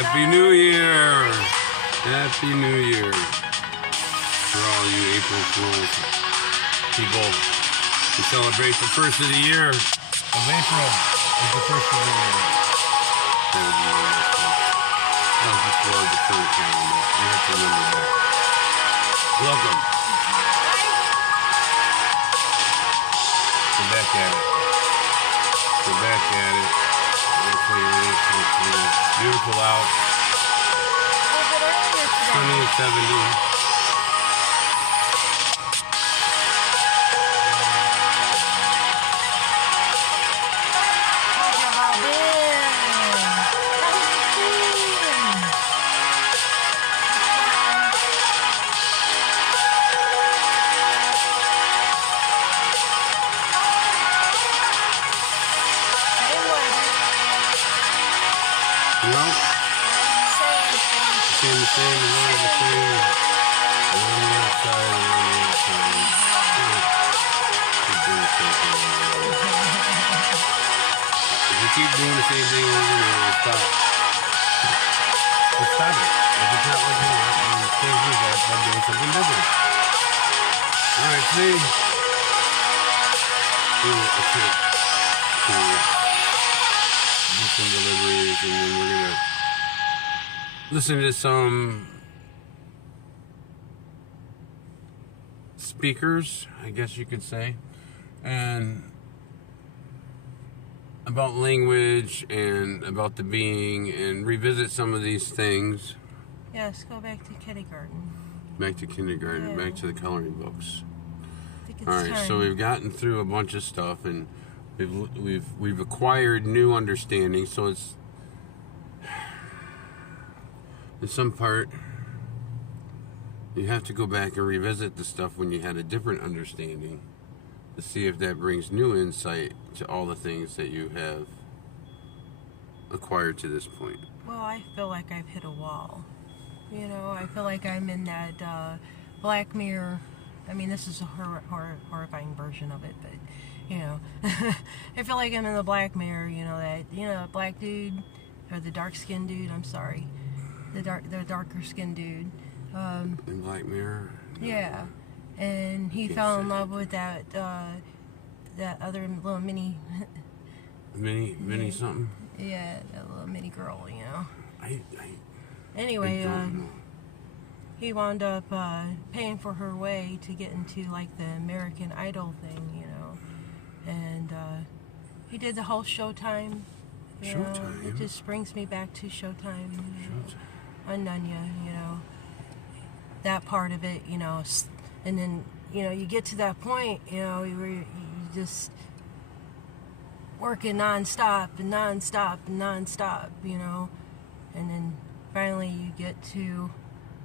Happy New Year! Happy New Year for all you April Fools people who celebrate the first of the year of April as the first of the year. That was before the first calendar. You have to remember that. Welcome. Go back at it. Go back at it. Beautiful out. Sunny and 70. You know? Same, the same, the same. One on the outside, one on the outside. If you keep doing the same thing over and over, stop. Just stop it. If it's not working out, then change results by doing something different. Alright, see? Do a tip to do some deliveries, and then we're gonna listen to some speakers, I guess you could say, and about language and about the being, and revisit some of these things. Yes, go back to kindergarten. Back to kindergarten, yeah. Back to the coloring books. I think it's all right, time. So we've gotten through a bunch of stuff, and we've acquired new understanding. So it's in some part you have to go back and revisit the stuff when you had a different understanding to see if that brings new insight to all the things that you have acquired to this point. Well, I feel like I've hit a wall. You know, I feel like I'm in that Black Mirror. I mean, this is a horrifying version of it, but you know, I feel like I'm in the Black Mirror. You know that black dude or the dark skinned dude. I'm sorry, the darker skinned dude. In Black Mirror. Yeah, and he fell in love with that other little mini something. Yeah, that little mini girl. You know. Anyway, I he wound up paying for her way to get into like the American Idol thing, you know, and he did the whole Showtime. Showtime. It just brings me back to Showtime. On Nunya, you know, that part of it, you know, and then you know you get to that point, you know, you just working nonstop, you know, and then finally you get to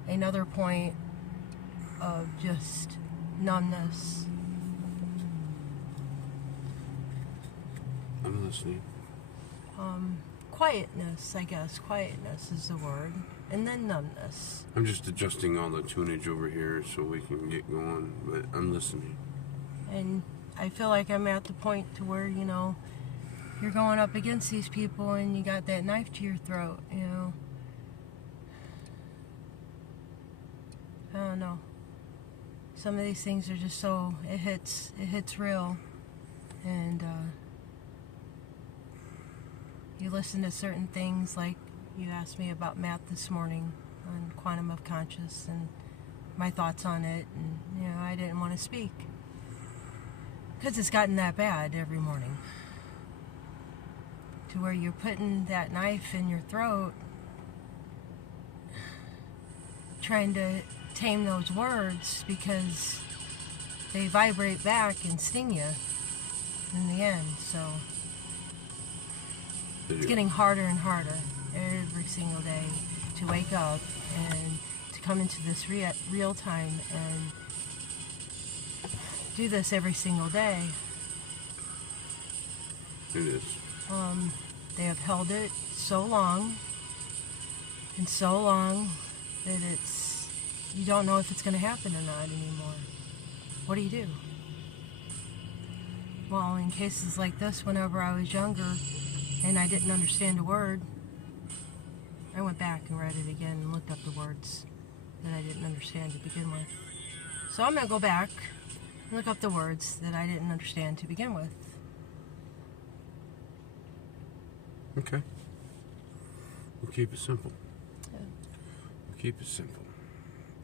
another point of just numbness. I'm listening. Quietness, I guess. Quietness is the word. And then numbness. I'm just adjusting all the tunage over here so we can get going, but I'm listening. And I feel like I'm at the point to where, you know, you're going up against these people and you got that knife to your throat, you know. I don't know. Some of these things are just so, it hits real. And you listen to certain things, like you asked me about math this morning on quantum of conscious and my thoughts on it, and you know, I didn't want to speak because it's gotten that bad every morning to where you're putting that knife in your throat trying to tame those words because they vibrate back and sting you in the end. So it's getting harder and harder every single day to wake up and to come into this real time and do this every single day. It is. They have held it so long and so long that you don't know if it's going to happen or not anymore. What do you do? Well, in cases like this, whenever I was younger and I didn't understand a word, I went back and read it again and looked up the words that I didn't understand to begin with. So I'm going to go back and look up the words that I didn't understand to begin with. Okay. We'll keep it simple. Yeah. We'll keep it simple.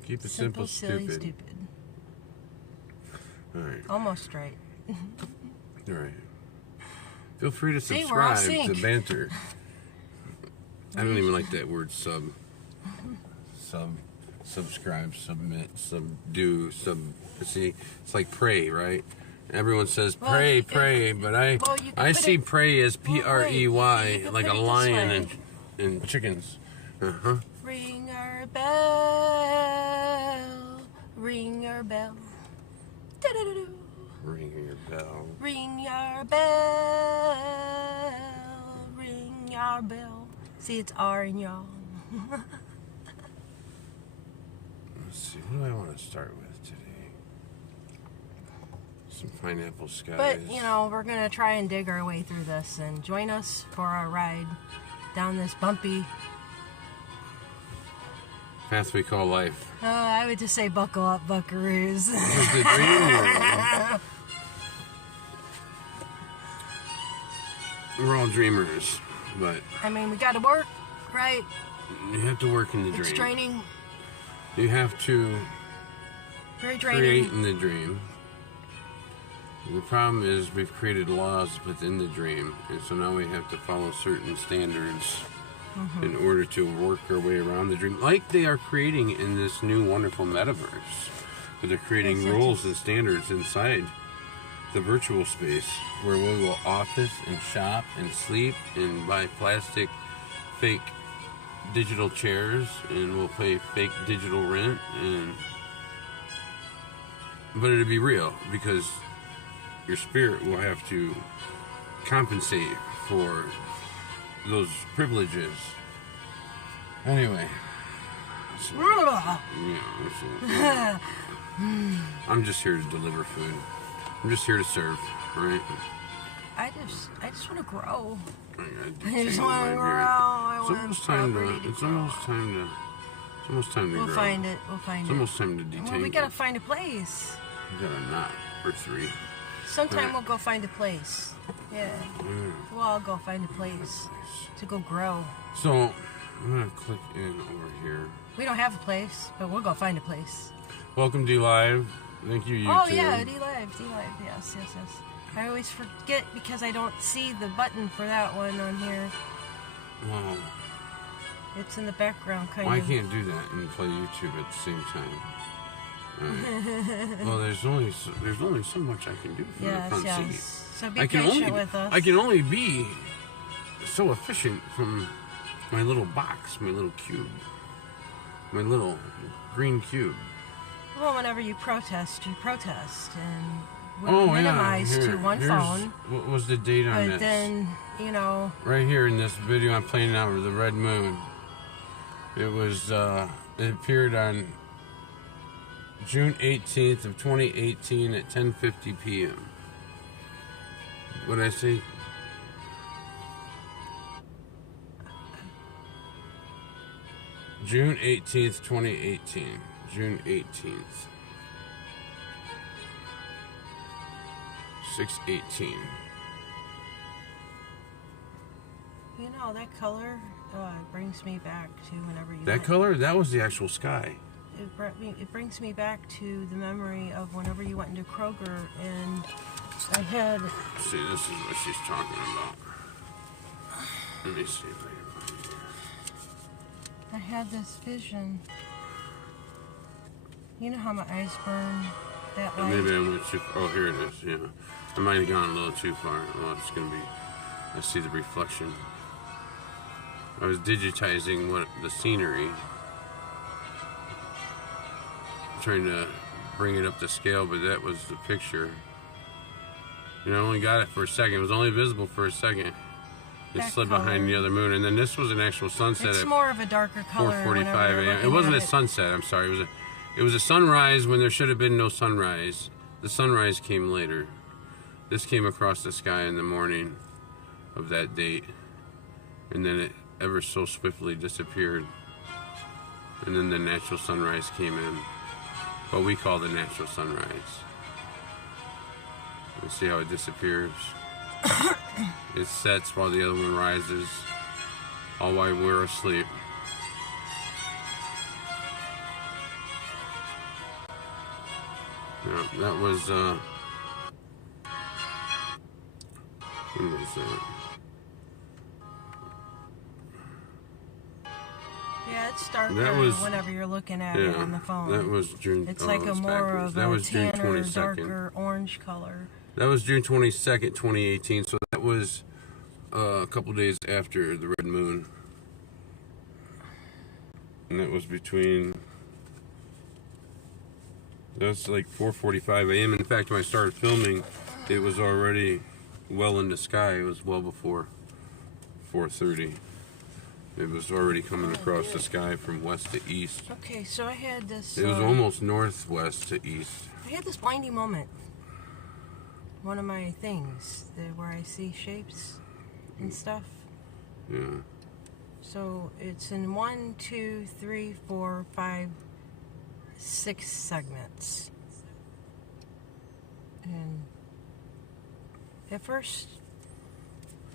Keep it simple, silly, stupid. All right. Almost right. All right. Feel free to See, we're all subscribe to synced. Banter. I don't even like that word subscribe, submit, subdue, see, it's like pray, right? Everyone says pray, but I see pray as Prey, like a lion and chickens. Uh-huh. Ring our bell, ring your bell. Do-do-do-do. Ring your bell. Ring your bell, ring your bell. See, it's R in y'all. Let's see, what do I want to start with today? Some pineapple skies. But, you know, we're going to try and dig our way through this and join us for our ride down this bumpy path we call life. I would just say buckle up, buckaroos. It's the dream world. We're all dreamers, but I mean, we got to work, right? you have to work in the It's dream. draining. You have to Very draining. create in the dream. The problem is we've created laws within the dream, and so now we have to follow certain standards in order to work our way around the dream, like they are creating in this new wonderful metaverse. But they're creating rules and standards inside the virtual space where we will office and shop and sleep and buy plastic fake digital chairs, and we'll pay fake digital rent, but it'll be real because your spirit will have to compensate for those privileges. Anyway, so, I'm just here to deliver food. I'm just here to serve, right? I just want to grow. I I just want to grow. It's almost time to We'll grow. find it. We'll find It's it. almost time to detangle. Well, we gotta find a place. We got a knot or three. Sometime we'll go find a place. Yeah. We'll all go find a place to go grow. So I'm gonna click in over here. We don't have a place, but we'll go find a place. Welcome to Live. Thank you, YouTube. Oh yeah, D-Live, yes. I always forget because I don't see the button for that one on here. Well, It's in the background, kind I of. can't do that and play YouTube at the same time. Well, there's only so much I can do from the front seat. So be patient with us. I can only be so efficient from my little box, my little cube, my little green cube. Well, whenever you protest, and we'll minimize to one phone. What was the date on But this? then, Right here in this video I'm playing out with the red moon. It was, it appeared on June 18th of 2018 at 10:50 p.m. What did I say? June 18th, 2018. June 18th. 6:18. That color brings me back to whenever you. That color? That was the actual sky. It brings me back to the memory of whenever you went into Kroger and I had. See, this is what she's talking about. Let me see if I can find it. I had this vision. You know how my eyes burn? That light. Maybe I went too far. Oh, here it is. Yeah. I might have gone a little too far. Well, it's going to be. I see the reflection. I was digitizing the scenery. Trying to bring it up to scale, but that was the picture. I only got it for a second. It was only visible for a second. It That slid color. behind the other moon, and then this was an actual sunset It's at more of a darker color. 4:45 a.m. It wasn't a sunset. I'm sorry. It was a sunrise when there should have been no sunrise. The sunrise came later. This came across the sky in the morning of that date, and then ever so swiftly disappeared. And then the natural sunrise came in. What we call the natural sunrise. You see how it disappears? It sets while the other one rises, all while we're asleep. Yeah, that was, when was that? Yeah, it's darker That was, whenever you're looking at it on the phone. That was June. It's like a more backwards. of That a was June tanner, 22nd. darker orange color. That was June 22nd, 2018. So that was a couple days after the red moon. And that was between... That's like 4:45 a.m. In fact, when I started filming, it was already well in the sky. It was well before 4:30. It was already coming across the sky from west to east. Okay, so I had this... It was almost northwest to east. I had this blinding moment. One of my things, where I see shapes and stuff. Yeah. So it's in 1, 2, 3, 4, 5, 6 segments. And at first,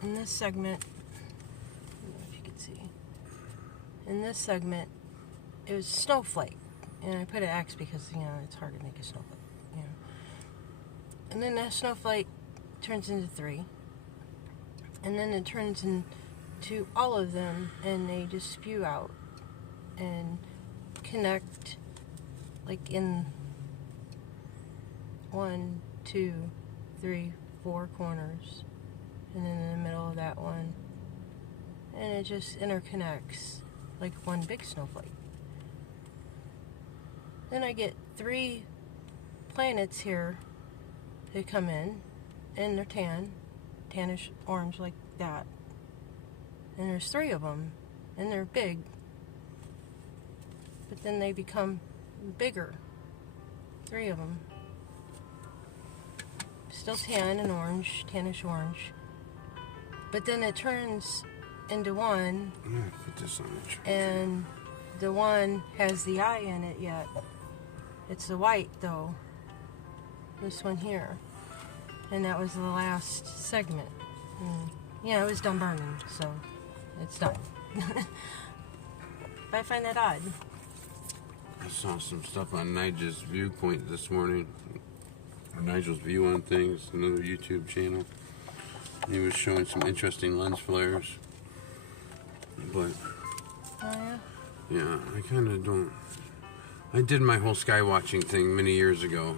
in this segment, I don't know if you can see, in this segment, it was snowflake. And I put an X because, it's hard to make a snowflake, And then that snowflake turns into 3. And then it turns into all of them, and they just spew out and connect, like in 1, 2, 3, 4 corners, and then in the middle of that one, and it just interconnects like one big snowflake. Then I get 3 planets here. They come in, and they're tannish orange like that. And there's 3 of them, and they're big. But then they become bigger. 3 of them. Still tan and orange, tannish orange. But then it turns into one. I'm gonna put this on the tree. And the one has the eye in it yet. It's the white though. This one here. And that was the last segment. It was done burning, so it's done. But I find that odd. I saw some stuff on Nigel's Viewpoint this morning. Or Nigel's View on Things, another YouTube channel. He was showing some interesting lens flares. But, Oh yeah? yeah, I kind of don't... I did my whole sky watching thing many years ago.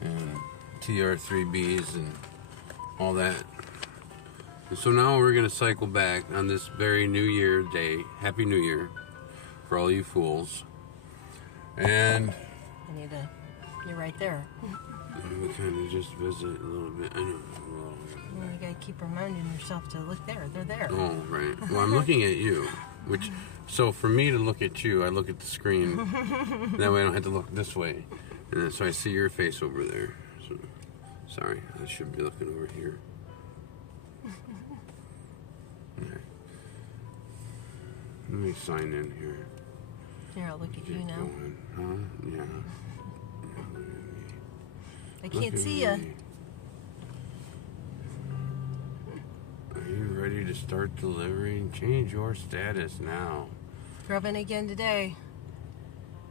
And TR3Bs and all that. And so now we're going to cycle back on this very New Year day. Happy New Year for all you fools. And You're right there. we kind of just visit a little bit. I know. You gotta keep reminding yourself to look there. They're there. Oh, right. Well, I'm looking at you. So for me to look at you, I look at the screen. That way I don't have to look this way. And then, so I see your face over there. So, sorry, I should be looking over here. Okay. Let me sign in here. Here, I'll look at you Get now. going. Huh? Yeah. Look at me. I can't see you. Are you ready to start delivering? Change your status now. Rubbing again today.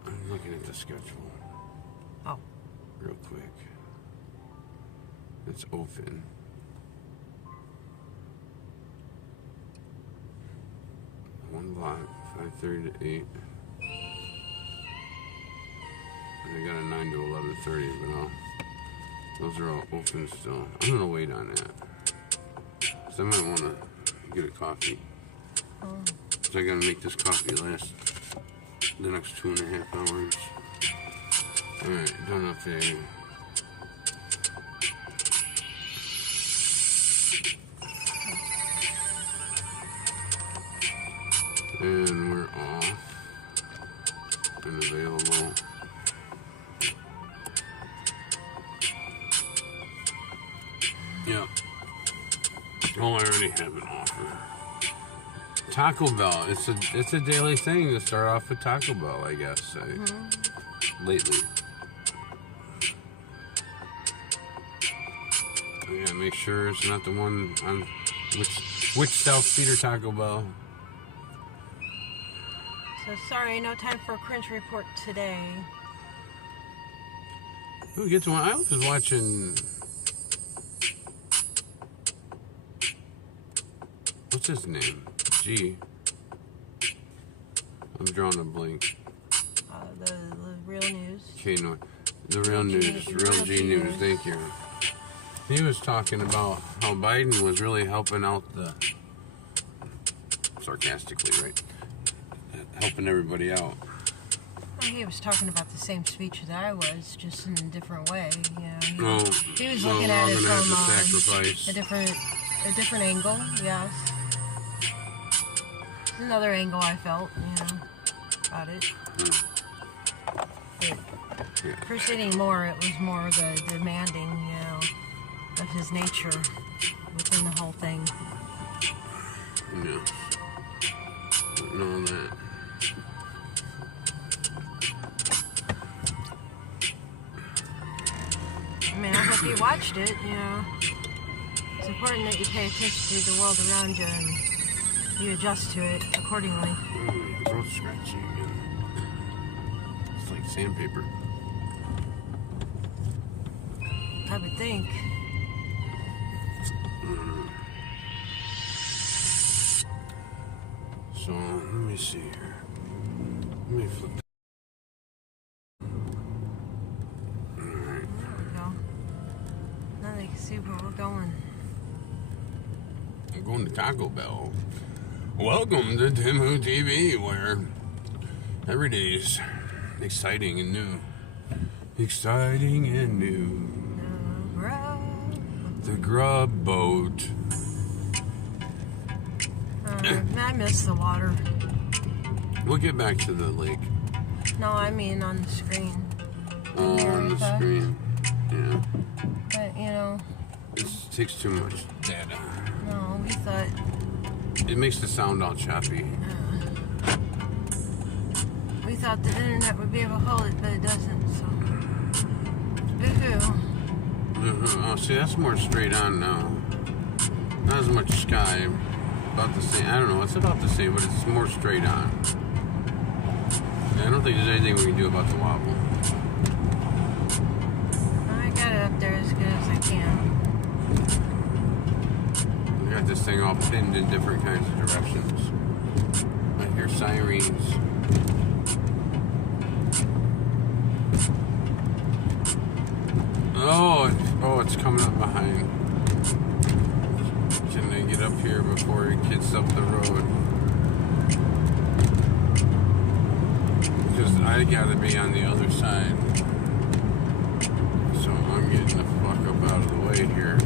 I'm looking at the schedule. Oh. Real quick. It's open. One block, 5:30 to 8. And I got a 9 to 11:30, but no. Those are all open still. I'm gonna wait on that. So I might wanna get a coffee. Oh. So I gotta make this coffee last the next 2.5 hours. Alright, done updating. And we're off and available. Yep. Oh, I already have an offer. Taco Bell. It's a daily thing to start off with Taco Bell, I guess. Lately. I gotta make sure it's not the one on which South Street or Taco Bell. So sorry, no time for a cringe report today. Who gets one? I was watching. What's his name? G. I'm drawing a blank. The real news. Okay, no. The real news. Real G News. Thank you. He was talking about how Biden was really helping out the. Sarcastically, right? Helping everybody out. Well, he was talking about the same speech that I was, just in a different way. You know, he was looking at it from a different angle. Yes. Another angle I felt, about it. But proceeding more, it was more the demanding, of his nature within the whole thing. Yeah. Putting on that. I mean, I hope you watched it, It's important that you pay attention to the world around you and you adjust to it accordingly. Throat scratching. It's like sandpaper. I would think. So, let me see here. Let me flip. Alright. There we go. Now they can see where we're going. I'm going to Taco Bell. Welcome to TimWhoTV, where every day's exciting and new. Exciting and new. The grub boat. I miss the water. We'll get back to the lake. No, I mean on the screen. Oh, on the screen. Yeah. But, It takes too much data. no, we thought... It makes the sound all choppy. We thought the internet would be able to hold it, but it doesn't, so... Boo-hoo. Oh, see, that's more straight on now. Not as much sky. About the same. I don't know. It's about the same, but it's more straight on. I don't think there's anything we can do about the wobble. I got it up there as good as I can. We got this thing all pinned in different kinds of directions. I hear sirens. Oh, it's coming up behind. Can I get up here before it gets up the road? Because I gotta be on the other side. So I'm getting the fuck up out of the way here.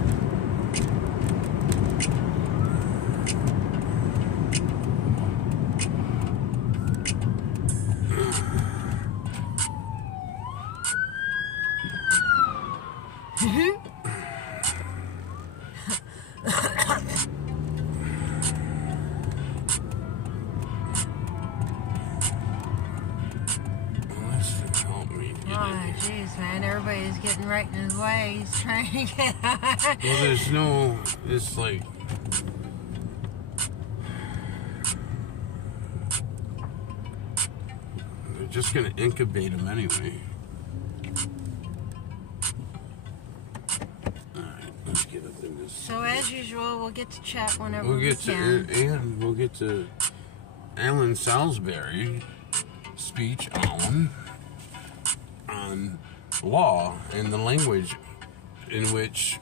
Jeez, man, everybody's getting right in his way. He's trying to get out. Well, there's no, it's like, they're just gonna incubate him anyway. Alright, let's get up in this. So as usual, we'll get to chat whenever We'll we get can. and we'll get to Alan Salisbury speech on law and the language in which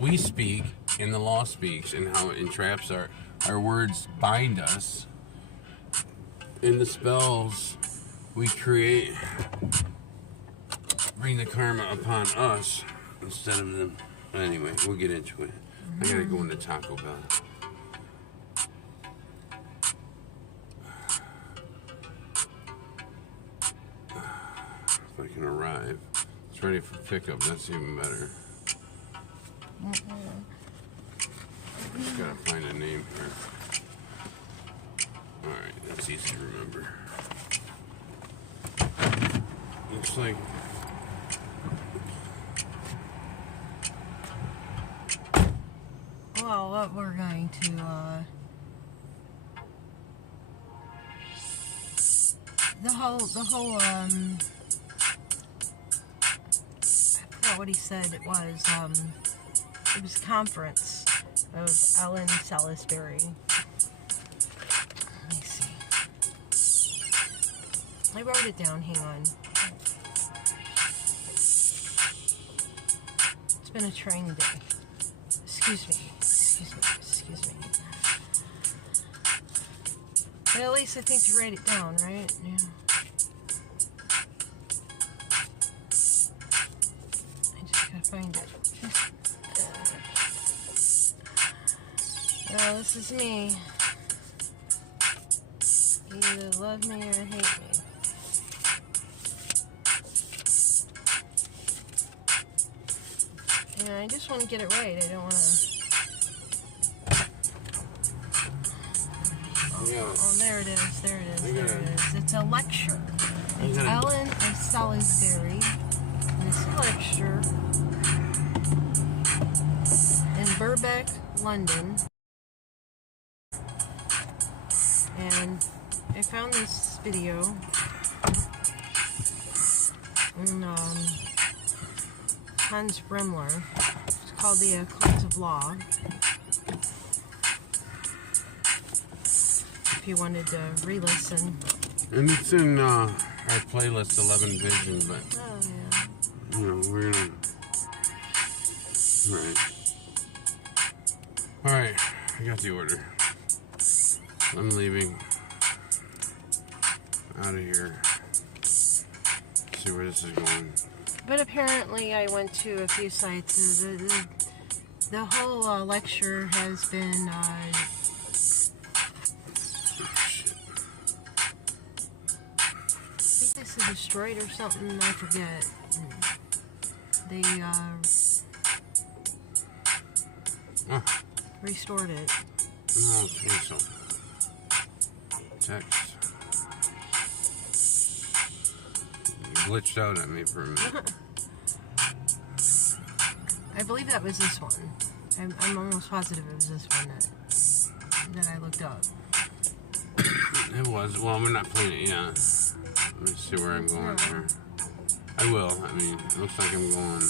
we speak and the law speaks, and how it entraps our words bind us, and the spells we create bring the karma upon us instead of them. Anyway, we'll get into it. I gotta go into Taco Bell. If I can arrive. It's ready for pickup. That's even better. Just gotta find a name here. Alright, that's easy to remember. Looks like well, what we're going to the whole I forgot what he said it was conference of Ellen Salisbury. Let me see. I wrote it down, hang on. It's been a trying day. Excuse me. But at least I think to write it down, right? Yeah. I just gotta find it. Oh, this is me. You either love me or hate me. Yeah, I just want to get it right. I don't want to... Oh, there it is. It's a lecture. It's Ellen Salisbury. And it's a lecture in Birkbeck, London. And I found this video in Hans Bremler. It's called The Cause of Law. If you wanted to re-listen. And it's in our playlist 11 Vision, but oh yeah, you know, we're gonna Alright, I got the order. I'm leaving out of here. See where this is going. but apparently I went to a few sites. The whole lecture has been destroyed or something, I forget. They restored it. No, cancel. Text. You glitched out at me for a minute. I believe that was this one. I'm almost positive it was this one that I looked up. It was. Well, we're not playing it yet. Let me see where I'm going here. I will. I mean, it looks like I'm going.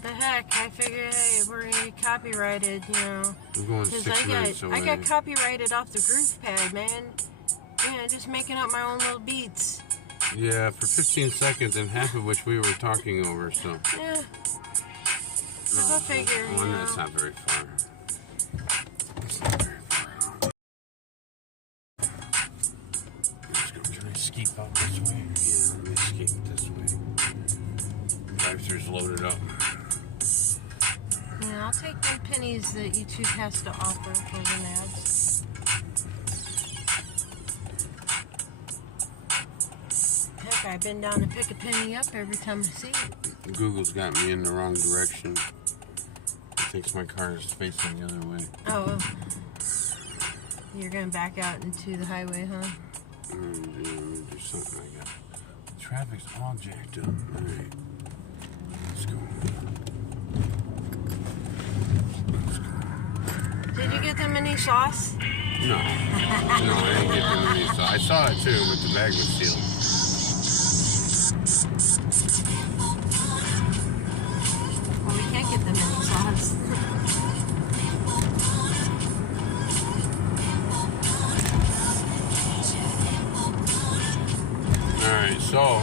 The heck? I figured, hey, we're gonna get copyrighted, you know. I'm going 6 minutes away. I got copyrighted off the groove pad, man. Yeah, just making up my own little beats. Yeah, for 15 seconds, and half of which we were talking over, so. Yeah. No, I figure, one that's not very far. That's not very far. Let's go. Can I skeep out this way? Yeah, let me skeep this way. Drive-thru's loaded up. Yeah, I'll take the pennies that YouTube has to offer for the ads. Heck, I've been down to pick a penny up every time I see it. Google's got me in the wrong direction. It thinks my car is facing the other way. Oh, you're going back out into the highway, huh? Let me do something like that. The traffic's all jacked up. Alright. Let's go. Did you get them any sauce? No. No, I didn't get them any sauce. I saw it too, but the bag was sealed. Well, we can't get them any sauce. Alright, so.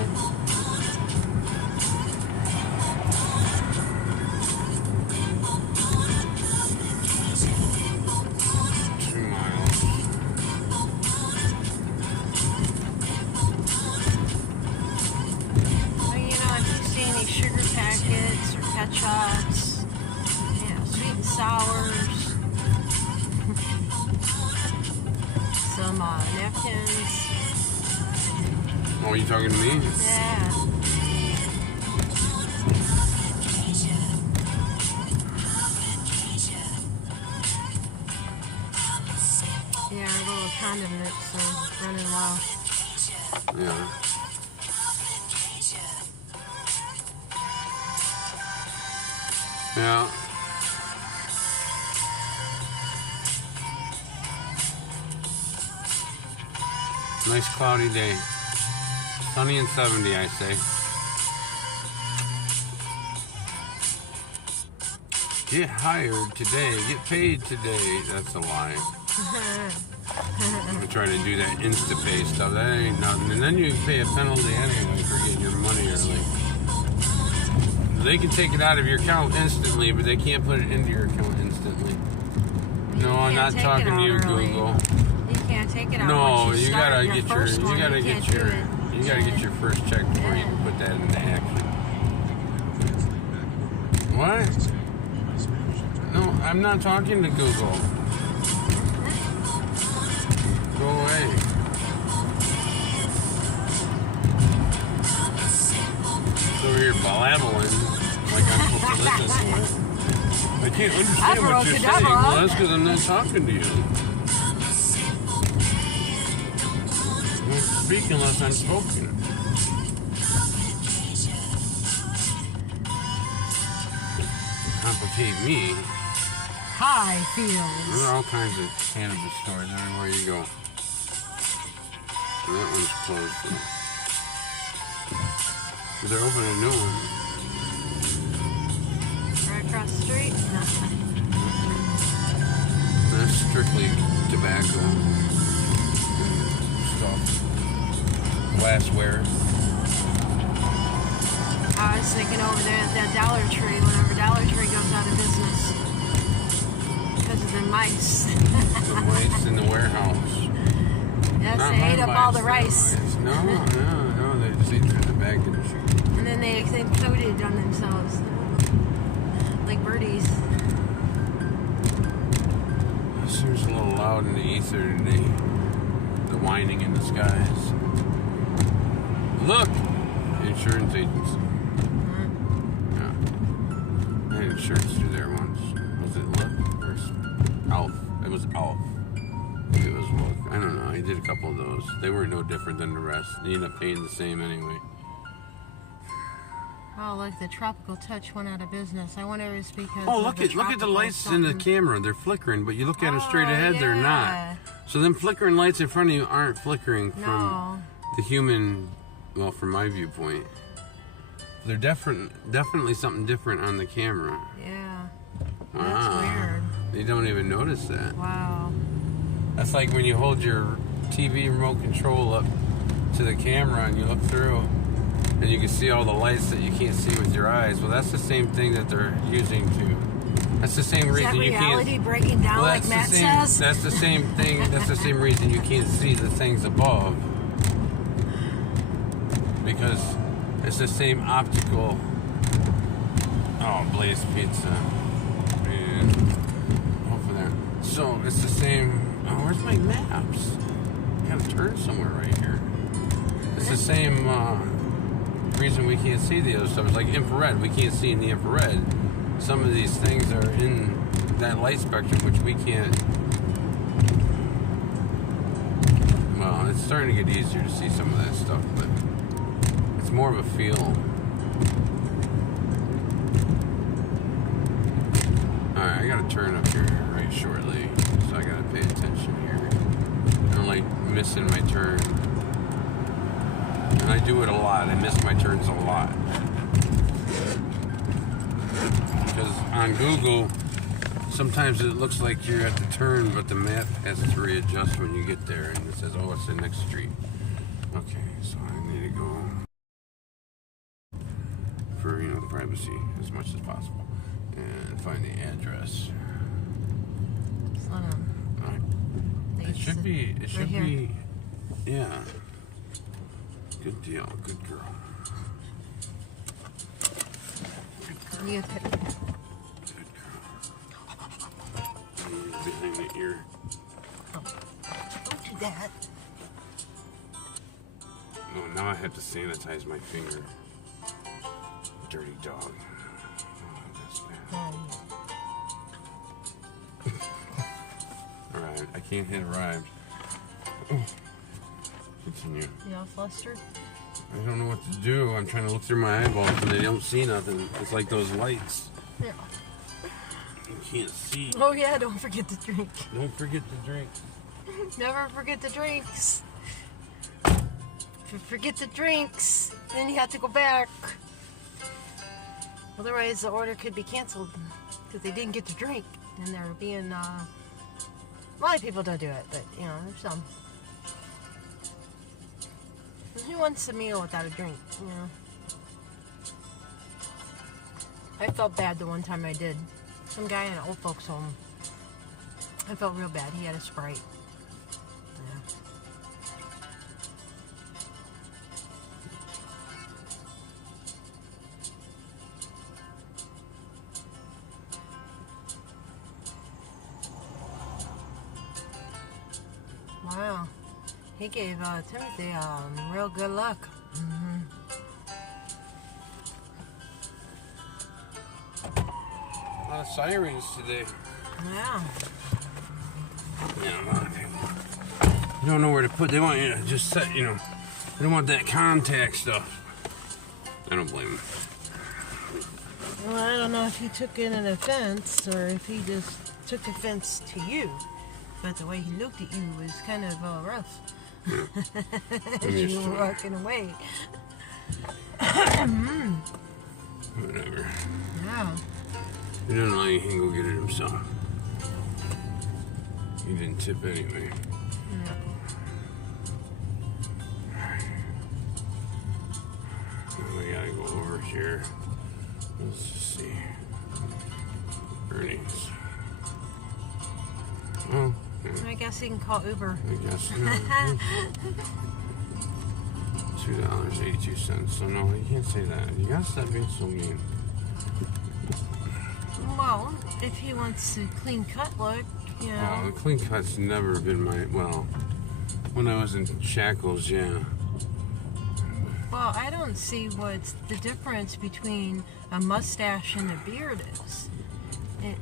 Ketchups, yeah, sweet and sours, some napkins. Oh, are you talking to me? Yeah. Yeah, our little condiments are running low. Yeah. Yeah. Nice cloudy day. Sunny and 70, I say. Get hired today. Get paid today. That's a lie. I'm trying to do that InstaPay stuff. That ain't nothing. And then you pay a penalty anyway for getting your money early. They can take it out of your account instantly, but they can't put it into your account instantly. No, I'm not talking to you, Google. You can't take it out. No, you gotta get your first check before you can put that into action. What? No, I'm not talking to Google. Go away. It's over here blabbling like I'm supposed to listen to it. I can't understand what you're saying. Well, that's because I'm not talking to you. I don't speak unless I'm spoken. Complicate me. High fields. There are all kinds of cannabis stores everywhere you go. And that one's closed though. But they're opening a new one. Right across the street? No. That's strictly tobacco stuff. Glassware. I was thinking over there at that Dollar Tree, whenever Dollar Tree goes out of business. Because of the mice. The mice in the warehouse. Yes, Not they my ate up mice, all the not rice. mice. No, they just eat through the bag of the shoe. And then they imploded on themselves. Like birdies. It seems a little loud in the ether today. The whining in the skies. Look! Insurance agency. Yeah. I had insurance through there once. Was it Look or Alf? It was Alf. It was Look. I don't know. I did a couple of those. They were no different than the rest. They ended up paying the same anyway. Oh, look, the Tropical Touch went out of business. I wonder if it's because Look at the lights in the camera. They're flickering, but you look at them straight ahead, they're not. So them flickering lights in front of you aren't flickering from the human, well, from my viewpoint. They're definitely something different on the camera. Yeah. Wow. That's weird. You don't even notice that. Wow. That's like when you hold your TV remote control up to the camera and you look through and you can see all the lights that you can't see with your eyes. Well, that's the same thing that they're using to... That's the same reason you can't... Is that reality breaking down like Matt says? That's the same thing. That's the same reason you can't see the things above. Because it's the same optical... Oh, Blaze Pizza. Man. Over there. So, it's the same... Oh, where's my maps? I gotta turn somewhere right here. It's the same reason we can't see the other stuff. It's like infrared. We can't see in the infrared. Some of these things are in that light spectrum, which we can't... Well, it's starting to get easier to see some of that stuff, but it's more of a feel. Alright, I gotta turn up here right shortly, so I gotta pay attention here. I don't like missing my turn. And I do it a lot. I miss my turns a lot. Because on Google, sometimes it looks like you're at the turn, but the map has to readjust when you get there, and it says, oh, it's the next street. Okay, so I need to go for, privacy as much as possible and find the address. Slow down. All right. It should be, yeah. Good deal, good girl. You pick. Good girl. Behind the ear. Don't do that. No, now I have to sanitize my finger. Dirty dog. Oh, that's bad. Alright, I can't hit arrived. Continue. You all flustered? I don't know what to do. I'm trying to look through my eyeballs and they don't see nothing. It's like those lights. Yeah. You can't see. Oh yeah, don't forget to drink. Don't forget to drink. Never forget the drinks. If you forget the drinks, then you have to go back. Otherwise, the order could be canceled because they didn't get to drink, and they're being. A lot of people don't do it, but you know, there's some. Who wants a meal without a drink? You know. I felt bad the one time I did. Some guy in an old folks home. I felt real bad. He had a Sprite. Wow. He gave Timothy real good luck. Mm-hmm. A lot of sirens today. Yeah. Yeah, a lot of people. You don't know where to put. They want you to just set, you know. They don't want that contact stuff. I don't blame them. Well, I don't know if he took it in offense or if he just took offense to you. But the way he looked at you was kind of rough. As you were walking away. Whatever. Yeah. He didn't like anything, go get it himself. He didn't tip anyway. Now we gotta go over here. Let's just see. Earnings. Oh. I guess he can call Uber. I guess. $2.82. So no, you can't say that. You gotta stop being so mean. Well, if he wants a clean cut look, you know. Oh, the clean cut's never been my, well, when I was in shackles, yeah. Well, I don't see what's the difference between a mustache and a beard is.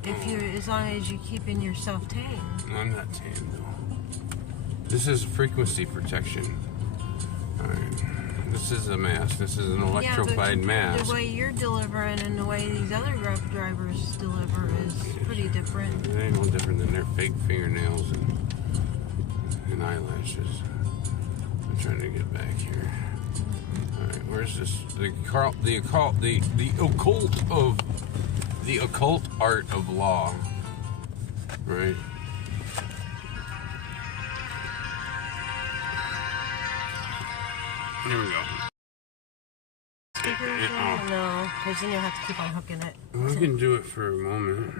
If you, as long as you're keeping yourself tame. I'm not tame though. This is frequency protection. Alright. This is a mask. This is an electrified mask. The way you're delivering and the way these other Grub drivers deliver is pretty different. It ain't no different than their fake fingernails and eyelashes. I'm trying to get back here. Alright, where's this? The occult art of law. Right? Here we go. Speakers? No, because then you'll have to keep on hooking it. Well, I can do it for a moment.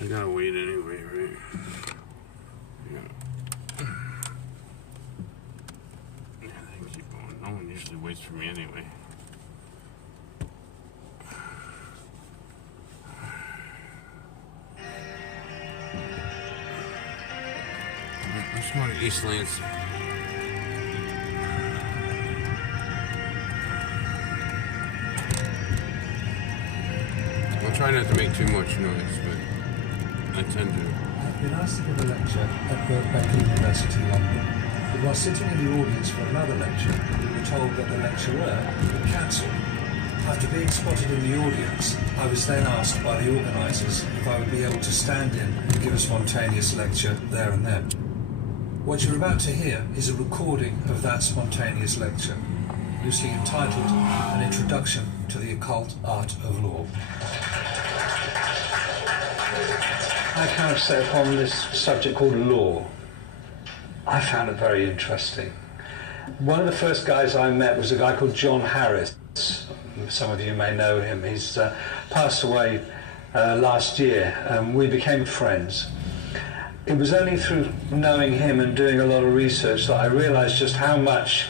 I gotta wait anyway, right? Yeah. Yeah, they can keep going. No one usually waits for me anyway. Let's go to East Lansing. I'll try not to make too much noise, but I tend to. I've been asked to give a lecture at Birkbeck University, London. But while sitting in the audience for another lecture, we were told that the lecturer had cancelled. After being spotted in the audience, I was then asked by the organisers if I would be able to stand in and give a spontaneous lecture there and then. What you're about to hear is a recording of that spontaneous lecture, loosely entitled An Introduction to the Occult Art of Law. I kind of set upon this subject called law. I found it very interesting. One of the first guys I met was a guy called John Harris. Some of you may know him. He's passed away last year, and we became friends. It was only through knowing him and doing a lot of research that I realized just how much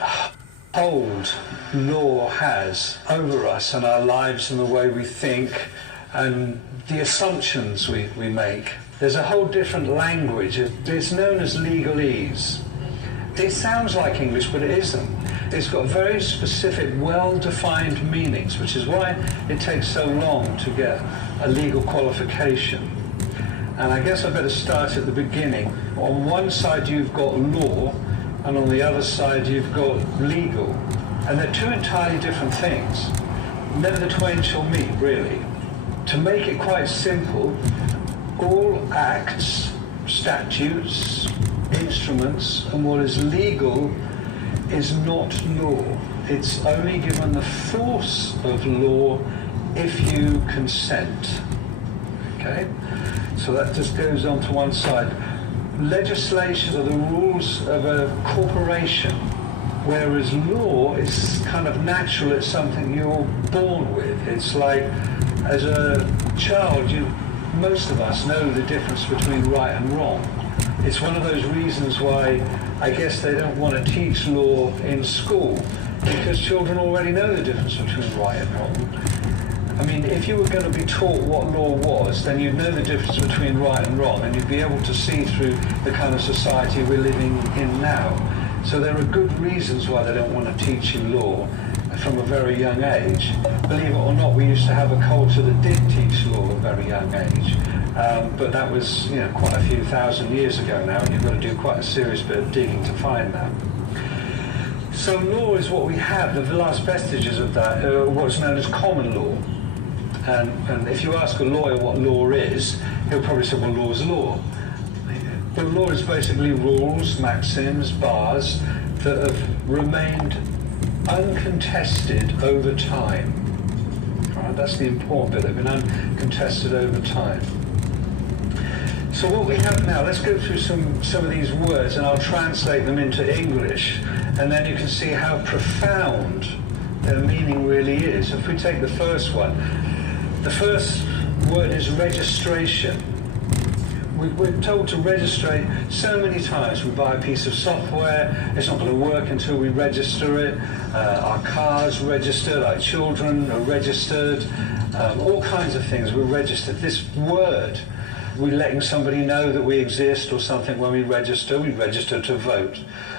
hold law has over us and our lives and the way we think and the assumptions we make. There's a whole different language. It's known as legalese. It sounds like English, but it isn't. It's got very specific, well-defined meanings, which is why it takes so long to get a legal qualification. And I guess I better start at the beginning. On one side you've got law, and on the other side you've got legal. And they're two entirely different things. Never the twain shall meet, really. To make it quite simple, all acts, statutes, instruments, and what is legal is not law. It's only given the force of law if you consent. Okay? So that just goes on to one side. Legislation are the rules of a corporation, whereas law is kind of natural. It's something you're born with. It's like, as a child, most of us know the difference between right and wrong. It's one of those reasons why I guess they don't want to teach law in school, because children already know the difference between right and wrong. I mean, if you were going to be taught what law was, then you'd know the difference between right and wrong, and you'd be able to see through the kind of society we're living in now. So there are good reasons why they don't want to teach you law from a very young age. Believe it or not, we used to have a culture that did teach law at a very young age. But that was, quite a few thousand years ago now, and you've got to do quite a serious bit of digging to find that. So law is what we have. The last vestiges of that are what's known as common law. And if you ask a lawyer what law is, he'll probably say, well, law's law. But law is basically rules, maxims, bars that have remained uncontested over time. Right, that's the important bit. They've been uncontested over time. So what we have now, let's go through some of these words, and I'll translate them into English, and then you can see how profound their meaning really is. If we take the first one, the first word is registration. We're told to register so many times. We buy a piece of software, it's not going to work until we register it. Our cars registered, our children are registered, all kinds of things we're registered. This word, we're letting somebody know that we exist or something when we register to vote.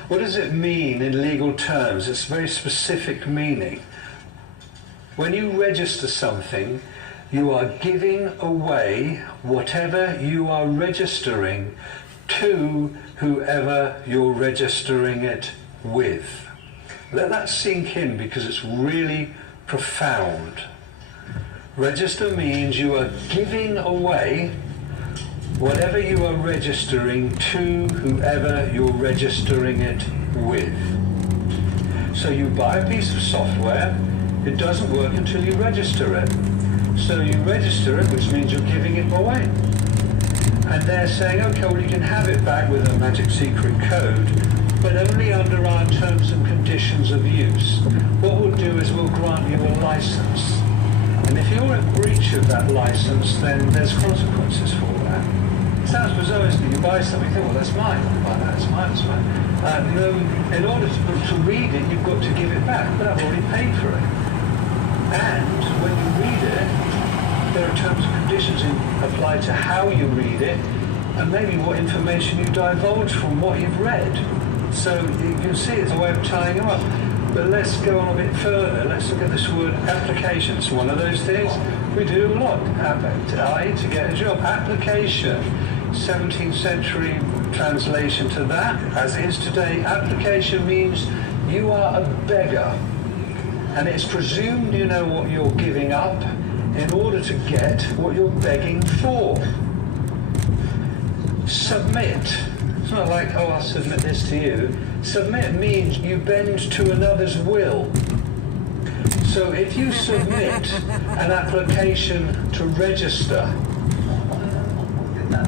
What does it mean in legal terms? It's a very specific meaning. When you register something, you are giving away whatever you are registering to whoever you're registering it with. Let that sink in, because it's really profound. Register means you are giving away whatever you are registering to whoever you're registering it with. So you buy a piece of software, it doesn't work until you register it. So you register it, which means you're giving it away. And they're saying, okay, well, you can have it back with a magic secret code, but only under our terms and conditions of use. What we'll do is we'll grant you a license. And if you're in breach of that license, then there's consequences for that. It sounds bizarre, isn't it? You buy something, you think, well, that's mine. Well, that's mine, that's mine. In order to read it, you've got to give it back, but I've already paid for it. And when you read it, there are terms and conditions applied to how you read it, and maybe what information you divulge from what you've read. So you can see it's a way of tying them up. But let's go on a bit further. Let's look at this word application. It's one of those things we do a lot. To get a job. Application. 17th century translation to that, as it is today. Application means you are a beggar. And it's presumed you know what you're giving up in order to get what you're begging for. Submit. It's not like, oh, I'll submit this to you. Submit means you bend to another's will. So if you submit an application to register,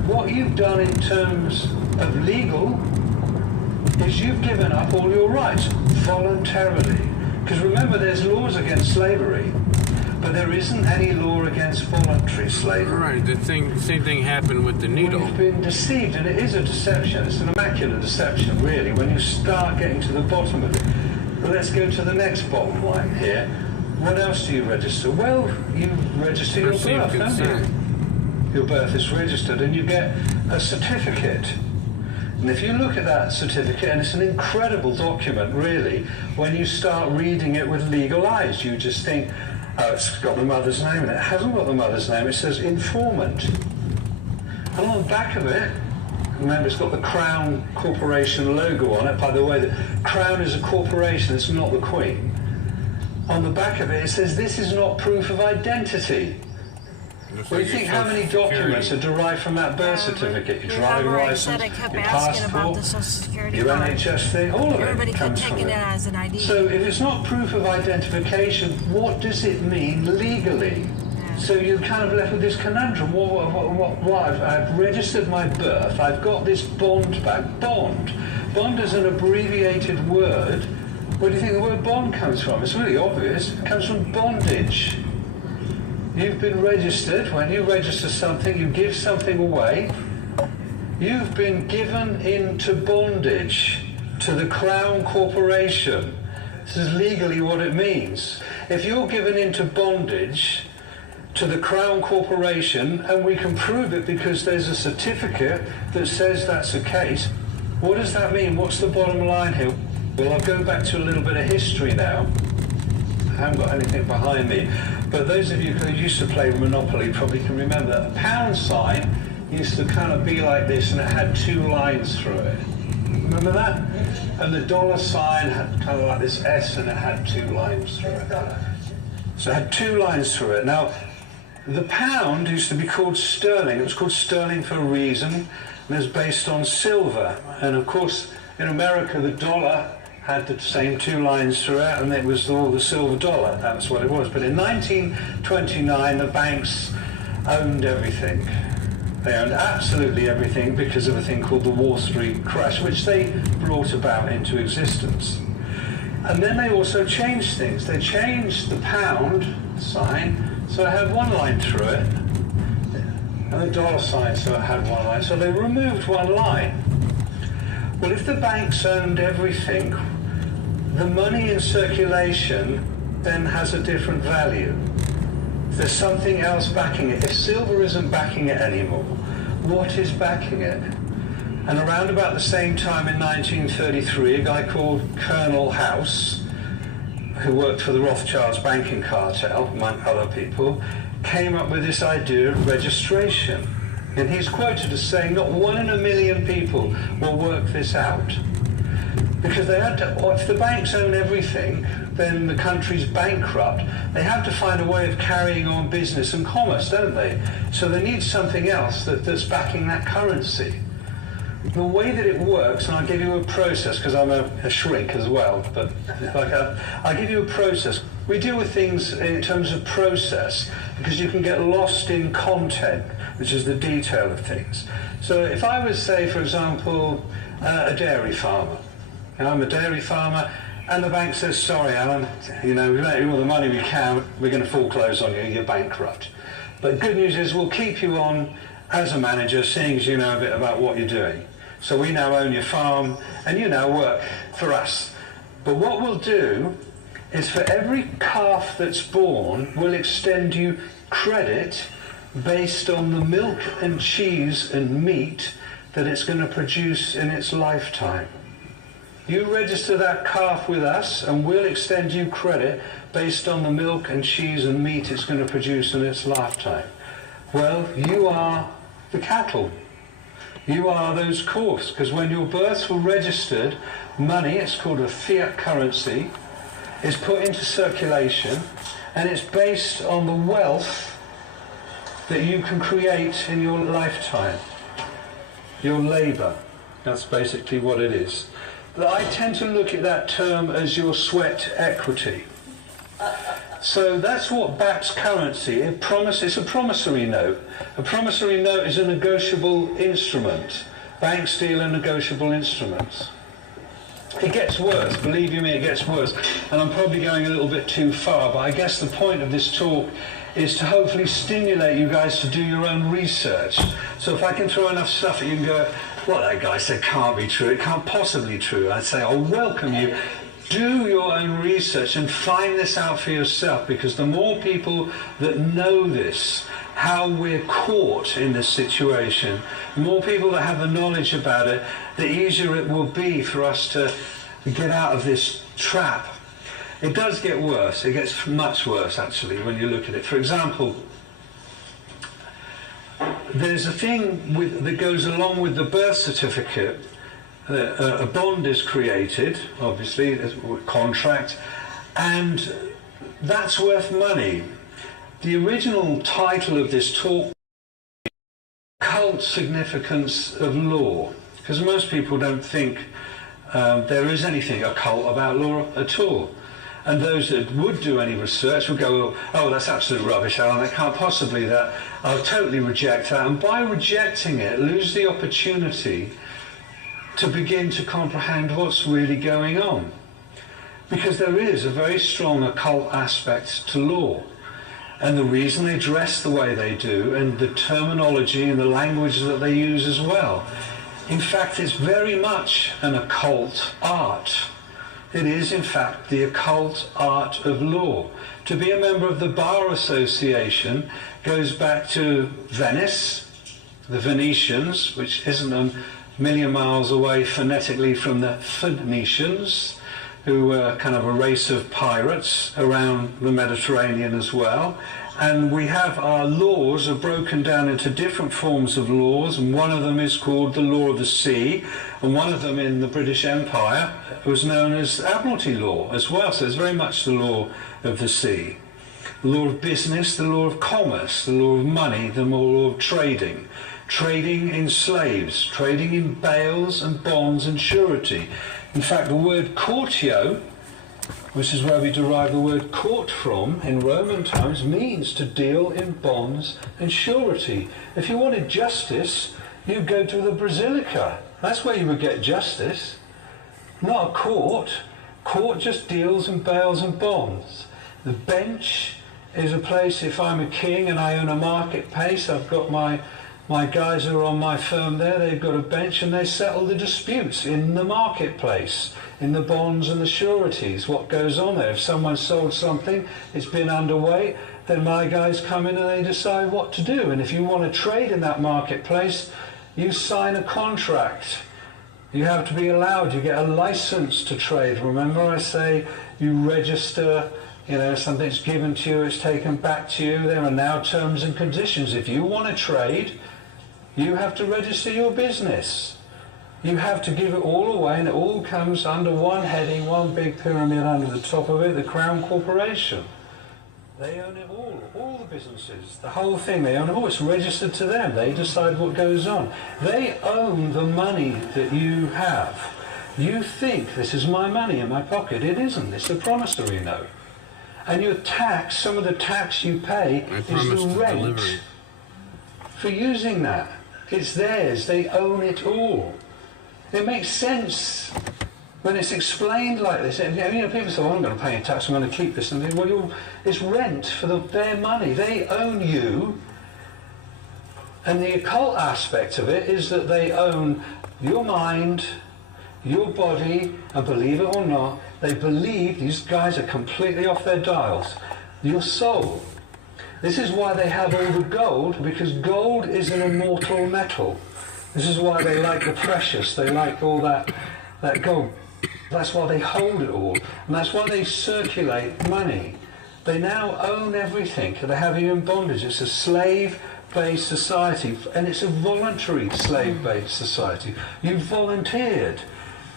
what you've done in terms of legal is you've given up all your rights voluntarily. Because remember, there's laws against slavery, but there isn't any law against voluntary slavery. Right, the same thing happened with the needle. We've been deceived, and it is a deception. It's an immaculate deception, really, when you start getting to the bottom of it. But let's go to the next bottom line here. What else do you register? Well, you register your birth, don't you? Your birth is registered, and you get a certificate. And if you look at that certificate, and it's an incredible document, really, when you start reading it with legal eyes, you just think, oh, it's got the mother's name in it. It hasn't got the mother's name. It says informant. And on the back of it, remember it's got the Crown Corporation logo on it. By the way, the Crown is a corporation, it's not the Queen. On the back of it, it says this is not proof of identity. Well, you think how many documents are derived from that birth certificate? Your driving license, your passport, your NHS thing, all of Everybody it kept comes from taking it it. as an ID. So if it's not proof of identification, what does it mean legally? So you're kind of left with this conundrum. What? I've registered my birth. I've got this bond back. Bond. Bond is an abbreviated word. Where do you think the word bond comes from? It's really obvious. It comes from bondage. You've been registered. When you register something, you give something away. You've been given into bondage to the Crown Corporation. This is legally what it means. If you're given into bondage to the Crown Corporation, and we can prove it because there's a certificate that says that's the case, what does that mean? What's the bottom line here? Well, I'll go back to a little bit of history now. I haven't got anything behind me, but those of you who used to play Monopoly probably can remember that a pound sign used to kind of be like this, and it had two lines through it. Remember that? And the dollar sign had kind of like this S, and it had two lines through it. So it had two lines through it. Now, the pound used to be called sterling. It was called sterling for a reason, and it was based on silver. And of course, in America, the dollar had the same two lines throughout, and it was all the silver dollar. That's what it was. But in 1929, the banks owned everything. They owned absolutely everything because of a thing called the Wall Street crash, which they brought about into existence. And then they also changed things. They changed the pound sign, so it had one line through it, and the dollar sign, so it had one line. So they removed one line. Well, if the banks owned everything, the money in circulation then has a different value. There's something else backing it. If silver isn't backing it anymore, what is backing it? And around about the same time in 1933, a guy called Colonel House, who worked for the Rothschilds banking cartel, among other people, came up with this idea of registration. And he's quoted as saying not 1 in a million people will work this out. Because they had to, if the banks own everything, then the country's bankrupt. They have to find a way of carrying on business and commerce, don't they? So they need something else that's backing that currency. The way that it works, and I'll give you a process, because I'm a shrink as well, but I'll give you a process. We deal with things in terms of process, because you can get lost in content, which is the detail of things. So if I was, say, for example, a dairy farmer, and I'm a dairy farmer, and the bank says, sorry, Alan, we've lent you all the money we can, we're going to foreclose on you, you're bankrupt. But good news is we'll keep you on as a manager, seeing as you know a bit about what you're doing. So we now own your farm, and you now work for us. But what we'll do is for every calf that's born, we'll extend you credit based on the milk and cheese and meat that it's going to produce in its lifetime. You register that calf with us, and we'll extend you credit based on the milk and cheese and meat it's going to produce in its lifetime. Well, you are the cattle. You are those calves, because when your births were registered, money, it's called a fiat currency, is put into circulation, and it's based on the wealth that you can create in your lifetime, your labour. That's basically what it is. But I tend to look at that term as your sweat equity. So that's what backs currency. It's a promissory note. A promissory note is a negotiable instrument. Banks deal in negotiable instruments. It gets worse, believe you me, it gets worse. And I'm probably going a little bit too far, but I guess the point of this talk is to hopefully stimulate you guys to do your own research. So if I can throw enough stuff at you and go, what that guy said can't be true, it can't possibly be true, I'd say I'll welcome you. Do your own research and find this out for yourself, because the more people that know this, how we're caught in this situation, the more people that have the knowledge about it, the easier it will be for us to get out of this trap. It does get worse. It gets much worse, actually, when you look at it. For example, there's a thing that goes along with the birth certificate. A bond is created, obviously, a contract, and that's worth money. The original title of this talk is Occult Significance of Law, because most people don't think there is anything occult about law at all. And those that would do any research would go, oh, that's absolute rubbish, Alan, it can't possibly that. I'll totally reject that. And by rejecting it, lose the opportunity to begin to comprehend what's really going on. Because there is a very strong occult aspect to law. And the reason they dress the way they do, and the terminology and the language that they use as well. In fact, it's very much an occult art. It is, in fact, the occult art of law. To be a member of the Bar Association goes back to Venice, the Venetians, which isn't a million miles away phonetically from the Phoenicians, who were kind of a race of pirates around the Mediterranean as well. And we have our laws are broken down into different forms of laws, and one of them is called the law of the sea, and one of them in the British Empire was known as Admiralty law as well. So it's very much the law of the sea. The law of business, the law of commerce, the law of money, the law of trading. Trading in slaves, trading in bales and bonds and surety. In fact, the word courtio, which is where we derive the word court from in Roman times, means to deal in bonds and surety. If you wanted justice, you'd go to the Basilica. That's where you would get justice. Not a court. Court just deals in bales and bonds. The bench is a place, if I'm a king and I own a marketplace, I've got my guys who are on my firm there, they've got a bench and they settle the disputes in the marketplace, in the bonds and the sureties, what goes on there. If someone sold something, it's been underweight, then my guys come in and they decide what to do. And if you want to trade in that marketplace, you sign a contract. You have to be allowed, you get a license to trade. Remember I say you register, something's given to you, it's taken back to you. There are now terms and conditions. If you want to trade, you have to register your business. You have to give it all away, and it all comes under one heading, one big pyramid under the top of it, the Crown Corporation. They own it all the businesses, the whole thing, they own it all. It's registered to them. They decide what goes on. They own the money that you have. You think, this is my money in my pocket. It isn't. It's a promissory note. And your tax, some of the tax you pay is the rent for using that. It's theirs. They own it all. It makes sense when it's explained like this. People say, I'm going to pay a tax, I'm going to keep this. And they, well, it's rent for their money. They own you. And the occult aspect of it is that they own your mind, your body, and believe it or not, they believe, these guys are completely off their dials, your soul. This is why they have all the gold, because gold is an immortal metal. This is why they like the precious, they like all that gold. That's why they hold it all, and that's why they circulate money. They now own everything, they have you in bondage. It's a slave-based society, and it's a voluntary slave-based society. You've volunteered.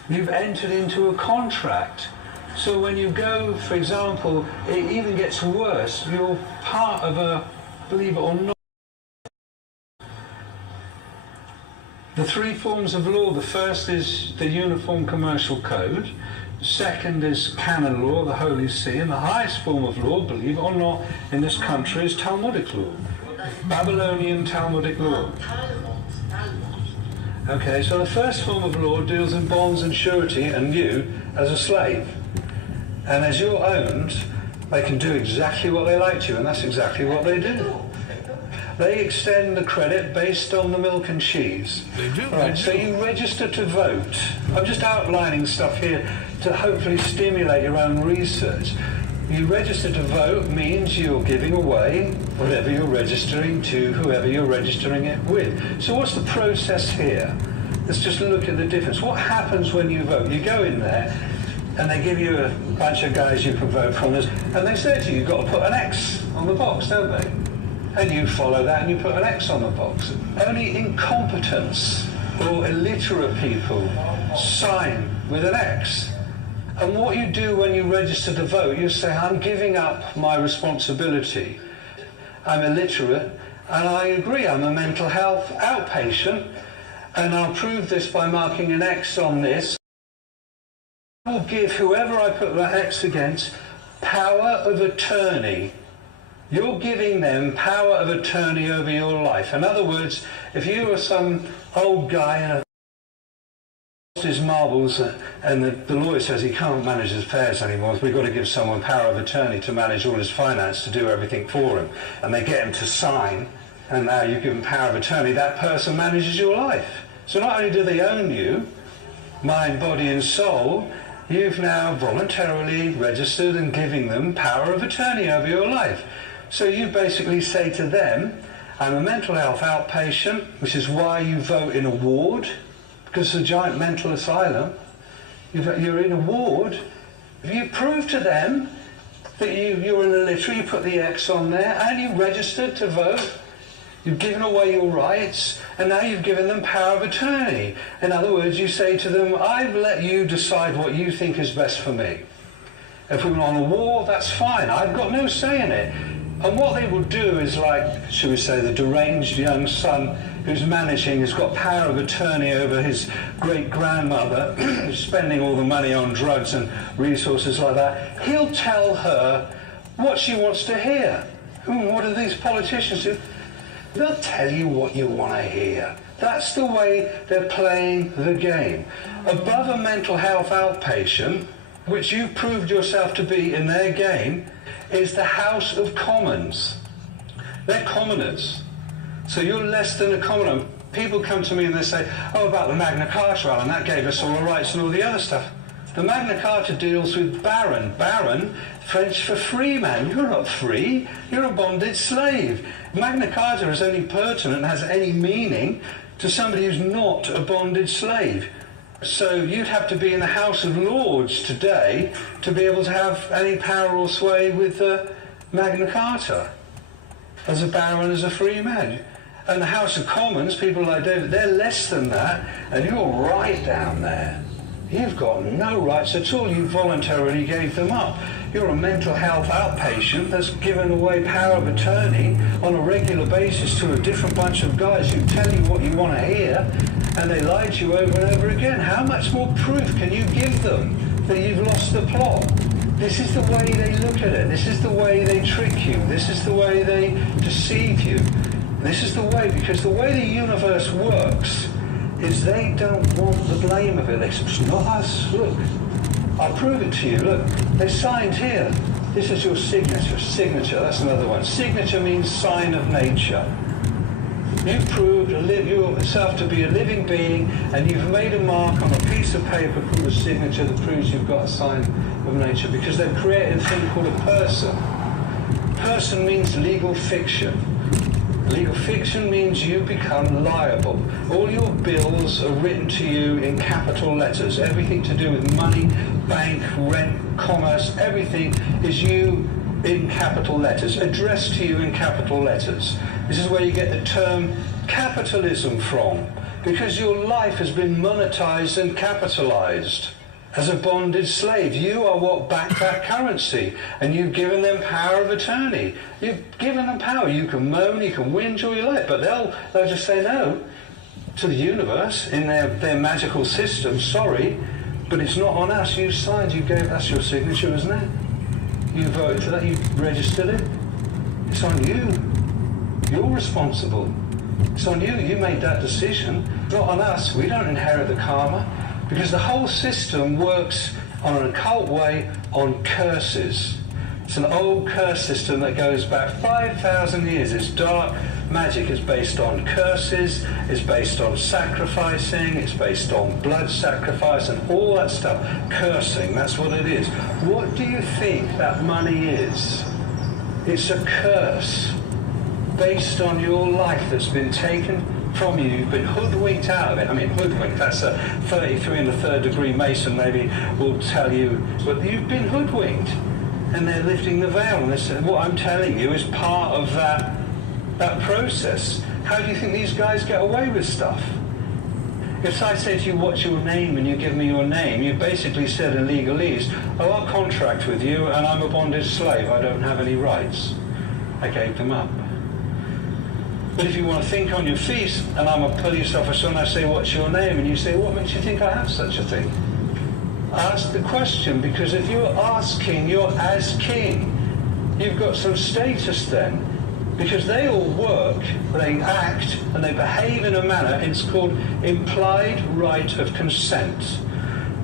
You've entered into a contract. So when you go, for example, it even gets worse. You're part of a, believe it or not, the three forms of law. The first is the Uniform Commercial Code. The second is canon law, the Holy See. And the highest form of law, believe it or not, in this country is Talmudic law. Babylonian Talmudic law. Okay, so the first form of law deals in bonds and surety and you as a slave. And as you're owned, they can do exactly what they like to you, and that's exactly what they do. They extend the credit based on the milk and cheese. They do. Right, so you register to vote. I'm just outlining stuff here to hopefully stimulate your own research. You register to vote means you're giving away whatever you're registering to whoever you're registering it with. So what's the process here? Let's just look at the difference. What happens when you vote? You go in there and they give you a bunch of guys you can vote from, and they say to you, you've got to put an X on the box, don't they? and you follow that and you put an X on the box. Only incompetence or illiterate people sign with an X. And what you do when you register to vote, you say, I'm giving up my responsibility. I'm illiterate, and I agree, I'm a mental health outpatient, and I'll prove this by marking an X on this. I will give whoever I put that X against power of attorney. You're giving them power of attorney over your life. In other words, if you were some old guy and his marbles and the lawyer says he can't manage his affairs anymore, we've got to give someone power of attorney to manage all his finance, to do everything for him, and they get him to sign, and now you give him power of attorney, that person manages your life. So not only do they own you, mind, body and soul, you've now voluntarily registered and giving them power of attorney over your life. So you basically say to them, I'm a mental health outpatient, which is why you vote in a ward, because it's a giant mental asylum. You're in a ward. If you prove to them that you're an illiterate, you put the X on there, and you registered to vote, you've given away your rights, and now you've given them power of attorney. In other words, you say to them, I've let you decide what you think is best for me. If we were on a war, that's fine. I've got no say in it. And what they will do is, like, shall we say, the deranged young son who's managing, has got power of attorney over his great-grandmother, who's spending all the money on drugs and resources like that. He'll tell her what she wants to hear. What do these politicians do? They'll tell you what you want to hear. That's the way they're playing the game. Above a mental health outpatient, which you've proved yourself to be in their game, is the House of Commons. They're commoners. So you're less than a commoner. People come to me and they say, oh, about the Magna Carta, Alan, that gave us all the rights and all the other stuff. The Magna Carta deals with baron. Baron, French for free man. You're not free. You're a bonded slave. Magna Carta is only pertinent, has any meaning, to somebody who's not a bonded slave. So you'd have to be in the House of Lords today to be able to have any power or sway with Magna Carta as a baron, as a free man. And the House of Commons, people like David, they're less than that, and you're right down there. You've got no rights at all. You voluntarily gave them up. You're a mental health outpatient that's given away power of attorney on a regular basis to a different bunch of guys who tell you what you want to hear, and they lie to you over and over again. How much more proof can you give them that you've lost the plot? This is the way they look at it. This is the way they trick you. This is the way they deceive you. This is the way, because the way the universe works is they don't want the blame of it. They say, it's not us. Look, I'll prove it to you. Look, they signed here. This is your signature. Signature, that's another one. Signature means sign of nature. You've proved yourself to be a living being, and you've made a mark on a piece of paper called a signature that proves you've got a sign of nature, because they've created a thing called a person. Person means legal fiction. Legal fiction means you become liable. All your bills are written to you in capital letters. Everything to do with money, bank, rent, commerce, everything is you in capital letters, addressed to you in capital letters. This is where you get the term capitalism from, because your life has been monetized and capitalized. As a bonded slave, you are what backed that currency, and you've given them power of attorney. You've given them power. You can moan, you can whinge all you like, but they'll just say no to the universe in their magical system. Sorry, but it's not on us. You signed, you gave us your signature, isn't it? You voted for that, you registered it. It's on you. You're responsible. It's on you. You made that decision. Not on us. We don't inherit the karma. Because the whole system works on an occult way on curses. It's an old curse system that goes back 5,000 years. It's dark magic. It's based on curses. It's based on sacrificing. It's based on blood sacrifice and all that stuff. Cursing, that's what it is. What do you think that money is? It's a curse based on your life that's been taken from you. You've been hoodwinked out of it. I mean, hoodwinked, that's a 33 and a third degree Mason maybe will tell you, but you've been hoodwinked. And they're lifting the veil, and they say, what I'm telling you is part of that that process, how do you think these guys get away with stuff? If I say to you, what's your name, and you give me your name, you basically said in legalese, oh, I'll contract with you, and I'm a bonded slave, I don't have any rights. I gave them up. But if you want to think on your feet, and I'm a police officer, and I say, what's your name? And you say, what makes you think I have such a thing? Ask the question, because if you're asking, you're as king. You've got some status then, because they all work, they act, and they behave in a manner, it's called implied right of consent.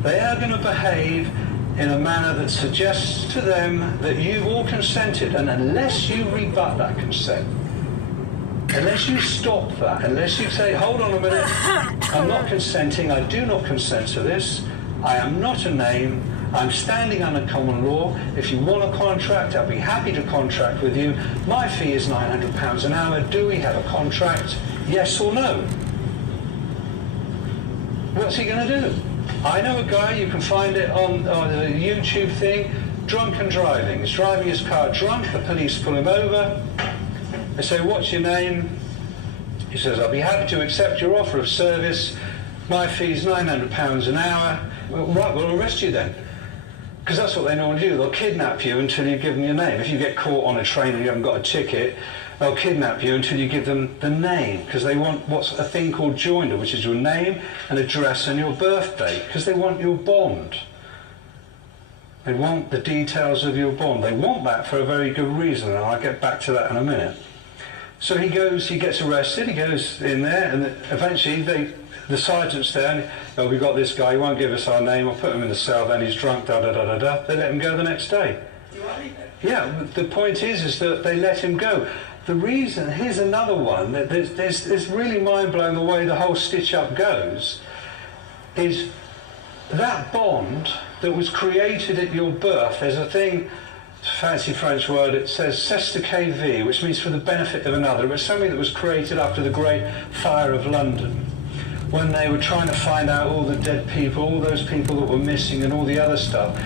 They are going to behave in a manner that suggests to them that you've all consented, and unless you rebut that consent, unless you stop that, unless you say, hold on a minute, I'm not consenting, I do not consent to this, I am not a name, I'm standing under common law. If you want a contract, I'll be happy to contract with you. My fee is £900 an hour. Do we have a contract? Yes or no? What's he going to do? I know a guy, you can find it on a YouTube thing, drunken driving. He's driving his car drunk, the police pull him over. They say, what's your name? He says, I'll be happy to accept your offer of service. My fee's £900 an hour. Well, right, we'll arrest you then. Because that's what they normally do. They'll kidnap you until you give them your name. If you get caught on a train and you haven't got a ticket, they'll kidnap you until you give them the name. Because they want what's a thing called joinder, which is your name and address and your birthday. Because they want your bond. They want the details of your bond. They want that for a very good reason, and I'll get back to that in a minute. So he gets arrested, he goes in there, and eventually the sergeant's there, and, oh, we've got this guy, he won't give us our name, I'll put him in the cell, then he's drunk, da-da-da-da-da. They let him go the next day. Yeah, the point is that they let him go. The reason, here's another one, that there's really mind-blowing the way the whole stitch-up goes, is that bond that was created at your birth, there's a thing, it's a fancy French word, it says c'est KV, which means for the benefit of another. It was something that was created after the Great Fire of London, when they were trying to find out all the dead people, all those people that were missing and all the other stuff.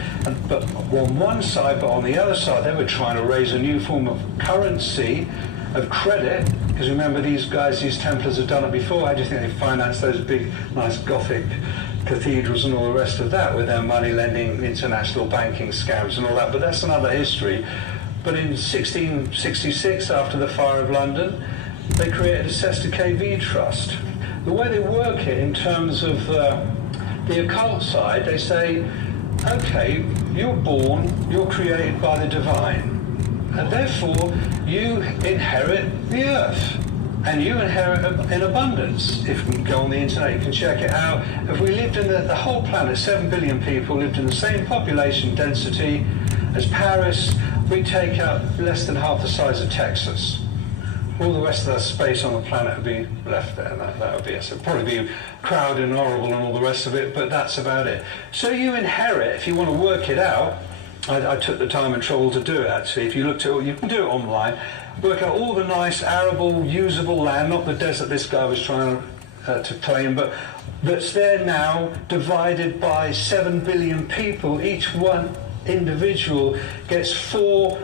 But on one side, but on the other side, they were trying to raise a new form of currency, of credit, because remember these guys, these Templars have done it before. How do you think they financed those big, nice Gothic cathedrals and all the rest of that with their money lending, international banking scams and all that? But that's another history. But in 1666, after the Fire of London, they created a Sesta KV trust. The way they work it in terms of the occult side, they say, okay, you're born, you're created by the divine, and therefore you inherit the earth, and you inherit in abundance. If you go on the internet, you can check it out. If we lived in the whole planet, 7 billion people lived in the same population density as Paris, we'd take up less than half the size of Texas. All the rest of the space on the planet would be left there. That would be it. So it'd probably be crowded and horrible and all the rest of it, but that's about it. So you inherit, if you want to work it out, I took the time and trouble to do it actually. If you looked at it, you can do it online, work out all the nice arable, usable land, not the desert this guy was trying to claim, but that's there now, divided by 7 billion people. Each one individual gets 4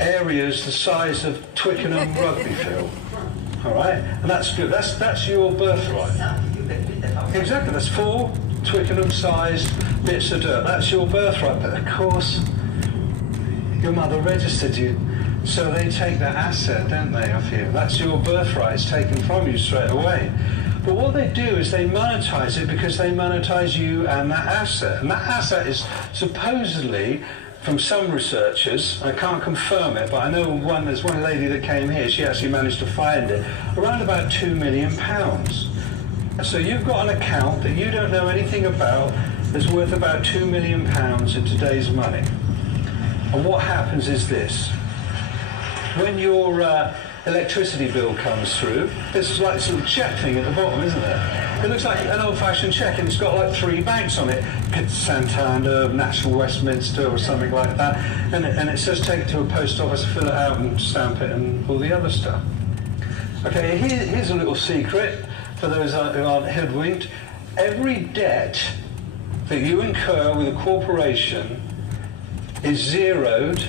areas the size of Twickenham rugby field. All right, and that's good. That's your birthright. Exactly. That's 4 Twickenham-sized bits of dirt. That's your birthright. But of course, your mother registered you, so they take that asset, don't they, off you? That's your birthright. It's taken from you straight away. But what they do is they monetize it, because they monetize you and that asset. And that asset is supposedly, from some researchers, I can't confirm it, but I know there's one lady that came here, she actually managed to find it, around about £2 million. So you've got an account that you don't know anything about that's worth about £2 million in today's money. And what happens is this. When your electricity bill comes through, there's like this little check thing at the bottom, isn't there? It looks like an old-fashioned check, and it's got like 3 banks on it. Santander, National Westminster, or something like that. And it says take it to a post office, fill it out and stamp it and all the other stuff. Okay, here's a little secret for those who aren't hoodwinked. Every debt that you incur with a corporation is zeroed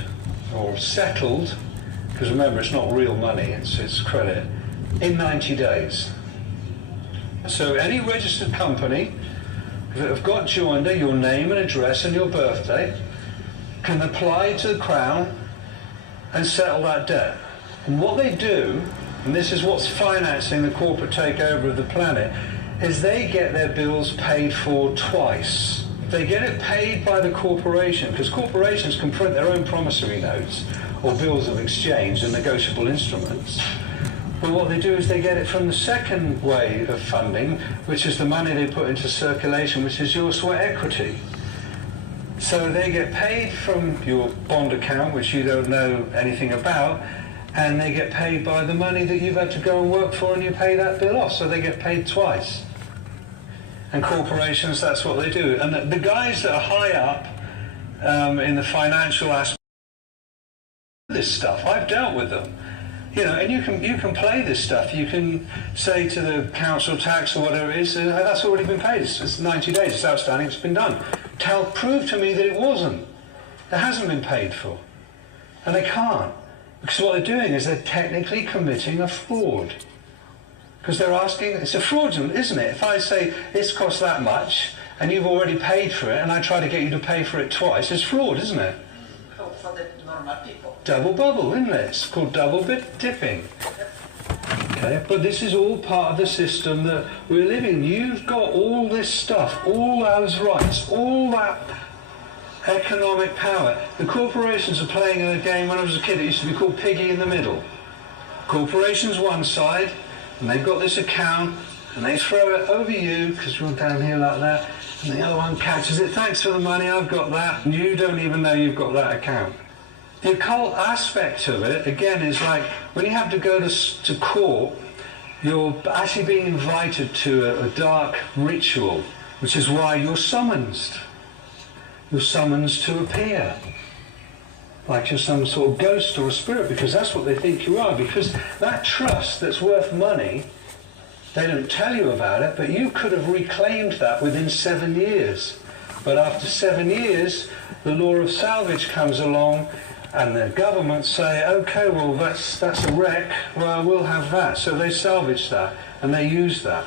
or settled because remember, it's not real money, it's credit, in 90 days. So any registered company that have got joinder, your name and address and your birthday, can apply to the Crown and settle that debt. And what they do, and this is what's financing the corporate takeover of the planet, is they get their bills paid for twice. They get it paid by the corporation, because corporations can print their own promissory notes or bills of exchange and negotiable instruments. But what they do is they get it from the second way of funding, which is the money they put into circulation, which is your sweat equity. So they get paid from your bond account, which you don't know anything about, and they get paid by the money that you've had to go and work for, and you pay that bill off. So they get paid twice. And corporations, that's what they do. And the guys that are high up in the financial aspect of this stuff, I've dealt with them. You know, and you can play this stuff. You can say to the council tax or whatever it is, that's already been paid. It's 90 days. It's outstanding. It's been done. Prove to me that it wasn't. It hasn't been paid for, and they can't, because what they're doing is they're technically committing a fraud. Because they're asking, it's a fraudulent, isn't it? If I say it's cost that much and you've already paid for it, and I try to get you to pay for it twice, it's fraud, isn't it? For the normal people. Double bubble, isn't it? It's called double bit tipping. Okay, but this is all part of the system that we're living. You've got all this stuff, all those rights, all that economic power. The corporations are playing in a game. When I was a kid, it used to be called Piggy in the Middle. Corporations one side, and they've got this account, and they throw it over you, because you're down here like that, and the other one catches it. Thanks for the money, I've got that, and you don't even know you've got that account. The occult aspect of it, again, is like when you have to go to court, you're actually being invited to a dark ritual, which is why you're summoned. You're summoned to appear, like you're some sort of ghost or a spirit, because that's what they think you are. Because that trust that's worth money, they don't tell you about it, but you could have reclaimed that within 7 years. But after 7 years, the law of salvage comes along, and the government say, okay, well, that's a wreck, well, we'll have that. So they salvage that, and they use that.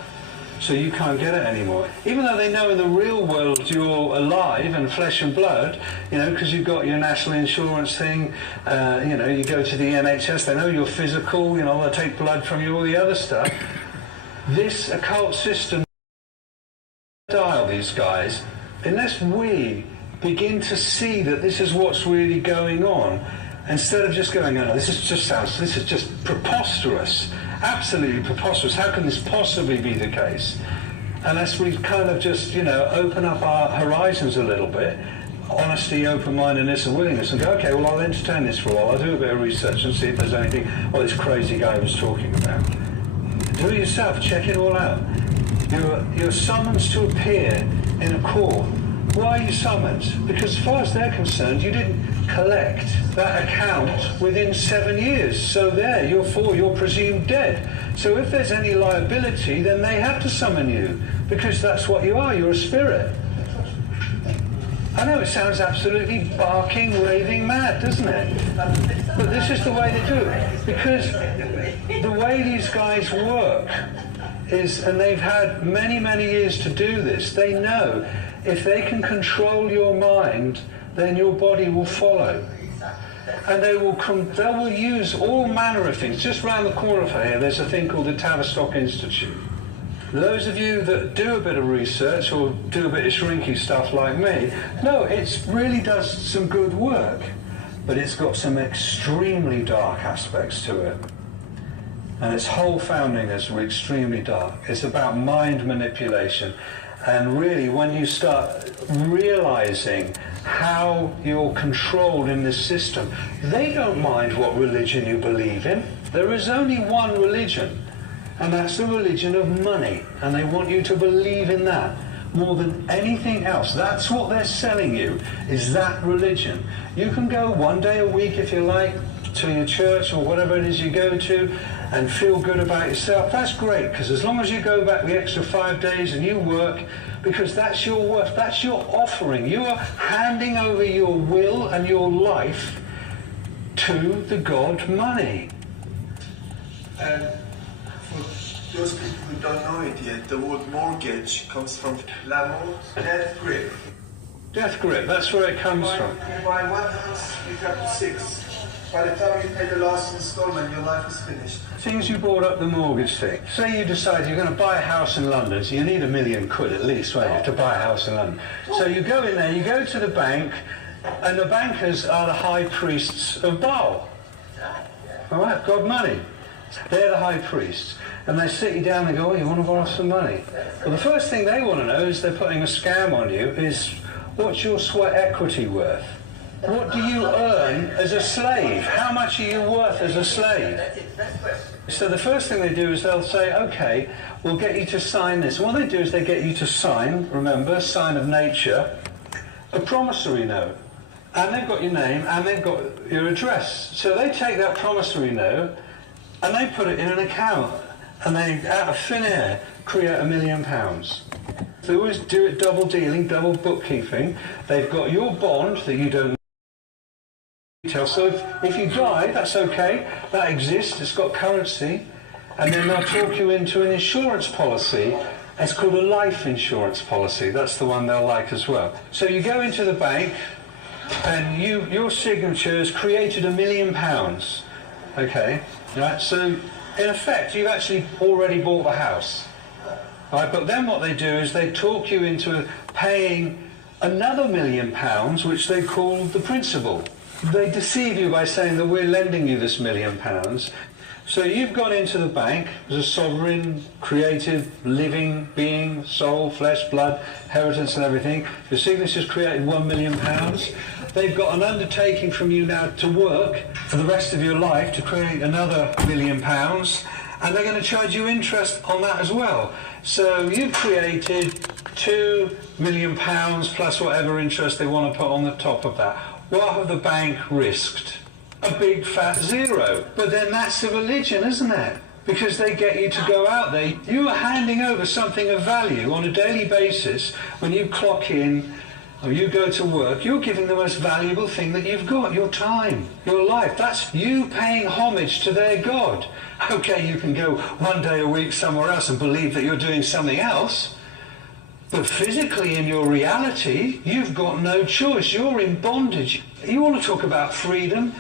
So you can't get it anymore. Even though they know in the real world you're alive and flesh and blood, you know, because you've got your national insurance thing, you know, you go to the NHS, they know you're physical, you know, they take blood from you, all the other stuff. This occult system, dial these guys, unless we begin to see that this is what's really going on, instead of just going, oh, no, this is just preposterous, absolutely preposterous. How can this possibly be the case? Unless we kind of just, you know, open up our horizons a little bit, honesty, open-mindedness and willingness, and go, okay, well, I'll entertain this for a while. I'll do a bit of research and see if there's anything, what this crazy guy was talking about. Do it yourself, check it all out. You're summoned to appear in a court. Why are you summoned? Because as far as they're concerned, you didn't collect that account within 7 years. So there, you're presumed dead. So if there's any liability, then they have to summon you, because that's what you are, you're a spirit. I know it sounds absolutely barking, raving mad, doesn't it? But this is the way they do it. Because the way these guys work is, and they've had many, many years to do this, they know if they can control your mind, then your body will follow. And they will use all manner of things. Just round the corner from here, there's a thing called the Tavistock Institute. Those of you that do a bit of research or do a bit of shrinky stuff like me, no, it really does some good work, but it's got some extremely dark aspects to it. And its whole founding is extremely dark. It's about mind manipulation. And really, when you start realizing how you're controlled in this system, they don't mind what religion you believe in. There is only one religion, and that's the religion of money. And they want you to believe in that more than anything else. That's what they're selling you, is that religion. You can go one day a week, if you like, to your church or whatever it is you go to, and feel good about yourself. That's great, because as long as you go back the extra 5 days and you work, because that's your worth, that's your offering. You are handing over your will and your life to the god money. And for those people who don't know it yet, the word mortgage comes from l'amour, death grip. Death grip, that's where it comes from. You buy one house, you got 6. By the time you pay the last installment, your life is finished. Things you brought up the mortgage thing. Say you decide you're going to buy a house in London, so you need £1 million at least, won't you, to buy a house in London. So you go in there, you go to the bank, and the bankers are the high priests of Baal. All right, God money. They're the high priests. And they sit you down and go, oh, you want to borrow some money? Well, the first thing they want to know is they're putting a scam on you is, what's your sweat equity worth? What do you earn as a slave? How much are you worth as a slave? So the first thing they do is they'll say, okay, we'll get you to sign this. And what they do is they get you to sign, remember, sign of nature, a promissory note. And they've got your name and they've got your address. So they take that promissory note and they put it in an account. And they, out of thin air, create £1 million. They always do it double dealing, double bookkeeping. They've got your bond that you don't detail. So if you die, that's okay. That exists. It's got currency. And then they'll talk you into an insurance policy. It's called a life insurance policy. That's the one they'll like as well. So you go into the bank, and your signature has created £1 million. Okay, right? So in effect, you've actually already bought the house. Right, but then what they do is they talk you into paying another £1 million, which they call the principal. They deceive you by saying that we're lending you this £1 million. So you've gone into the bank as a sovereign, creative, living being, soul, flesh, blood, inheritance and everything. Your signature's created £1 million. They've got an undertaking from you now to work for the rest of your life to create another £1 million. And they're going to charge you interest on that as well. So you've created £2 million plus whatever interest they want to put on the top of that. What have the bank risked? A big fat zero. But then that's the religion, isn't it? Because they get you to go out there. You are handing over something of value on a daily basis. When you clock in or you go to work, you're giving the most valuable thing that you've got, your time, your life. That's you paying homage to their God. Okay, you can go one day a week somewhere else and believe that you're doing something else. But physically, in your reality, you've got no choice. You're in bondage. You want to talk about freedom?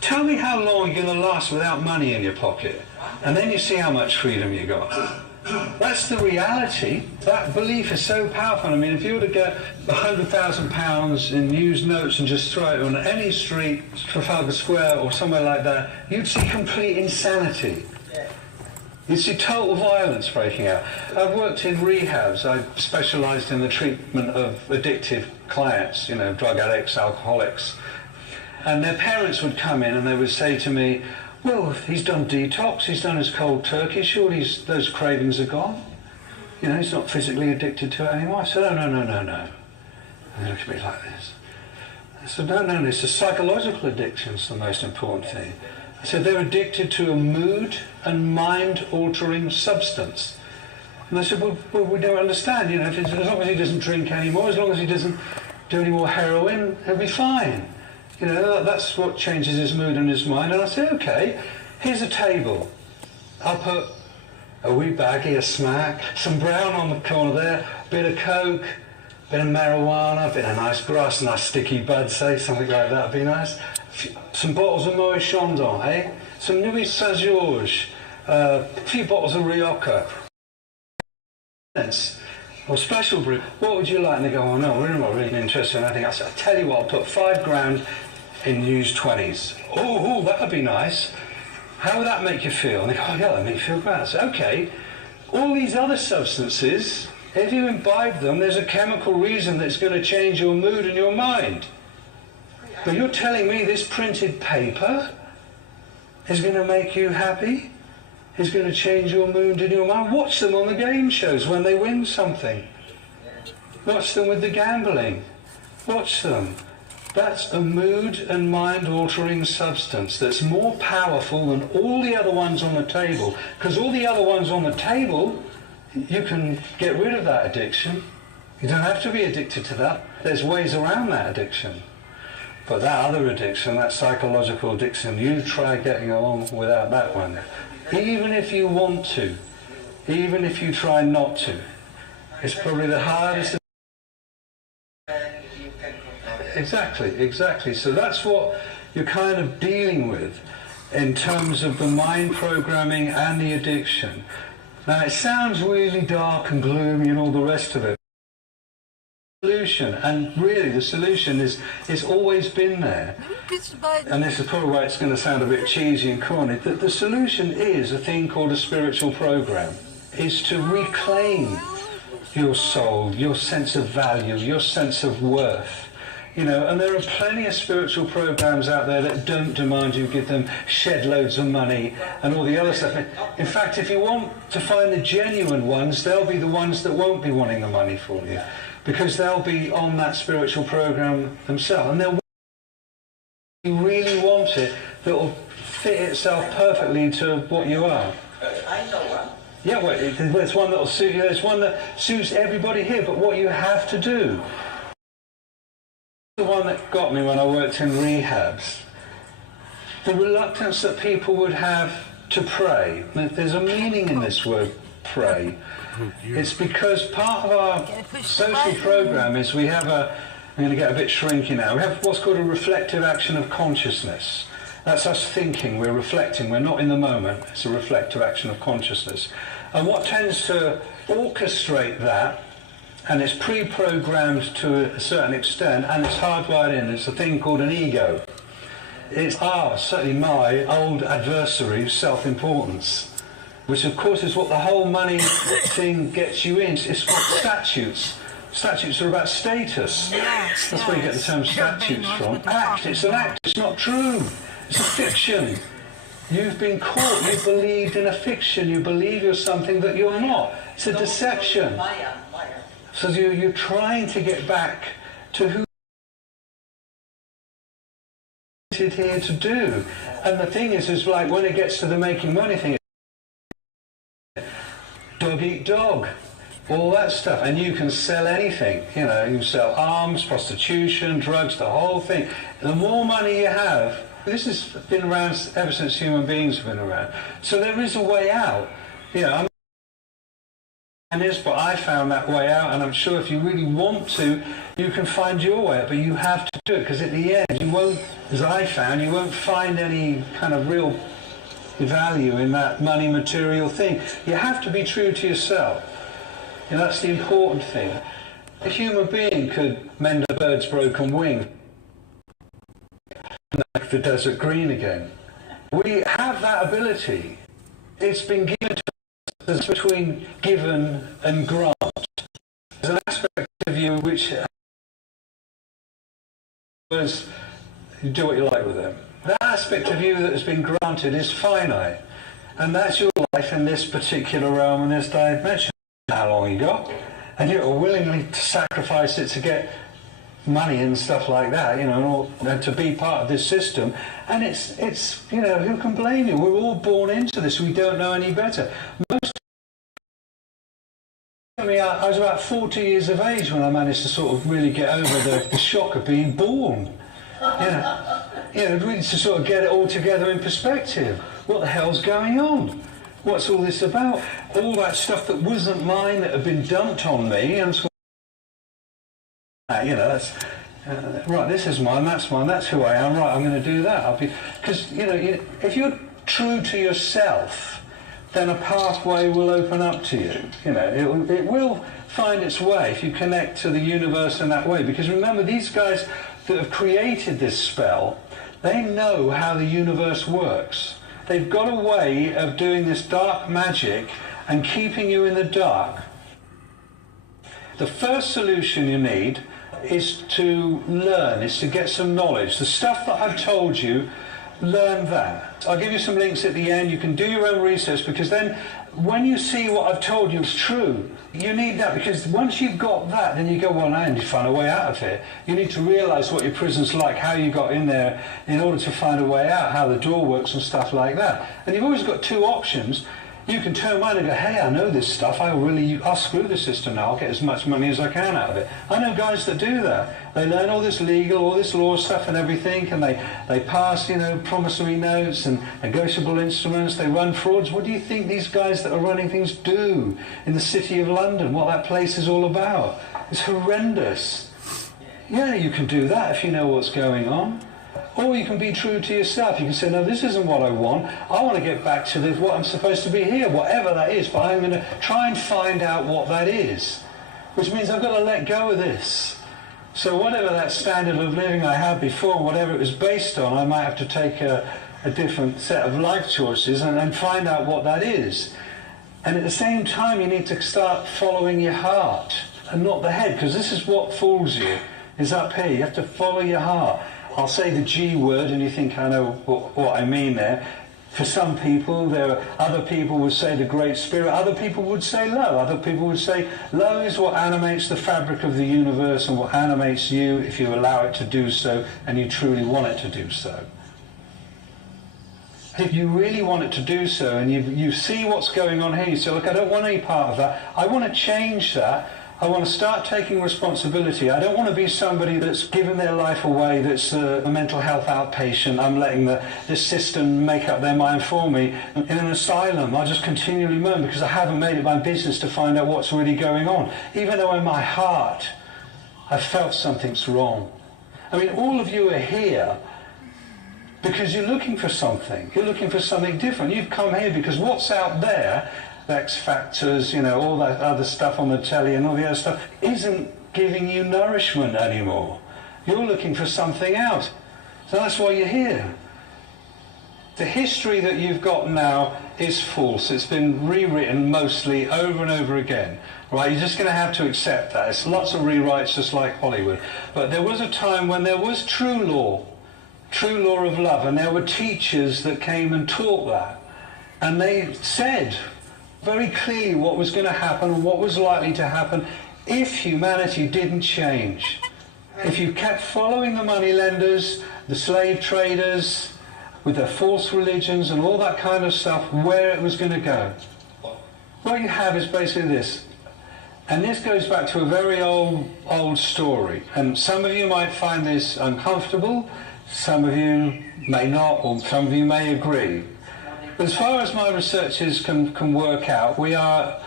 Tell me how long you're going to last without money in your pocket. And then you see how much freedom you got. That's the reality. That belief is so powerful. I mean, if you were to get £100,000 in used notes and just throw it on any street, Trafalgar Square or somewhere like that, you'd see complete insanity. You'd see total violence breaking out. I've worked in rehabs. I've specialised in the treatment of addictive clients, you know, drug addicts, alcoholics. And their parents would come in and they would say to me, well, he's done detox, he's done his cold turkey, surely those cravings are gone. You know, he's not physically addicted to it anymore. I said, oh, no. And they looked at me like this. I said, no, it's a psychological addiction is the most important thing. I said, they're addicted to a mood and mind-altering substance. And they said, well, we don't understand, you know, as long as he doesn't drink anymore, as long as he doesn't do any more heroin, he'll be fine. You know, that's what changes his mood and his mind. And I say, okay, here's a table. I'll put a wee baggie of smack, some brown on the corner there, a bit of coke, a bit of marijuana, a bit of nice grass, nice sticky bud, say, something like that would be nice. Some bottles of Moet Chandon, eh? Some Nuit Saint-Georges, a few bottles of Rioja. Or special brew. What would you like? And they go, oh no, we're not really interested in anything. I said, I tell you what, I'll put £5,000 in used 20s. Oh, that would be nice. How would that make you feel? And they go, oh yeah, that'd make you feel great. I said, okay, all these other substances, if you imbibe them, there's a chemical reason that's going to change your mood and your mind. But you're telling me this printed paper is going to make you happy? Is going to change your mood and your mind? Watch them on the game shows when they win something. Watch them with the gambling. Watch them. That's a mood and mind-altering substance that's more powerful than all the other ones on the table. Because all the other ones on the table, you can get rid of that addiction. You don't have to be addicted to that. There's ways around that addiction. But that other addiction, that psychological addiction, you try getting along without that one. Even if you want to, even if you try not to, it's probably the hardest. Exactly. So that's what you're kind of dealing with in terms of the mind programming and the addiction. Now it sounds really dark and gloomy and all the rest of it. Solution, and really the solution is always been there. And this is probably why it's going to sound a bit cheesy and corny. That the solution is a thing called a spiritual program. Is to reclaim your soul, your sense of value, your sense of worth. You know, and there are plenty of spiritual programs out there that don't demand you give them shed loads of money and all the other stuff. In fact, if you want to find the genuine ones, they'll be the ones that won't be wanting the money for you, because they'll be on that spiritual program themselves, and they'll you really want it that will fit itself perfectly to what you are. I know one. Yeah, well, there's one that will suit you. There's one that suits everybody here. But what you have to do, the one that got me when I worked in rehabs, the reluctance that people would have to pray. There's a meaning in this word, pray. It's because part of our social program is we have I'm going to get a bit shrinky now. We have what's called a reflective action of consciousness. That's us thinking, we're reflecting, we're not in the moment. It's a reflective action of consciousness. And what tends to orchestrate that, and it's pre-programmed to a certain extent, and it's hardwired in, it's a thing called an ego. It's certainly my old adversary, self-importance, which of course is what the whole money thing gets you in. It's what statutes. Statutes are about status. Yes, That's where you get the term statutes from. Act, it's an act, it's not true. It's a fiction. You've been caught, you believed in a fiction, you believe you're something that you're not. It's a deception. Maya. So you're trying to get back to who you're here to do. And the thing is like when it gets to the making money thing, dog eat dog. All that stuff, and you can sell anything. You know, you can sell arms, prostitution, drugs, the whole thing. The more money you have, this has been around ever since human beings have been around. So there is a way out. You know, but I found that way out, and I'm sure if you really want to, you can find your way out. But you have to do it, because at the end, you won't, as I found, you won't find any kind of real value in that money material thing. You have to be true to yourself. And that's the important thing. A human being could mend a bird's broken wing and make the desert green again. We have that ability. It's been given to us. There's between given and grant. There's an aspect of you which was you do what you like with them. That aspect of you that has been granted is finite. And that's your life in this particular realm and this dimension. How long you got, and you're willingly to sacrifice it to get money and stuff like that, you know, and to be part of this system. And it's you know, who can blame you? We're all born into this. We don't know any better. I was about 40 years of age when I managed to sort of really get over the shock of being born. You know, really to sort of get it all together in perspective. What the hell's going on? What's all this about? All that stuff that wasn't mine, that had been dumped on me, and you know, that's right. This is mine. That's who I am. Right, I'm going to do that. Because you know, if you're true to yourself, then a pathway will open up to you. You know, it will find its way if you connect to the universe in that way. Because remember, these guys that have created this spell, they know how the universe works. They've got a way of doing this dark magic and keeping you in the dark. The first solution you need is to learn, is to get some knowledge. The stuff that I've told you, learn that. I'll give you some links at the end. You can do your own research, because then when you see what I've told you is true, you need that, because once you've got that, then you go, well, I need to find a way out of it. You need to realise what your prison's like, how you got in there in order to find a way out, how the door works and stuff like that. And you've always got two options. You can turn around and go, hey, I know this stuff, I'll screw the system now, I'll get as much money as I can out of it. I know guys that do that. They learn all this legal, all this law stuff and everything, and they pass, promissory notes and negotiable instruments, they run frauds. What do you think these guys that are running things do in the City of London, what that place is all about? It's horrendous. Yeah, you can do that if you know what's going on. Or you can be true to yourself. You can say, no, this isn't what I want. I want to get back to what I'm supposed to be here, whatever that is. But I'm going to try and find out what that is, which means I've got to let go of this. So whatever that standard of living I had before, whatever it was based on, I might have to take a different set of life choices and find out what that is. And at the same time, you need to start following your heart and not the head, because this is what fools you, is up here. You have to follow your heart. I'll say the G word and you think I know what I mean there. For some people, other people would say the Great Spirit, other people would say love, other people would say love is what animates the fabric of the universe and what animates you if you allow it to do so and you truly want it to do so. If you really want it to do so and you see what's going on here, you say, look, I don't want any part of that, I want to change that. I want to start taking responsibility. I don't want to be somebody that's given their life away, that's a mental health outpatient. I'm letting this system make up their mind for me. In an asylum, I just continually moan because I haven't made it my business to find out what's really going on. Even though in my heart, I felt something's wrong. I mean, all of you are here because you're looking for something. You're looking for something different. You've come here because what's out there, X Factors, all that other stuff on the telly and all the other stuff, isn't giving you nourishment anymore. You're looking for something else. So that's why you're here. The history that you've got now is false. It's been rewritten mostly over and over again. Right? You're just going to have to accept that. It's lots of rewrites just like Hollywood. But there was a time when there was true law of love, and there were teachers that came and taught that. And they said very clearly what was going to happen and what was likely to happen if humanity didn't change. If you kept following the moneylenders, the slave traders, with their false religions and all that kind of stuff, where it was going to go. What you have is basically this. And this goes back to a very old story. And some of you might find this uncomfortable, some of you may not, or some of you may agree. As far as my researchers can work out, we are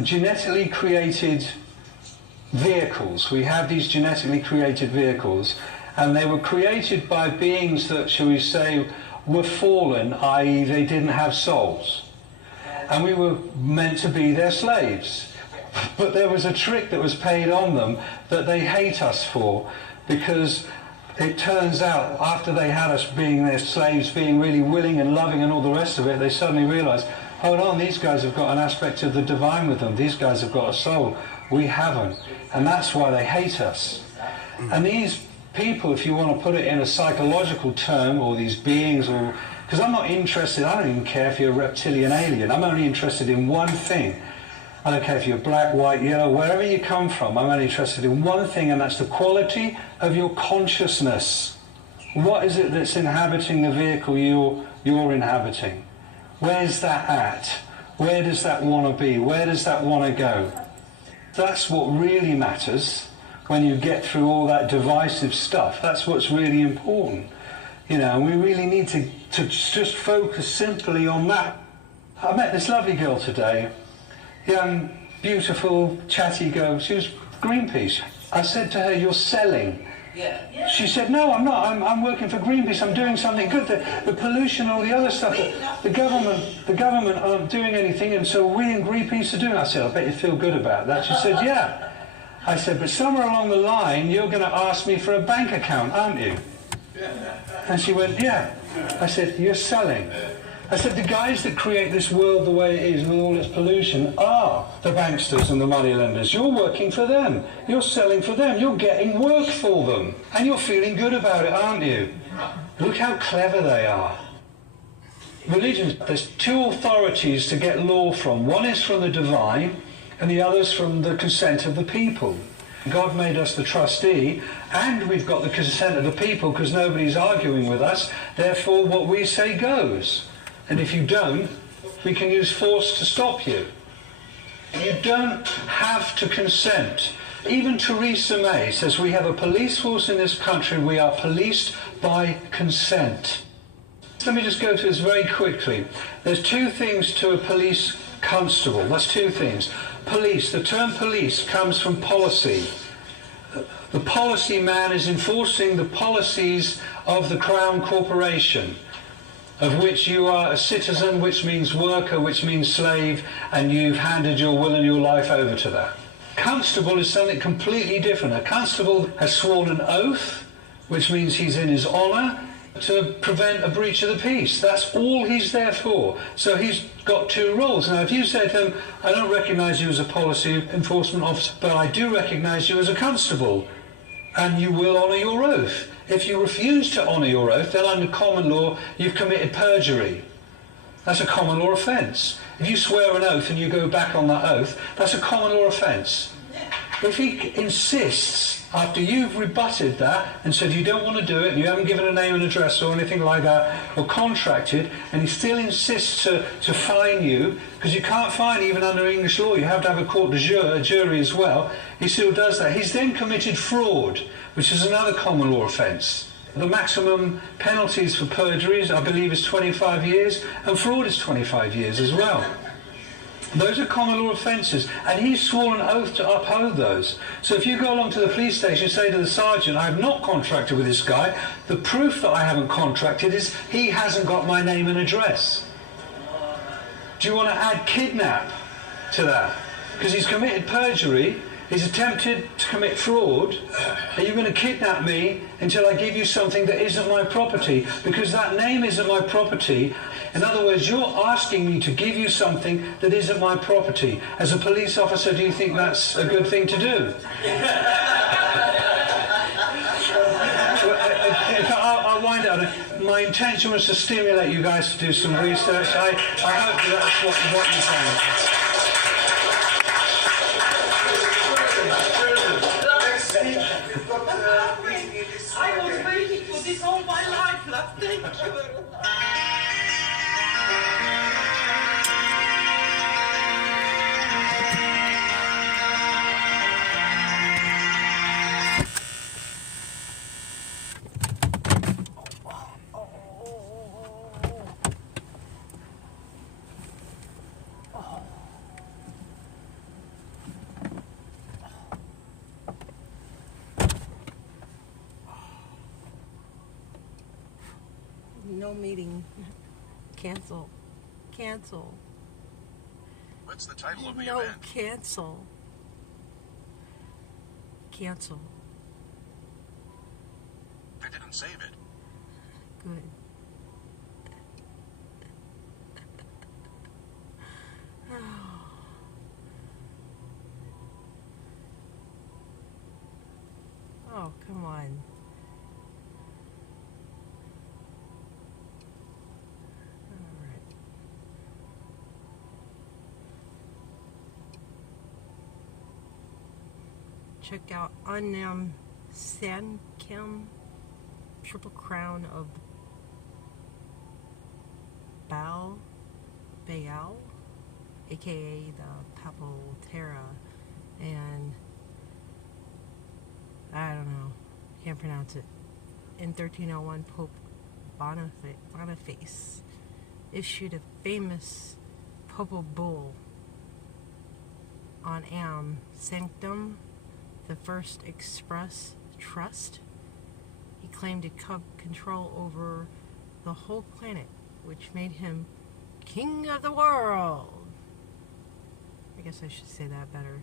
genetically created vehicles. We have these genetically created vehicles, and they were created by beings that, shall we say, were fallen, i.e. they didn't have souls. And we were meant to be their slaves. But there was a trick that was paid on them that they hate us for, because it turns out, after they had us being their slaves, being really willing and loving and all the rest of it, they suddenly realised, hold on, these guys have got an aspect of the divine with them. These guys have got a soul. We haven't. And that's why they hate us. And these people, if you want to put it in a psychological term, or these beings, or because I'm not interested, I don't even care if you're a reptilian alien. I'm only interested in one thing. I don't care if you're black, white, yellow, wherever you come from, I'm only interested in one thing, and that's the quality of your consciousness. What is it that's inhabiting the vehicle you're inhabiting? Where's that at? Where does that want to be? Where does that want to go? That's what really matters when you get through all that divisive stuff. That's what's really important. And we really need to just focus simply on that. I met this lovely girl today. Young, beautiful, chatty girl. She was Greenpeace. I said to her, you're selling. Yeah. She said, no, I'm not. I'm working for Greenpeace. I'm doing something good. The pollution and all the other stuff, the government aren't doing anything, and so we in Greenpeace are doing. I said, I bet you feel good about that. She said, yeah. I said, but somewhere along the line, you're going to ask me for a bank account, aren't you? And she went, yeah. I said, you're selling. I said, the guys that create this world the way it is with all its pollution are the banksters and the moneylenders. You're working for them. You're selling for them. You're getting work for them. And you're feeling good about it, aren't you? Look how clever they are. Religion, there's two authorities to get law from. One is from the divine, and the other's from the consent of the people. God made us the trustee, and we've got the consent of the people because nobody's arguing with us. Therefore, what we say goes. And if you don't, We can use force to stop you. You don't have to consent. Even Theresa May says we have a police force in this country, we are policed by consent. Let me just go through this very quickly. There's two things to a police constable. That's two things. Police, the term police comes from policy. The policy man is enforcing the policies of the Crown Corporation, of which you are a citizen, which means worker, which means slave, and you've handed your will and your life over to that. Constable is something completely different. A constable has sworn an oath, which means he's in his honour, to prevent a breach of the peace. That's all he's there for. So he's got two roles. Now, if you say to him, I don't recognise you as a policy enforcement officer, but I do recognise you as a constable, and you will honour your oath. If you refuse to honour your oath, then under common law, you've committed perjury. That's a common law offence. If you swear an oath and you go back on that oath, that's a common law offence. If he insists, after you've rebutted that and said you don't want to do it, and you haven't given a name and address or anything like that, or contracted, and he still insists to fine you, because you can't fine even under English law, you have to have a court de jure, a jury as well, he still does that. He's then committed fraud, which is another common law offence. The maximum penalties for perjuries, I believe, is 25 years, and fraud is 25 years as well. Those are common law offences, and he's sworn an oath to uphold those. So if you go along to the police station and say to the sergeant, I have not contracted with this guy, the proof that I haven't contracted is he hasn't got my name and address. Do you want to add kidnap to that? Because he's committed perjury, he's attempted to commit fraud, and you're going to kidnap me until I give you something that isn't my property, because that name isn't my property. In other words, you're asking me to give you something that isn't my property. As a police officer, do you think that's a good thing to do? I'll wind up. My intention was to stimulate you guys to do some research. I hope that's what you're saying. I was waiting for this all my life. Thank you. No meeting. Cancel. Cancel. What's the title of the No, event? cancel. Cancel. I didn't save it. Good. Oh, come on. Check out Unnam Sankim, Triple Crown of Baal, aka the Papal Terra, and I don't know, can't pronounce it. In 1301, Pope Boniface issued a famous papal bull on Am Sanctum, the first express trust. He claimed to have control over the whole planet, which made him king of the world. I guess I should say that better.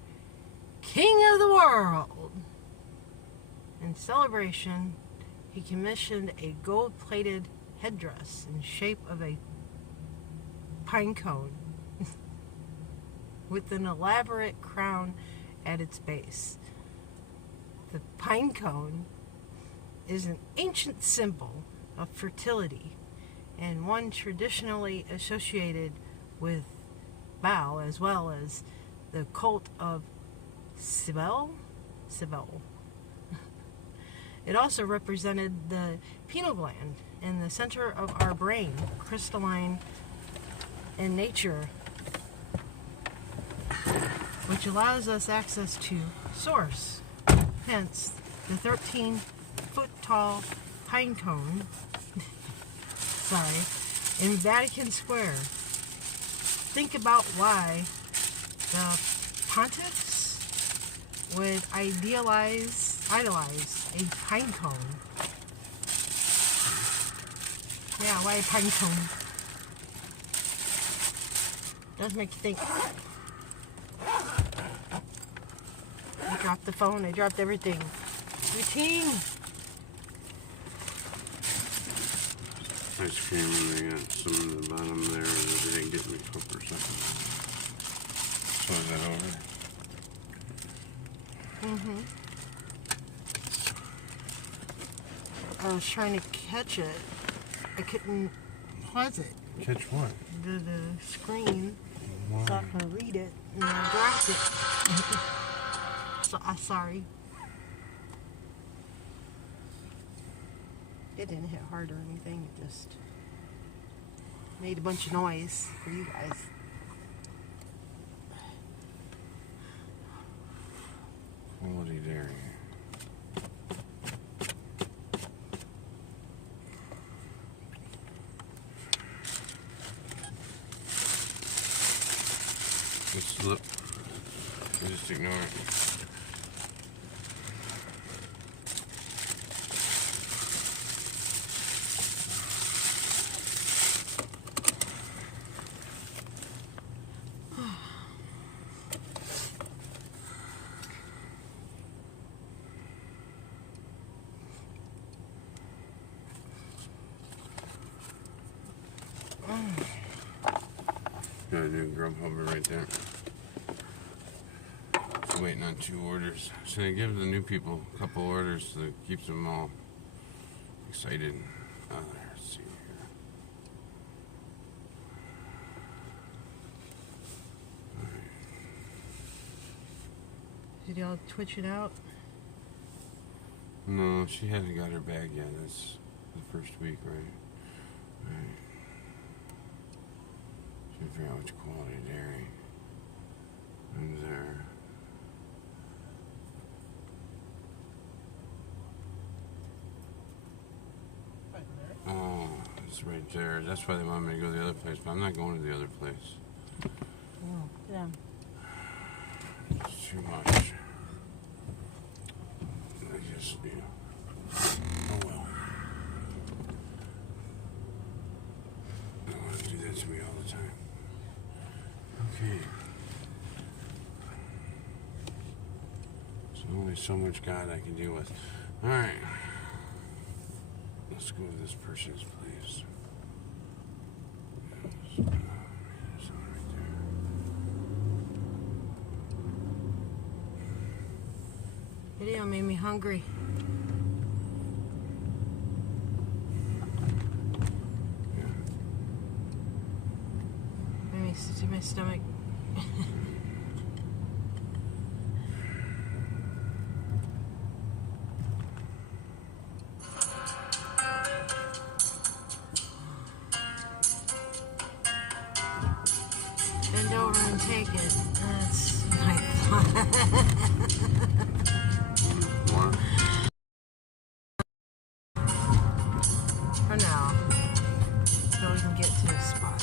King of the world! In celebration, he commissioned a gold-plated headdress in shape of a pine cone with an elaborate crown at its base. The pine cone is an ancient symbol of fertility and one traditionally associated with Baal, as well as the cult of Cybele. It also represented the pineal gland in the center of our brain, crystalline in nature, which allows us access to source. Hence, the 13-foot tall pine cone, in Vatican Square. Think about why the pontiffs would idolize a pine cone. Yeah, why a pine cone? Does make you think. I dropped the phone, I dropped everything. Routine. Ice cream, and they got some in the bottom there that they didn't get in the cup or something. So is that over? I was trying to catch it. I couldn't pause it. Catch what? The screen. Why? So I can read it. And I dropped it. So I'm sorry. It didn't hit hard or anything. It just made a bunch of noise for you guys. Quality dairy. Just look. Just ignore it. Got a new Grubhub right there. Waiting on 2 orders. Should I give the new people a couple orders that keeps them all excited? Let's see here. Did y'all twitch it out? No, she hasn't got her bag yet. That's the first week, right? Right. Should figure out which quality dairy is there. Oh, it's right there. That's why they want me to go to the other place, but I'm not going to the other place. Oh, yeah. It's too much. I just, oh well. They want to do that to me all the time. Okay. There's only so much God I can deal with. Alright. Let's go to this person's place. Yes. There's one right there. Video made me hungry. Yeah. Made me sick to my stomach. Bend over and take it. That's my plan. More? For now. So we can get to the spot.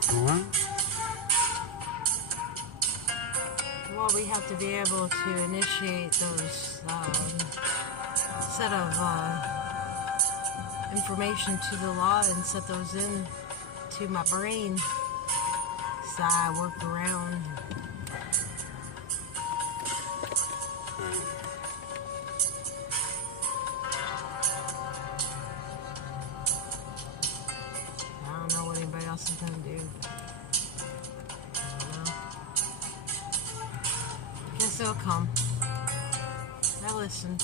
For what? Well, we have to be able to initiate those set of information to the law and set those in to my brain. So I worked around. I don't know what anybody else is gonna do. I don't know. Guess it'll come. I listen.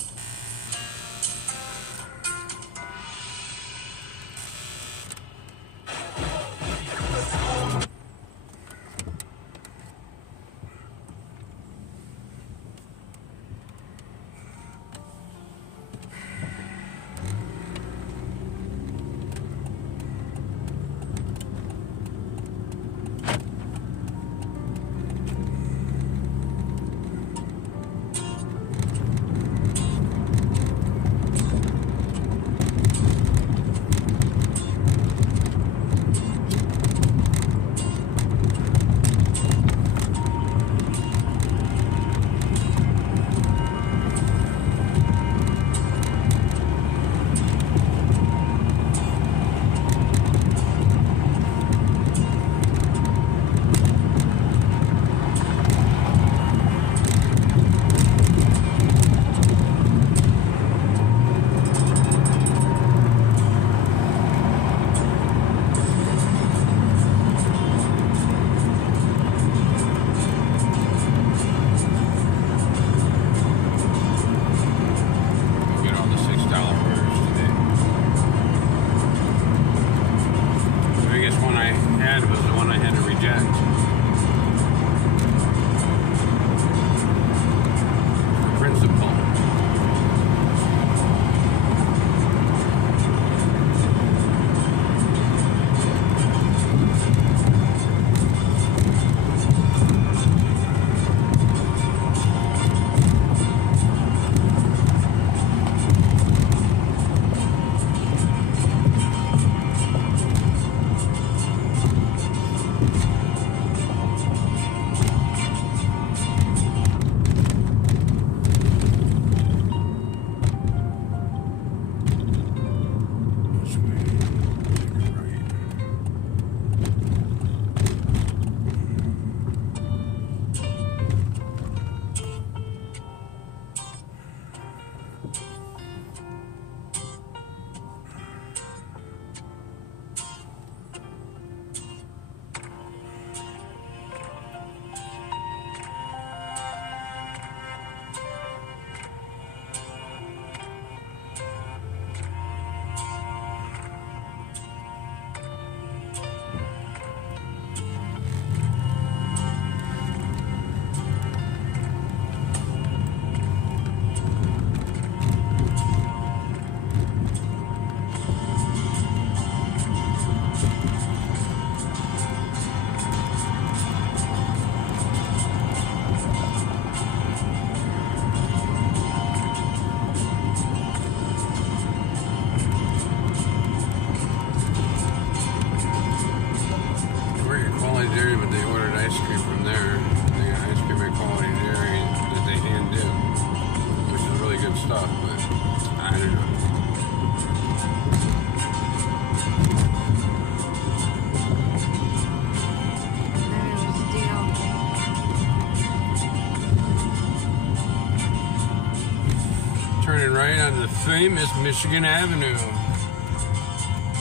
turning right on the famous Michigan Avenue.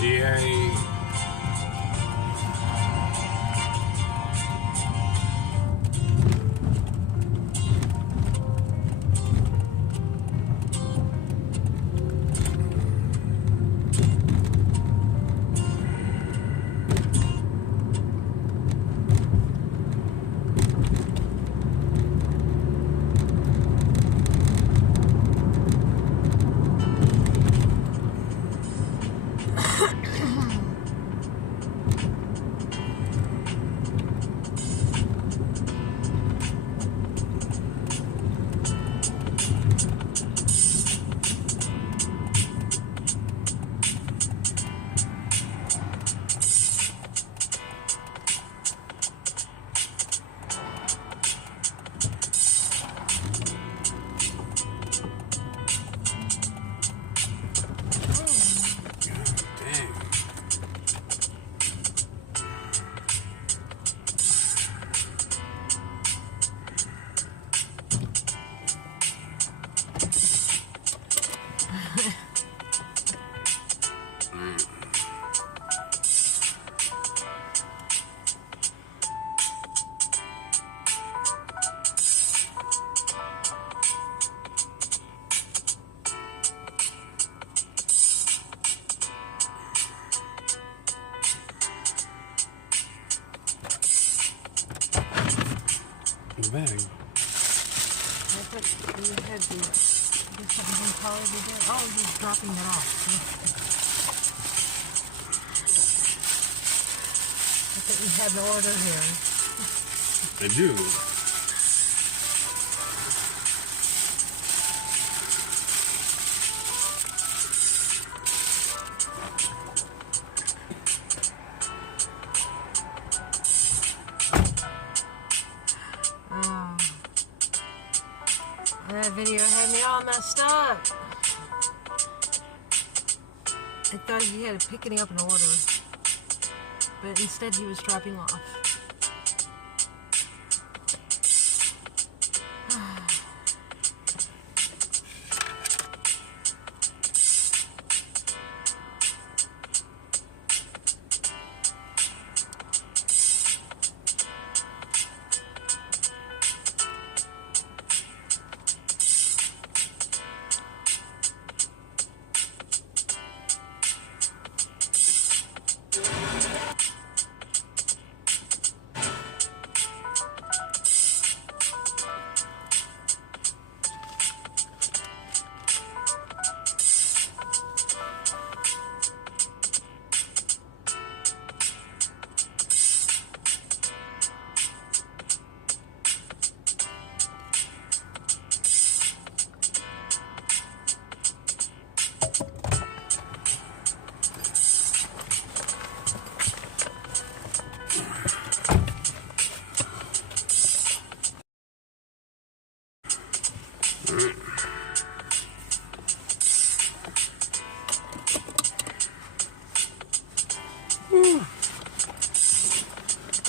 Yay. Bag. I thought you had to do something in college again. Oh, he's dropping it off. I thought you had an order here. I do. That video had me all messed up. I thought he had picking up an order, but instead he was dropping off.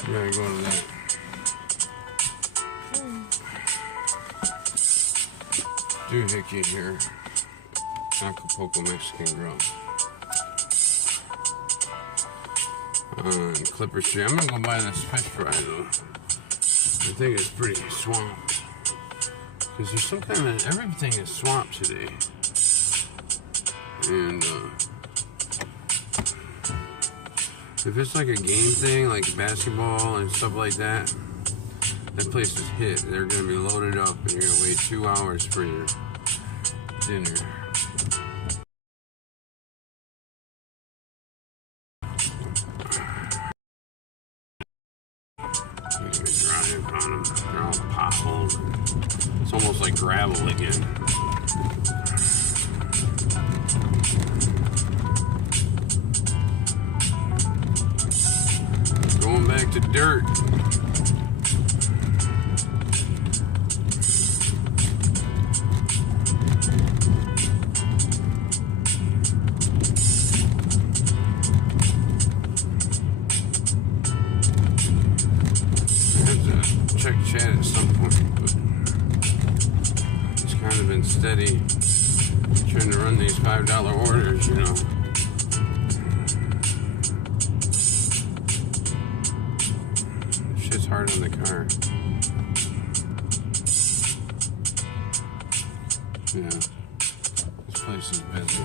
Yeah, go to that. Doohickey here. Acapulco Mexican Grill. On Clipper Street. I'm gonna go buy this fish fry though. I think it's pretty swamped. Because there's some kind of, everything is swamped today. And if it's like a game thing, like basketball and stuff like that, that place is hit. They're going to be loaded up and you're going to wait 2 hours for your dinner. You're going to be driving on them. They're all potholes. It's almost like gravel again. Going back to dirt. I have to check chat at some point, but it's kind of been steady. Trying to run these $5 orders, you know. Shit's hard on the car. Yeah. This place is busy.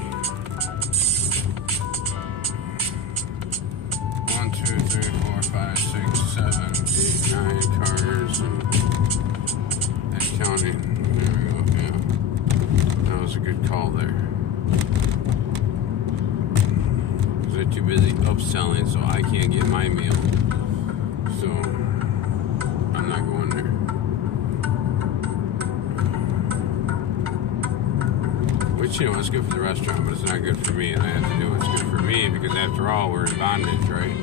1, 2, 3, 4, 5, 6, 7, 8, 9 cars and counting. There we go, yeah. That was a good call there. Because they're too busy upselling, so I can't get my meal. So, I'm not going there. Which, you know, it's good for the restaurant, but it's not good for me. And I have to do what's good for me because, after all, we're in bondage, right?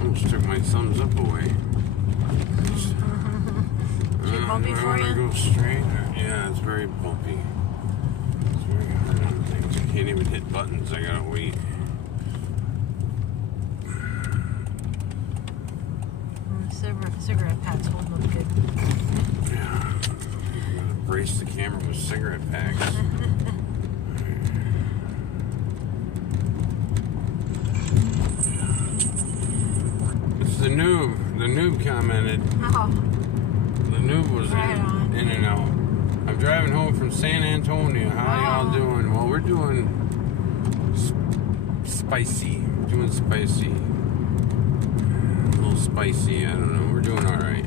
Almost took my thumbs up away. Too bumpy for I you? go straight. Yeah, it's very bumpy. It's very hard on things. I can't even hit buttons. I gotta wait. Cigarette packs will look good. Yeah. I'm gonna brace the camera with cigarette packs. The noob commented. Oh. The noob was Right on. in and out. I'm driving home from San Antonio. How y'all doing? Well, we're doing spicy. We're doing spicy. A little spicy. I don't know. We're doing all right.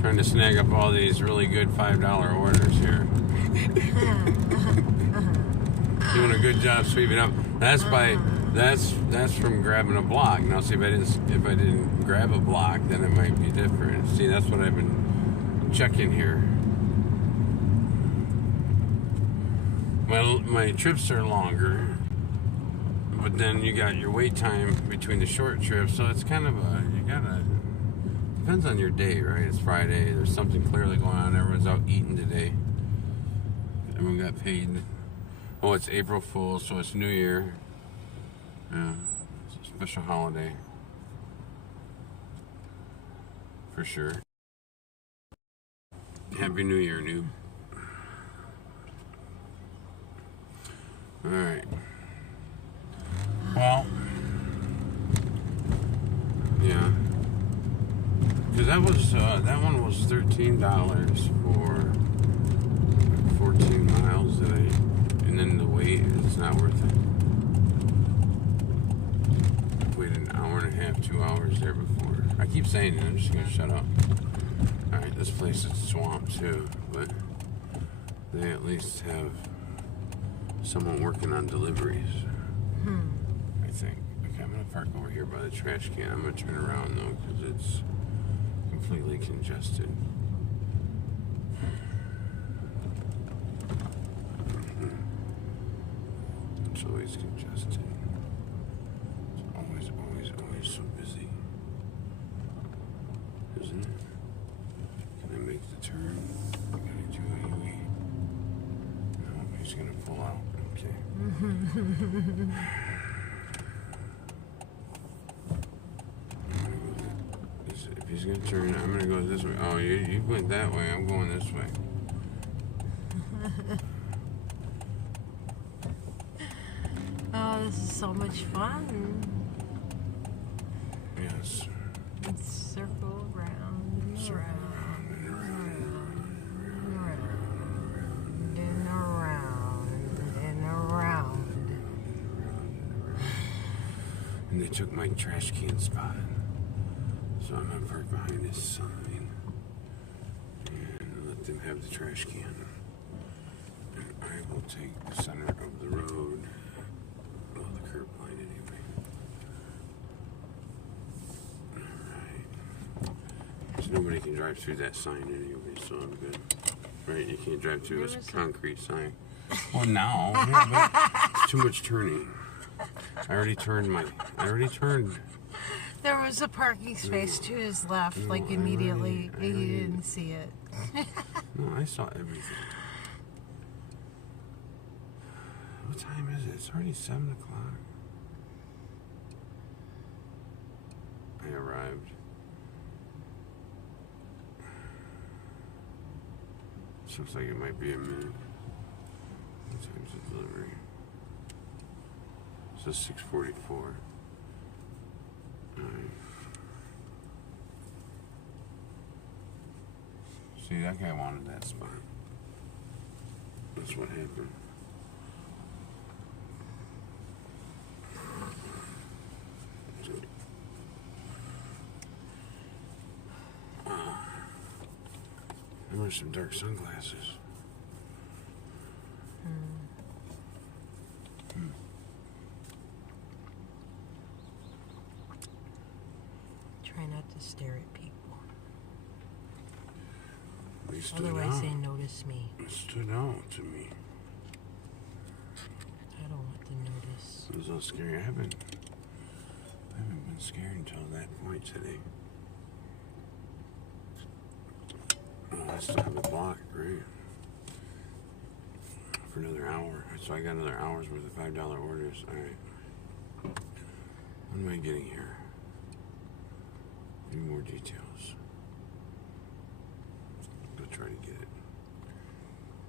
Trying to snag up all these really good $5 orders here. Doing a good job sweeping up. That's from grabbing a block. Now, see, if I didn't grab a block, then it might be different. See, that's what I've been checking here. My trips are longer, but then you got your wait time between the short trips, so it's kind of depends on your day, right? It's Friday. There's something clearly going on. Everyone's out eating today. Everyone got paid. Oh, it's April Fool's, so it's New Year. Yeah, it's a special holiday. For sure. Happy New Year, noob. Alright. Well. Yeah. Because that one was $13 for 14 miles that and then the wait, it's not worth it. Waited an hour and a half, 2 hours there before. I keep saying it, I'm just gonna shut up. Alright, this place is swamp too, but they at least have someone working on deliveries. I think. Okay, I'm gonna park over here by the trash can. I'm gonna turn around though, because it's completely congested. It's always congested. It's always so busy. Isn't it? Can I make the turn? Can I do a U-E? No, he's gonna pull out. Okay. If he's gonna turn, I'm gonna go this way. Oh, you went that way. I'm going this way. Oh, this is so much fun. Yes. Let's circle around and around and around. And they took my trash can spot. So I'm gonna park behind this sign and let them have the trash can. And I will take the center of the road. Well, the curb line anyway. Alright. Because nobody can drive through that sign anyway, so I'm good. Right, you can't drive through this concrete sign. Well, now, yeah, but it's too much turning. I already turned. There was a parking space to his left, like immediately. You didn't see it. No, I saw everything. What time is it? It's already 7 o'clock. I arrived. This looks like it might be a minute. What time's the delivery? So 6:44. Alright. See, that guy wanted that spot. That's what happened. I wear some dark sunglasses. Try not to stare at people. They stood Otherwise, out. they notice me. It stood out to me. I don't want to notice. It was all scary. I haven't been scared until that point today. Oh, I still have it blocked, right? For another hour. So I got another hour's worth of $5 orders. Alright. What am I getting here? Any more details? Go try to get it.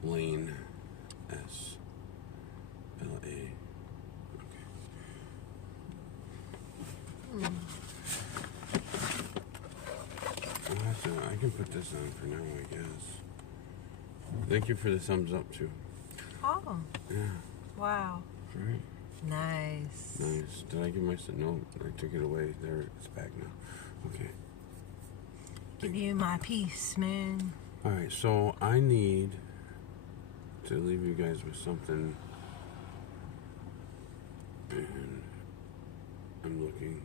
Lane S. L-A. Okay. I can put this on for now, I guess. Thank you for the thumbs up, too. Oh. Yeah. Wow. Right. Nice. Nice. Did I give my... No, I took it away. There, it's back now. Okay. Give you my piece, man. Alright, so I need to leave you guys with something. And I'm looking.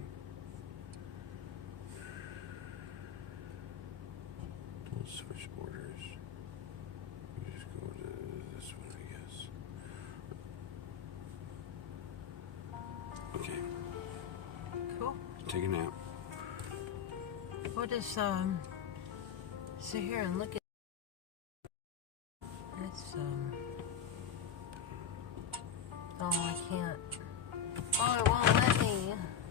Don't switch orders. We just go to this one, I guess. Okay. Cool. Take a nap. We'll just sit here and look at. It's oh, I can't. Oh, it won't let me.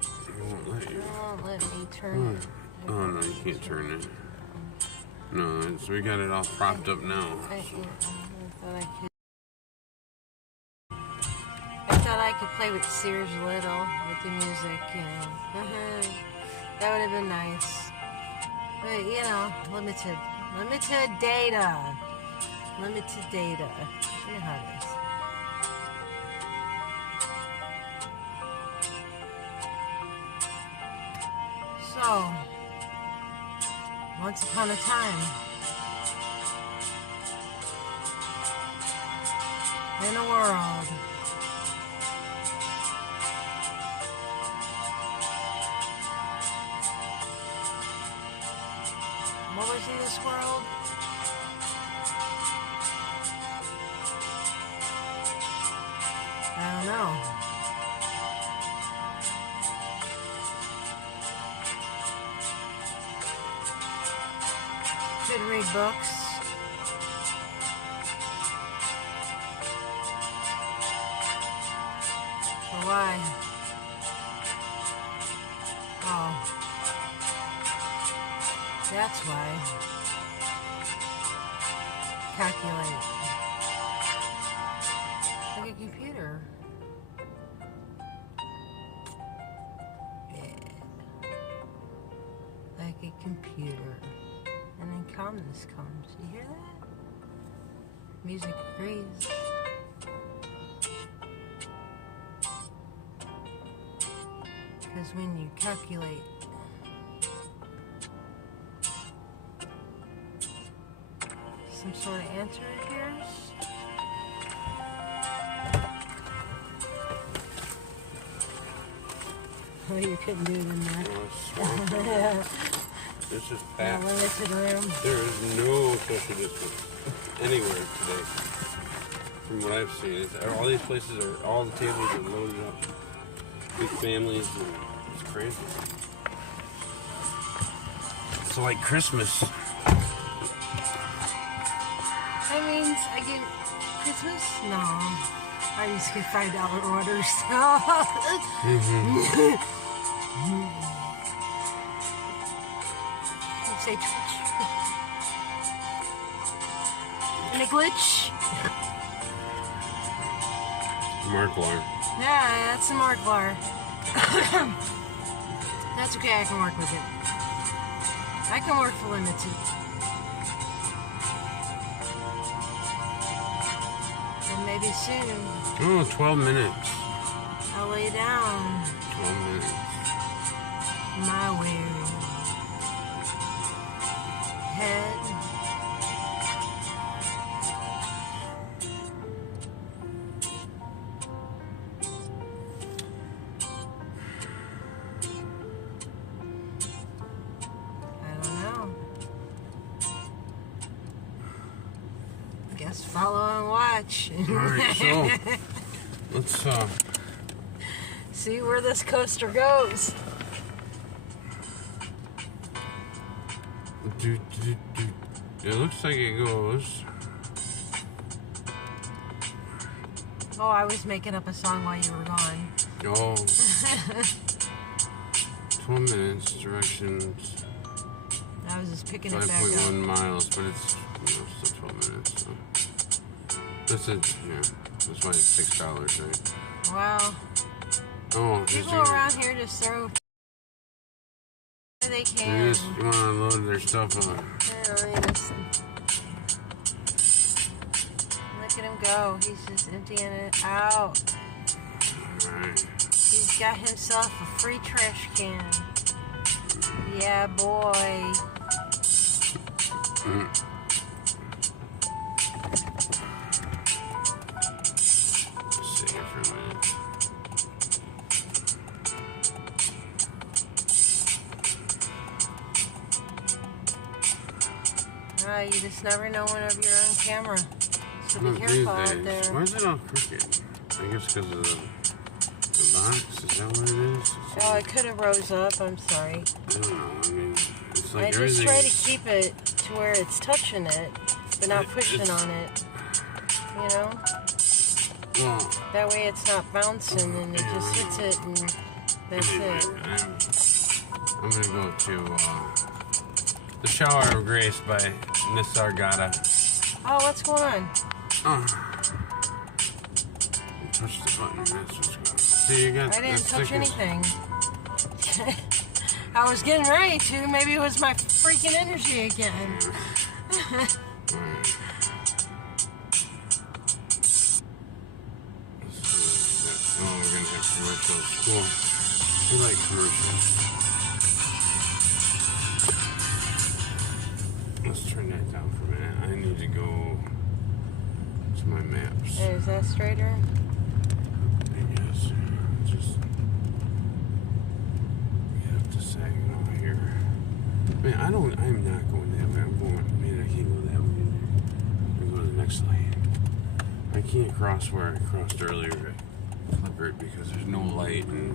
It won't let you. It won't let me turn it. Oh no, you can't turn it. No, it's, we got it all propped up now. I thought I could play with Sears Little with the music, you know. That would have been nice. But, you know, limited data. Limited data. You know how it is. So, once upon a time, in a world, what was in this world? I don't know. Could read books. But why? Oh. That's why. Calculate. Like a computer. Yeah. Like a computer. And then calmness comes. You hear that? Music agrees. Because when you calculate some sort of answer appears. Oh, you couldn't do it in there. Yeah. This is packed. Limited room. There is no social distance. anywhere today. From what I've seen, all these places all the tables are loaded up. Big families, and it's crazy. It's like Christmas. I mean, I get Christmas? No. I used to get $5 orders. You say twitch. And a glitch? Marklar. Yeah, that's a Marklar. That's okay, I can work with it. I can work for limited. And maybe soon. Oh, 12 minutes. I'll lay down 12 minutes. my weary head. Guess follow and watch. Alright, so let's see where this coaster goes. It looks like it goes. Oh, I was making up a song while you were gone. Oh. 12 minutes, directions. I was just picking it back up. 5.1 miles, but it's still 12 minutes. So. That's it, yeah. That's why it's $6, right? Wow. Oh, people around here just throw they can. They just want to load their stuff on. Look at him go. He's just emptying it out. Alright. He's got himself a free trash can. Yeah, boy. Sit here for a minute. You just never know whenever you're on camera. So be Not careful out these days. there. Why is it all crooked? I guess because of the box. Is that what it is? Oh, it could have rose up. I'm sorry. I don't know. I mean, it's like I just try to keep it to where it's touching it, but not pushing on it. You know? Well, that way it's not bouncing and it just hits it and that's anyway, it. I'm going to go to The Shower of Grace by Nisargadatta. Oh, what's going on? Push the button. That's what's going on. See, you got I didn't touch stickers. anything. I was getting ready to. Maybe it was my freaking energy again. Right. Oh, we're gonna have commercials. Cool. We like commercials. Let's turn that down for a minute. I need to go to my maps. Hey, is that straighter? Yes. Just get up to Saginaw here. Man, I'm not going that way. I'm going, man, I can't go that way. I'm going to the next lane. I can't cross where I crossed earlier at Clippert because there's no light and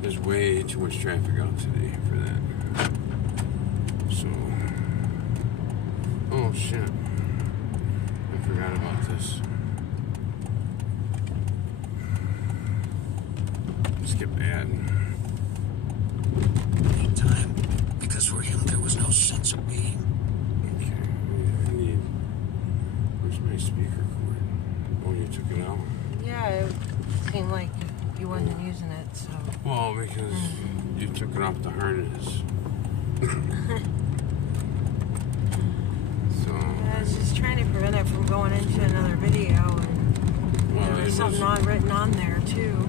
there's way too much traffic out today for that. So, oh shit. I forgot about this. Skip ad. Need time, because for him there was no sense of being. Okay, I need. Where's my speaker cord? Oh, you took it out? Yeah, it seemed like you wasn't using it, so. Well, because you took it off the harness. So. I was just trying to prevent it from going into another video, and there was something written on there too.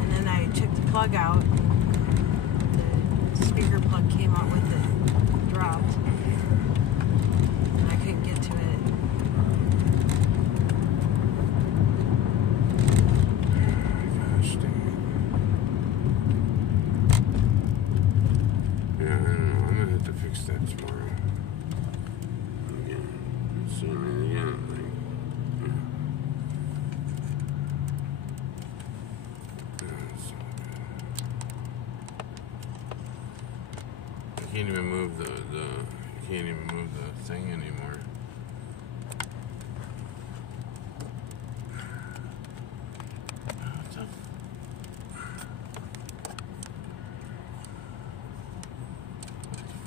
And then I took the plug out. The speaker plug came out with it dropped, and I couldn't get to it. Gosh dang it. Yeah, I don't know. I'm gonna have to fix that tomorrow. Again. So, can't even move the thing anymore.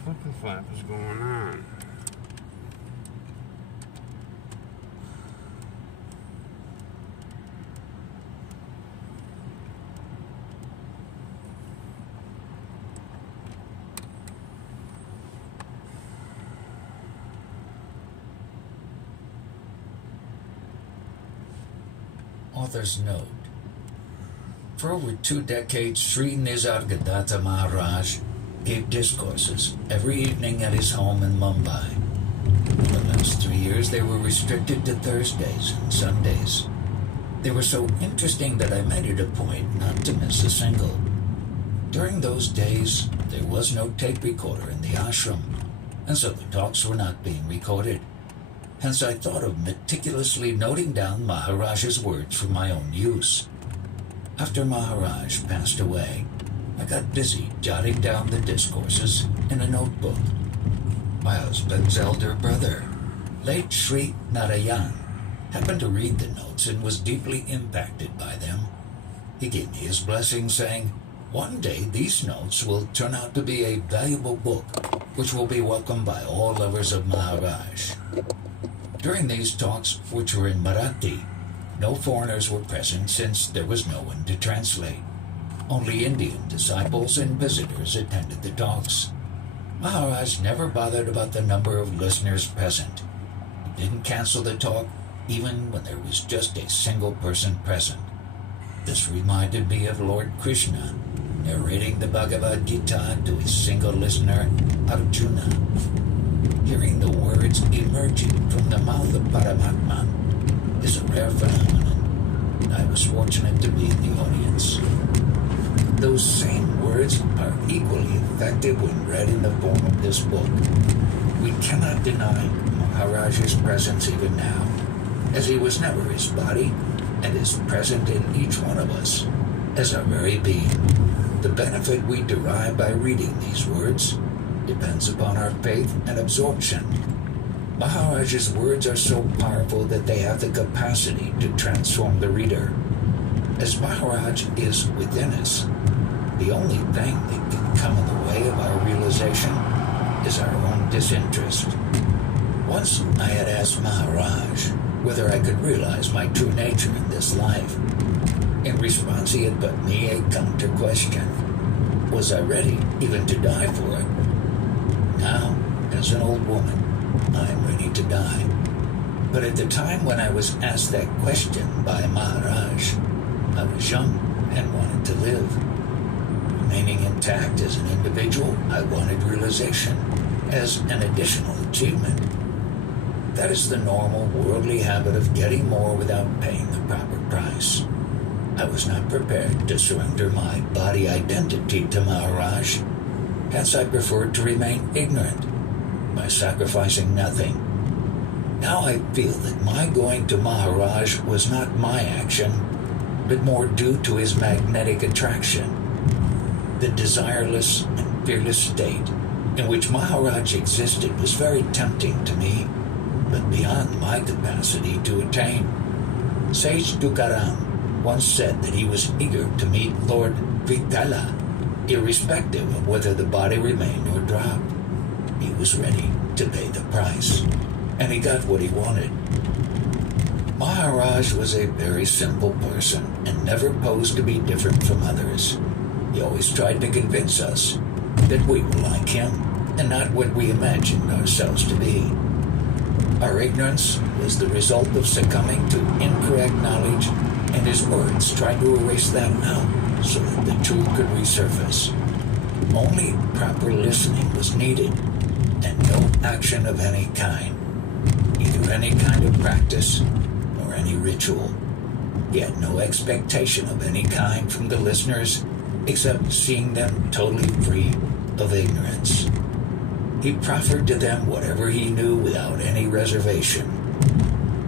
What the flap is going on? Author's note. For over 2 decades, Sri Nisargadatta Maharaj gave discourses every evening at his home in Mumbai. For the last 3 years, they were restricted to Thursdays and Sundays. They were so interesting that I made it a point not to miss a single. During those days, there was no tape recorder in the ashram, and so the talks were not being recorded. Hence I thought of meticulously noting down Maharaj's words for my own use. After Maharaj passed away, I got busy jotting down the discourses in a notebook. My husband's elder brother, late Sri Narayan, happened to read the notes and was deeply impacted by them. He gave me his blessing, saying, "One day these notes will turn out to be a valuable book, which will be welcomed by all lovers of Maharaj." During these talks, which were in Marathi, no foreigners were present since there was no one to translate. Only Indian disciples and visitors attended the talks. Maharaj never bothered about the number of listeners present. He didn't cancel the talk even when there was just a single person present. This reminded me of Lord Krishna narrating the Bhagavad Gita to his single listener, Arjuna. Hearing the words emerging from the mouth of Paramatman is a rare phenomenon, and I was fortunate to be in the audience. Those same words are equally effective when read in the form of this book. We cannot deny Maharaj's presence even now, as he was never his body and is present in each one of us as our very being. The benefit we derive by reading these words depends upon our faith and absorption. Maharaj's words are so powerful that they have the capacity to transform the reader. As Maharaj is within us, the only thing that can come in the way of our realization is our own disinterest. Once I had asked Maharaj whether I could realize my true nature in this life. In response, he had put me a counter question. Was I ready even to die for it? Now, as an old woman, I am ready to die. But at the time when I was asked that question by Maharaj, I was young and wanted to live. Remaining intact as an individual, I wanted realization as an additional achievement. That is the normal worldly habit of getting more without paying the proper price. I was not prepared to surrender my body identity to Maharaj. Hence I preferred to remain ignorant by sacrificing nothing. Now I feel that my going to Maharaj was not my action, but more due to his magnetic attraction. The desireless and fearless state in which Maharaj existed was very tempting to me, but beyond my capacity to attain. Sage Tukaram once said that he was eager to meet Lord Vitala, irrespective of whether the body remained or dropped. He was ready to pay the price, and he got what he wanted. Maharaj was a very simple person and never posed to be different from others. He always tried to convince us that we were like him and not what we imagined ourselves to be. Our ignorance was the result of succumbing to incorrect knowledge, and his words tried to erase that out so that the truth could resurface. Only proper listening was needed, and no action of any kind, either any kind of practice nor any ritual. He had no expectation of any kind from the listeners except seeing them totally free of ignorance. He proffered to them whatever he knew without any reservation.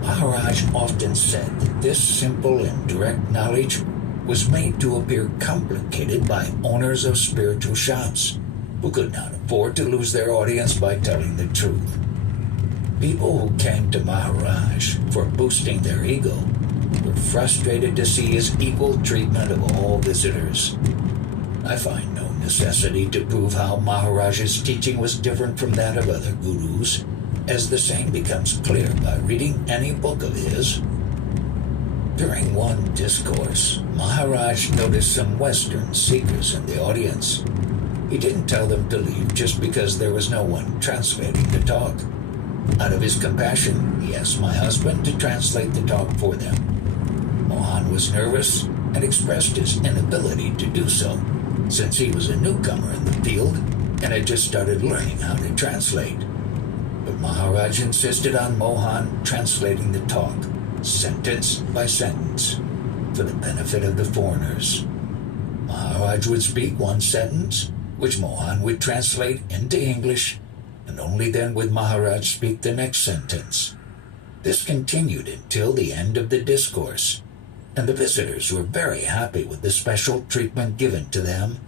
Maharaj often said that this simple and direct knowledge was made to appear complicated by owners of spiritual shops, who could not afford to lose their audience by telling the truth. People who came to Maharaj for boosting their ego were frustrated to see his equal treatment of all visitors. I find no necessity to prove how Maharaj's teaching was different from that of other gurus, as the same becomes clear by reading any book of his. During one discourse, Maharaj noticed some Western seekers in the audience. He didn't tell them to leave just because there was no one translating the talk. Out of his compassion, he asked my husband to translate the talk for them. Mohan was nervous and expressed his inability to do so, since he was a newcomer in the field and had just started learning how to translate. But Maharaj insisted on Mohan translating the talk, sentence by sentence, for the benefit of the foreigners. Maharaj would speak one sentence, which Mohan would translate into English, and only then would Maharaj speak the next sentence. This continued until the end of the discourse, and the visitors were very happy with the special treatment given to them.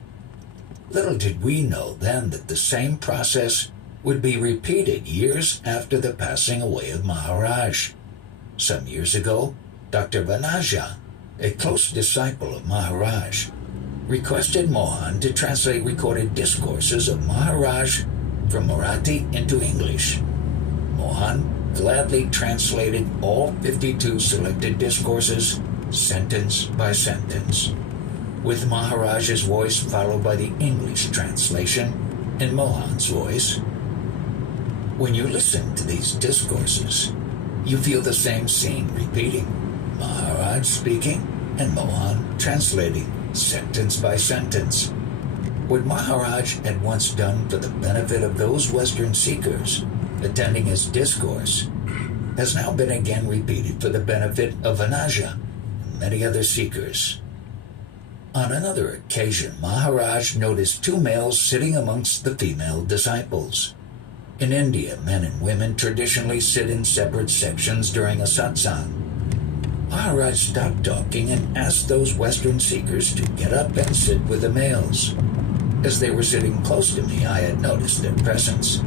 Little did we know then that the same process would be repeated years after the passing away of Maharaj. Some years ago, Dr. Vanaja, a close disciple of Maharaj, requested Mohan to translate recorded discourses of Maharaj from Marathi into English. Mohan gladly translated all 52 selected discourses, sentence by sentence, with Maharaj's voice followed by the English translation in Mohan's voice. When you listen to these discourses, you feel the same scene repeating, Maharaj speaking and Mohan translating sentence by sentence. What Maharaj had once done for the benefit of those Western seekers attending his discourse has now been again repeated for the benefit of Vanaja and many other seekers. On another occasion, Maharaj noticed two males sitting amongst the female disciples. In India, men and women traditionally sit in separate sections during a satsang. Maharaj stopped talking and asked those Western seekers to get up and sit with the males. As they were sitting close to me, I had noticed their presence.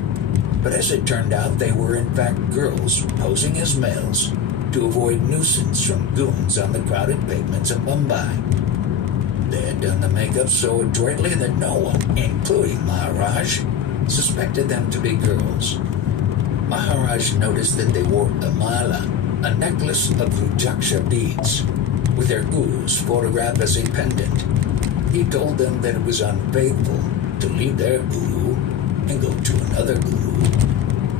But as it turned out, they were in fact girls posing as males to avoid nuisance from goons on the crowded pavements of Mumbai. They had done the makeup so adroitly that no one, including Maharaj, suspected them to be girls. Maharaj noticed that they wore a mala, a necklace of rudraksha beads, with their guru's photograph as a pendant. He told them that it was unfaithful to leave their guru and go to another guru.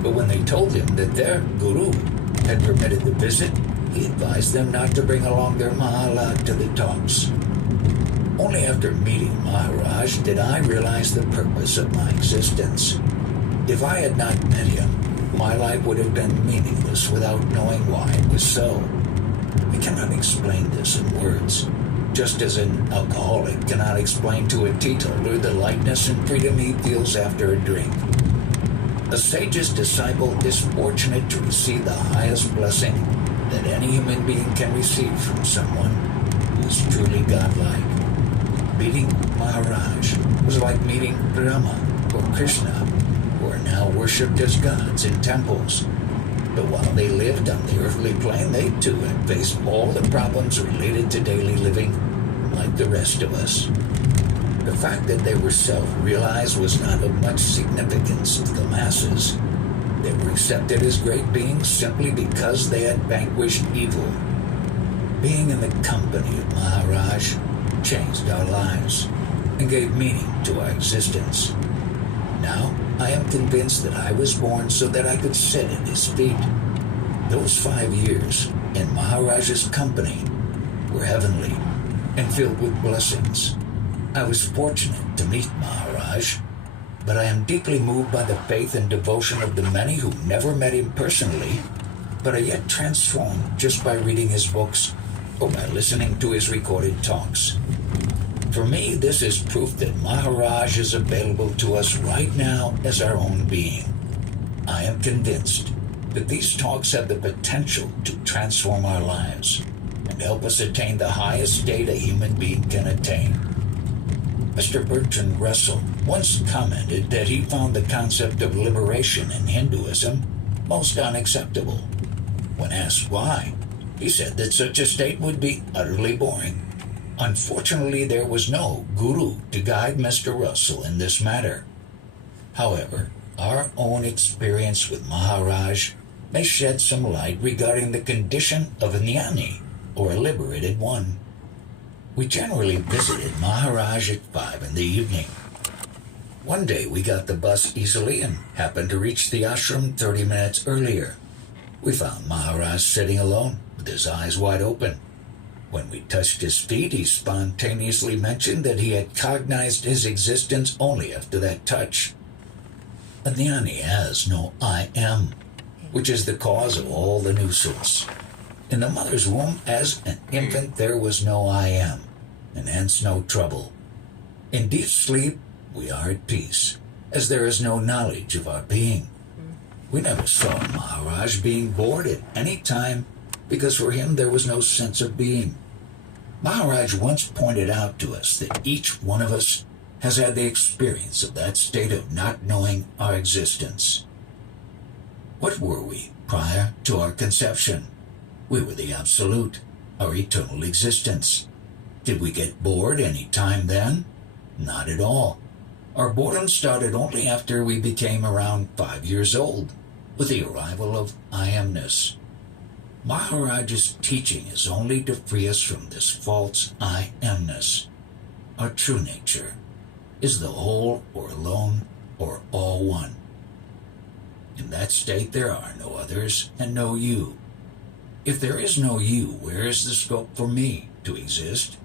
But when they told him that their guru had permitted the visit, he advised them not to bring along their mahala to the talks. Only after meeting Maharaj did I realize the purpose of my existence. If I had not met him, my life would have been meaningless without knowing why it was so. I cannot explain this in words, just as an alcoholic cannot explain to a teetotaler the lightness and freedom he feels after a drink. A sage's disciple is fortunate to receive the highest blessing that any human being can receive from someone who is truly godlike. Meeting Maharaj was like meeting Brahma or Krishna, who are now worshipped as gods in temples. But while they lived on the earthly plane, they too had faced all the problems related to daily living, like the rest of us. The fact that they were self-realized was not of much significance to the masses. They were accepted as great beings simply because they had vanquished evil. Being in the company of Maharaj changed our lives and gave meaning to our existence. Now, I am convinced that I was born so that I could sit at his feet. Those 5 years in Maharaj's company were heavenly and filled with blessings. I was fortunate to meet Maharaj, but I am deeply moved by the faith and devotion of the many who never met him personally, but are yet transformed just by reading his books or by listening to his recorded talks. For me, this is proof that Maharaj is available to us right now as our own being. I am convinced that these talks have the potential to transform our lives and help us attain the highest state a human being can attain. Mr. Bertrand Russell once commented that he found the concept of liberation in Hinduism most unacceptable. When asked why, he said that such a state would be utterly boring. Unfortunately, there was no guru to guide Mr. Russell in this matter. However, our own experience with Maharaj may shed some light regarding the condition of a jnani, or a liberated one. We generally visited Maharaj at 5 in the evening. One day we got the bus easily and happened to reach the ashram 30 minutes earlier. We found Maharaj sitting alone with his eyes wide open. When we touched his feet, he spontaneously mentioned that he had cognized his existence only after that touch. A jnani has no I am, which is the cause of all the nuisance. In the mother's womb, as an infant, there was no I am, and hence no trouble. In deep sleep, we are at peace, as there is no knowledge of our being. We never saw Maharaj being bored at any time, because for him there was no sense of being. Maharaj once pointed out to us that each one of us has had the experience of that state of not knowing our existence. What were we prior to our conception? We were the Absolute, our eternal existence. Did we get bored any time then? Not at all. Our boredom started only after we became around 5 years old, with the arrival of I amness. Maharaj's teaching is only to free us from this false I amness. Our true nature is the whole or alone or all one. In that state there are no others and no you. If there is no you, where is the scope for me to exist?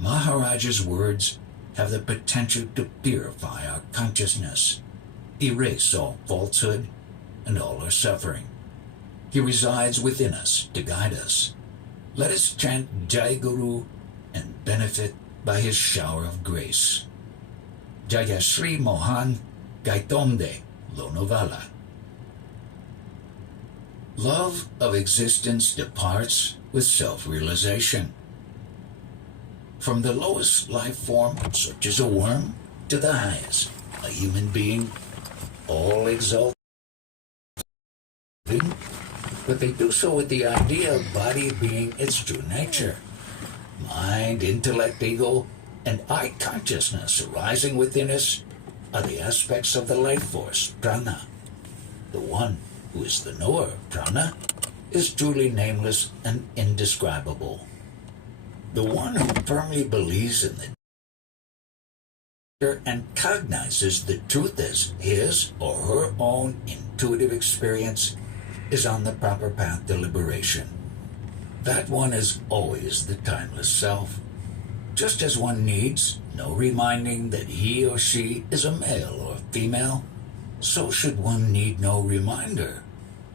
Maharaj's words have the potential to purify our consciousness, erase all falsehood and all our suffering. He resides within us to guide us. Let us chant Jai Guru and benefit by his shower of grace. Jaya Sri Mohan Gaitonde Lonavala. Love of existence departs with self-realization. From the lowest life form, such as a worm, to the highest, a human being, all exalt, but they do so with the idea of body being its true nature. Mind, intellect, ego, and I consciousness arising within us are the aspects of the life force, prana. The one who is the knower of prana is truly nameless and indescribable. The one who firmly believes in the and cognizes the truth as his or her own intuitive experience is on the proper path to liberation. That one is always the timeless self. Just as one needs no reminding that he or she is a male or female, so should one need no reminder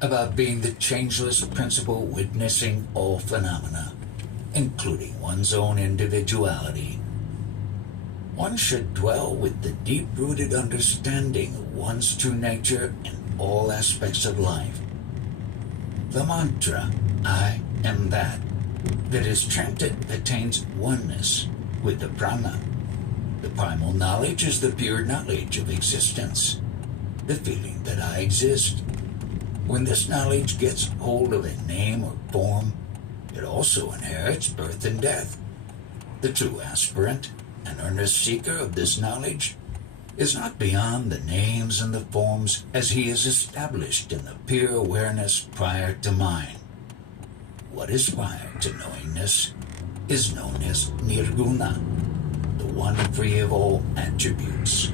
about being the changeless principle witnessing all phenomena, including one's own individuality. One should dwell with the deep-rooted understanding of one's true nature in all aspects of life. The mantra, I am that is chanted attains oneness with the prana. The primal knowledge is the pure knowledge of existence, the feeling that I exist. When this knowledge gets hold of a name or form, it also inherits birth and death. The true aspirant and earnest seeker of this knowledge is not beyond the names and the forms as he is established in the pure awareness prior to mind. What is prior to knowingness is known as nirguna, the one free of all attributes.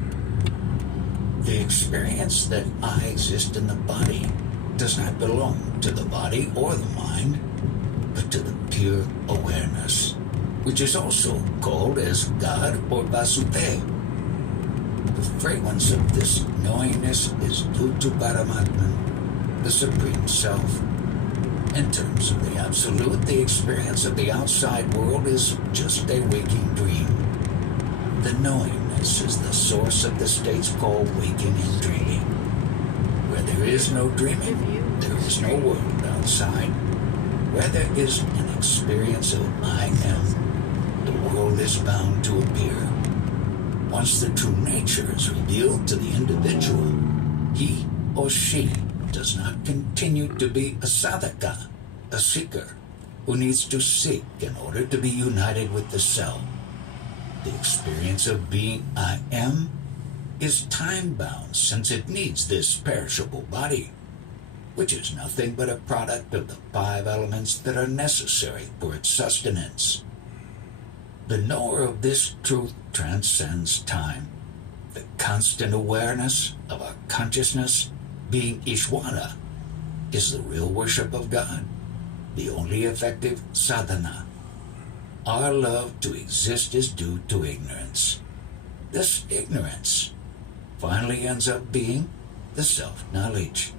The experience that I exist in the body does not belong to the body or the mind, but to the pure awareness, which is also called as God or Vasudeva. The fragrance of this knowingness is due to Paramatman, the Supreme Self. In terms of the Absolute, the experience of the outside world is just a waking dream. The knowingness is the source of the states called waking and dreaming. Where there is no dreaming, there is no world outside. Where there is an experience of I am, the world is bound to appear. once the true nature is revealed to the individual, he or she does not continue to be a sadhaka, a seeker, who needs to seek in order to be united with the self. The experience of being I am is time-bound since it needs this perishable body, which is nothing but a product of the 5 elements that are necessary for its sustenance. The knower of this truth transcends time. The constant awareness of our consciousness being Ishvara is the real worship of God, the only effective sadhana. Our love to exist is due to ignorance. This ignorance finally ends up being the self-knowledge.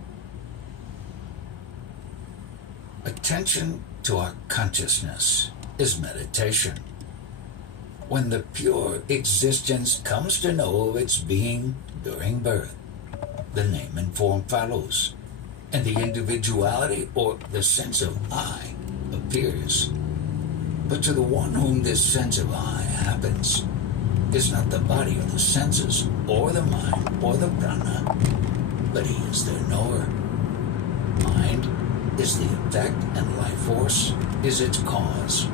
Attention to our consciousness is meditation. When the pure existence comes to know of its being during birth, the name and form follows, and the individuality or the sense of I appears. But to the one whom this sense of I happens is not the body or the senses or the mind or the prana, but he is their knower. Mind is the effect and life force is its cause.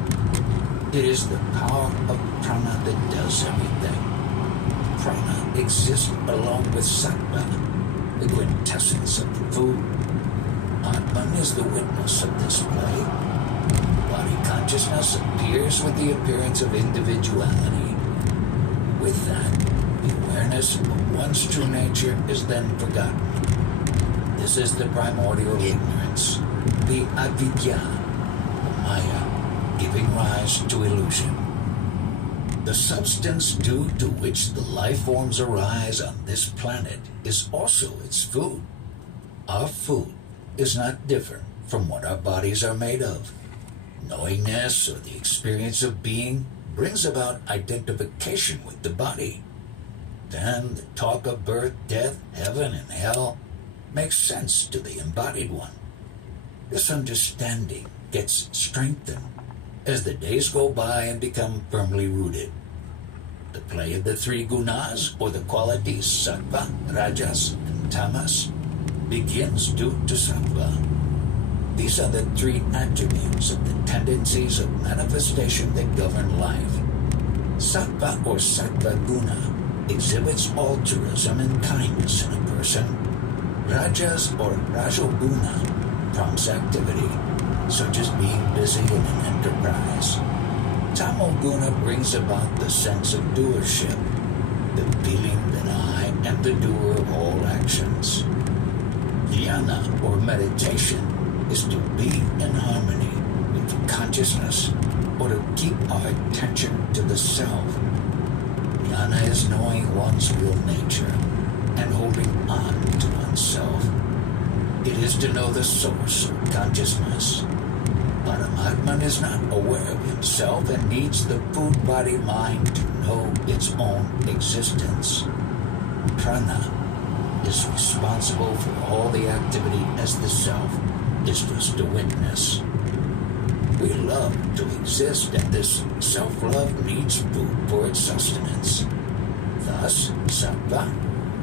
It is the power of prana that does everything. Prana exists along with sattva, the quintessence of the food. Atman is the witness of this play. Body consciousness appears with the appearance of individuality. With that, the awareness of one's true nature is then forgotten. This is the primordial ignorance, the avidya, the maya, giving rise to illusion. The substance due to which the life forms arise on this planet is also its food. Our food is not different from what our bodies are made of. Knowingness or the experience of being brings about identification with the body. Then the talk of birth, death, heaven, and hell makes sense to the embodied one. This understanding gets strengthened as the days go by and become firmly rooted. The play of the 3 gunas, or the qualities sattva, rajas, and tamas, begins due to sattva. These are the 3 attributes of the tendencies of manifestation that govern life. Sattva or sattva guna exhibits altruism and kindness in a person. Rajas or rajoguna prompts activity, such as being busy in an enterprise. Tamoguna brings about the sense of doership, the feeling that I am the doer of all actions. Dhyana or meditation is to be in harmony with consciousness or to keep our attention to the self. Jnana is knowing one's real nature and holding on to oneself. It is to know the source of consciousness. Paramatman is not aware of himself and needs the food body mind to know its own existence. Prana is responsible for all the activity as the self is just a witness. We love to exist, and this self-love needs food for its sustenance. Thus, sattva,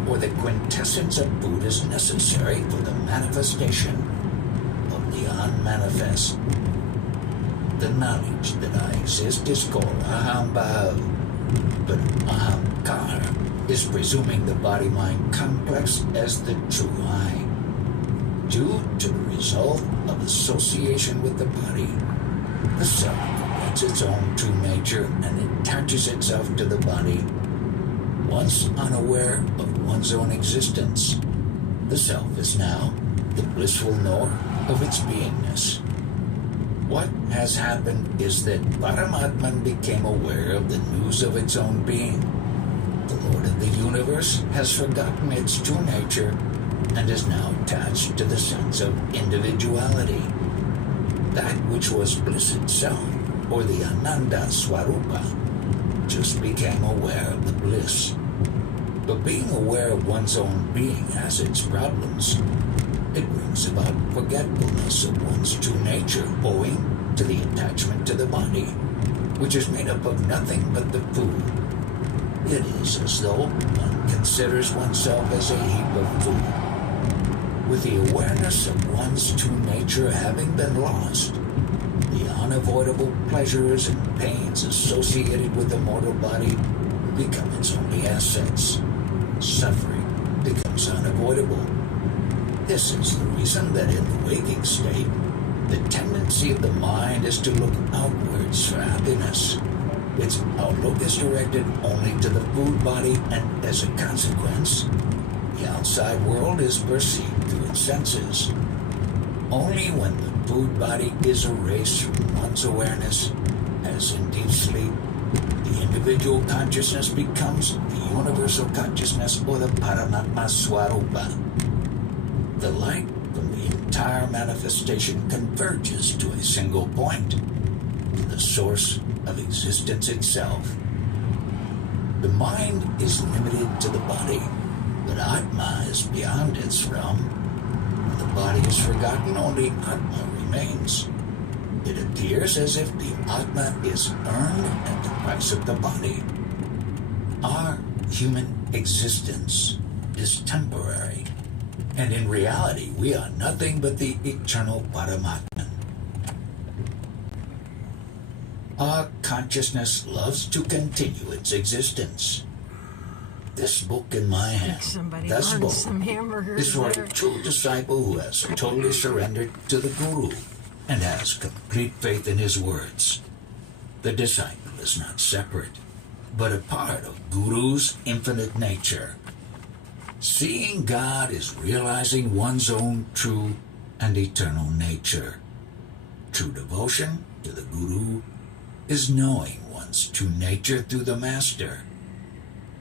or the quintessence of food, is necessary for the manifestation of the unmanifest. The knowledge that I exist is called ahambhav, but ahamkara is presuming the body-mind complex as the true I. Due to the result of association with the body, the self forgets its own true nature and attaches itself to the body. Once unaware of one's own existence, the self is now the blissful knower of its beingness. What has happened is that Paramatman became aware of the news of its own being. The Lord of the universe has forgotten its true nature and is now attached to the sense of individuality. That which was bliss itself, or the Ananda Swarupa, just became aware of the bliss. But being aware of one's own being has its problems. It brings about forgetfulness of one's true nature owing to the attachment to the body, which is made up of nothing but the food. It is as though one considers oneself as a heap of food. With the awareness of one's true nature having been lost, the unavoidable pleasures and pains associated with the mortal body become its only assets. Suffering becomes unavoidable. This is the reason that in the waking state, the tendency of the mind is to look outwards for happiness. Its outlook is directed only to the food body, and as a consequence, the outside world is perceived through its senses. Only when the food body is erased from one's awareness, as in deep sleep, the individual consciousness becomes the universal consciousness, or the Paramatma Swarupa. The light from the entire manifestation converges to a single point, to the source of existence itself. The mind is limited to the body, but Atma is beyond its realm. When the body is forgotten, only Atma remains. It appears as if the Atma is earned at the price of the body. Our human existence is temporary, and in reality we are nothing but the eternal Paramatman. Our consciousness loves to continue its existence. This book in my hand, Somebody this burned book, some hamburgers is for there. a true disciple who has totally surrendered to the Guru and has complete faith in his words. The disciple is not separate, but a part of Guru's infinite nature. Seeing God is realizing one's own true and eternal nature. True devotion to the Guru is knowing one's true nature through the Master.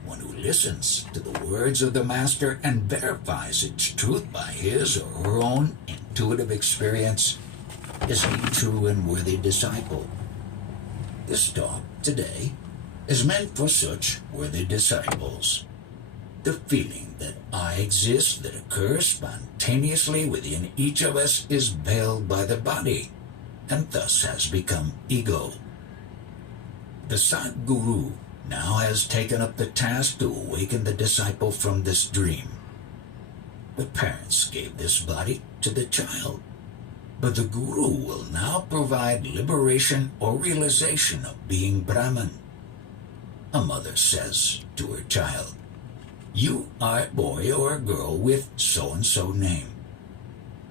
One who listens to the words of the Master and verifies its truth by his or her own intuitive experience is a true and worthy disciple. This talk today is meant for such worthy disciples. The feeling that I exist that occurs spontaneously within each of us is veiled by the body, and thus has become ego. The Sadguru now has taken up the task to awaken the disciple from this dream. The parents gave this body to the child, but the Guru will now provide liberation or realization of being Brahman. A mother says to her child, "You are a boy or a girl with so-and-so name."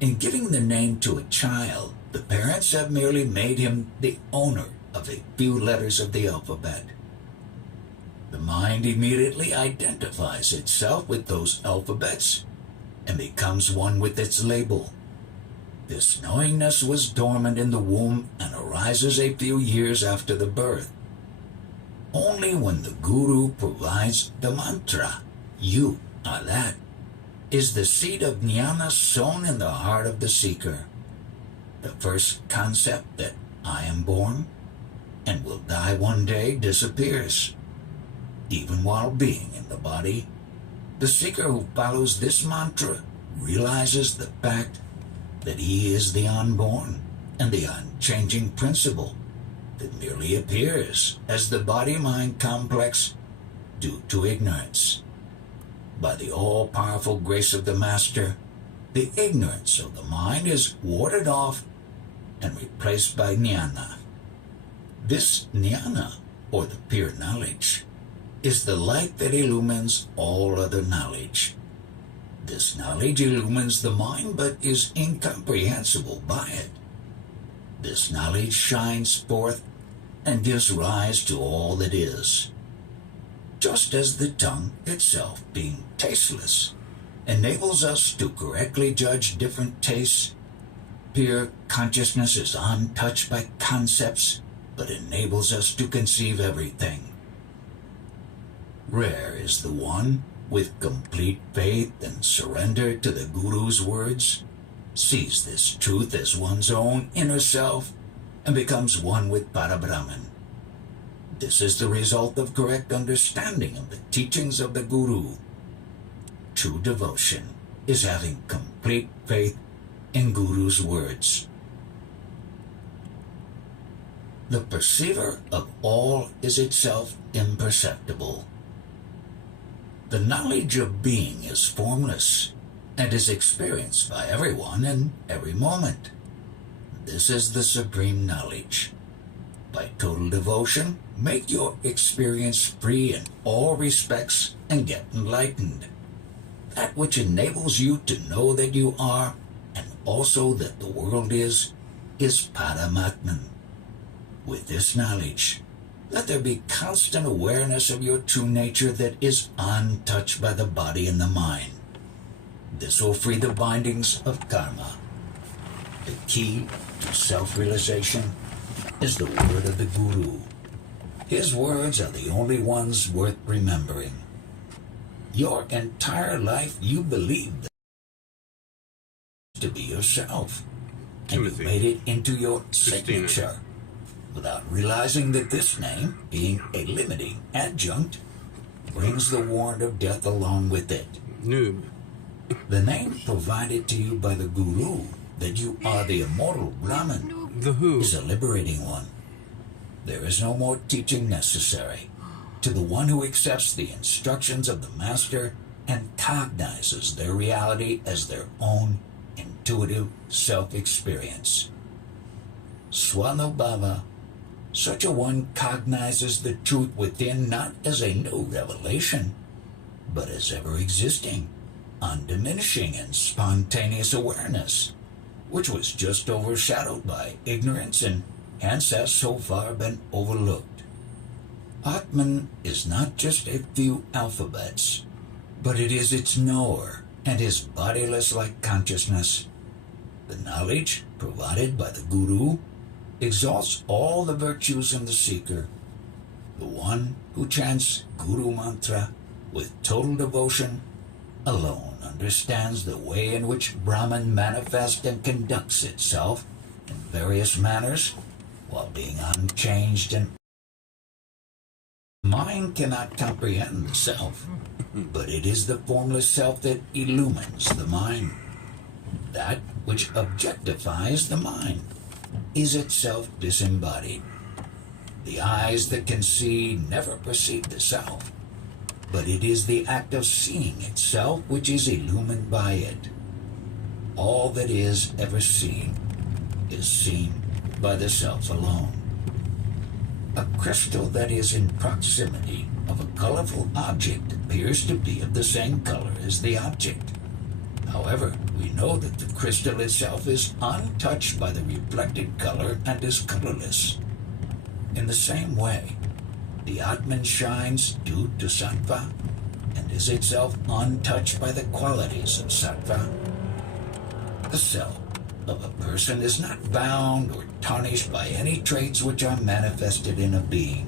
In giving the name to a child, the parents have merely made him the owner of a few letters of the alphabet. The mind immediately identifies itself with those alphabets and becomes one with its label. This knowingness was dormant in the womb and arises a few years after the birth. Only when the Guru provides the mantra, "You are that," is the seed of jnana sown in the heart of the seeker. The first concept that I am born and will die one day disappears. Even while being in the body, the seeker who follows this mantra realizes the fact that he is the unborn and the unchanging principle that merely appears as the body-mind complex due to ignorance. By the all-powerful grace of the Master, the ignorance of the mind is warded off and replaced by jnana. This jnana, or the pure knowledge, is the light that illumines all other knowledge. This knowledge illumines the mind but is incomprehensible by it. This knowledge shines forth and gives rise to all that is. Just as the tongue itself, being tasteless, enables us to correctly judge different tastes, pure consciousness is untouched by concepts but enables us to conceive everything. Rare is the one, with complete faith and surrender to the Guru's words, sees this truth as one's own inner self and becomes one with Parabrahman. This is the result of correct understanding of the teachings of the Guru. True devotion is having complete faith in Guru's words. The perceiver of all is itself imperceptible. The knowledge of being is formless and is experienced by everyone in every moment. This is the supreme knowledge. By total devotion, make your experience free in all respects and get enlightened. That which enables you to know that you are, and also that the world is Paramatman. With this knowledge, let there be constant awareness of your true nature that is untouched by the body and the mind. This will free the bindings of karma. The key to self-realization is the word of the Guru. His words are the only ones worth remembering. Your entire life you believed to be yourself, and you made it into your Christina. signature, without realizing that this name, being a limiting adjunct, brings the warrant of death along with it. Noob. The name provided to you by the Guru, that you are the immortal Brahman, The who? is a liberating one. There is no more teaching necessary. To the one who accepts the instructions of the Master and cognizes their reality as their own intuitive self-experience. Swanubhava, such a one cognizes the truth within not as a new revelation, but as ever existing, undiminishing and spontaneous awareness, which was just overshadowed by ignorance and hence has so far been overlooked. Atman is not just a few alphabets, but it is its knower and is bodiless like consciousness. The knowledge provided by the Guru exalts all the virtues in the seeker. The one who chants Guru Mantra with total devotion alone understands the way in which Brahman manifests and conducts itself in various manners while being unchanged and mind cannot comprehend the self, but it is the formless self that illumines the mind. That which objectifies the mind is itself disembodied. The eyes that can see never perceive the self, but it is the act of seeing itself which is illumined by it. All that is ever seen is seen by the self alone. A crystal that is in proximity of a colorful object appears to be of the same color as the object. However, we know that the crystal itself is untouched by the reflected color and is colorless. In the same way, the Atman shines due to sattva and is itself untouched by the qualities of sattva. The self of a person is not bound or tarnished by any traits which are manifested in a being.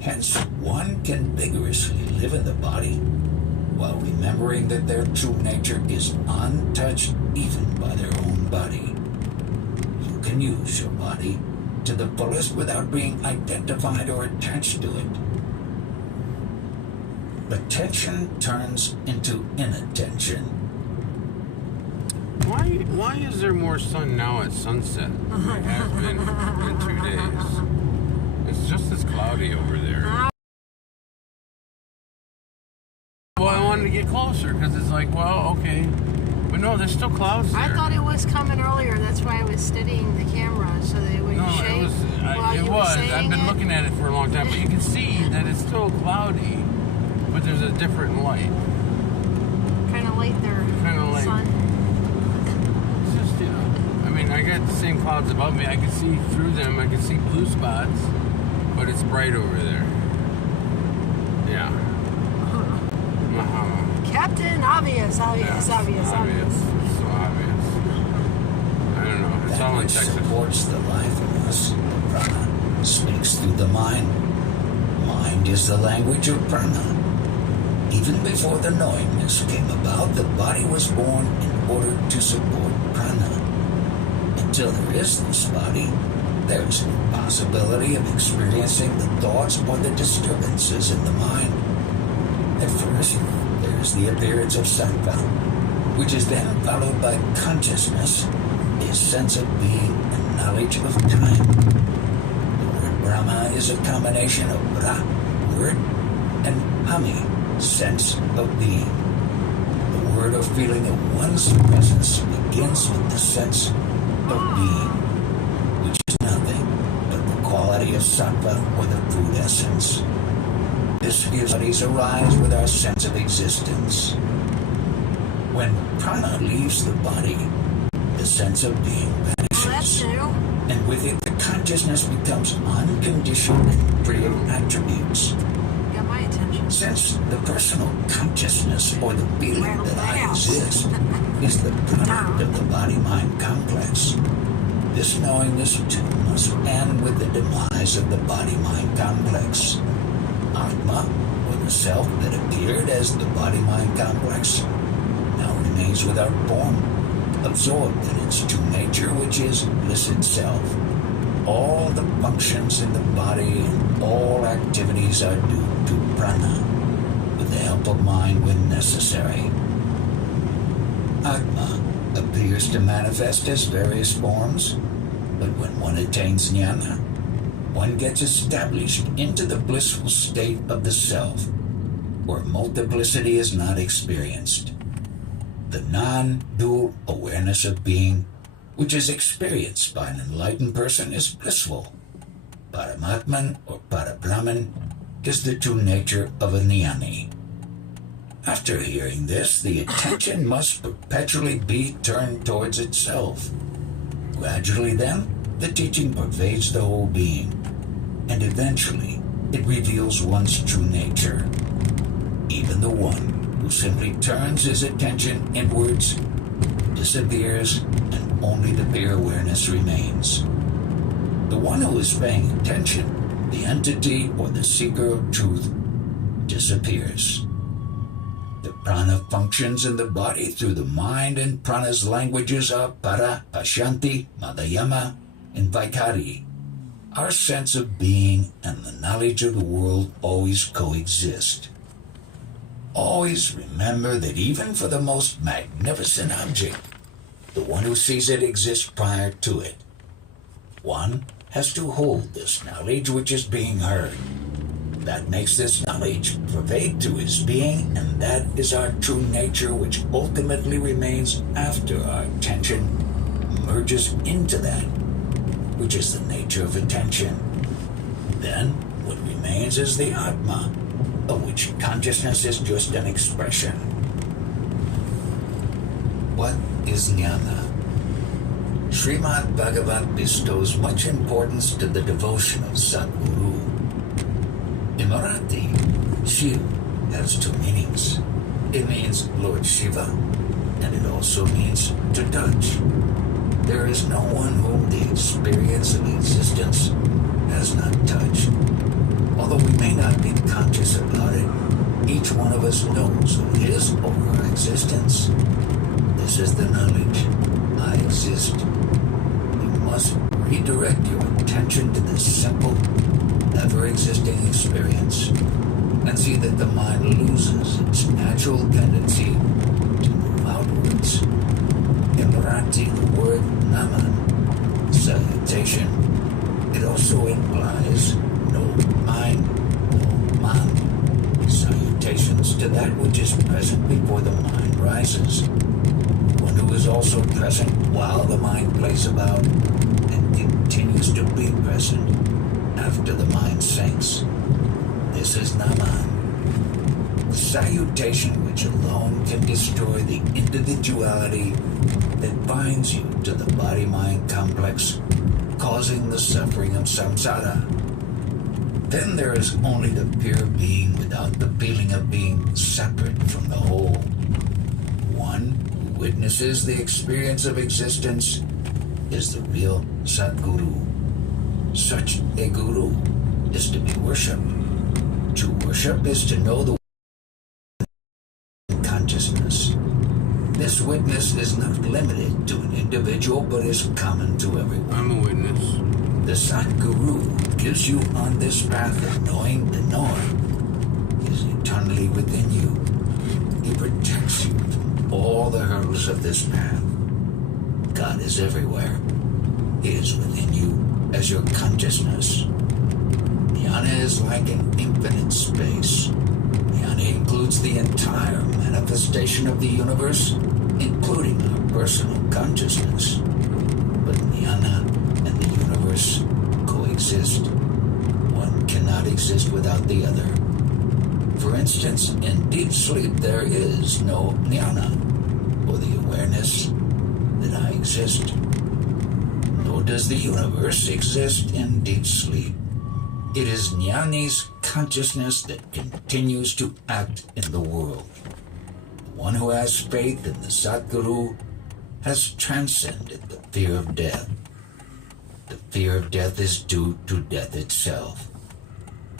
Hence, one can vigorously live in the body while remembering that their true nature is untouched even by their own body. You can use your body to the fullest without being identified or attached to it. Attention turns into inattention. Why is there more sun now at sunset than there has been in 2 days? It's just as cloudy over there. Well, I wanted to get closer because it's like, well, okay. But no, there's still clouds there. I thought it was coming earlier. That's why I was steadying the camera so that it wouldn't shake. It was. I've been looking at it for a long time, but you can see that it's still cloudy, but there's a different light. Kind of light there. Kind of light. Sun. It's just, I mean, I got the same clouds above me. I can see through them. I can see blue spots, but it's bright over there. Yeah. Captain, obvious. It's so obvious. I don't know. It's all in Which Texas. supports the life in us. Prana speaks through the mind. Mind is the language of prana. Even before the knowingness came about, the body was born in order to support prana. Until there is this body, there is no possibility of experiencing the thoughts or the disturbances in the mind. At first, there is the appearance of sattva, which is then followed by consciousness, a sense of being and knowledge of time. The word Brahma is a combination of Bra, word, and Hami, sense of being. The word or feeling of one's presence begins with the sense of being, which is nothing but the quality of sattva or the food essence. This gives bodies arise with our sense of existence. When prana leaves the body, the sense of being vanishes, and with it the consciousness becomes unconditioned and free of attributes. Got my attention. Since the personal consciousness or the feeling that I exist is the product of the body-mind complex, this knowingness too must end with the demise of the body-mind complex. Atma, or the self that appeared as the body-mind complex, now remains without form, absorbed in its true nature, which is bliss itself. All the functions in the body and all activities are due to prana, with the help of mind when necessary. Atma appears to manifest as various forms, but when one attains jnana, one gets established into the blissful state of the self, where multiplicity is not experienced. The non-dual awareness of being, which is experienced by an enlightened person, is blissful. Paramatman or Parabrahman is the true nature of a jnani. After hearing this, the attention must perpetually be turned towards itself. Gradually then, the teaching pervades the whole being, and eventually it reveals one's true nature. Even the one who simply turns his attention inwards disappears, and only the pure awareness remains. The one who is paying attention, the entity or the seeker of truth, disappears. The prana functions in the body through the mind, and prana's languages are para, pashanti, madhyama, and vaikari. Our sense of being and the knowledge of the world always coexist. Always remember that even for the most magnificent object, the one who sees it exists prior to it. One has to hold this knowledge which is being heard. That makes this knowledge pervade to his being, and that is our true nature, which ultimately remains after our attention merges into that, which is the nature of attention. Then what remains is the Atma, of which consciousness is just an expression. What is jnana? Srimad Bhagavat bestows much importance to the devotion of Sadguru. In Marathi, Shiv has two meanings. It means Lord Shiva, and it also means to touch. There is no one whom the experience of existence has not touched. Although we may not be conscious about it, each one of us knows of his or her existence. This is the knowledge. I exist. You must redirect your attention to this simple, ever-existing experience, and see that the mind loses its natural tendency to move outwards. In Marathi, the word naman, salutation, it also implies no mind, no man. Salutations to that which is present before the mind rises. One who is also present while the mind plays about and continues to be present after the mind sinks. This is naman. The salutation which alone can destroy the individuality that binds you to the body-mind complex, causing the suffering of samsara. Then there is only the pure being without the feeling of being separate from the whole. One who witnesses the experience of existence is the real Sadguru. Such a guru is to be worshipped. To worship is to know the consciousness. This witness is not limited to an individual, but is common to everyone. I'm a witness. The Sadguru gives you on this path of knowing the knower is eternally within you. He protects you from all the hurdles of this path. God is everywhere. He is within you as your consciousness. Jnana is like an infinite space. Jnani includes the entire manifestation of the universe, including our personal consciousness. But jnana and the universe coexist. One cannot exist without the other. For instance, in deep sleep there is no jnana, or the awareness that I exist. Nor does the universe exist in deep sleep. It is jnani's consciousness that continues to act in the world. The one who has faith in the Satguru has transcended the fear of death. The fear of death is due to death itself.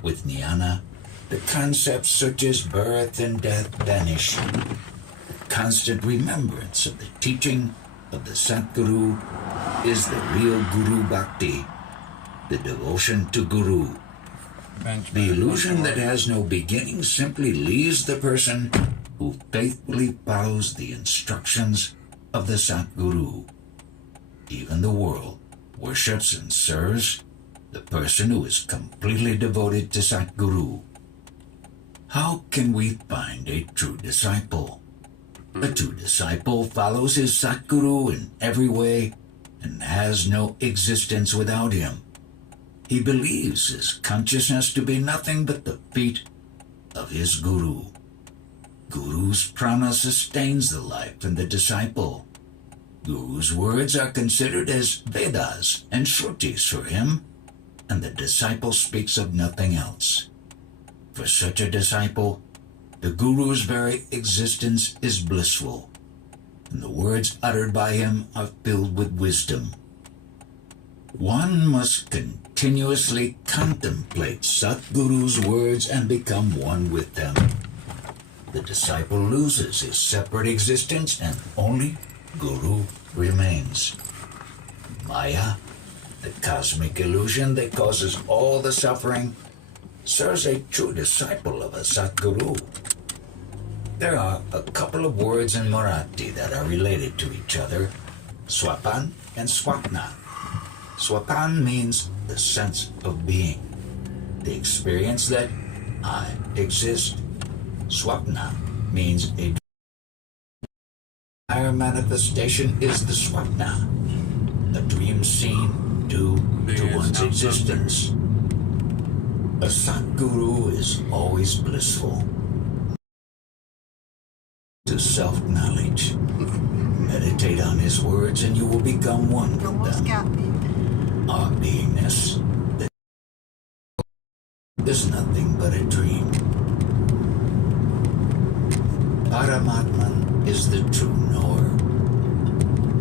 With jnana, the concepts such as birth and death vanish. The constant remembrance of the teaching of the Satguru is the real Guru Bhakti, the devotion to Guru. The illusion that has no beginning simply leaves the person who faithfully follows the instructions of the Satguru. Even the world worships and serves the person who is completely devoted to Satguru. How can we find a true disciple? A true disciple follows his Satguru in every way and has no existence without him. He believes his consciousness to be nothing but the feet of his Guru. Guru's prana sustains the life in the disciple. Guru's words are considered as Vedas and Shrutis for him, and the disciple speaks of nothing else. For such a disciple, the Guru's very existence is blissful, and the words uttered by him are filled with wisdom. One must continuously contemplate Satguru's words and become one with them. The disciple loses his separate existence and only Guru remains. Maya, the cosmic illusion that causes all the suffering, serves a true disciple of a Satguru. There are a couple of words in Marathi that are related to each other, swapan and swapna. Swapan means the sense of being, the experience that I exist. Swapna means a higher manifestation is the swapna, a dream seen due to one's existence. A Satguru is always blissful. To self-knowledge, meditate on his words and you will become one with them. Our beingness is nothing but a dream. Paramatman is the true knower.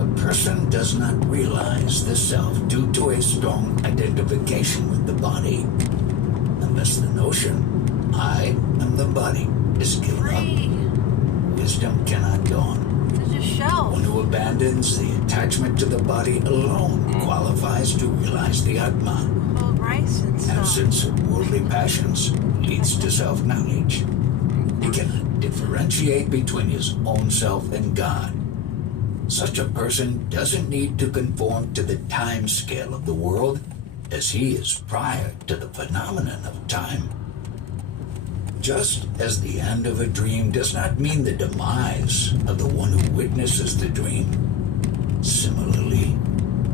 A person does not realize the self due to a strong identification with the body. Unless the notion, I am the body, is given up, wisdom cannot dawn. One who abandons the attachment to the body alone qualifies to realize the Atma. Absence of worldly passions leads to self-knowledge. He cannot differentiate between his own self and God. Such a person doesn't need to conform to the time scale of the world, as he is prior to the phenomenon of time. Just as the end of a dream does not mean the demise of the one who witnesses the dream, similarly,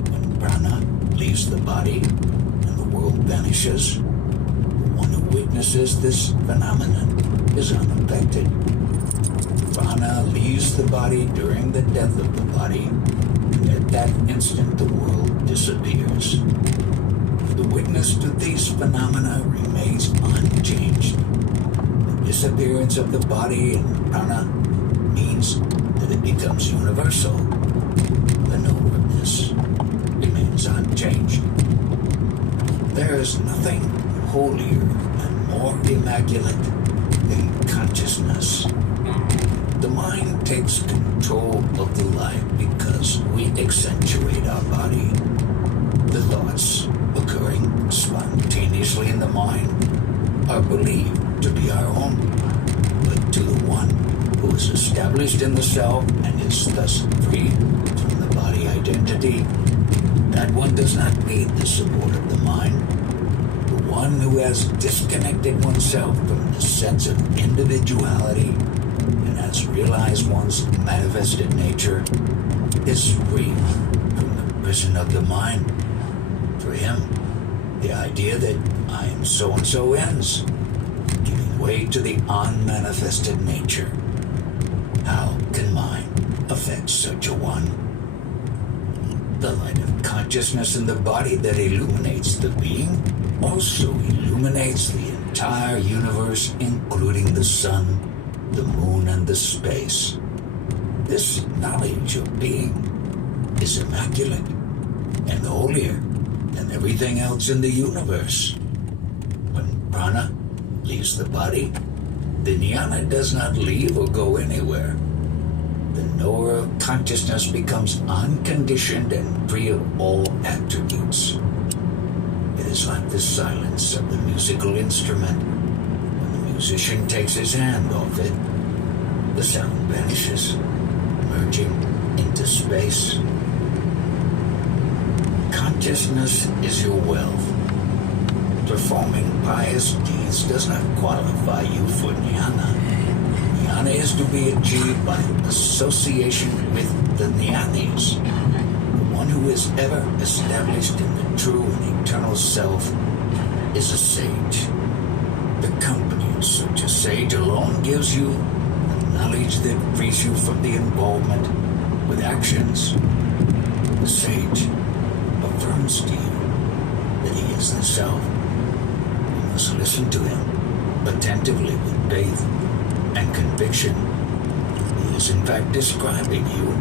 when prana leaves the body and the world vanishes, the one who witnesses this phenomenon is unaffected. Prana leaves the body during the death of the body, and at that instant the world disappears. The witness to these phenomena remains unchanged. The disappearance of the body and prana means that it becomes universal. The knower of this remains unchanged. There is nothing holier and more immaculate than consciousness. The mind takes control of the life because we accentuate our body. The thoughts occurring spontaneously in the mind are believed to be our own, but to the one who is established in the self and is thus free from the body identity, that one does not need the support of the mind. The one who has disconnected oneself from the sense of individuality and has realized one's manifested nature is free from the prison of the mind. For him, the idea that I am so-and-so ends, giving way to the unmanifested nature. How can mind affect such a one? The light of consciousness in the body that illuminates the being also illuminates the entire universe, including the sun, the moon, and the space. This knowledge of being is immaculate and holier than everything else in the universe. When prana leaves the body, the jnana does not leave or go anywhere. The knower of consciousness becomes unconditioned and free of all attributes. It is like the silence of the musical instrument. When the musician takes his hand off it, the sound vanishes, merging into space. Consciousness is your wealth. Performing pious deeds does not qualify you for jnana. Jnana is to be achieved by association with the jnanis. The one who is ever established in the true and eternal self is a sage. The company of such a sage alone gives you the knowledge that frees you from the involvement with actions. The sage affirms to you that he is the self. You must listen to him attentively with faith and conviction. He is in fact describing you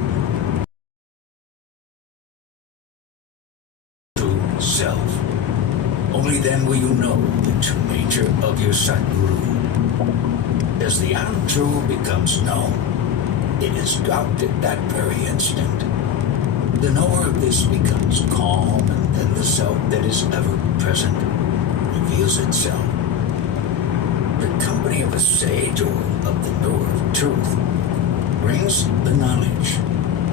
true self. Only then will you know the true nature of your Sadguru. As the untrue becomes known, it is dropped at that very instant. The knower of this becomes calm, and then the self that is ever present reveals itself. The company of a sage or of the knower of truth brings the knowledge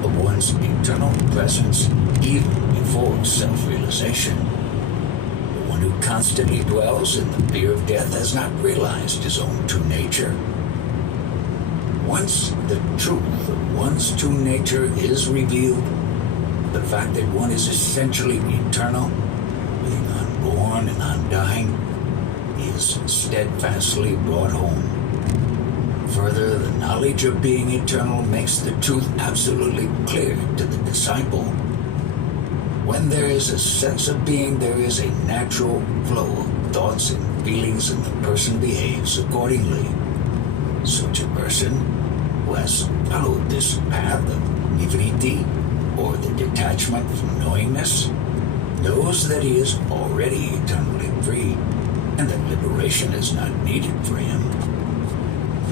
of one's eternal presence even before self-realization. The one who constantly dwells in the fear of death has not realized his own true nature. Once the truth of one's true nature is revealed, the fact that one is essentially eternal, being unborn and undying, is steadfastly brought home. Further, the knowledge of being eternal makes the truth absolutely clear to the disciple. When there is a sense of being, there is a natural flow of thoughts and feelings, and the person behaves accordingly. Such a person who has followed this path of nivriti, or the detachment from knowingness, knows that he is already eternally free, and that liberation is not needed for him.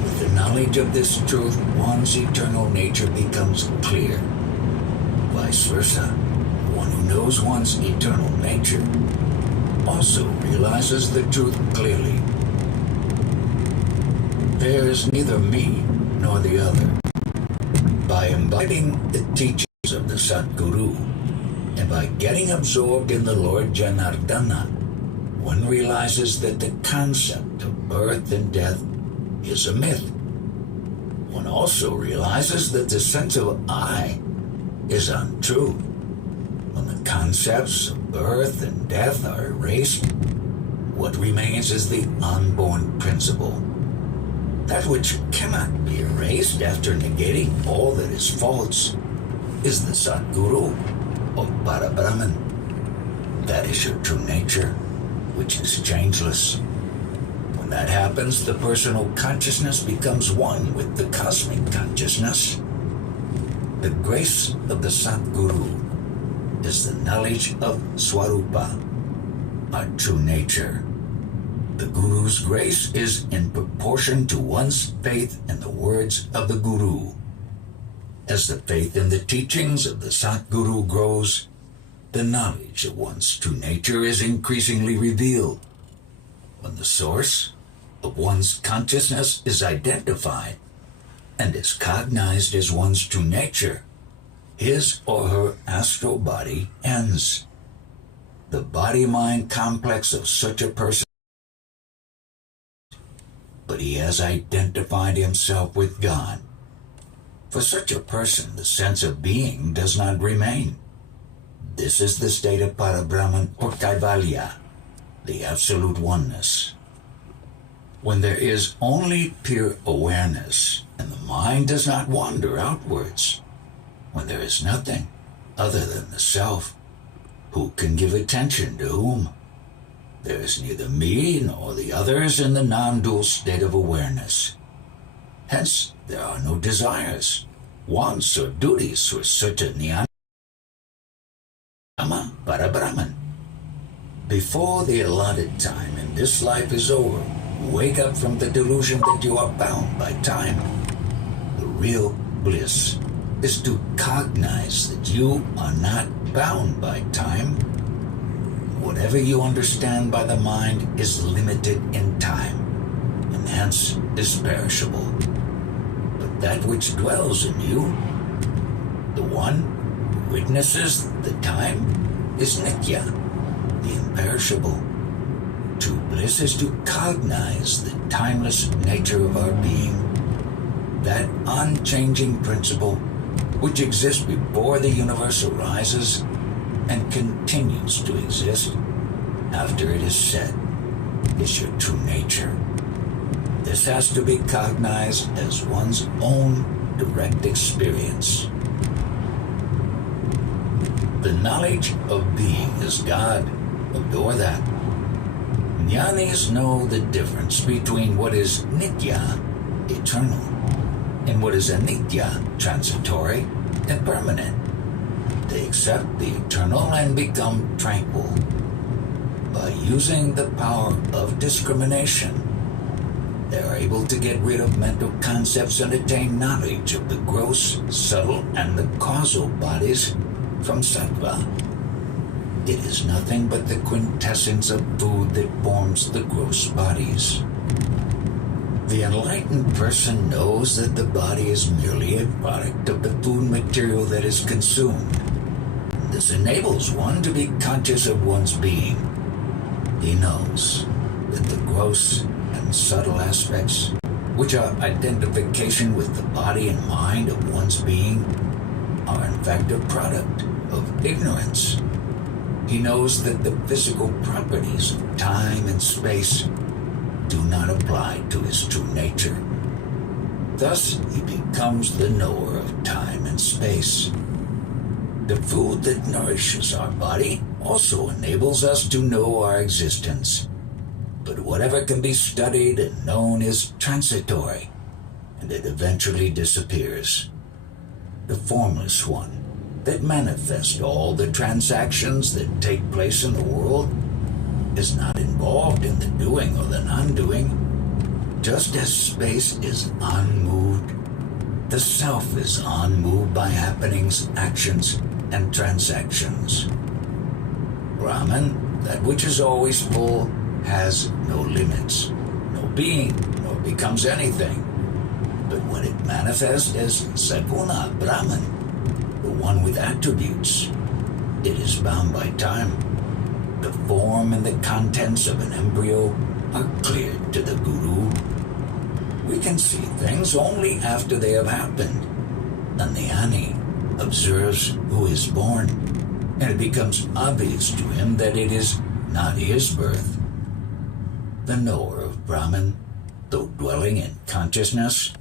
With the knowledge of this truth, one's eternal nature becomes clear. Vice versa, one who knows one's eternal nature also realizes the truth clearly. There is neither me nor the other. By imbibing the teachings of the Sadguru, and by getting absorbed in the Lord Janardana, one realizes that the concept of birth and death is a myth. One also realizes that the sense of I is untrue. When the concepts of birth and death are erased, what remains is the unborn principle. That which cannot be erased after negating all that is false is the Sadguru, or Parabrahman. That is your true nature, which is changeless. When that happens, the personal consciousness becomes one with the cosmic consciousness. The grace of the Sadguru is the knowledge of Swarupa, our true nature. The Guru's grace is in proportion to one's faith in the words of the Guru. As the faith in the teachings of the Sadguru grows, the knowledge of one's true nature is increasingly revealed. When the source of one's consciousness is identified and is cognized as one's true nature, his or her astral body ends. the body-mind complex of such a person, but he has identified himself with God. For such a person, the sense of being does not remain. This is the state of Parabrahman or Kaivalya, the absolute oneness. When there is only pure awareness and the mind does not wander outwards, when there is nothing other than the self, who can give attention to whom? There is neither me nor the others in the non-dual state of awareness. Hence, there are no desires, wants, or duties for such a jnana Parabrahman. Before the allotted time in this life is over, wake up from the delusion that you are bound by time. The real bliss is to cognize that you are not bound by time. Whatever you understand by the mind is limited in time, and hence is perishable. But that which dwells in you, the one who witnesses the time, is Nitya, the imperishable. True bliss is to cognize the timeless nature of our being, that unchanging principle which exists before the universe arises and continues to exist after it is set, is your true nature. This has to be cognized as one's own direct experience. The knowledge of being is God. Adore that. Jnanis know the difference between what is nitya, eternal, and what is anitya, transitory and permanent. They accept the eternal and become tranquil. By using the power of discrimination, they are able to get rid of mental concepts and attain knowledge of the gross, subtle, and the causal bodies from sattva. It is nothing but the quintessence of food that forms the gross bodies. The enlightened person knows that the body is merely a product of the food material that is consumed. This enables one to be conscious of one's being. He knows that the gross and subtle aspects, which are identification with the body and mind of one's being, are in fact a product of ignorance. He knows that the physical properties of time and space do not apply to his true nature. Thus, he becomes the knower of time and space. The food that nourishes our body also enables us to know our existence. But whatever can be studied and known is transitory, and it eventually disappears. The formless one that manifests all the transactions that take place in the world is not involved in the doing or the non-doing. Just as space is unmoved, the self is unmoved by happenings, actions, and transactions. Brahman, that which is always full, has no limits, no being, nor becomes anything. But when it manifests as Saguna Brahman, the one with attributes, it is bound by time. The form and the contents of an embryo are clear to the Guru. We can see things only after they have happened. And the Ani observes who is born, and it becomes obvious to him that it is not his birth. The knower of Brahman, though dwelling in consciousness,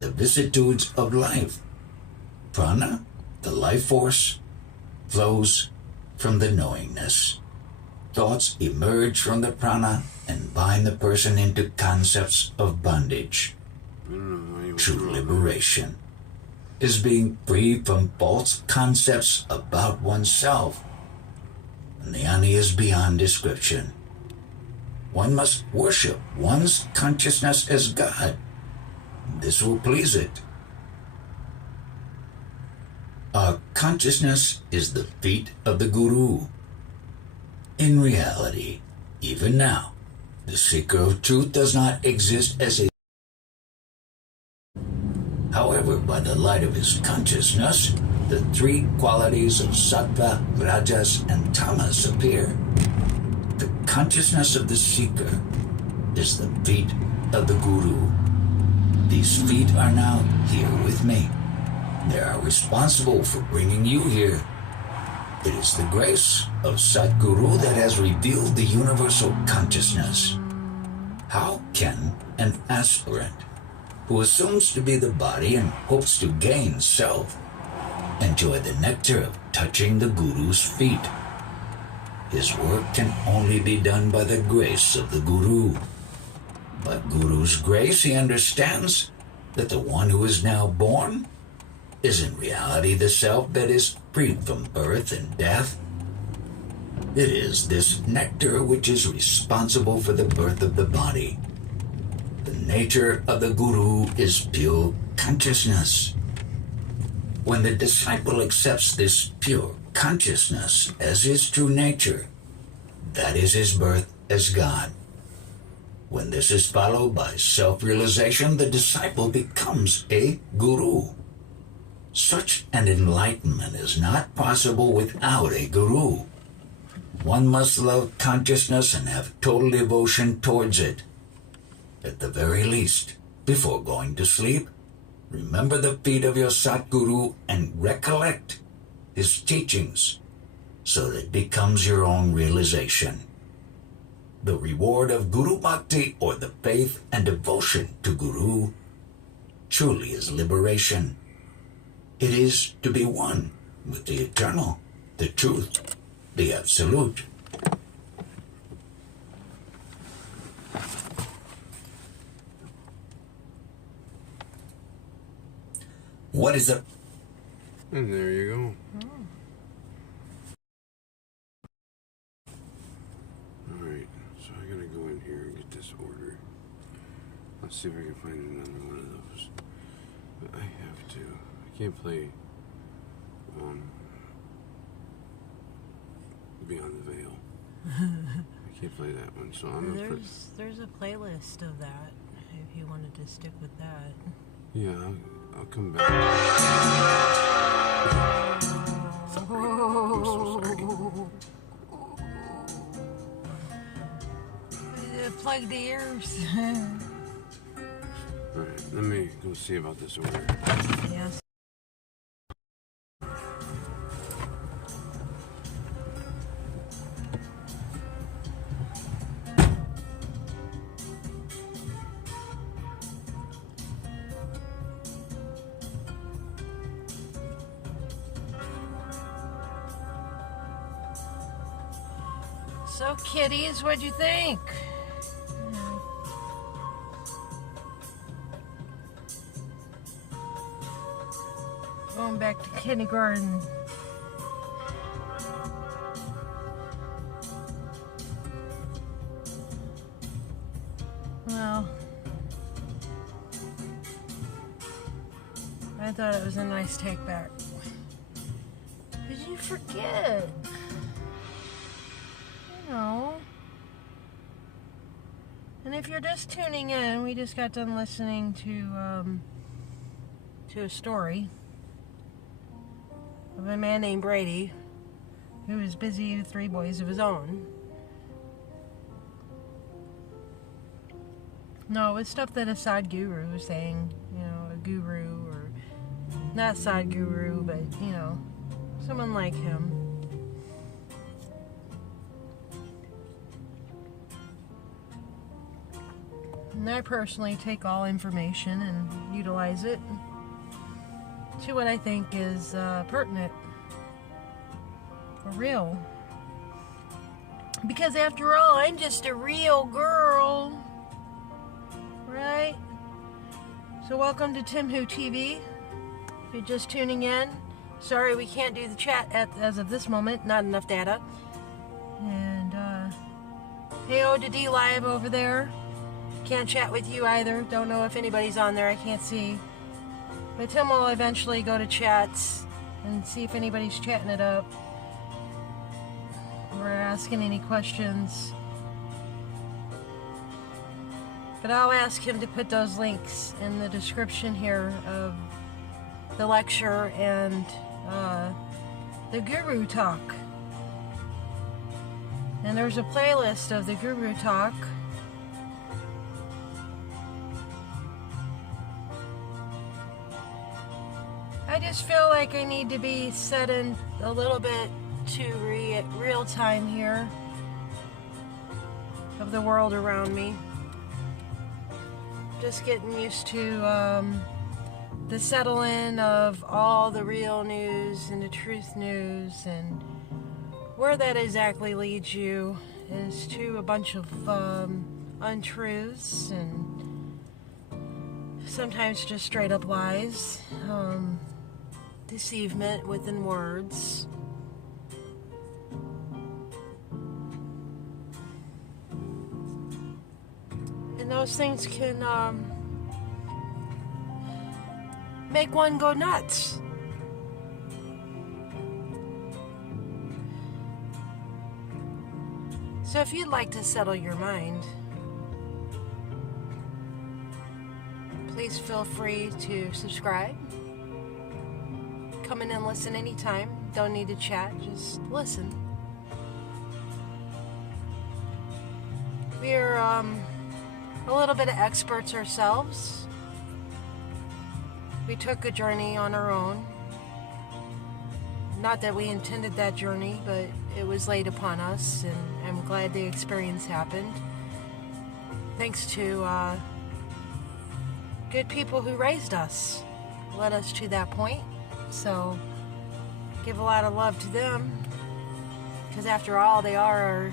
the vicissitudes of life. Prana, the life force, flows from the knowingness. Thoughts emerge from the prana and bind the person into concepts of bondage. True liberation is being free from false concepts about oneself. And the Ani is beyond description. One must worship one's consciousness as God. This will please it. Our consciousness is the feet of the Guru. In reality, even now, the seeker of truth does not exist as a... However, by the light of his consciousness, the three qualities of sattva, rajas, and tamas appear. The consciousness of the seeker is the feet of the guru. These feet are now here with me. They are responsible for bringing you here. It is the grace of Satguru that has revealed the universal consciousness. How can an aspirant who assumes to be the body and hopes to gain self enjoy the nectar of touching the Guru's feet? His work can only be done by the grace of the Guru. By Guru's grace, he understands that the one who is now born is in reality the self that is freed from birth and death. It is this nectar which is responsible for the birth of the body. The nature of the Guru is pure consciousness. When the disciple accepts this pure consciousness as his true nature, that is his birth as God. When this is followed by self-realization, the disciple becomes a guru. Such an enlightenment is not possible without a guru. One must love consciousness and have total devotion towards it. At the very least, before going to sleep, remember the feet of your Satguru and recollect his teachings so that it becomes your own realization. The reward of Guru Bhakti, or the faith and devotion to Guru, truly is liberation. It is to be one with the eternal, the truth, the absolute. What is a... And there you go. Alright, so I gotta go in here and get this order. Let's see if I can find another one of those. But I have to. I can't play Beyond the Veil. I can't play that one, so I'm gonna There's a playlist of that if you wanted to stick with that. Yeah, I'll come back. I'm so sorry. Plug the ears. Alright, let me go see about this order. Yes. So, kiddies, what'd you think? Going back to kindergarten. Well, I thought it was a nice take back. Did you forget? You know. And if you're just tuning in, we just got done listening to a story of a man named Brady who was busy with 3 boys of his own. No, it was stuff that a Sadguru was saying, you know, a guru, or not Sadguru, but, you know, someone like him. And I personally take all information and utilize it to what I think is pertinent or real. Because after all, I'm just a real girl. Right? So welcome to TimWhoTV. If you're just tuning in, sorry we can't do the chat as of this moment. Not enough data. And hey, to D Live over there. Can't chat with you either. Don't know if anybody's on there. I can't see. But Tim will eventually go to chats and see if anybody's chatting it up or asking any questions. But I'll ask him to put those links in the description here of the lecture and the Guru Talk. And there's a playlist of the Guru Talk. I just feel like I need to be set in a little bit to real time here of the world around me. Just getting used to the settle in of all the real news and the truth news, and where that exactly leads you is to a bunch of untruths and sometimes just straight up lies, deceivement within words. And those things can make one go nuts. So if you'd like to settle your mind, please feel free to subscribe. Come in and listen anytime. Don't need to chat, just listen. We're a little bit of experts ourselves. We took a journey on our own. Not that we intended that journey, but it was laid upon us, and I'm glad the experience happened. Thanks to good people who raised us, led us to that point. So, give a lot of love to them, because after all, they are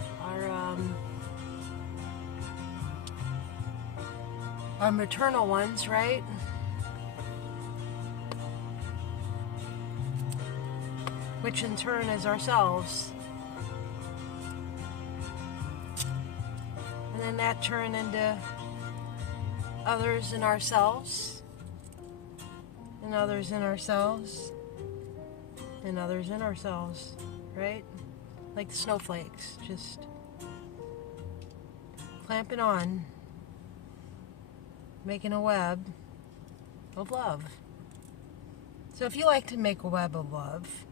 our maternal ones, right? Which in turn is ourselves. And then that turned into others in ourselves, and others in ourselves, and others in ourselves, right? Like the snowflakes, just clamping on, making a web of love. So if you like to make a web of love,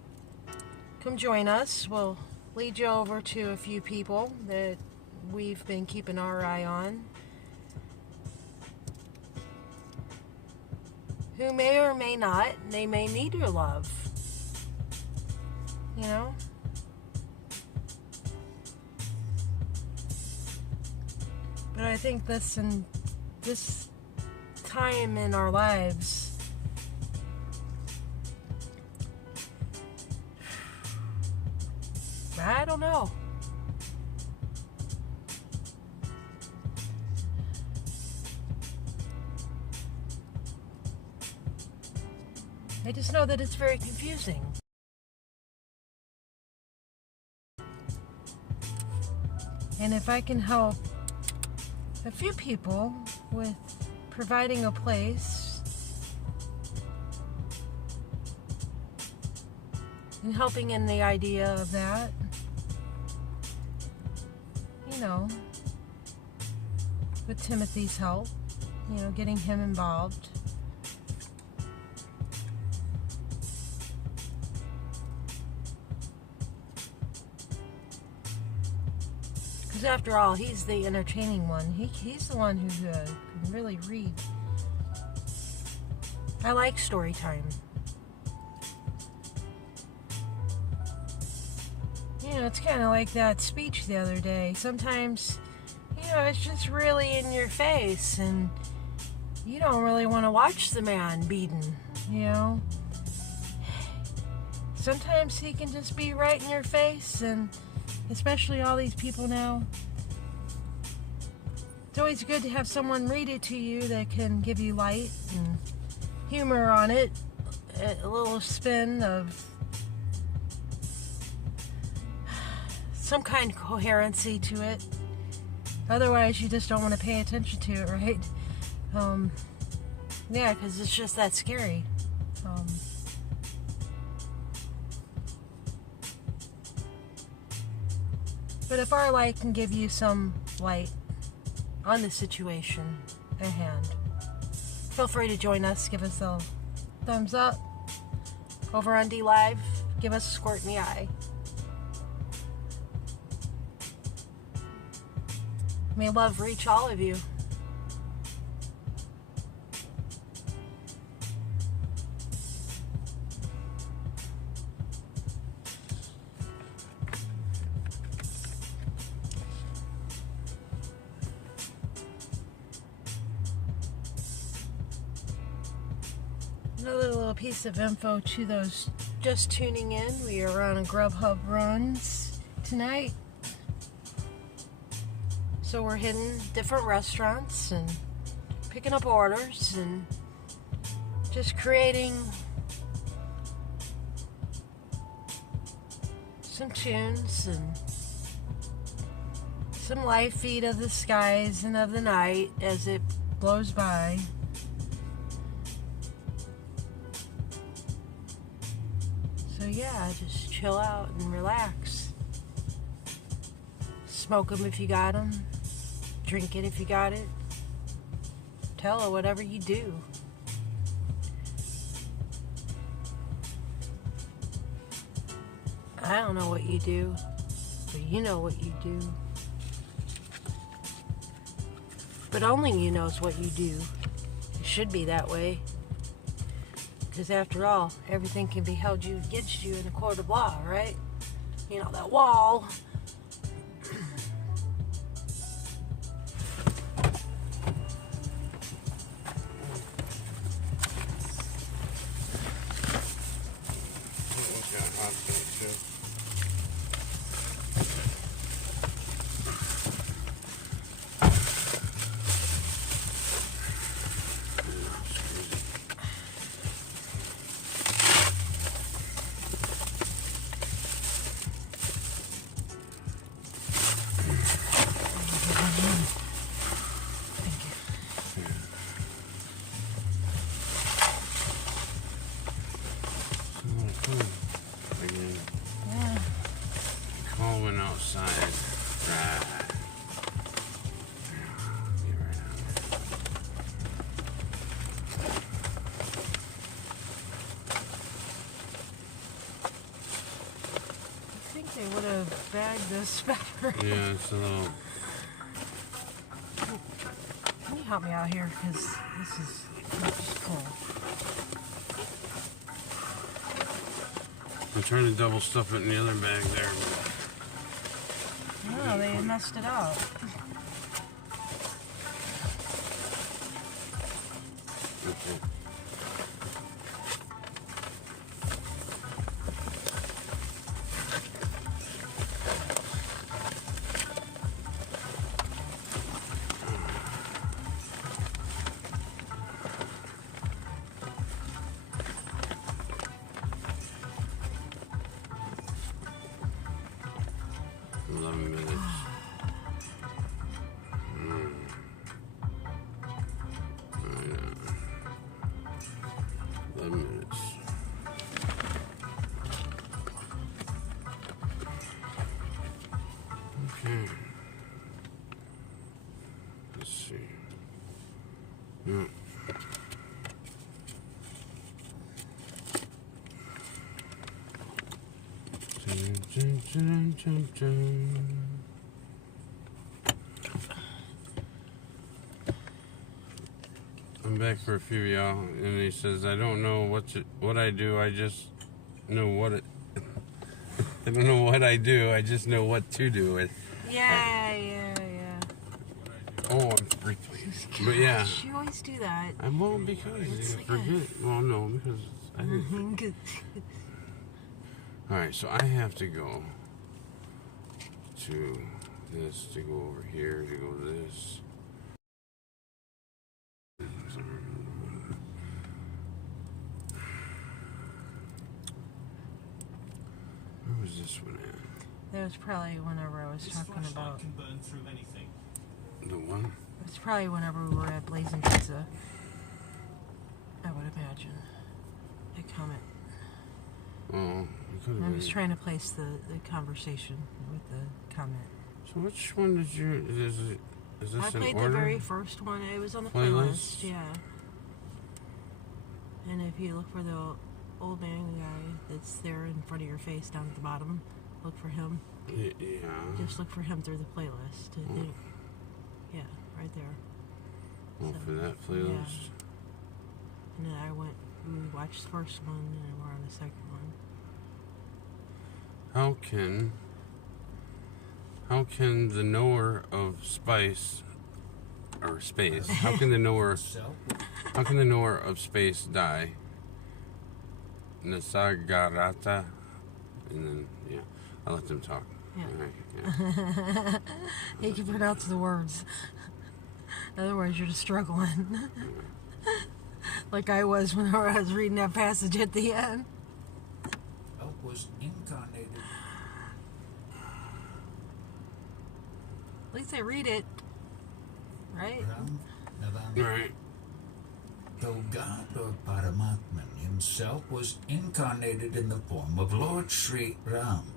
come join us. We'll lead you over to a few people that we've been keeping our eye on, who may or may not, they may need your love. You know? But I think this time in our lives, I don't know. I just know that it's very confusing. And if I can help a few people with providing a place and helping in the idea of that, you know, with Timothy's help, you know, getting him involved. Because after all, he's the entertaining one. He's the one who can really read. I like story time. You know, it's kind of like that speech the other day. Sometimes, you know, it's just really in your face, and you don't really want to watch the man beaten, you know. Sometimes he can just be right in your face, and especially all these people now. It's always good to have someone read it to you that can give you light and humor on it, a little spin of some kind of coherency to it. Otherwise, you just don't want to pay attention to it, right? Yeah, because it's just that scary. But if our light can give you some light on the situation at hand, feel free to join us. Give us a thumbs up, over on D Live, give us a squirt in the eye. May love reach all of you. Another little piece of info to those just tuning in. We are on a Grubhub runs tonight. So we're hitting different restaurants and picking up orders and just creating some tunes and some live feed of the skies and of the night as it blows by. So yeah, just chill out and relax. Smoke them if you got them. Drink it if you got it. Tell her whatever you do. I don't know what you do, but you know what you do. But only you knows what you do. It should be that way. Because after all, everything can be held against you in a court of law, right? You know, that wall. They would have bagged this better. Yeah, it's a little... Can you help me out here? Because this is cool. I'm trying to double stuff it in the other bag there. No, they messed it up. Okay. 11 minutes. I know. 11 minutes. Okay. Let's see. Yeah. Dun, dun, dun, dun. I'm back for a few, y'all, and he says, I don't know what I do, I just know what it... I don't know what I do, I just know what to do with. Yeah. Oh, I'm freaking. But yeah. You always do that. I won't because It's I like forget. Well, no, because I didn't. Alright, so I have to go to this, to go over here, to go to this. Where was this one at? That was probably whenever I was talking about... can burn through anything. The one? It's probably whenever we were at Blazing Pizza. I would imagine. A comment. Oh, it could have I been. was trying to place the conversation with the comment. So which one did you... Is this I played in order? the very first one. It was on the Playlist? playlist, yeah. And if you look for the old man guy that's there in front of your face down at the bottom. Look for him. Yeah. Just look for him through the playlist. Yeah, right there. Well, for that playlist. Yeah. And then we watched the first one, and then we're on the second one. How can the knower of space how can the knower of space die? Nasagarata, and then I'll let them talk. Yeah. All right, yeah. You can pronounce the words. Otherwise, you're just struggling. Like I was when I was reading that passage at the end. Was incarnated. At least I read it. Right? Right. Though God or Paramatman himself was incarnated in the form of Lord Sri Ram,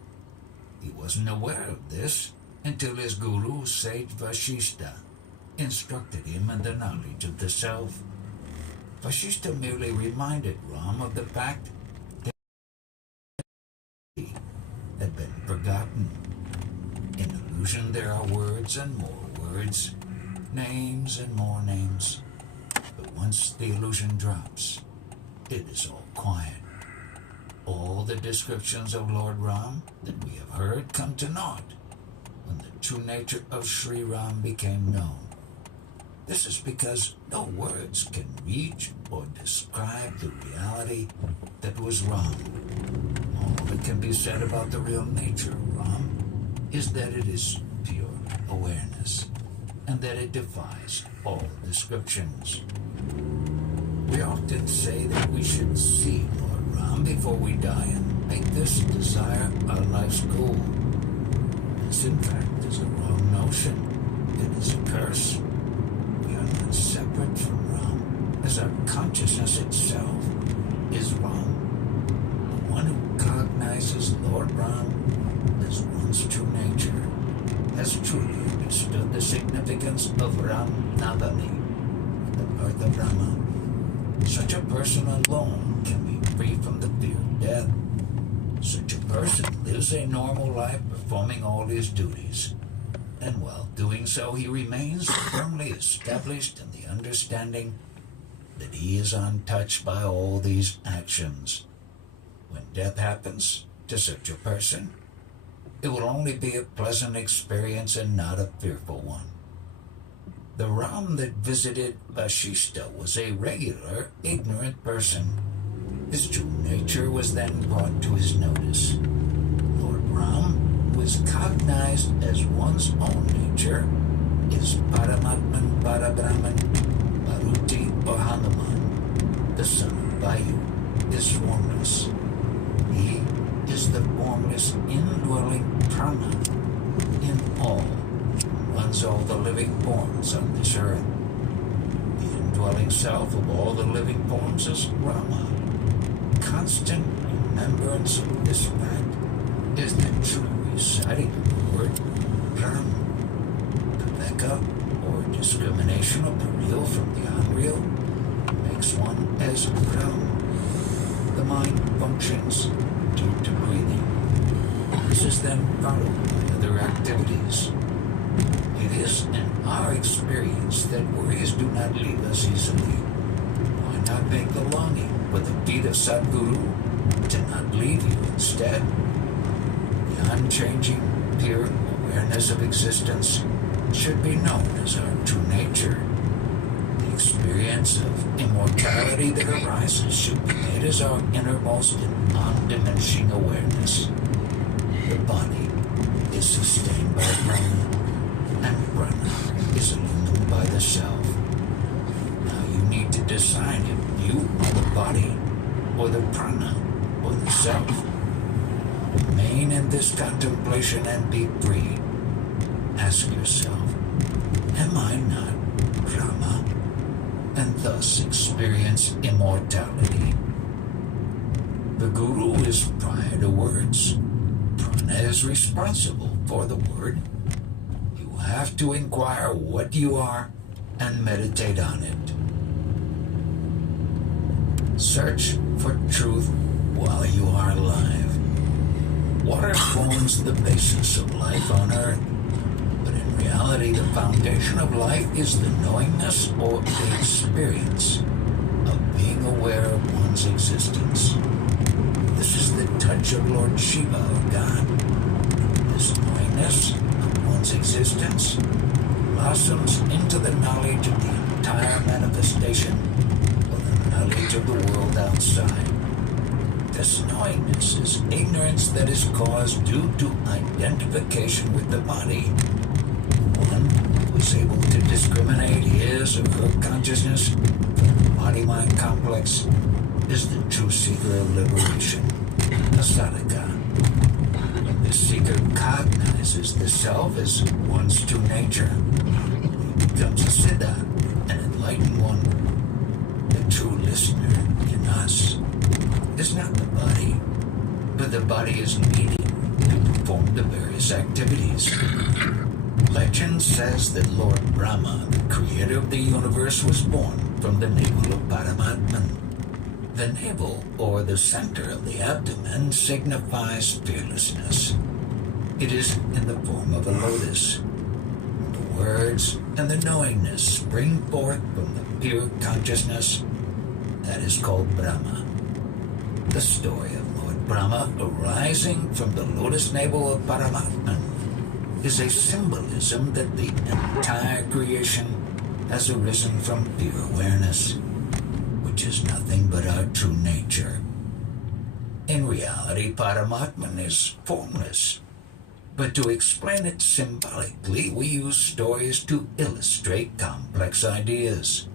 he wasn't aware of this until his guru, sage Vashishta, instructed him in the knowledge of the self. Vashishta merely reminded Ram of the fact that he had been forgotten. In illusion there are words and more words, names and more names. But once the illusion drops, it is all quiet. All the descriptions of Lord Ram that we have heard come to naught when the true nature of Sri Ram became known. This is because no words can reach or describe the reality that was Ram. All that can be said about the real nature of Ram is that it is pure awareness, and that it defies all descriptions. We often say that we should see Lord Ram before we die and make this desire our life's goal. This, in fact, is a wrong notion. It is a curse. We are not separate from Ram, as our consciousness itself is Ram. The one who cognizes Lord Ram as one's true nature has truly understood the significance of Ram Navami, the birth of Rama. Such a person alone can be free from the fear of death. Such a person lives a normal life performing all his duties, and while doing so he remains firmly established in the understanding that he is untouched by all these actions. When death happens to such a person, it will only be a pleasant experience and not a fearful one. The Ram that visited Vashishta was a regular, ignorant person. His true nature was then brought to his notice. Lord Ram, who is cognized as one's own nature, is Paramatman, Parabrahman, Maruti, or Hanuman, the son of Vayu, is formless. He is the formless indwelling prana in all, runs all the living forms on this earth. The indwelling self of all the living forms is Rama. Constant remembrance of this fact is the true reciting of the word Ram. Viveka, or discrimination of the real from the unreal, makes one as Ram. The mind functions due to breathing. This is then followed by other activities. It is in our experience that worries do not leave us easily. Why not make the longing for the feet of Sadguru to not leave you instead? The unchanging, pure awareness of existence should be known as our true nature. The experience of immortality that arises should be made as our innermost and non-diminishing awareness. The body is sustained by prana, and prana is illumined by the self. Now you need to decide if you are the body, or the prana, or the self. Remain in this contemplation and be free. Ask yourself, am I not Rama? And thus experience immortality. The Guru is prior to words. Prana is responsible for the word. You have to inquire what you are and meditate on it. Search for truth while you are alive. Water forms the basis of life on Earth, but in reality, the foundation of life is the knowingness or the experience of being aware of one's existence. This is the touch of Lord Shiva, or God. This knowingness of one's existence blossoms into the knowledge of the entire manifestation, or the knowledge of the world outside. This knowingness is ignorance that is caused due to identification with the body. One who is able to discriminate his or her consciousness from the body-mind complex is the true seeker of liberation, a sadhaka. When the seeker cognizes the self as one's true nature, he becomes a siddha, an enlightened one. The true listener in us is not the body, but the body is needed to perform the various activities. Legend says that Lord Brahma, the creator of the universe, was born from the navel of Paramatman. The navel, or the center of the abdomen, signifies fearlessness. It is in the form of a lotus. The words and the knowingness spring forth from the pure consciousness that is called Brahma. The story of Lord Brahma arising from the lotus navel of Paramatman is a symbolism that the entire creation has arisen from pure awareness, which is nothing but our true nature. In reality, Paramatman is formless, but to explain it symbolically, we use stories to illustrate complex ideas.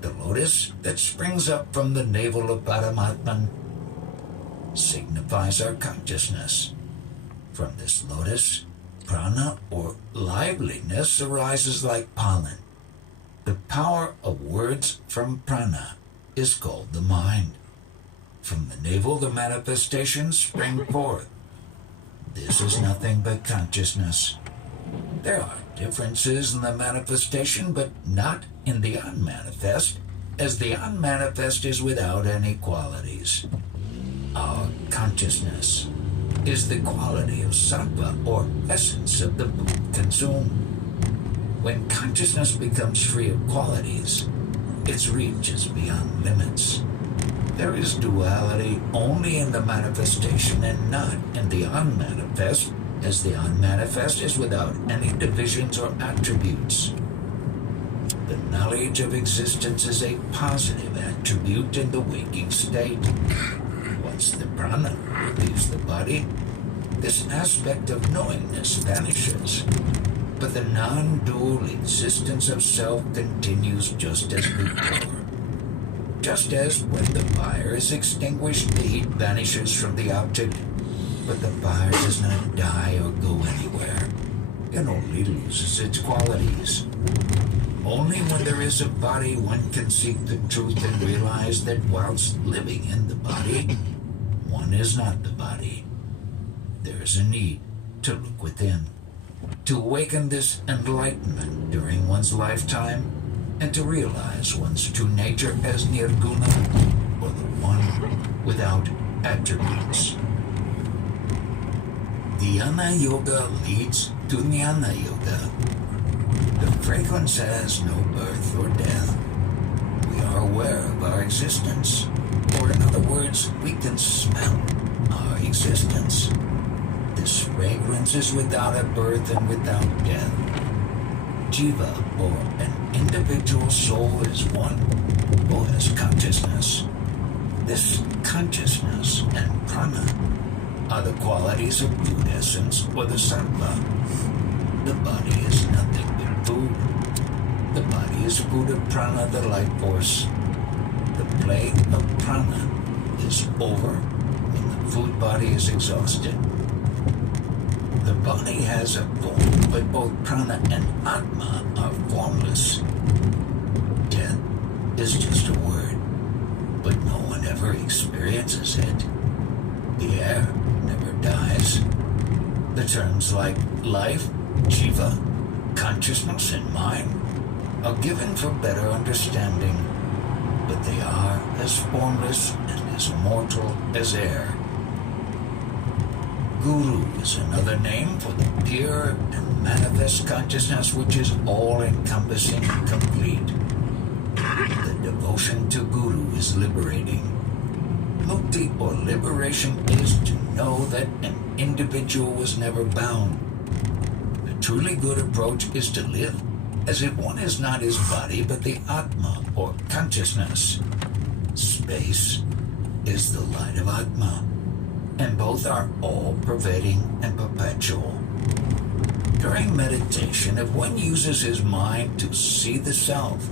The lotus that springs up from the navel of Paramatman signifies our consciousness. From this lotus, prana, or liveliness, arises like pollen. The power of words from prana is called the mind. From the navel, the manifestations spring forth. This is nothing but consciousness. There are differences in the manifestation, but not in the unmanifest, as the unmanifest is without any qualities. Our consciousness is the quality of sattva, or essence of the food consumed. When consciousness becomes free of qualities, its reach is beyond limits. There is duality only in the manifestation and not in the unmanifest, as the unmanifest is without any divisions or attributes. The knowledge of existence is a positive attribute in the waking state. Once the prana leaves the body, this aspect of knowingness vanishes, but the non-dual existence of self continues just as before. Just as when the fire is extinguished, the heat vanishes from the object, but the fire does not die or go anywhere. It only loses its qualities. Only when there is a body one can seek the truth and realize that whilst living in the body, one is not the body. There is a need to look within, to awaken this enlightenment during one's lifetime, and to realize one's true nature as nirguna, or the one without attributes. Dhyana Yoga leads to Jnana Yoga. The fragrance has no birth or death. We are aware of our existence, or in other words, we can smell our existence. This fragrance is without a birth and without death. Jiva, or an individual soul, is one who has consciousness. This consciousness and prana are the qualities of food essence, or the sattva. The body is nothing but food. The body is food of prana, the life force. The play of prana is over when the food body is exhausted. The body has a form, but both prana and atma are formless. Death is just a word, but no one ever experiences it. The air never dies. The terms like life, jiva, consciousness, and mind are given for better understanding. but they are as formless and as immortal as air. Guru is another name for the pure and manifest consciousness which is all-encompassing and complete. The devotion to Guru is liberating. Mukti or liberation is to know that an individual was never bound. The truly good approach is to live as if one is not his body but the Atma or consciousness. Space is the light of Atma, and both are all-pervading and perpetual. During meditation, if one uses his mind to see the self,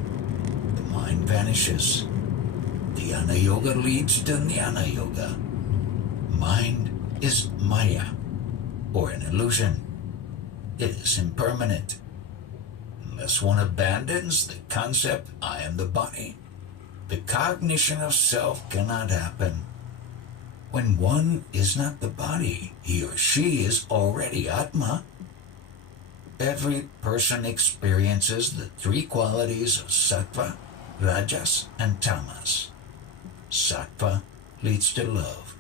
the mind vanishes. Dhyana Yoga leads to Jnana Yoga. Mind is Maya, or an illusion. It is impermanent. Unless one abandons the concept, I am the body, the cognition of self cannot happen. When one is not the body, he or she is already Atma. Every person experiences the three qualities of Sattva, Rajas, and Tamas. Sattva leads to love.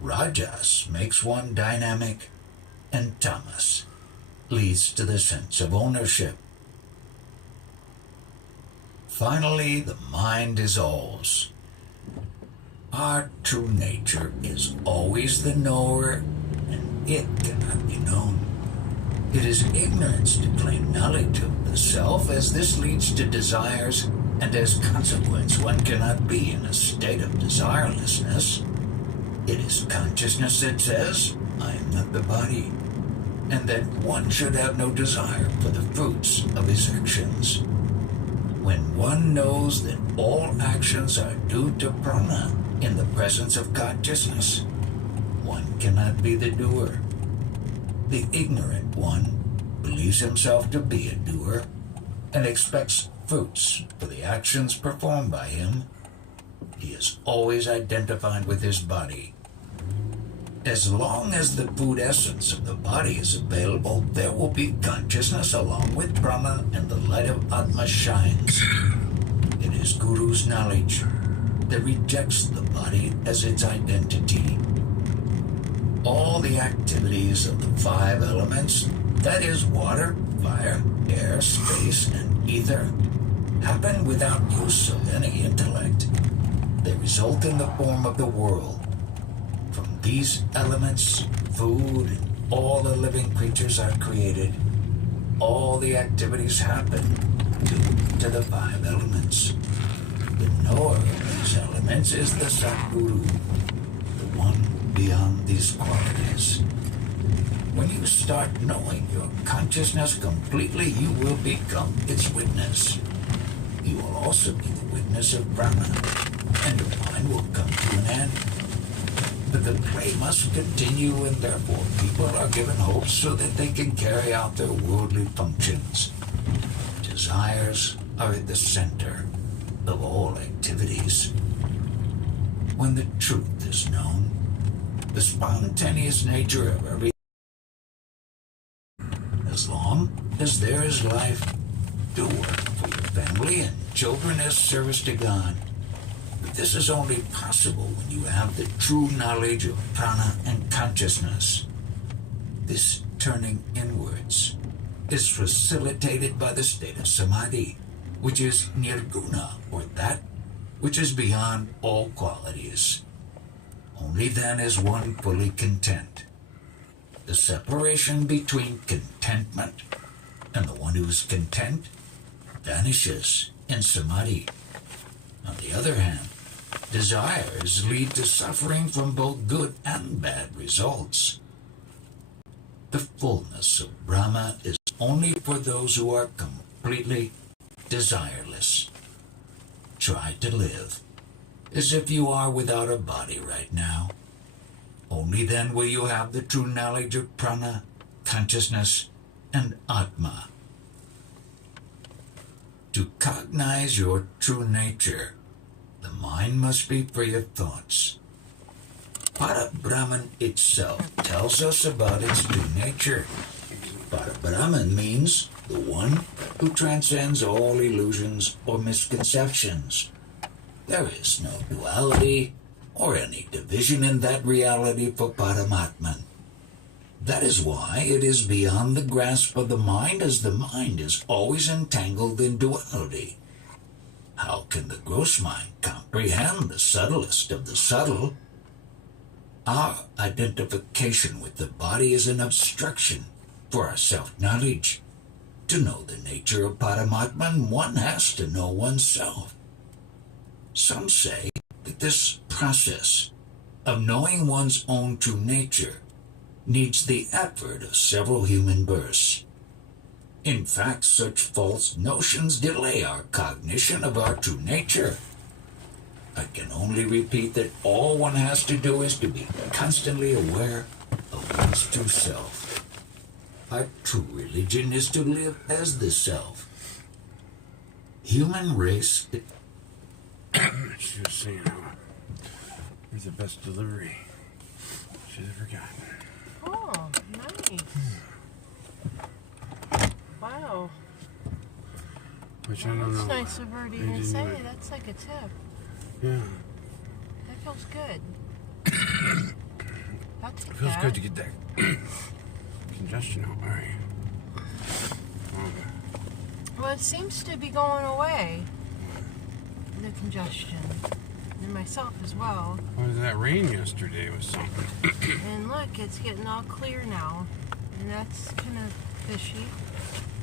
Rajas makes one dynamic, and Tamas leads to the sense of ownership. Finally, the mind is alls. Our true nature is always the knower, and it cannot be known. It is ignorance to claim knowledge of the self, as this leads to desires, and as consequence one cannot be in a state of desirelessness. It is consciousness that says, I am not the body, and that one should have no desire for the fruits of his actions. When one knows that all actions are due to prana in the presence of consciousness, one cannot be the doer. The ignorant one believes himself to be a doer and expects fruits for the actions performed by him. He is always identified with his body. As long as the food essence of the body is available, there will be consciousness along with prana, and the light of Atma shines. It is Guru's knowledge that rejects the body as its identity. All the activities of the five elements, that is water, fire, air, space, and ether, happen without use of any intellect. They result in the form of the world. From these elements, food, and all the living creatures are created. All the activities happen due to the five elements. The knower of these elements is the Satguru, the one beyond these qualities. When you start knowing your consciousness completely, you will become its witness. You will also be the witness of prana, and your mind will come to an end. But the play must continue, and therefore people are given hope so that they can carry out their worldly functions. Desires are at the center of all activities. When the truth is known, the spontaneous nature of everything, as long as there is life, do work for your family and children as service to God. But this is only possible when you have the true knowledge of prana and consciousness. This turning inwards is facilitated by the state of samadhi, which is nirguna, or that which is beyond all qualities. Only then is one fully content. The separation between contentment and the one who is content vanishes in samadhi. On the other hand, desires lead to suffering from both good and bad results. The fullness of Brahma is only for those who are completely desireless. Try to live as if you are without a body right now. Only then will you have the true knowledge of prana, consciousness, and Atma. To cognize your true nature, the mind must be free of thoughts. Parabrahman itself tells us about its true nature. Parabrahman means the one who transcends all illusions or misconceptions. There is no duality or any division in that reality for Paramatman. That is why it is beyond the grasp of the mind, as the mind is always entangled in duality. How can the gross mind comprehend the subtlest of the subtle? Our identification with the body is an obstruction for our self-knowledge. To know the nature of Paramatman, one has to know oneself. Some say that this process of knowing one's own true nature needs the effort of several human births. In fact, such false notions delay our cognition of our true nature. I can only repeat that all one has to do is to be constantly aware of one's true self. Our true religion is to live as the self. Human race... She was saying we're the best delivery she's ever gotten. Oh, nice. Wow. Which I don't know. That's nice of her to even say. That's like a tip. Yeah. That feels good. That's It feels good to get that congestion out. All right. Well, it seems to be going away. The congestion. And myself as well. Well, that rain yesterday was something. And look, it's getting all clear now. And that's kind of fishy,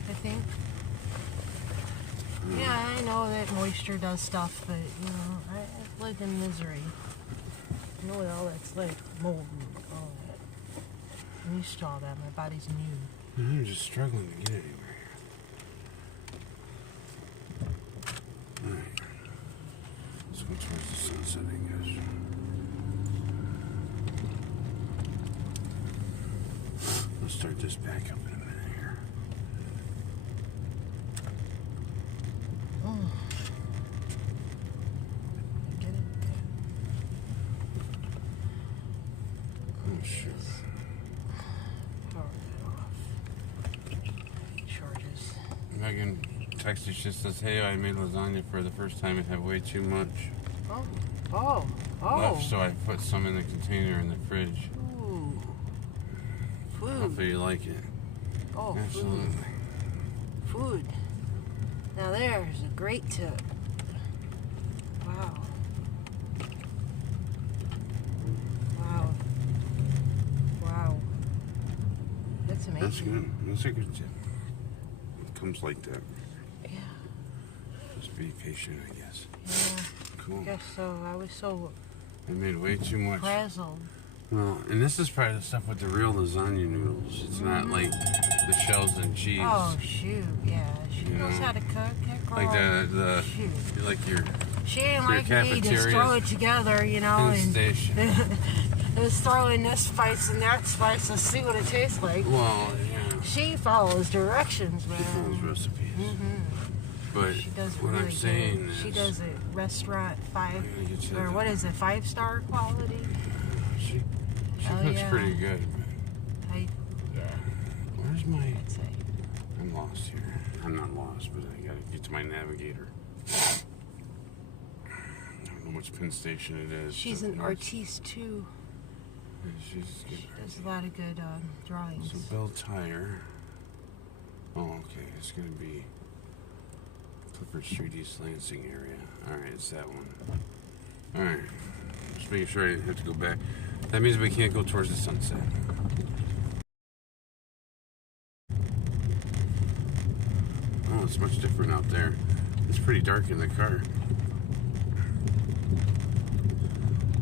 I think. Yeah, I know that moisture does stuff, but, you know, I've lived in misery. I know what all that's like, mold and all that. I'm used to all that. My body's new. I'm just struggling to get anywhere. All right. Let's go towards the sunset, I guess. Let's start this back up in a minute here. Get it? Oh, shit. Power that off. Charges. Megan texted, she says, hey, I made lasagna for the first time and had way too much left, so I put some in the container in the fridge. Ooh. Food. Hopefully you like it. Oh, Absolutely. Food. Now there's a great tip. Wow. Wow. Wow. That's amazing. That's good. That's a good tip. It comes like that. Yeah. Just be patient, I guess. Yeah. Cool. I guess so. I was so I made way too much. frazzled. Well, and this is probably the stuff with the real lasagna noodles. It's not like the shells and cheese. Oh shoot, yeah. She You knows know, how to cook. That girl. Like the Shoot. like your She ain't your like me, just throw it together, you know, and station. just throw in this spice and that spice and see what it tastes like. Well, yeah. She follows directions, man. She follows recipes. But She does what really I'm saying good. is, She does it restaurant 5 gotta get you or that. what is it, 5-star quality? she Oh, cooks yeah. pretty good. Yeah, Where's my? I'd say. I'm lost here. I'm not lost, but I gotta get to my navigator. I don't know which pin station it is. She's but an no, artiste too. She's good. She does a lot of good drawings. So Bell Tire. Oh, okay. It's gonna be Clifford Street, East Lansing area. All right, it's that one. All right. Just making sure I didn't have to go back. That means we can't go towards the sunset. Oh, it's much different out there. It's pretty dark in the car.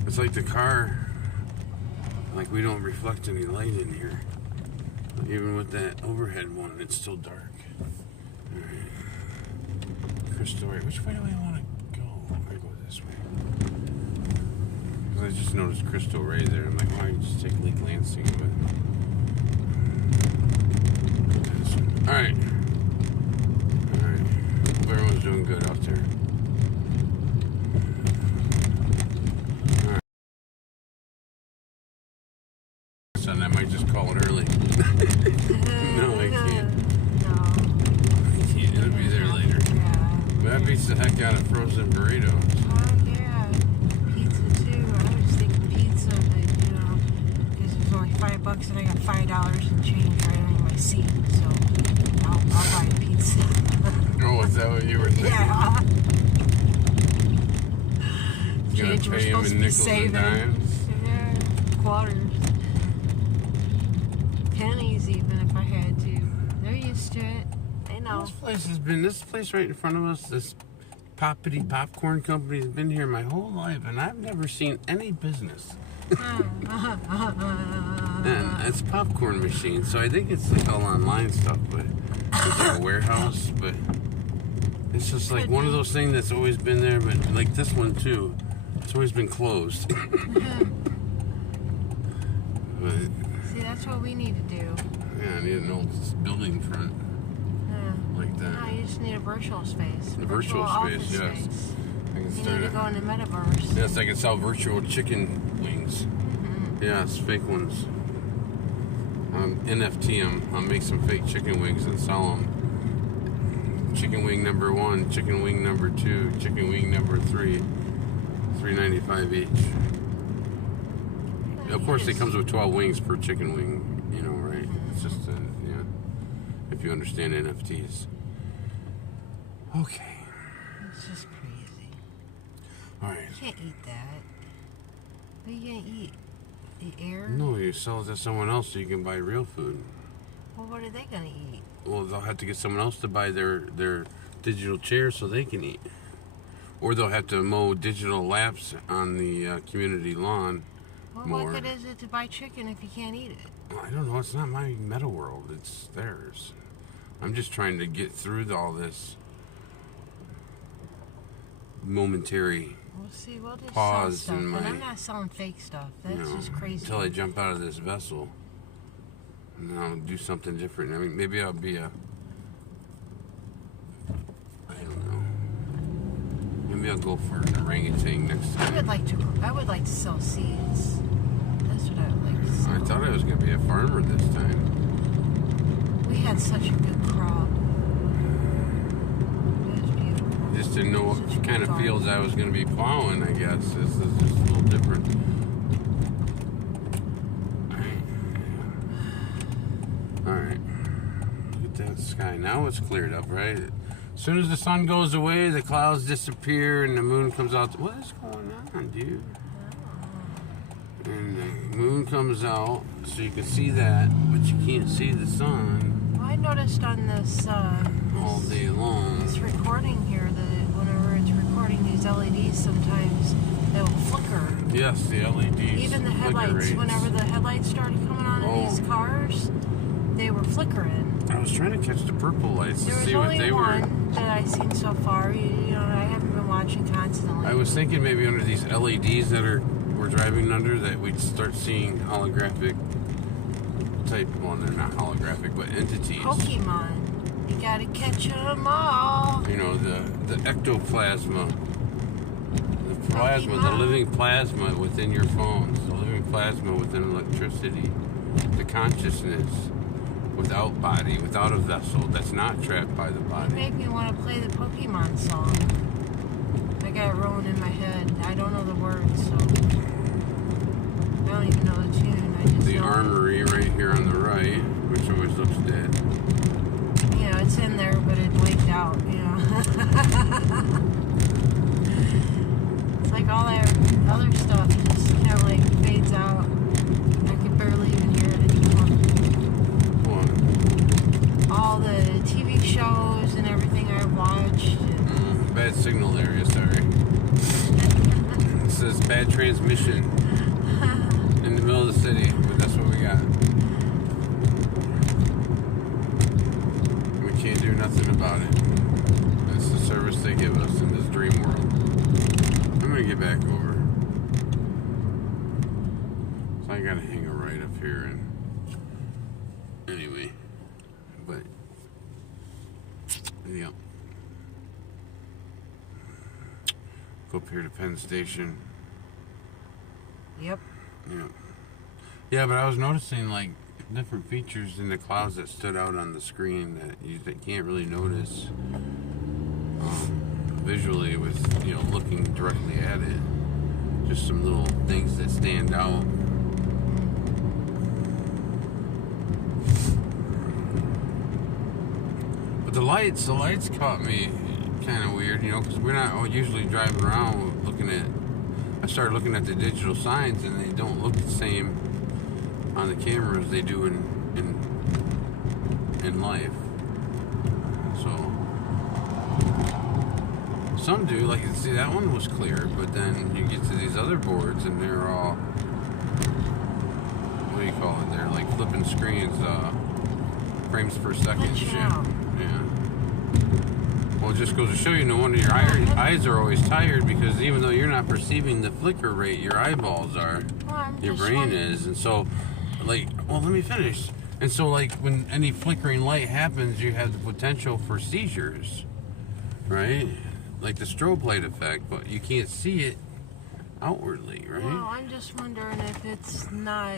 It's like the car, like we don't reflect any light in here. Even with that overhead one, it's still dark. All right. Crystal Ray. Which way do I want to go? I go this way. Because I just noticed Crystal Ray there. I'm like, why don't you just take Lake Lansing? But all right. All right. Hope everyone's doing good out there. All right. So I might just call it early. No, I can't. No. I can't. It'll be there later. Yeah. But that beats the heck out of frozen burritos. Oh, yeah. Starbucks and I got $5 in change right under my seat, so I'll buy a pizza. Oh, is that what you were thinking? Yeah. You're gonna Change we're pay him supposed to in be nickels and saving. dimes? Yeah, quarters. Pennies even if I had to. They're used to it. They know. This place right in front of us, this Poppity Popcorn Company has been here my whole life, and I've never seen any business. And it's a popcorn machine, so I think it's like all online stuff, but it's like a warehouse, but it's just like one of those things that's always been there, but like this one too, it's always been closed. But, see, that's what we need to do. yeah, I need an old building front like that. No, you just need a virtual space. A virtual office space, yes. space. I can You start need to go in the metaverse. Yes, I can sell virtual chicken wings. Mm-hmm. Yes, fake ones. NFT them. I'll make some fake chicken wings and sell them. Chicken wing number 1, chicken wing number 2, chicken wing number 3, $3.95 each. Of course, it comes with 12 wings per chicken wing. You know, right? It's just, yeah. If you understand NFTs. Okay. It's just crazy. All right. You can't eat that. What are you gonna eat? The air? No, you sell it to someone else so you can buy real food. Well, what are they gonna eat? Well, they'll have to get someone else to buy their digital chairs so they can eat. Or they'll have to mow digital laps on the community lawn Well, more. what good is it to buy chicken if you can't eat it? Well, I don't know. It's not my meta world. It's theirs. I'm just trying to get through all this momentary We'll see. We'll just pause sell stuff, in but my, I'm not selling fake stuff. That's just crazy. until I jump out of this vessel. And then I'll do something different. I mean, maybe I'll be I don't know. Maybe I'll go for an orangutan next I time. would like to sell seeds. That's what I would like to sell. I thought I was going to be a farmer this time. We had such a good crop. It was beautiful. Just didn't know Such a what good kind of farm. fields I was going to be plowing, I guess. This is just a little different. Alright. Look at that sky. Now it's cleared up, right? As soon as the sun goes away, the clouds disappear and the moon comes out. What is going on, dude? And the moon comes out, so you can see that, but you can't see the sun Well, I noticed on this all day long. this recording here that whenever it's recording these LEDs, sometimes they'll flicker. Yes, the LEDs. Even the flicker headlights. rates. Whenever the headlights started coming on in these cars, they were flickering. I was trying to catch the purple lights to There was see what only they were. one that I've seen so far. You know, I haven't been watching constantly. I was thinking maybe under these LEDs that we're driving under that we'd start seeing holographic type. Well, they're not holographic, but entities. Pokemon. You gotta catch them all. You know, the ectoplasma, the plasma, the Pokemon. living plasma within your phones, the living plasma within electricity, the consciousness without body, without a vessel that's not trapped by the It body. made me want to play the Pokemon song. I got it rolling in my head. I don't know the words, so I don't even know the tune. I just The know armory right here on the right, which always looks dead. You know, it's in there, but it blanked out. You know, it's like all that other stuff just kind of like fades out. I could barely even hear it anymore. What? All the TV shows and everything I watched. And Bad signal area, sorry. It says bad transmission in the middle of the city, but that's what we got. We can't do nothing about it. That's the service they give us in this dream world. I'm gonna get back over. So I gotta hang a right up here and anyway. But yeah. Go up here to Penn Station. yep. Yeah. Yeah, but I was noticing like different features in the clouds that stood out on the screen that you can't really notice visually with, you know, looking directly at it. Just some little things that stand out. But the lights caught me kind of weird, you know, because we're not usually driving around looking at. I started looking at the digital signs, and they don't look the same on the camera as they do in life. So some do, like, see, that one was clear, but then you get to these other boards, and they're all, what do you call it? They're like flipping screens, frames per second shit. Yeah. Well, it just goes to show you, no wonder your eyes are always tired, because even though you're not perceiving the flicker rate, your eyeballs are, your brain is. And so, like, well, let me finish. And so, like, when any flickering light happens, you have the potential for seizures, right? Like the strobe light effect, but you can't see it outwardly, right? Well, I'm just wondering if it's not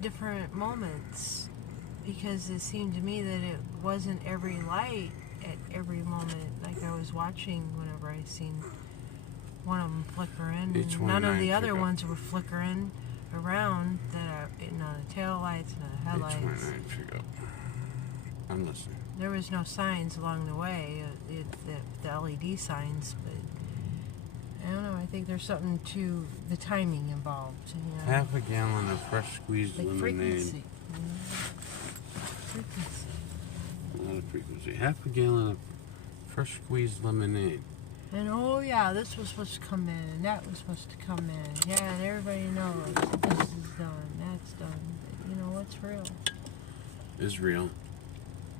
different moments, because it seemed to me that it wasn't every light at every moment. Like I was watching whenever I seen one of them flickering, and none of the other ones were flickering around that are, you know, the tail lights and the headlights. I'm listening. There was no signs along the way, the LED signs, but I don't know. I think there's something to the timing involved. You know? Half a gallon of fresh squeezed like lemonade. Frequency. Frequency. A lot of frequency. Half a gallon of fresh squeezed lemonade. And oh yeah, this was supposed to come in, and that was supposed to come in. Yeah, and everybody knows this is done, that's done. But you know what's real? Is real.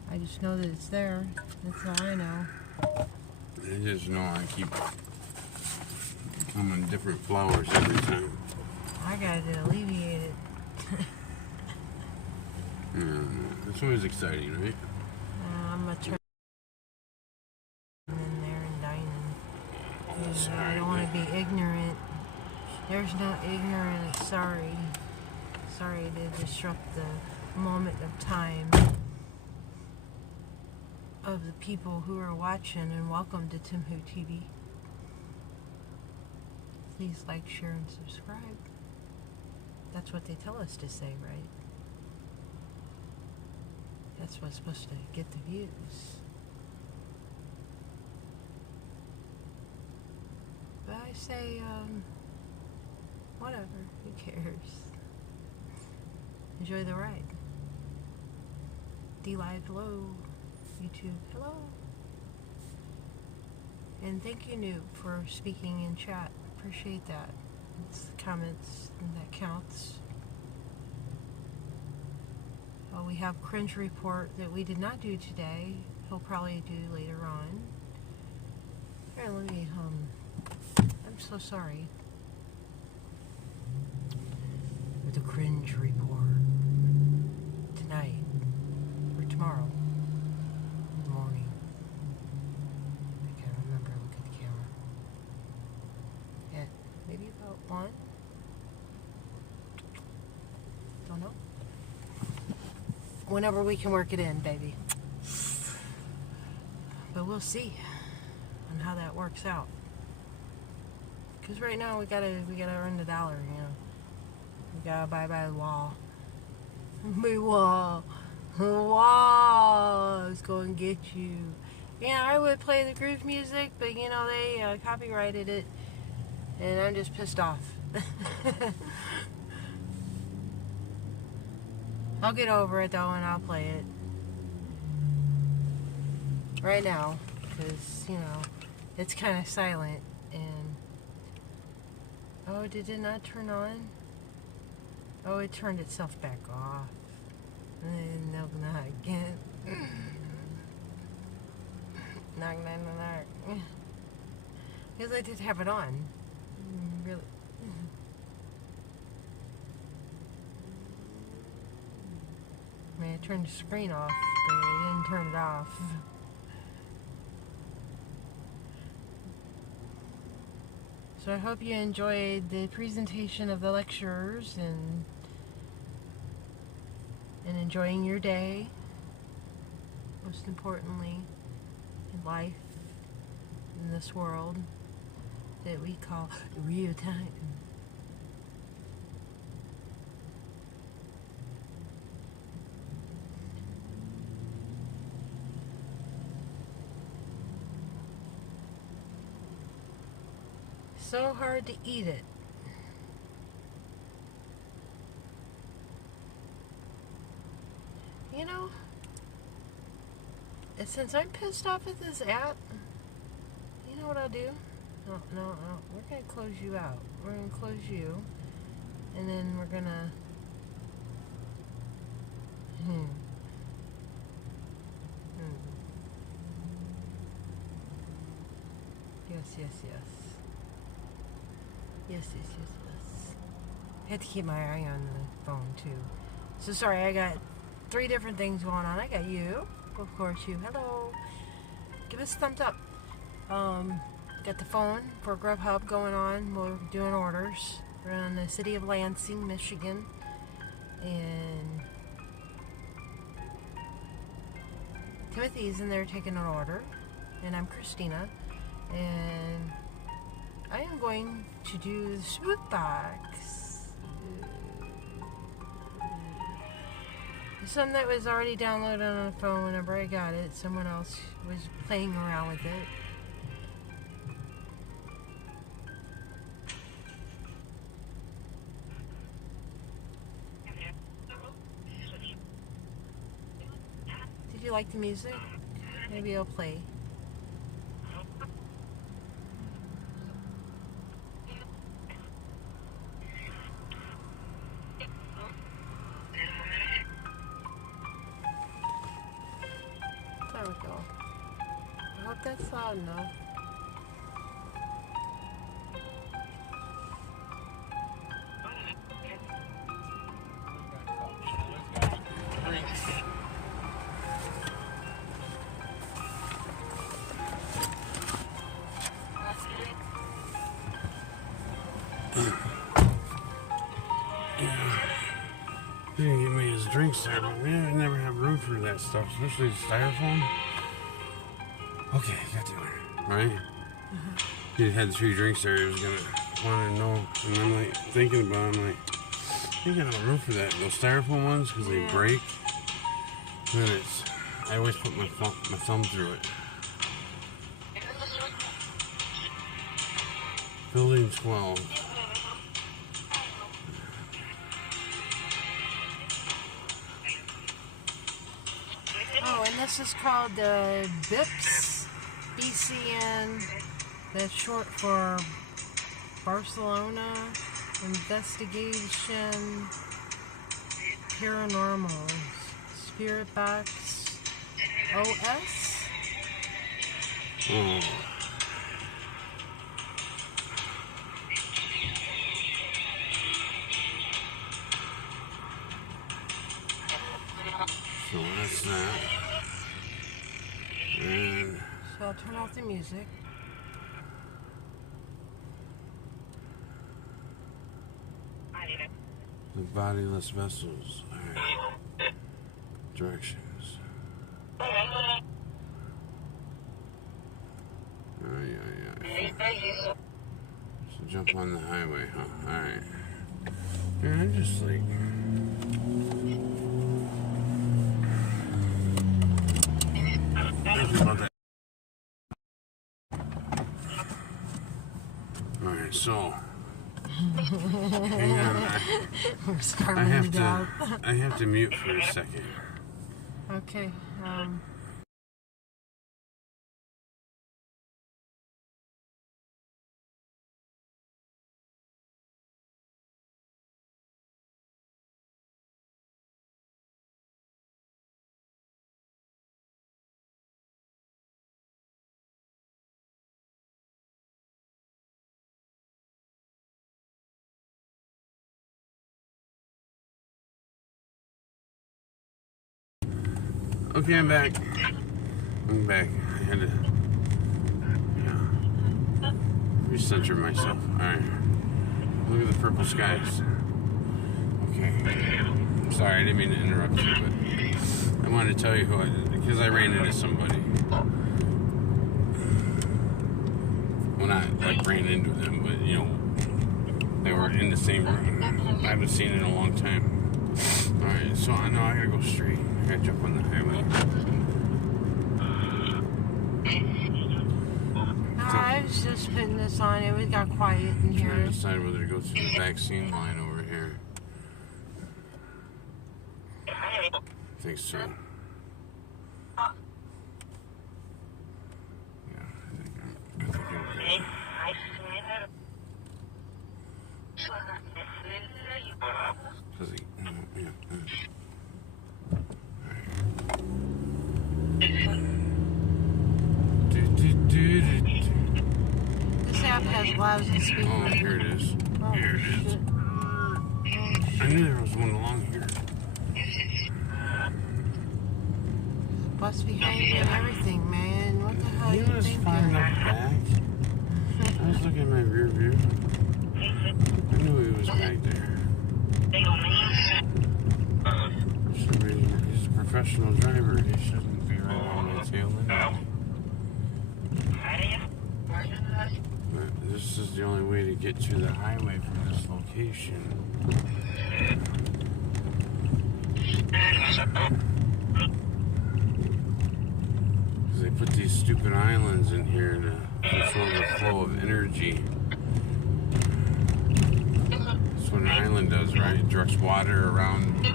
I just know that it's there. That's all I know. I just know I keep coming different flowers every time. I got to alleviate it. Yeah, it's always exciting, right? I'm gonna try in there and dining. I don't want to be ignorant. There's no ignorance. Sorry to disrupt the moment of time of the people who are watching, and welcome to TimWhoTV. Please like, share, and subscribe. That's what they tell us to say, right? That's what's supposed to get the views. But I say, whatever, who cares? Enjoy the ride. D-Live, hello. YouTube, hello. And thank you, Noob, for speaking in chat. Appreciate that. It's the comments that counts. We have cringe report that we did not do today. He'll probably do later on. Here, let me, I'm so sorry. With the cringe report tonight or tomorrow morning. I can't remember. Look at the camera. Yeah, maybe about 1. Don't know. Whenever we can work it in, baby. But we'll see on how that works out. Because right now we gotta earn the dollar, you know. We gotta abide by the law. The wall is going to get you. Yeah, I would play the groove music, but you know they copyrighted it, and I'm just pissed off. I'll get over it though, and I'll play it right now, because you know it's kind of silent. And oh, did it not turn on? Oh, it turned itself back off. No, not again. Knock. Because I did have it on. Really. I mean, I turned the screen off, but I didn't turn it off. So I hope you enjoyed the presentation of the lecturers and enjoying your day. Most importantly, in life, in this world that we call real time. So hard to eat it. You know, since I'm pissed off at this app, you know what I'll do? No. We're going to close you out. We're going to close you. And then we're going to... Yes. I had to keep my eye on the phone, too. So sorry, I got 3 different things going on. I got you. Of course, you. Hello. Give us a thumbs up. Got the phone for Grubhub going on. We're doing orders. We're in the city of Lansing, Michigan. And Timothy's in there taking an order. And I'm Christina. And I am going to do the smooth box. Something that was already downloaded on the phone whenever I got it. Someone else was playing around with it. Did you like the music? Maybe I'll play. There we go. I hope that's loud enough. He didn't give me his drinks there, but we never have room for that stuff, especially styrofoam. Okay, got to it, right? He had 3 drinks there. He was gonna want to know, and I'm like thinking about it. I'm like, I ain't got no room for that. Those styrofoam ones, because they break. And then I always put my thumb through it. Building 12. Oh, and this is called the BIPS, BCN. That's short for Barcelona Investigation Paranormal Spirit Box OS. Oh. So that's that. And So I'll turn off the music. the bodiless vessels. Alright. Directions. So jump on the highway, huh? Alright. Yeah, I'm just like... Thinking about that. Alright, so... Hang on. We're starving to death. I have to mute for a second. Okay, Okay, I'm back. I had to recenter myself. Alright. Look at the purple skies. Okay. Sorry, I didn't mean to interrupt you, but I wanted to tell you because I ran into somebody. Well, not like ran into them, but you know, they were in the same room. I haven't seen it in a long time. Alright, so I know I gotta go straight. I gotta jump on the highway. I was just putting this on, it got quiet in I'm trying here. to decide whether to go through the vaccine line over here. I think so. Yeah, I think I'm good. This app has lousy speakers. Oh, here it is. Oh, Here it is. shit. I knew there was one along here. Bus behind you and everything, man. What the hell He you was thinking? far enough back. I was looking at my rear view. I knew he was back there. For some reason, he's a professional driver. He shouldn't be right on my tail end. But this is the only way to get to the highway from this location. Because they put these stupid islands in here to control the flow of energy. That's what an island does, right? It directs water around it.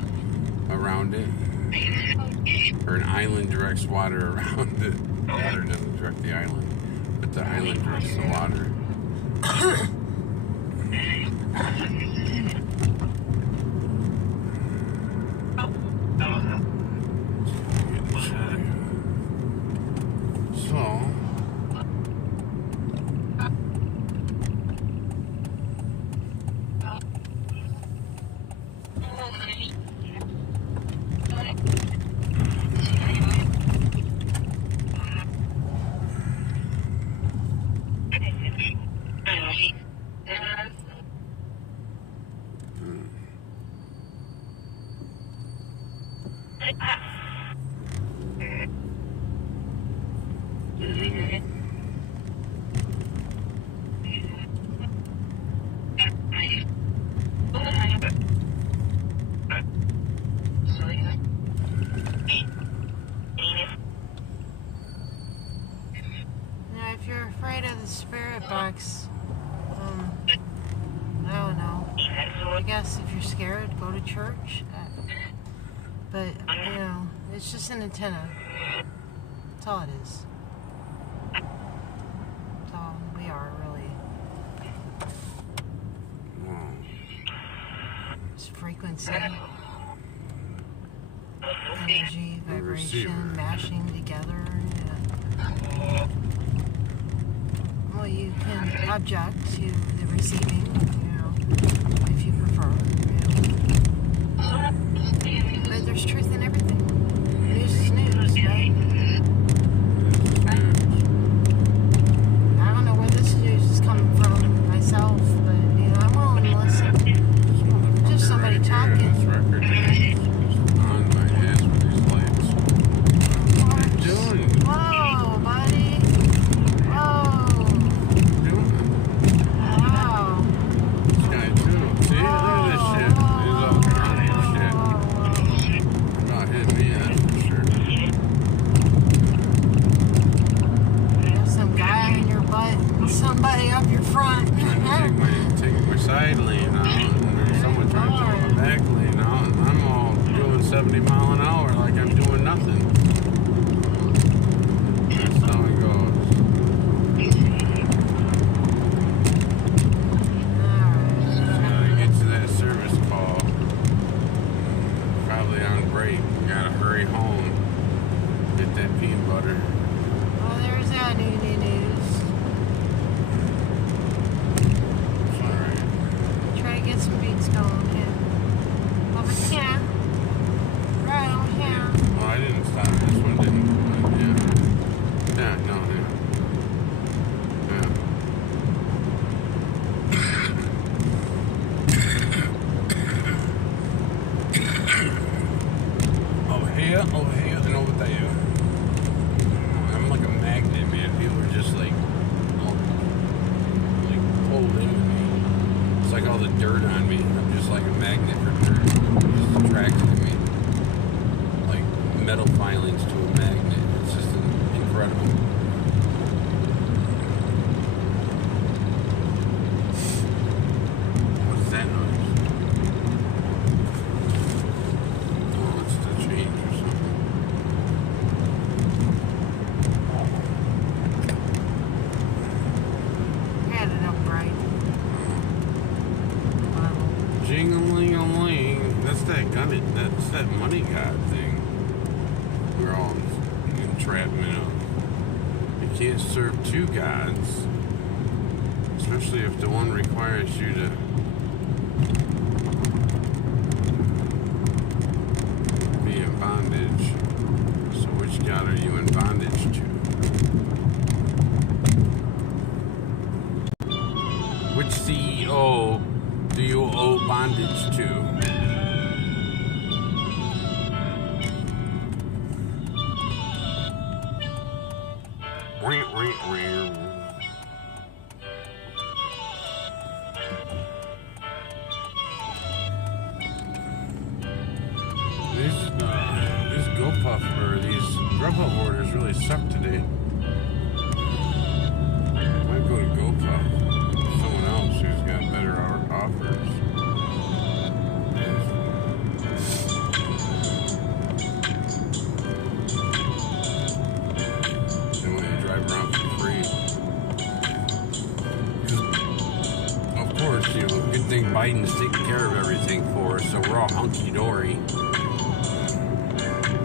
Or an island directs water around it. Water doesn't direct the island, but the island directs the water. So, Now, if you're afraid of the spirit box, I don't know. I guess if you're scared, go to church. But, you know, it's just an antenna. That's all it is. That's all we are, really. It's frequency, energy, vibration, mashing together. Yeah. Well, you can object to the receiving, you know, if you prefer. You know. But there's truth in everything. News is news, right? I don't know where this news is coming from myself, but, you know, I'm willing to listen. Just somebody talking. This record is on my ass with these lights. What are you doing? Whoa, buddy. Whoa. Wow. This guy too. See, look at this shit. He's all drunk and shit. About hitting me, that's for sure. Got some guy in your butt and somebody up your front. Trying to take my side lane out, and there's someone trying to take my back lane out, and I'm all doing 70 mile an hour like I'm doing nothing. That's how it goes. Gotta get to that service call. Probably on break. Gotta hurry home. Get that peanut butter. Well, there's that news. It's alright. Try to get some beats going here. Over here. Right over here. Well, I didn't stop. This one didn't. But yeah. Yeah, no, yeah. Over here, and over there. I'm like a magnet, man. People are just like pulled into me. It's like all the dirt on me. I'm just like a magnet for dirt. It just attracts to me. Like metal filings to a magnet. It's just incredible. that money god thing? We're all entrapment of. You can't serve two gods, especially if the one requires you to be in bondage. So which god are you in bondage to? Which CEO do you owe bondage to? These GoPuff or these Grubhub orders really suck today. Might go to GoPuff. Someone else who's got better offers. They want you to drive around for free. Of course, you know, good thing Biden's taking care of everything for us, so we're all hunky-dory.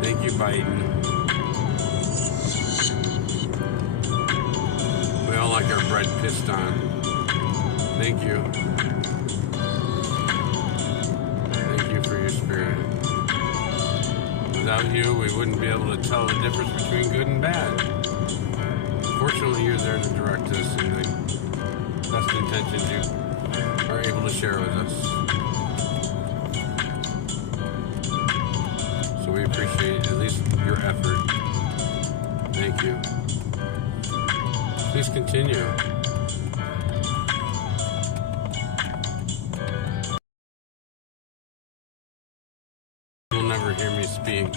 Thank you, Biden. We all like our bread pissed on. Thank you. Thank you for your spirit. Without you, we wouldn't be able to tell the difference between good and bad. Fortunately, you're there to direct us in the best intentions you are able to share with us. So we appreciate at least your effort. Thank you. Please continue. You'll never hear me speak.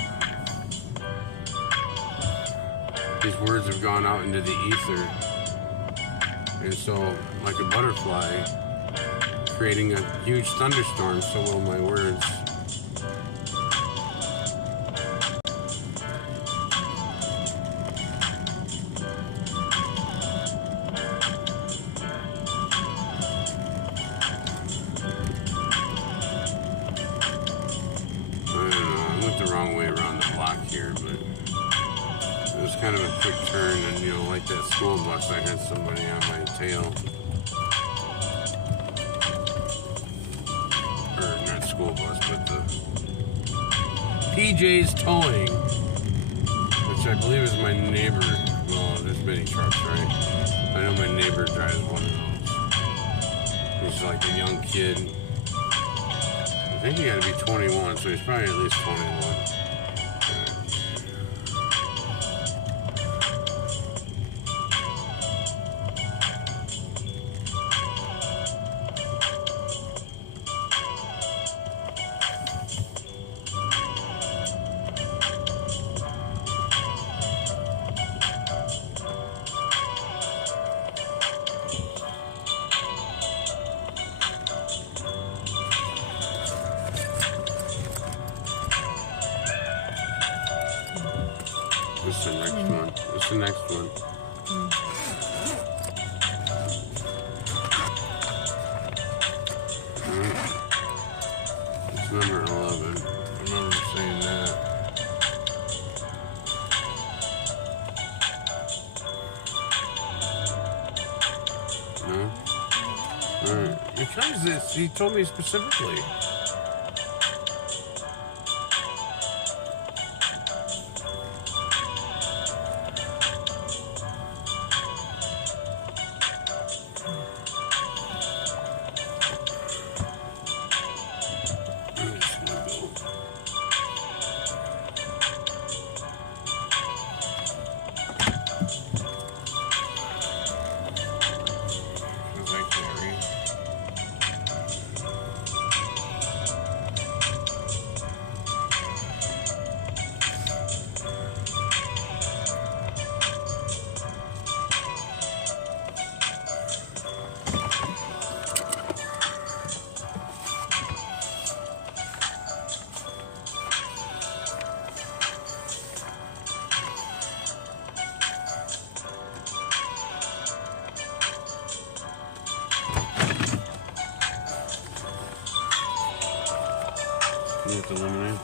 These words have gone out into the ether. And so, like a butterfly, creating a huge thunderstorm, so will my words. Kind of a quick turn, and you know, like that school bus, I had somebody on my tail. Or not school bus, but the PJ's Towing, which I believe is my neighbor. Well, there's many trucks, right? I know my neighbor drives one of those. He's like a young kid. I think he got to be 21, so he's probably at least 21. What's the next one? What's the next one? It's number 11. I remember saying that. No? Alright. Because he told me specifically. You have to eliminate.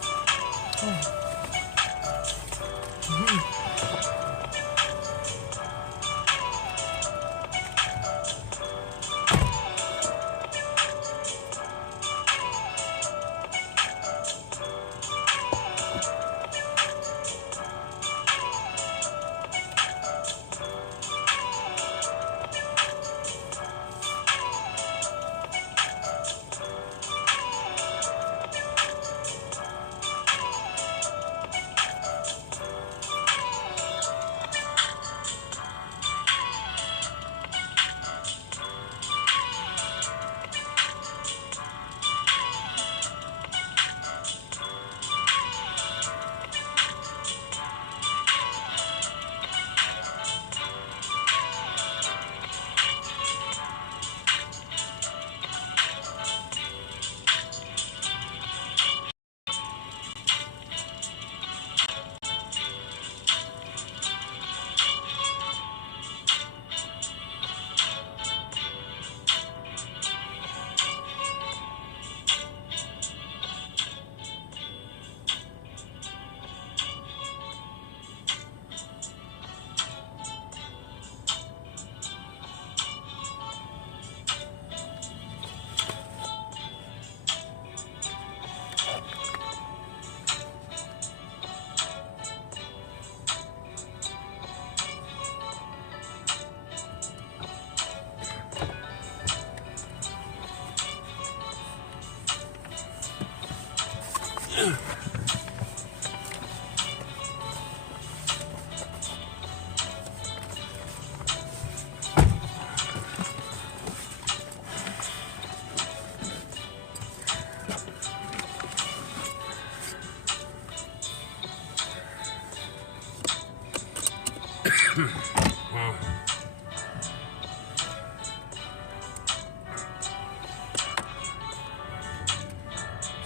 Wow.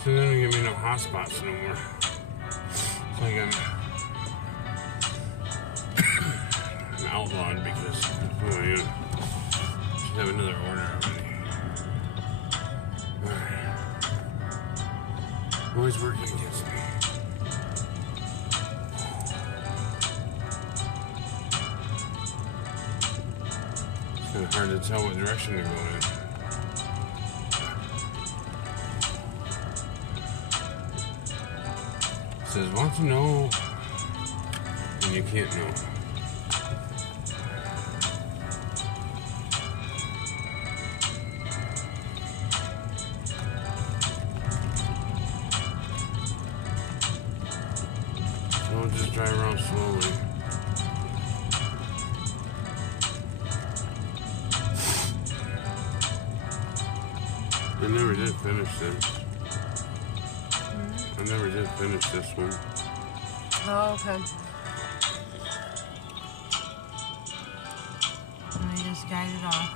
So they don't give me no hot spots no more. It's like I'm outlawed because of who I am. Should have another order already. Alright. Always working against me. It's kind of hard to tell what direction to go in. It says, want to know, and you can't know. So I'll just drive around slowly. I never did finish this. I never did finish this one. Oh, okay. And I just got it off.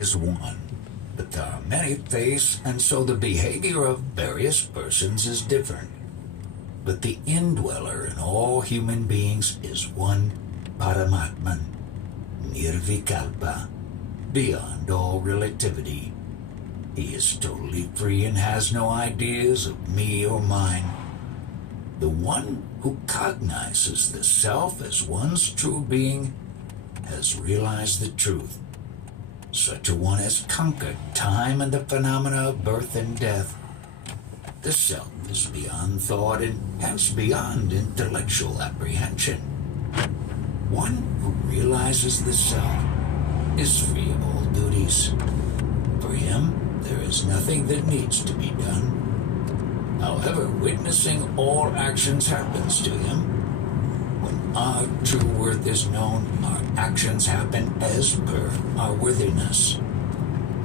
Is one, but there are many faiths, and so the behavior of various persons is different. But the indweller in all human beings is one Paramatman, Nirvikalpa, beyond all relativity. He is totally free and has no ideas of me or mine. The one who cognizes the self as one's true being has realized the truth. Such a one has conquered time and the phenomena of birth and death. The self is beyond thought and hence beyond intellectual apprehension. One who realizes the self is free of all duties. For him, there is nothing that needs to be done. However, witnessing all actions happens to him. When our true worth is known, our actions happen as per our worthiness.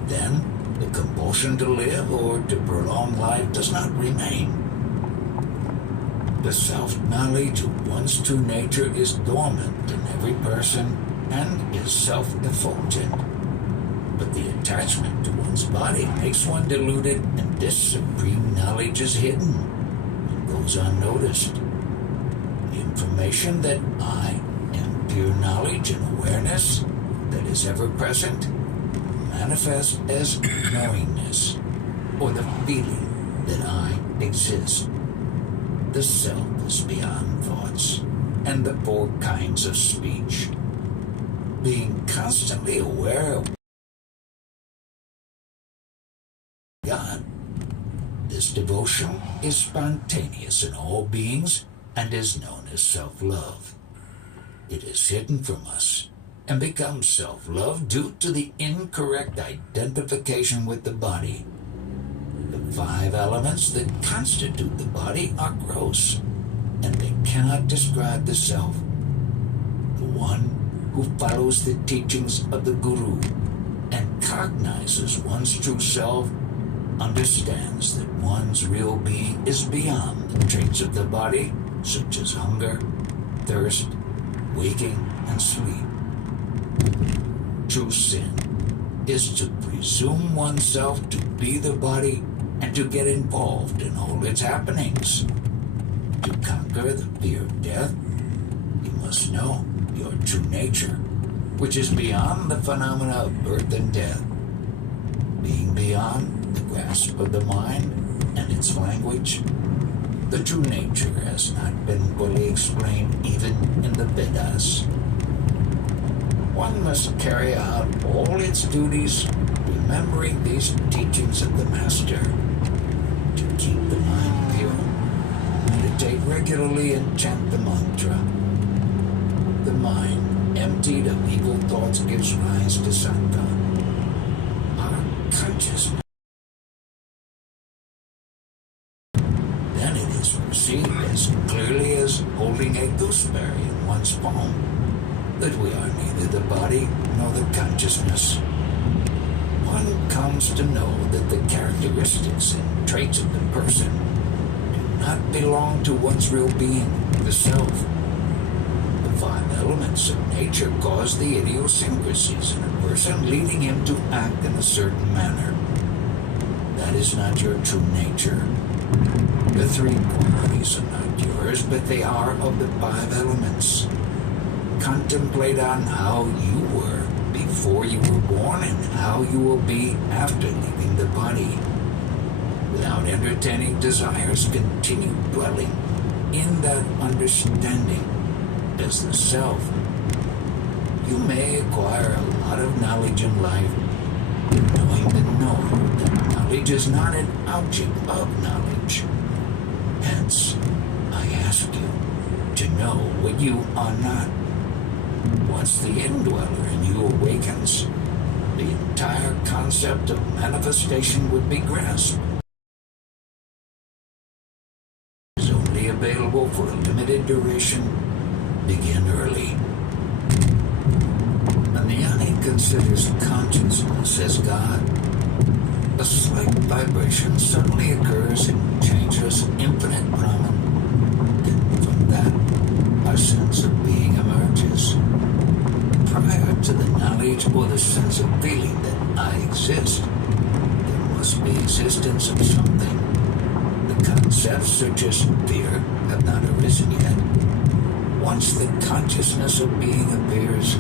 Then, the compulsion to live or to prolong life does not remain. The self-knowledge of one's true nature is dormant in every person and is self-effulgent. But the attachment to one's body makes one deluded, and this supreme knowledge is hidden and goes unnoticed. The information that I am pure knowledge and awareness that is ever present manifests as knowingness, or the feeling that I exist. The self is beyond thoughts and the four kinds of speech. Being constantly aware of God. This devotion is spontaneous in all beings and is known as self-love. It is hidden from us and becomes self-love due to the incorrect identification with the body. The 5 elements that constitute the body are gross, and they cannot describe the self. The one who follows the teachings of the Guru and cognizes one's true self understands that one's real being is beyond the traits of the body, such as hunger, thirst, waking, and sleep. True sin is to presume oneself to be the body and to get involved in all its happenings. To conquer the fear of death, you must know your true nature, which is beyond the phenomena of birth and death. Being beyond the grasp of the mind and its language, the true nature has not been fully explained even in the Vedas. One must carry out all its duties, remembering these teachings of the Master. To keep the mind pure, meditate regularly and chant the mantra. The mind, emptied of evil thoughts, gives rise to sattva. Our consciousness. Then it is perceived as clearly as holding a gooseberry in one's palm that we are neither the body nor the consciousness. One comes to know that the characteristics and traits of the person do not belong to one's real being, the self. The 5 elements of nature cause the idiosyncrasies in a person, leading him to act in a certain manner. That is not your true nature. The 3 qualities are not yours, but they are of the 5 elements. Contemplate on how you were before you were born and how you will be after leaving the body. Without entertaining desires, continue dwelling in that understanding as the self. You may acquire a lot of knowledge in life, knowing that knowledge is not an object of knowledge. Hence, I ask you to know what you are not. Once the indweller in you awakens, the entire concept of manifestation would be grasped. It is only available for a limited duration. Begin early. And the Jnani considers consciousness as God. A slight vibration suddenly occurs and changes infinite Brahman. And from that, our sense of being emerges. Prior to the knowledge or the sense of feeling that I exist, there must be existence of something. The concepts such as fear have not arisen yet. Once the consciousness of being appears,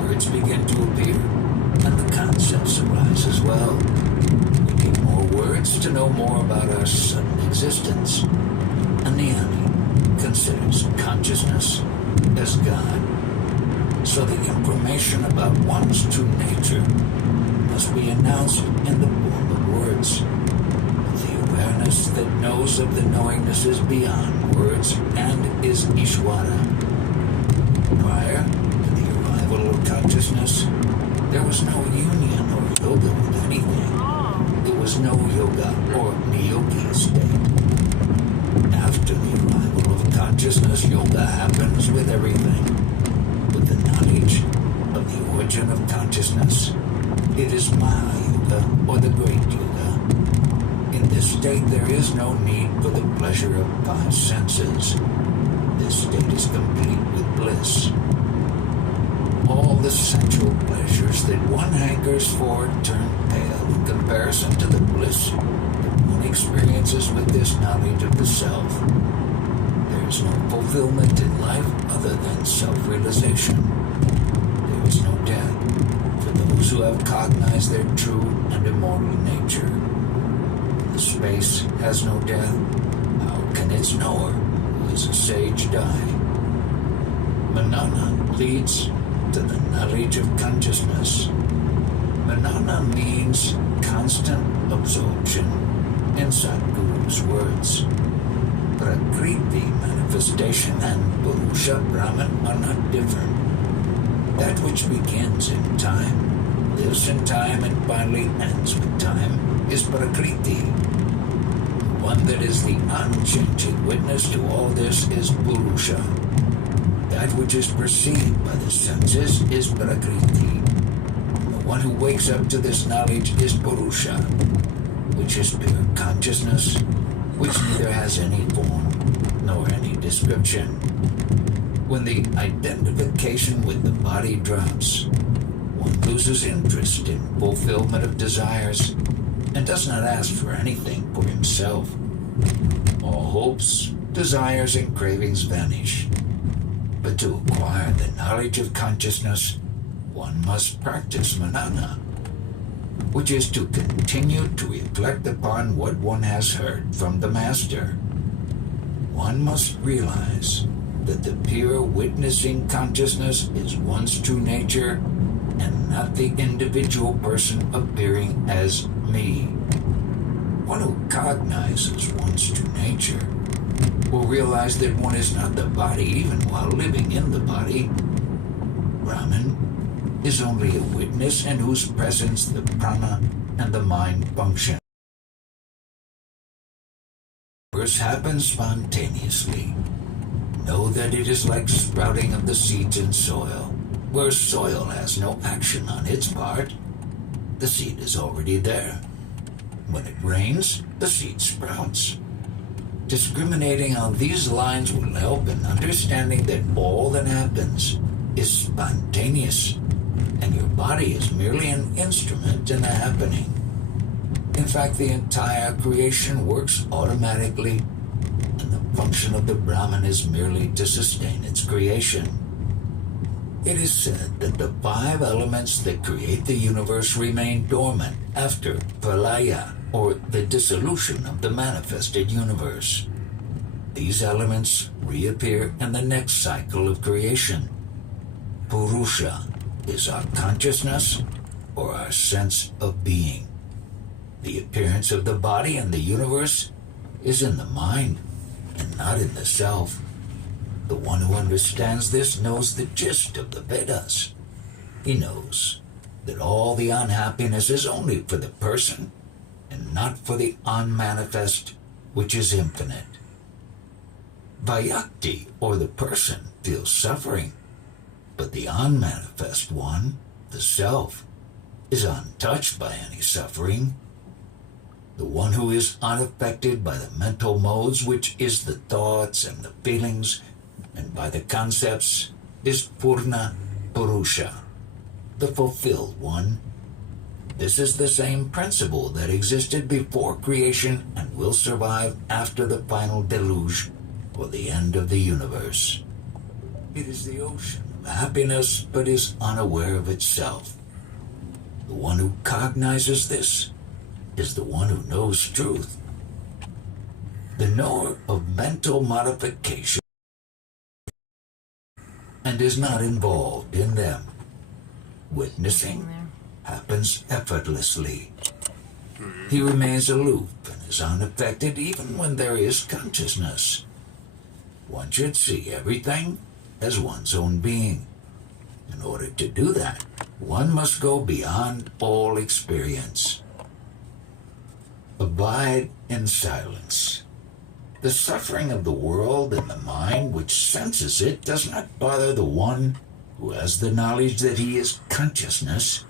words begin to appear, and the concepts arise as well. We need more words to know more about our sudden existence. And the Jnani considers consciousness as God. So the information about one's true nature must be announced in the form of words. The awareness that knows of the knowingness is beyond words and is Ishvara. Prior to the arrival of consciousness, there was no union or yoga with anything. There was no yoga or niyogi state. After the arrival of consciousness, yoga happens with everything. With the knowledge of the origin of consciousness, it is Maha Yoga or the Great Yoga. In this this state there is no need for the pleasure of five senses. This state is complete with bliss. All the sensual pleasures that one hankers for turn pale in comparison to the bliss that one experiences with this knowledge of the self. There is no fulfillment in life other than self-realization. There is no death for those who have cognized their true and immortal nature. The space has no death. How can its knower, who is a sage, die? Manana leads to the knowledge of consciousness. Manana means constant absorption in Sadhguru's words. Prakriti, manifestation, and Purusha, Brahman are not different. That which begins in time, lives in time, and finally ends with time is Prakriti. The one that is the unchanging witness to all this is Purusha. That which is perceived by the senses is Prakriti. The one who wakes up to this knowledge is Purusha, which is pure consciousness, which neither has any form nor any description. When the identification with the body drops, one loses interest in fulfillment of desires and does not ask for anything for himself. All hopes, desires, and cravings vanish. But to acquire the knowledge of consciousness, one must practice manana, which is to continue to reflect upon what one has heard from the Master. One must realize that the pure witnessing consciousness is one's true nature and not the individual person appearing as me. One who cognizes one's true nature will realize that one is not the body even while living in the body. Brahman is only a witness in whose presence the prana and the mind function. Birth happens spontaneously. Know that it is like sprouting of the seeds in soil, where soil has no action on its part. The seed is already there. When it rains, the seed sprouts. Discriminating on these lines will help in understanding that all that happens is spontaneous, and your body is merely an instrument in the happening. In fact, the entire creation works automatically, and the function of the Brahman is merely to sustain its creation. It is said that the five elements that create the universe remain dormant after pralaya, or the dissolution of the manifested universe. These elements reappear in the next cycle of creation. Purusha is our consciousness or our sense of being. The appearance of the body and the universe is in the mind and not in the self. The one who understands this knows the gist of the Vedas. He knows that all the unhappiness is only for the person and not for the unmanifest, which is infinite. Vyakti, or the person, feels suffering, but the unmanifest one, the self, is untouched by any suffering. The one who is unaffected by the mental modes, which is the thoughts and the feelings, and by the concepts, is Purna Purusha, the fulfilled one. This is the same principle that existed before creation and will survive after the final deluge or the end of the universe. It is the ocean of happiness, but is unaware of itself. The one who cognizes this is the one who knows truth. The knower of mental modification and is not involved in them. Witnessing happens effortlessly. He remains aloof and is unaffected even when there is consciousness. One should see everything as one's own being. In order to do that, one must go beyond all experience. Abide in silence. The suffering of the world and the mind which senses it does not bother the one who has the knowledge that he is consciousness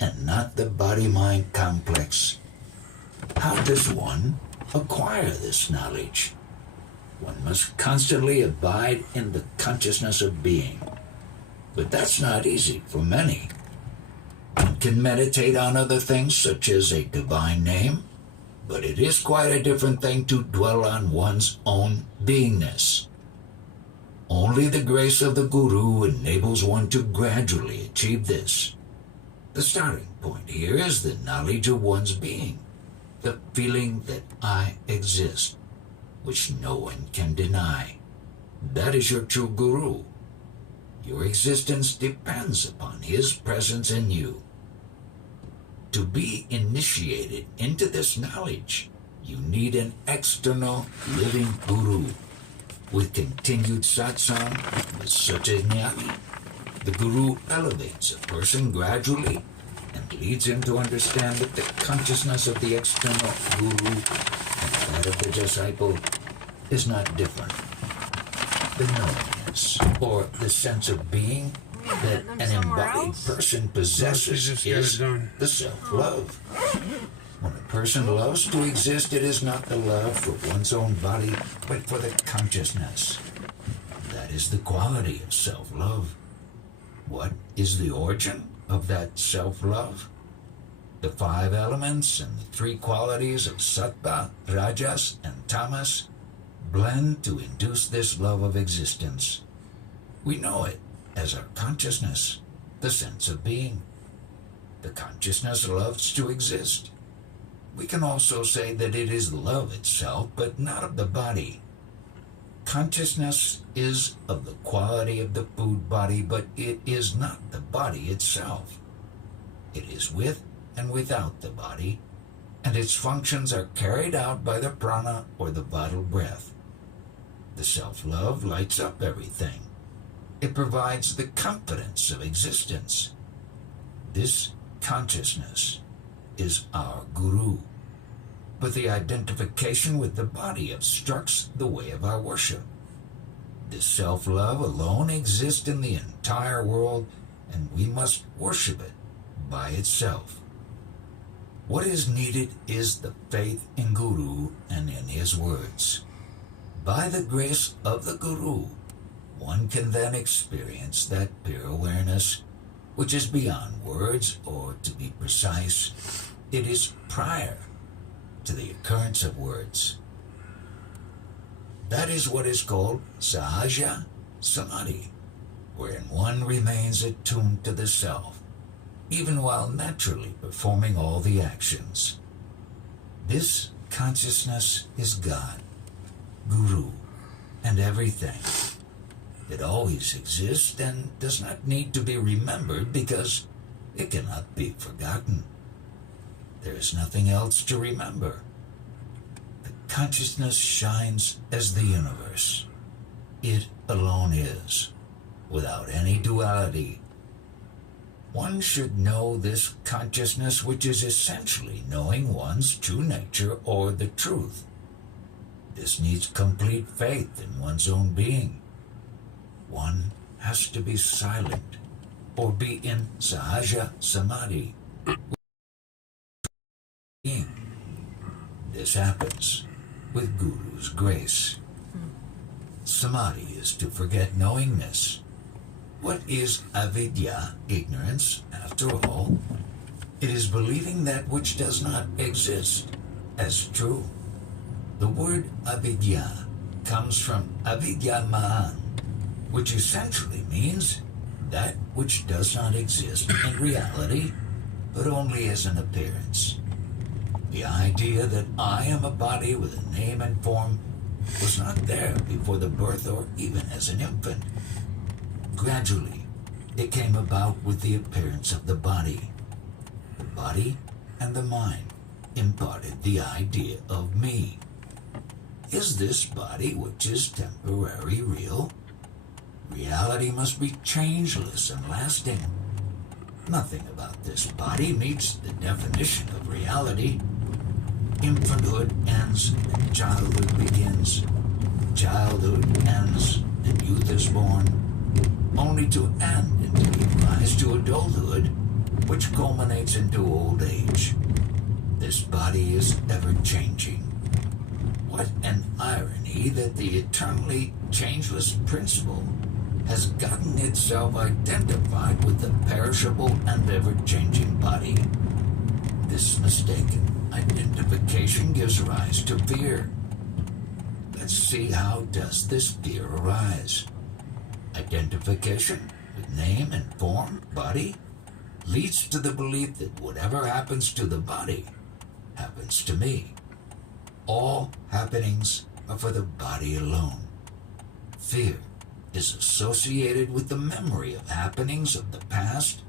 and not the body-mind complex. How does one acquire this knowledge. One must constantly abide in the consciousness of being. But that's not easy for many. One can meditate on other things such as a divine name, but it is quite a different thing to dwell on one's own beingness. Only the grace of the Guru enables one to gradually achieve this. The starting point here is the knowledge of one's being, the feeling that I exist, which no one can deny. That is your true Guru. Your existence depends upon his presence in you. To be initiated into this knowledge, you need an external living Guru. With continued satsang with such a jnani, the Guru elevates a person gradually and leads him to understand that the consciousness of the external Guru and that of the disciple is not different. The knowingness, or the sense of being that an embodied person possesses is the self-love. When a person loves to exist, it is not the love for one's own body, but for the consciousness. That is the quality of self-love. What is the origin of that self-love? The 5 elements and the 3 qualities of sattva, rajas, and tamas blend to induce this love of existence. We know it as our consciousness, the sense of being. The consciousness loves to exist. We can also say that it is love itself, but not of the body. Consciousness is of the quality of the food body, but it is not the body itself. It is with and without the body, and its functions are carried out by the prana or the vital breath. The self-love lights up everything. It provides the confidence of existence. This consciousness is our Guru. But the identification with the body obstructs the way of our worship. This self-love alone exists in the entire world, and we must worship it by itself. What is needed is the faith in Guru and in his words. By the grace of the Guru, one can then experience that pure awareness, which is beyond words, or to be precise, it is prior to the occurrence of words. That is what is called sahaja samadhi, wherein one remains attuned to the self, even while naturally performing all the actions. This consciousness is God, Guru, and everything. It always exists and does not need to be remembered because it cannot be forgotten. There is nothing else to remember. The consciousness shines as the universe. It alone is, without any duality. One should know this consciousness, which is essentially knowing one's true nature or the truth. This needs complete faith in one's own being. One has to be silent or be in sahaja samadhi. This happens with Guru's grace. Samadhi is to forget knowingness. What is avidya, ignorance, after all? It is believing that which does not exist as true. The word avidya comes from avidyaman, which essentially means that which does not exist in reality, but only as an appearance. The idea that I am a body with a name and form was not there before the birth or even as an infant. Gradually, it came about with the appearance of the body. The body and the mind imparted the idea of me. Is this body, which is temporary, real? Reality must be changeless and lasting. Nothing about this body meets the definition of reality. Infanthood ends and childhood begins. Childhood ends and youth is born, only to end and to give rise to adulthood, which culminates into old age. This body is ever changing. What an irony that the eternally changeless principle has gotten itself identified with the perishable and ever-changing body. This mistaken identification gives rise to fear. Let's see, how does this fear arise? Identification with name and form, body, leads to the belief that whatever happens to the body happens to me. All happenings are for the body alone. Fear is associated with the memory of happenings of the past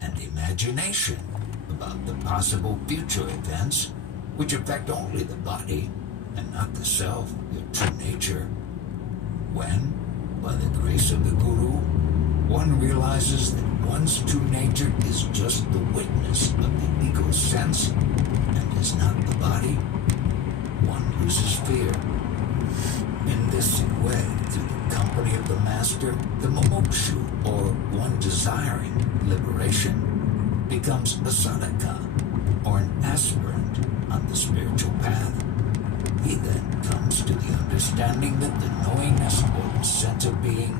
and imagination about the possible future events which affect only the body and not the self, your true nature. When, by the grace of the Guru, one realizes that one's true nature is just the witness of the ego's sense and is not the body, one loses fear. In this way, through the company of the Master, the Mumukshu, or one desiring liberation, becomes a sadhaka, or an aspirant on the spiritual path. He then comes to the understanding that the knowingness or the sense of being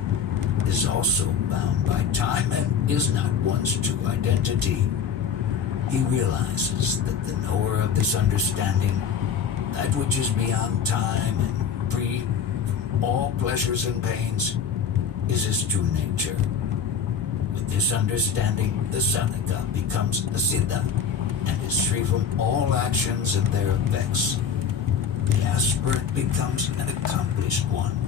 is also bound by time and is not one's true identity. He realizes that the knower of this understanding, that which is beyond time and free from all pleasures and pains, is his true nature. With this understanding, the sadhaka becomes a siddha and is free from all actions and their effects. The aspirant becomes an accomplished one.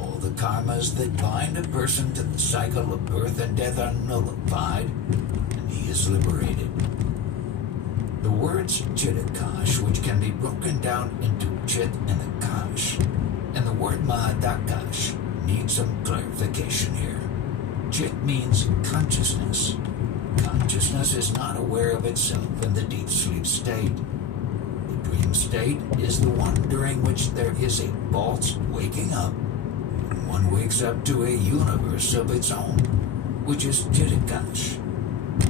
All the karmas that bind a person to the cycle of birth and death are nullified, and he is liberated. The words chitakash, which can be broken down into chit and akash, and the word mahadakash, need some clarification here. Chit means consciousness. Consciousness is not aware of itself in the deep sleep state. The dream state is the one during which there is a false waking up. One wakes up to a universe of its own, which is Chittakash.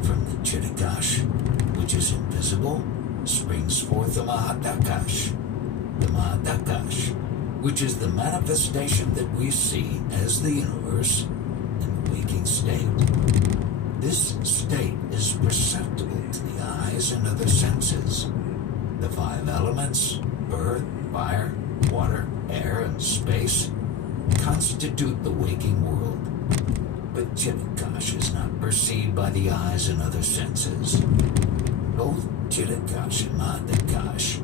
From the Chittakash, which is invisible, springs forth the Mahadakash. The Mahadakash, which is the manifestation that we see as the universe in the waking state. This state is perceptible to the eyes and other senses. The five elements, earth, fire, water, air, and space, constitute the waking world. But Chittakash is not perceived by the eyes and other senses. Both Chittakash and Mahadakash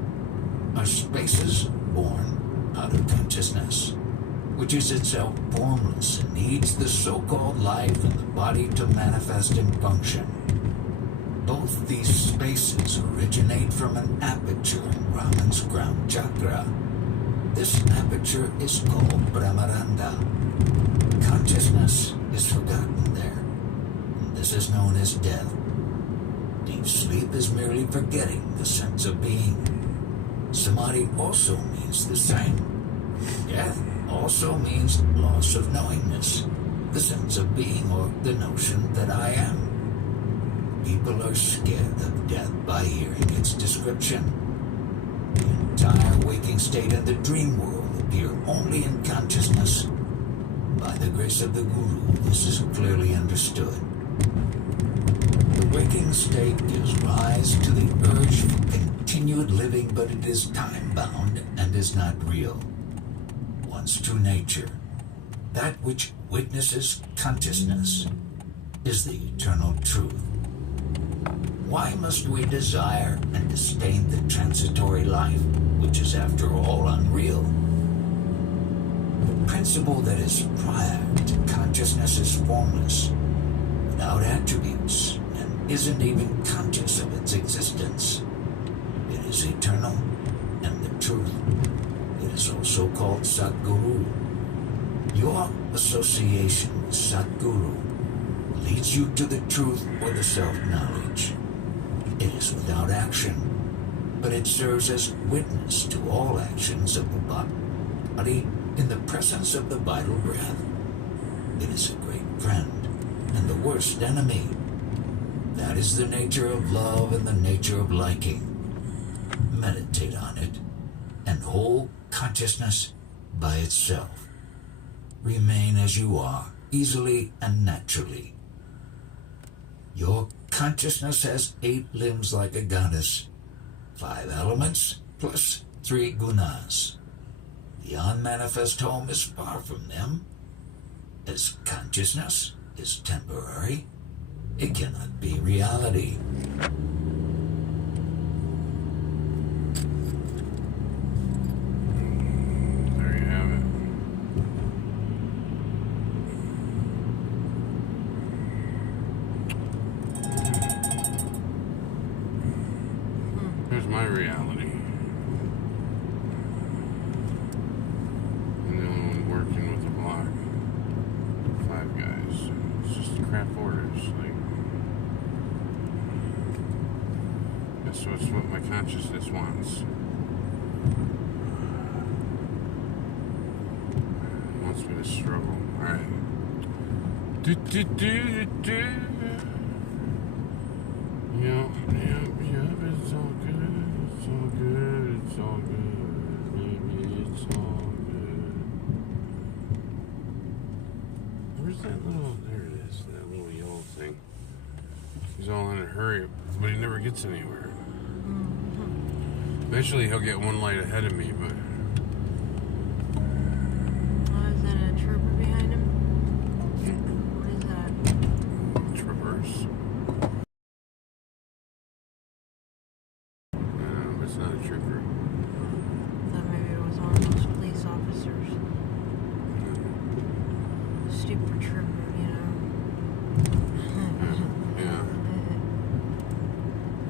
are spaces born out of consciousness, which is itself formless and needs the so-called life in the body to manifest and function. Both these spaces originate from an aperture in Brahman's ground chakra. This aperture is called Brahmaranda. Consciousness is forgotten there, and this is known as death. Deep sleep is merely forgetting the sense of being. Samadhi also means the same. Death also means loss of knowingness, the sense of being or the notion that I am. People are scared of death by hearing its description. The entire waking state and the dream world appear only in consciousness. By the grace of the Guru, this is clearly understood. The waking state gives rise to the urge for continued living, but it is time-bound and is not real. One's true nature, that which witnesses consciousness, is the eternal truth. Why must we desire and disdain the transitory life, which is after all unreal? The principle that is prior to consciousness is formless, without attributes, and isn't even conscious of its existence. It is eternal and the truth. It is also called Satguru. Your association with Satguru leads you to the truth or the self-knowledge. It is without action, but it serves as witness to all actions of the body in the presence of the vital breath. It is a great friend and the worst enemy. That is the nature of love and the nature of liking. Meditate on it. and hold consciousness by itself. Remain as you are, easily and naturally. Your consciousness has 8 limbs like a goddess, 5 elements plus 3 gunas. The unmanifest home is far from them. As consciousness is temporary, it cannot be reality. There you have it. Here's my reality. I'm the only one working with a block. 5 guys. It's just crap orders. Like, that's what my consciousness wants. It wants me to struggle. Alright. Yep, it's all good, it's all good, it's all good, baby, it's all good. Where's that little, there it is, that little yellow thing. He's all in a hurry, but he never gets anywhere. Eventually he'll get one light ahead of me, but... Oh, is that a trooper behind him? What is that? Traverse. It's not a trooper. Thought maybe it was one of those police officers. Stupid trooper, you know. Yeah.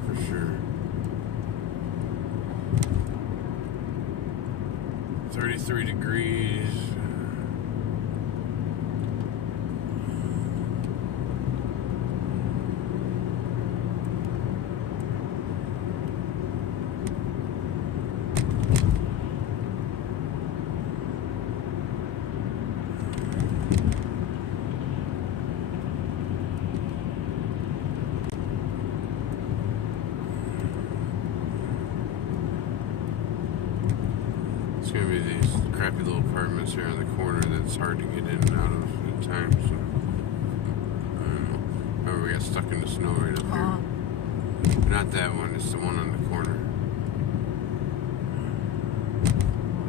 For sure. 33 degrees. It's gonna be these crappy little apartments here in the corner that's hard to get in and out of at times. So, I don't know. Remember, we got stuck in the snow right up here. Not that one, it's the one on the corner. It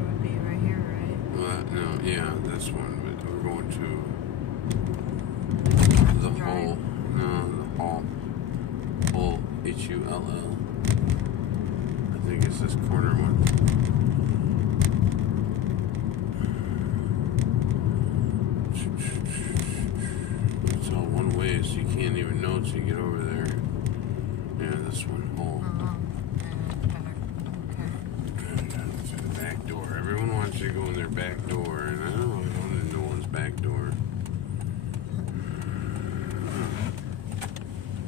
would be right here, right? Well, no, yeah, this one, but we're going to the hole. No, the hall. Hole, Hull. I think it's this corner one. It's all one way, so you can't even know until you get over there. Yeah, this one. Hole. Through the back door. Everyone wants you to go in their back door, and I don't want to go in no one's back door.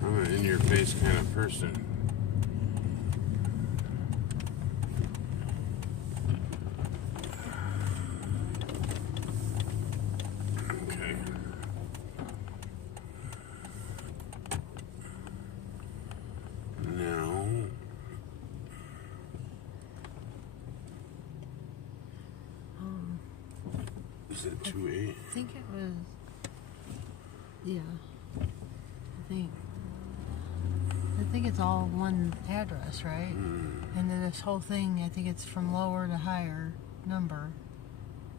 I'm an in-your-face kind of person. Okay. Now, is it 2-8? I think it was. Yeah. I think it's all one address, right? And then this whole thing, I think it's from lower to higher number.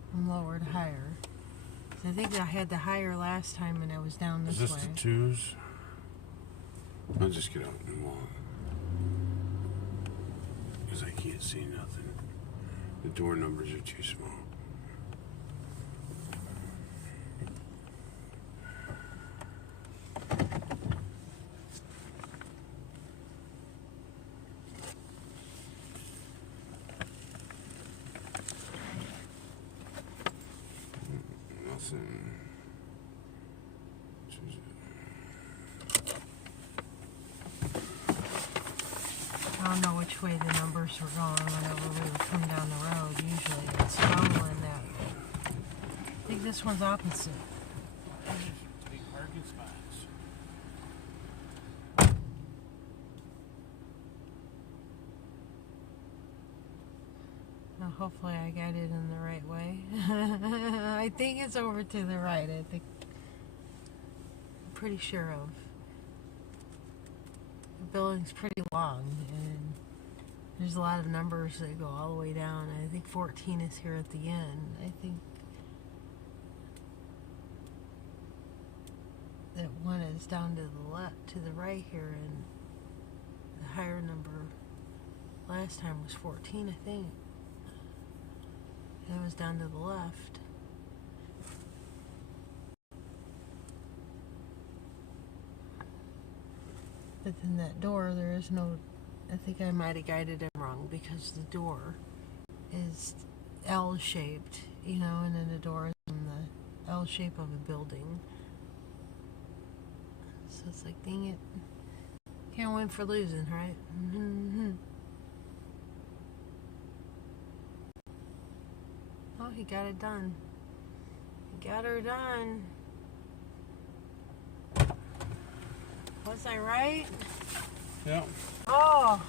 From lower to higher. So I think I had the higher last time and I was down this way. Is this the 2s? I'll just get out and walk. Because I can't see nothing. The door numbers are too small. Nothing. I don't know which way the numbers were going whenever we would come down the road. Usually it's following that. I think this one's opposite. Big parking spots. hopefully I got it in the right way. I think it's over to the right. I'm pretty sure of. The building's pretty long, and there's a lot of numbers that go all the way down. I think 14 is here at the end. I think that one is down to the left, to the right here, and the higher number last time was 14, I think. And it was down to the left. But then that door, there is no, I think I might have guided him wrong, because the door is L-shaped, you know, and then the door is in the L shape of a building. So it's like, dang it. Can't win for losing, right? Oh, he got it done. He got her done. Was I right? Yeah. Oh!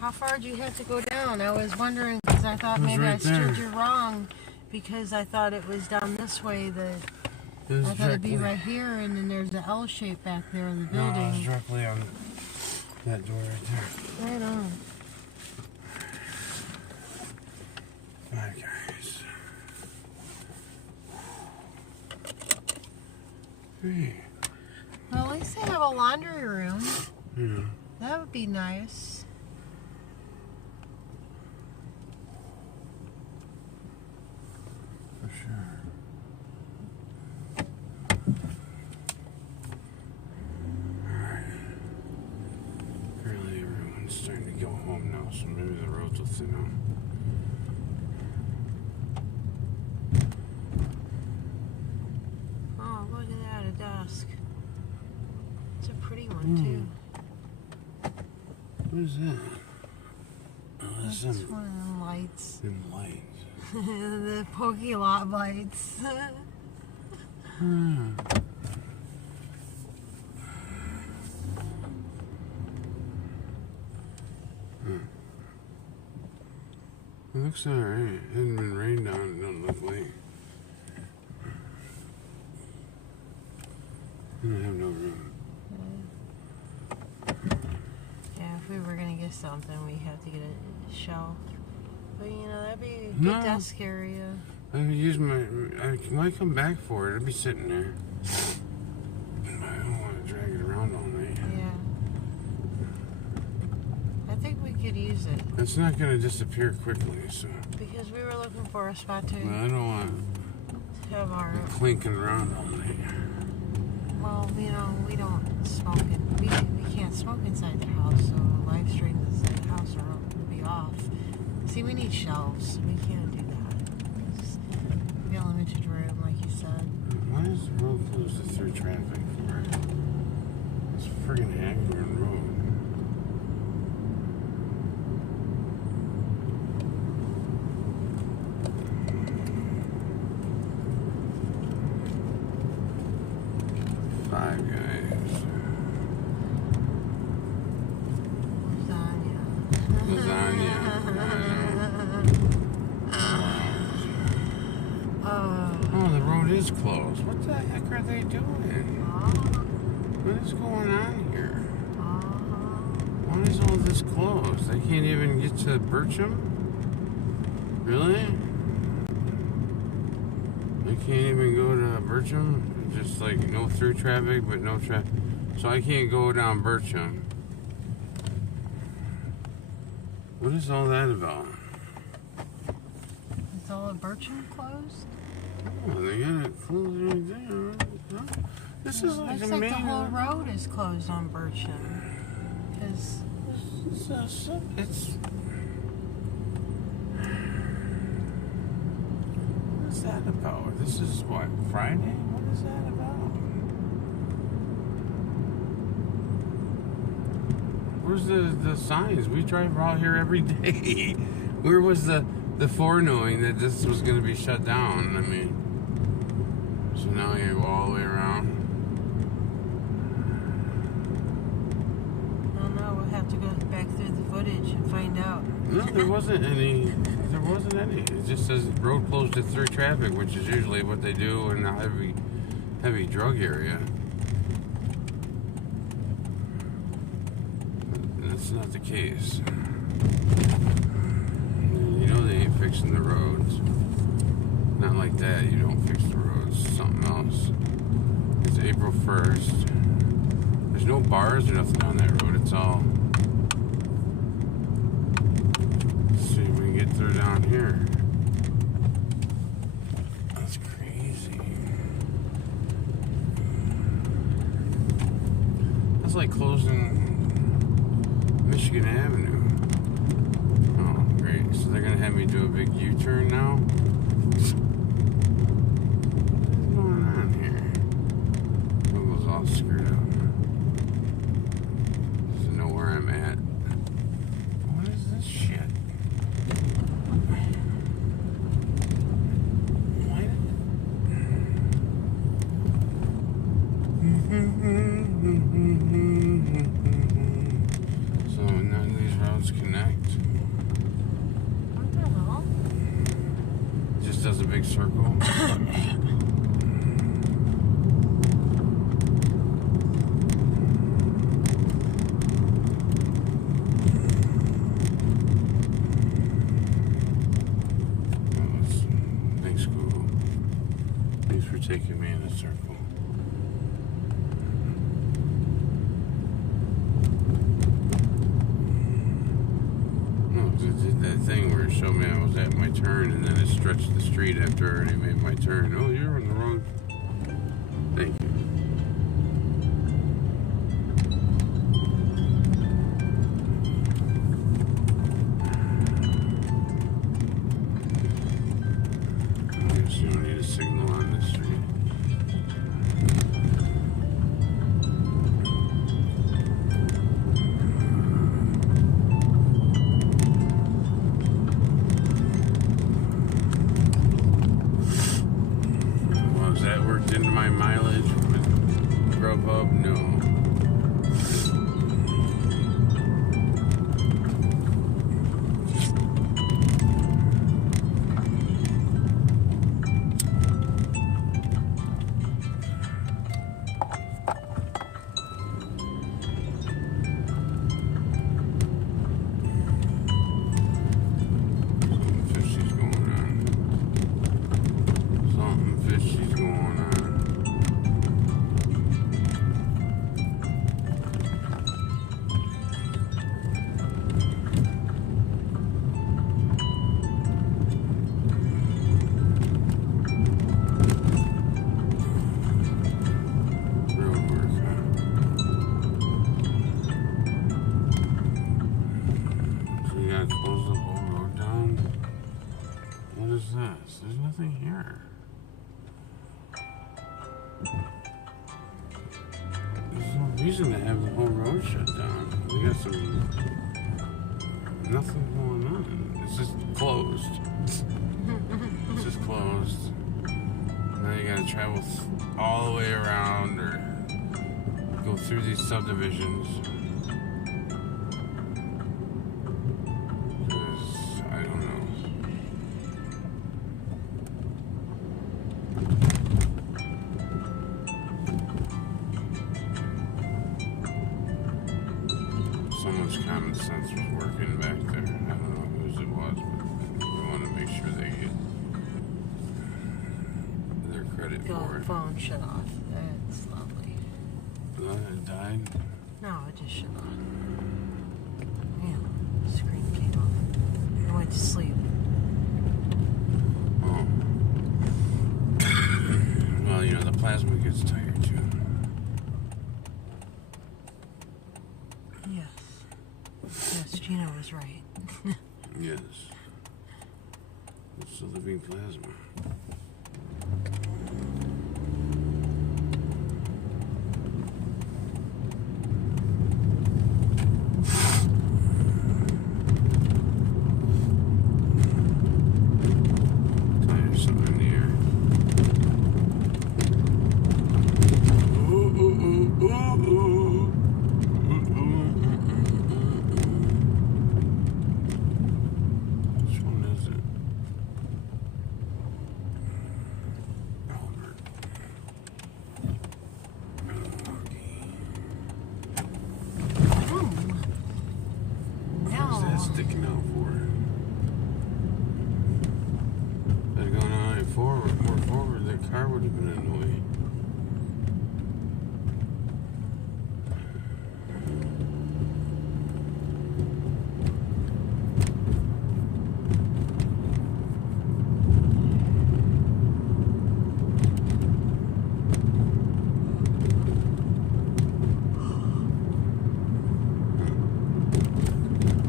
How far did you have to go down? I was wondering, because I thought maybe I stood you wrong, because I thought it was down this way. That I thought it'd be right here, and then there's the L shape back there in the building. No, it's directly on that door right there. Right on. Alright, guys. Hey. Well, at least they have a laundry room. Yeah. That would be nice. For sure. Alright. Apparently everyone's starting to go home now, so maybe the roads will thin out. Oh, look at that, a desk. It's a pretty one, too. What is that? Oh, that's It's one of them lights. them lights. The pokey lot lights. It looks alright. It hasn't been rained on. It doesn't look like. I don't have no room. Yeah, if we were gonna get something, we have to get a shelf. But you know, that'd be a good No. desk area. I could use my. I might come back for it. It'll be sitting there. I don't want to drag it around all night. Yeah. I think we could use it. It's not going to disappear quickly, so. Because we were looking for a spot to But I don't want have our. it clinking around all night. Well, you know, we don't smoke we can't smoke inside the house, so live streams inside the house will be off. See, we need shelves. We can't do that. It's a limited room, like you said. Why is the road closed to through traffic for? It's friggin' Hagler Road. Five Guys. Lasagna. Oh, the road is closed. What the heck are they doing? What is going on here? Why is all this closed? They can't even get to Bircham? Really? They can't even go to Bircham? Just like no through traffic, but no traffic. So I can't go down Bircham. What is all that about? Is all of Bircham closed? Oh, they got it closed right there. Huh? This is like Looks the like main. the whole road is closed on Bircham. Because It's. What is that about? This is what, Friday? What is that about? Where's the signs? We drive out here every day. Where was the foreknowing that this was going to be shut down? I mean, so now you go all the way around. I don't know, we'll have to go back through the footage and find out. No, there wasn't any. There wasn't any. It just says road closed to through traffic, which is usually what they do in a heavy drug area. And that's not the case. You know they ain't fixing the roads. Not like that. You don't fix the roads. Something else. It's April 1st. There's no bars or nothing on that road. It's all. Let's see if we can get through down here. That's crazy. That's like closing Michigan Avenue. Oh, great. So they're going to have me do a big U-turn now? What's going on here? Google's all screwed up. Doesn't know where I'm at. What is this shit? What? So none of these roads connect. What the hell? It just does a big circle. Thanks, Google. Thanks for taking me in a circle. No, it did that thing where it showed me I was at my turn and then it stretched the street after I already made my turn. Oh, you're on the wrong. Thank you. I guess you don't need a signal on this street. Was that worked into my mileage with Grubhub? No. Something fishy's going on. Something fishy's going on. Road work, huh? So you gotta close the whole road down? What is this? There's nothing here. There's no reason to have the whole road shut down. We got nothing going on. It's just closed. It's just closed. Now you gotta travel all the way around or go through these subdivisions. 'Cause I don't know. Someone's common sense was working back there. I don't know whose it was, but we want to make sure they get their credit Go for it. phone shut off. That's lovely. It died. No, it just shut off. Yeah, the screen came on. I went to sleep. Oh. Well, you know, the plasma gets tired too. Yes. Yes, Gina was right. Yes. It's the living plasma. There's something in the air. Ooh, ooh, ooh, ooh, ooh. Ooh, ooh, ooh, ooh, ooh. sticking out for it. If I'd gone on it more forward, the car would have been in the way.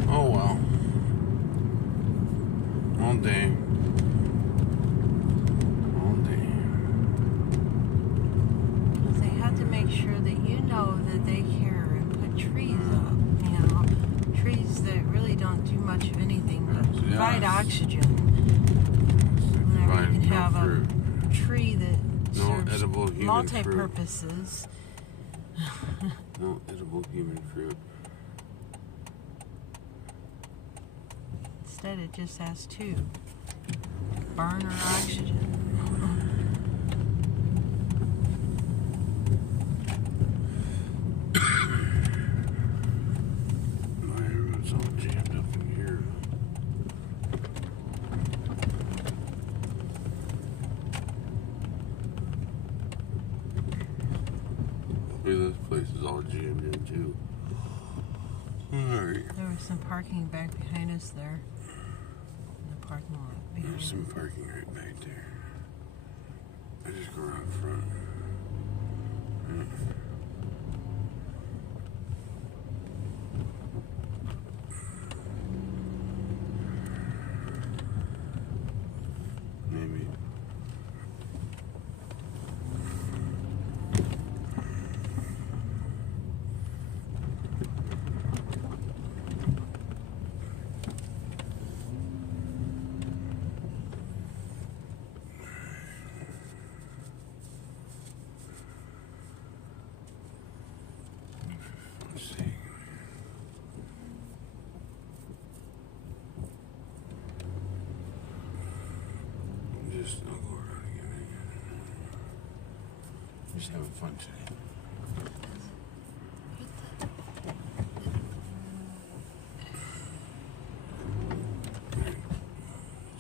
Oh well. All day. All day. They have to make sure that you know that they care and put trees up. You know, trees that really don't do much of anything but provide oxygen. Whenever you can have a tree that serves edible human multi-purposes. No edible human fruit. Instead, it just has to burn our oxygen. My road's all jammed up in here. This place is all jammed in too. Alright. There was some parking back behind us there. In the parking lot behind There's some parking right back there. I just go around front. Maybe. Let's see. I'll go around again. Just having fun today.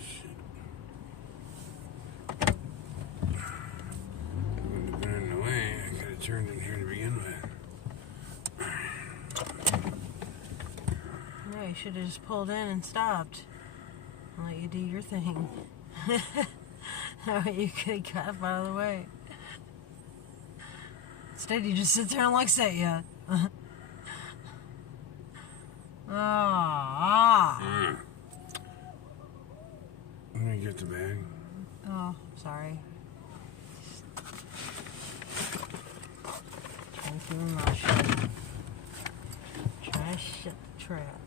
Shit. Wouldn't have been in the way. I could have turned in here to begin with. Yeah, you should have just pulled in and stopped. And let you do your thing. That way you could have got up out of the way. Instead, you just sit there and looks at you. I'm gonna get the bag. Oh, sorry. Trying to keep my mouth shut. Try to shut the trap.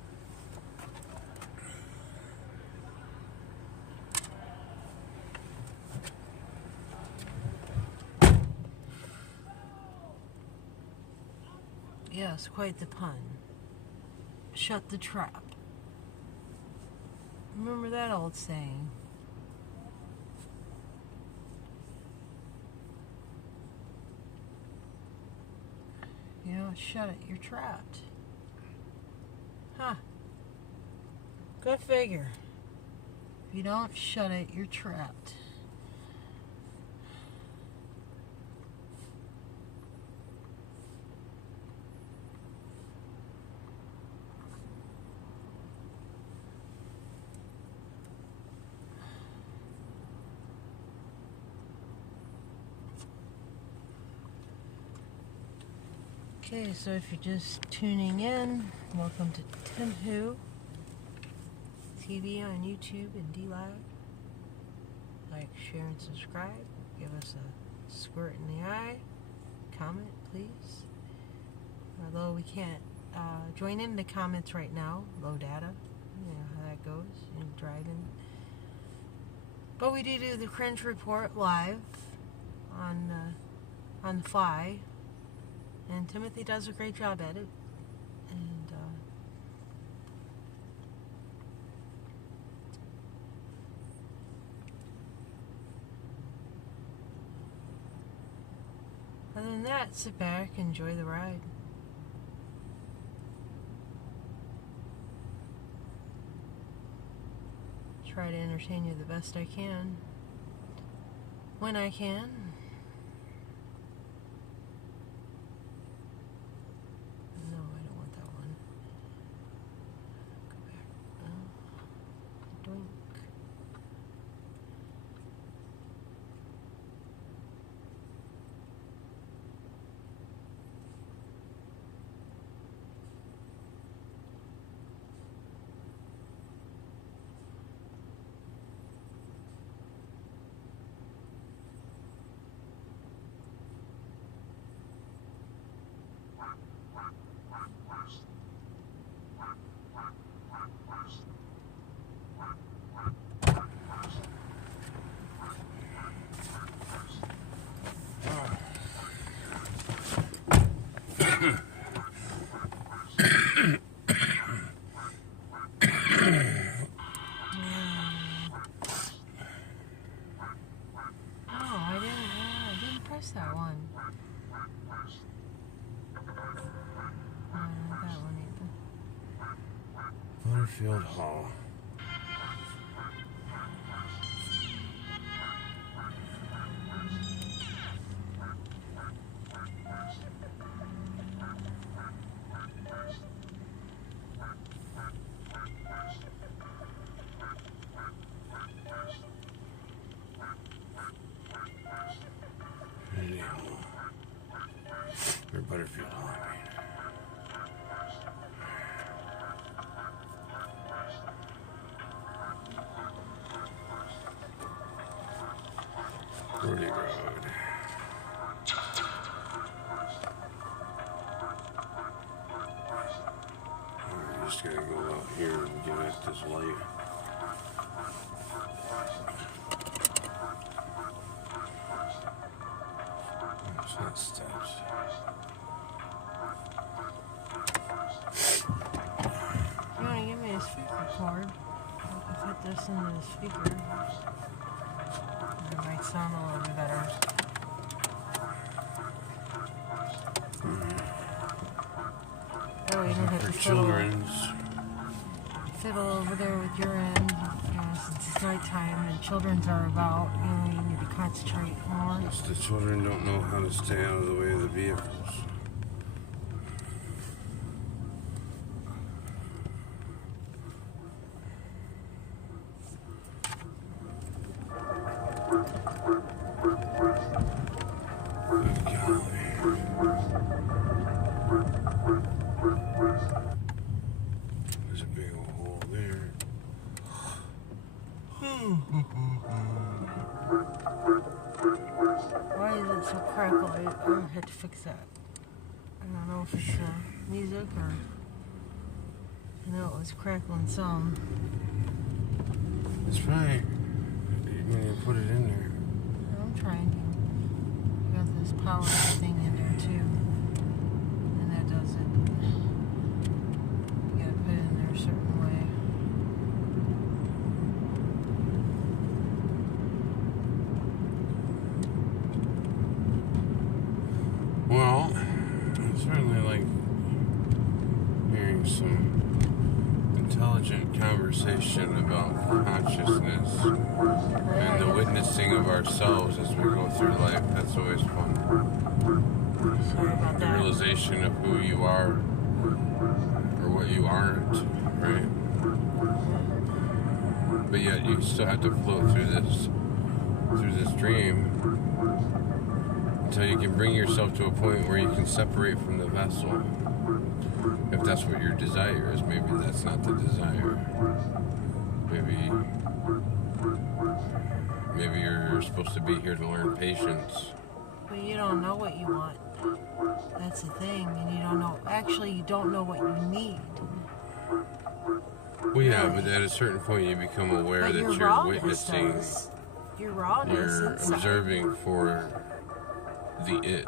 Yes, quite the pun. Shut the trap. Remember that old saying? You don't shut it, you're trapped. Huh. Go figure. If you don't shut it, you're trapped. Okay, so if you're just tuning in, welcome to TimWhoTV on YouTube and DLive. Like, share, and subscribe. Give us a squirt in the eye. Comment, please. Although we can't join in the comments right now, low data. You know how that goes in driving. But we do the Cringe Report live on the fly. And Timothy does a great job at it. And other than that, sit back, enjoy the ride. try to entertain you the best I can. When I can. No, I don't want that one. Go back. Doink. That one. That one either. Butterfield Hall. Or Butterfield Hall. Brody Road. We're just gonna go out here and give it this light. It's not steps. You want to give me a speaker cord? I can put this into the speaker. It might sound a little bit better. Oh, you don't have to For children's. fiddle over there with your end. Since it's nighttime and children's are about, you need to concentrate more. Yes, the children don't know how to stay out of the way of the vehicles. Good golly. There's a big old hole there. Why is it so crackly? I had to fix that. I don't know if it's music or... I know it was crackling some. It's fine. When you put it in there. I'm trying to. I got this power thing in there too. And that does it. You gotta put it in there a certain way. Well, I certainly like hearing some intelligent conversation about consciousness and the witnessing of ourselves as we go through life. That's always fun. Sorry about The that. realization of who you are or what you aren't, right? But yet you still have to float through this dream until you can bring yourself to a point where you can separate from the vessel. If that's what your desire is, maybe that's not the desire. Maybe you're supposed to be here to learn patience. But you don't know what you want. That's the thing. And you don't know. Actually, you don't know what you need. Well, yeah, but at a certain point you become aware But that your you're rawness witnessing, does. Your rawness you're inside. observing for the it,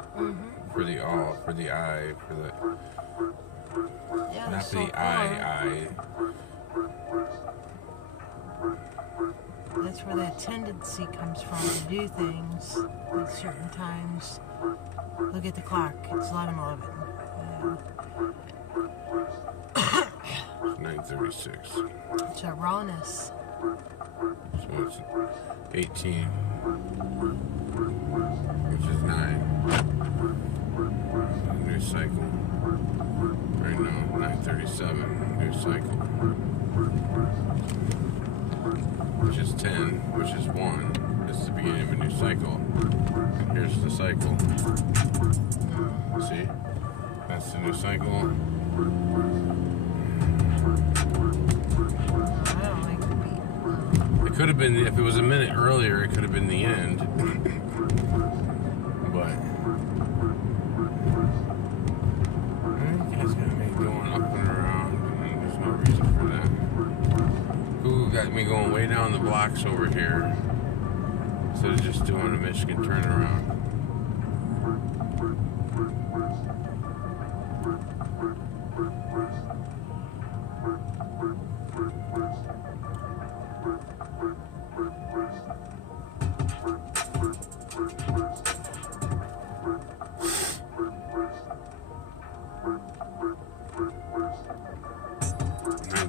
for the all, for the I, for the... Yeah, Not so the far, I. That's where that tendency comes from to do things at certain times. Look at the clock. It's 11:11. It's 9:36. It's a rawness. So it's 18, which is 9. New cycle. Right now, 9:37. New cycle. Which is 10, which is 1. This is the beginning of a new cycle. And here's the cycle. See? That's the new cycle. I don't like the beat. It could have been, if it was a minute earlier, it could have been the end. But you guys got me going up and around, and there's no reason for that. Google got me going way down the blocks over here instead of just doing a Michigan turnaround.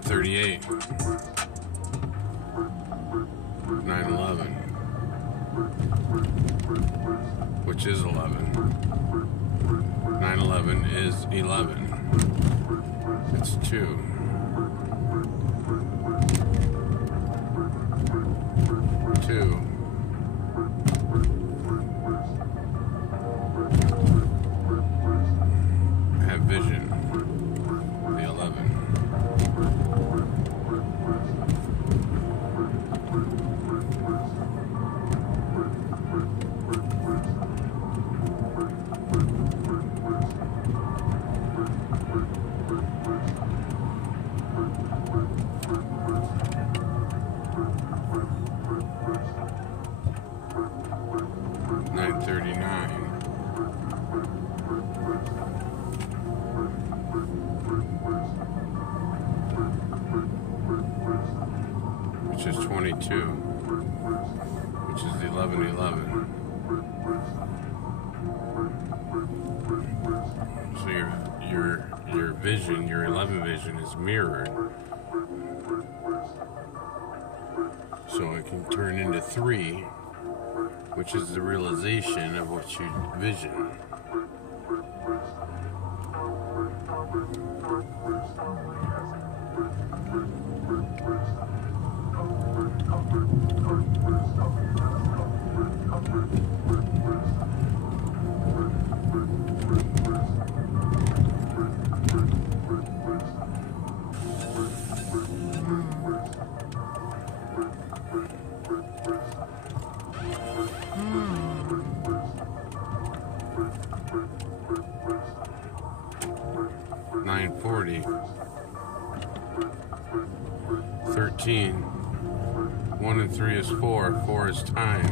.38 9/11, which is 11. 9/11 is 11. It's 2. 2. Have vision. The 11. Which is 22, which is the 11/11. So your vision, your 11 vision is mirrored. So it can turn into 3, which is the realization of what you vision. .40 13 1 and 3 is 4. 4 is time.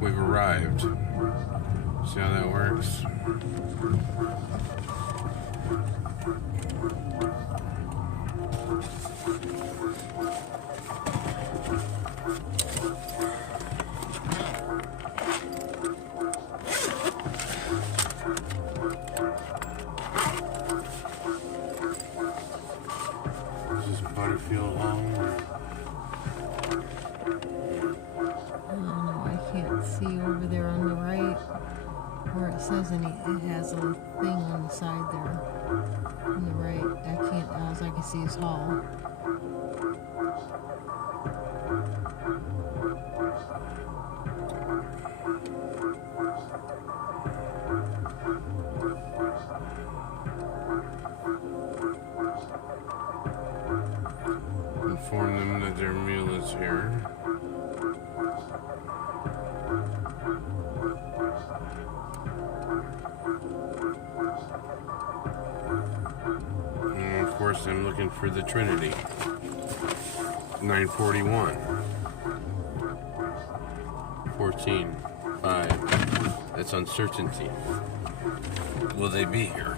We've arrived. See how that works? Butterfield Hall. I can't see over there on the right where it says it has a thing on the side there. On the right, I can't. All I can see is hall. Inform them that their meal is here. And of course, I'm looking for the Trinity. 941. 14. 5. That's uncertainty. Will they be here?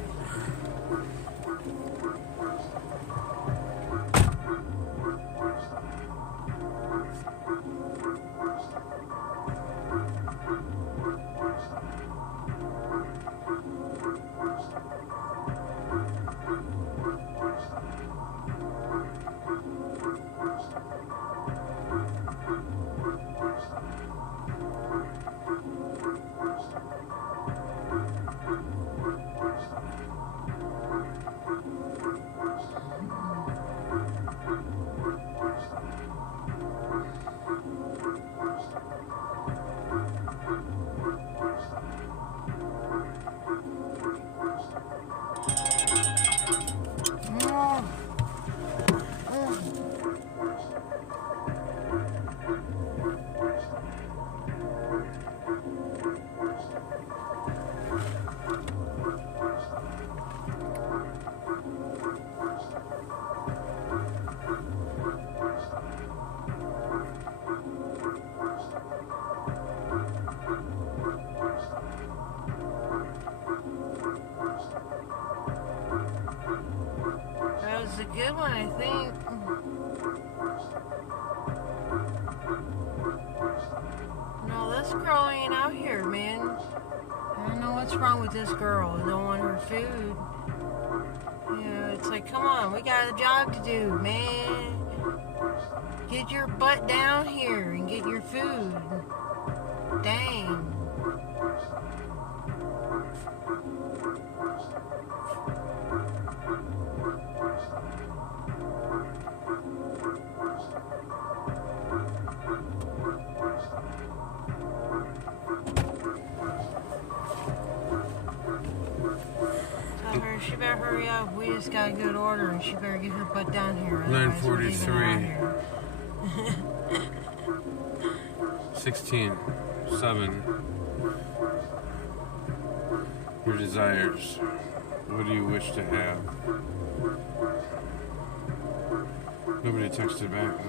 a good one, I think. No, this girl ain't out here, man. I don't know what's wrong with this girl. I don't want her food. You know, it's like, come on, we got a job to do, man. Get your butt down here and get your food. Dang. She better hurry up. We just got a good order, and she better get her butt down here. 9:43. 16. 7. Your desires. What do you wish to have? Nobody texted back.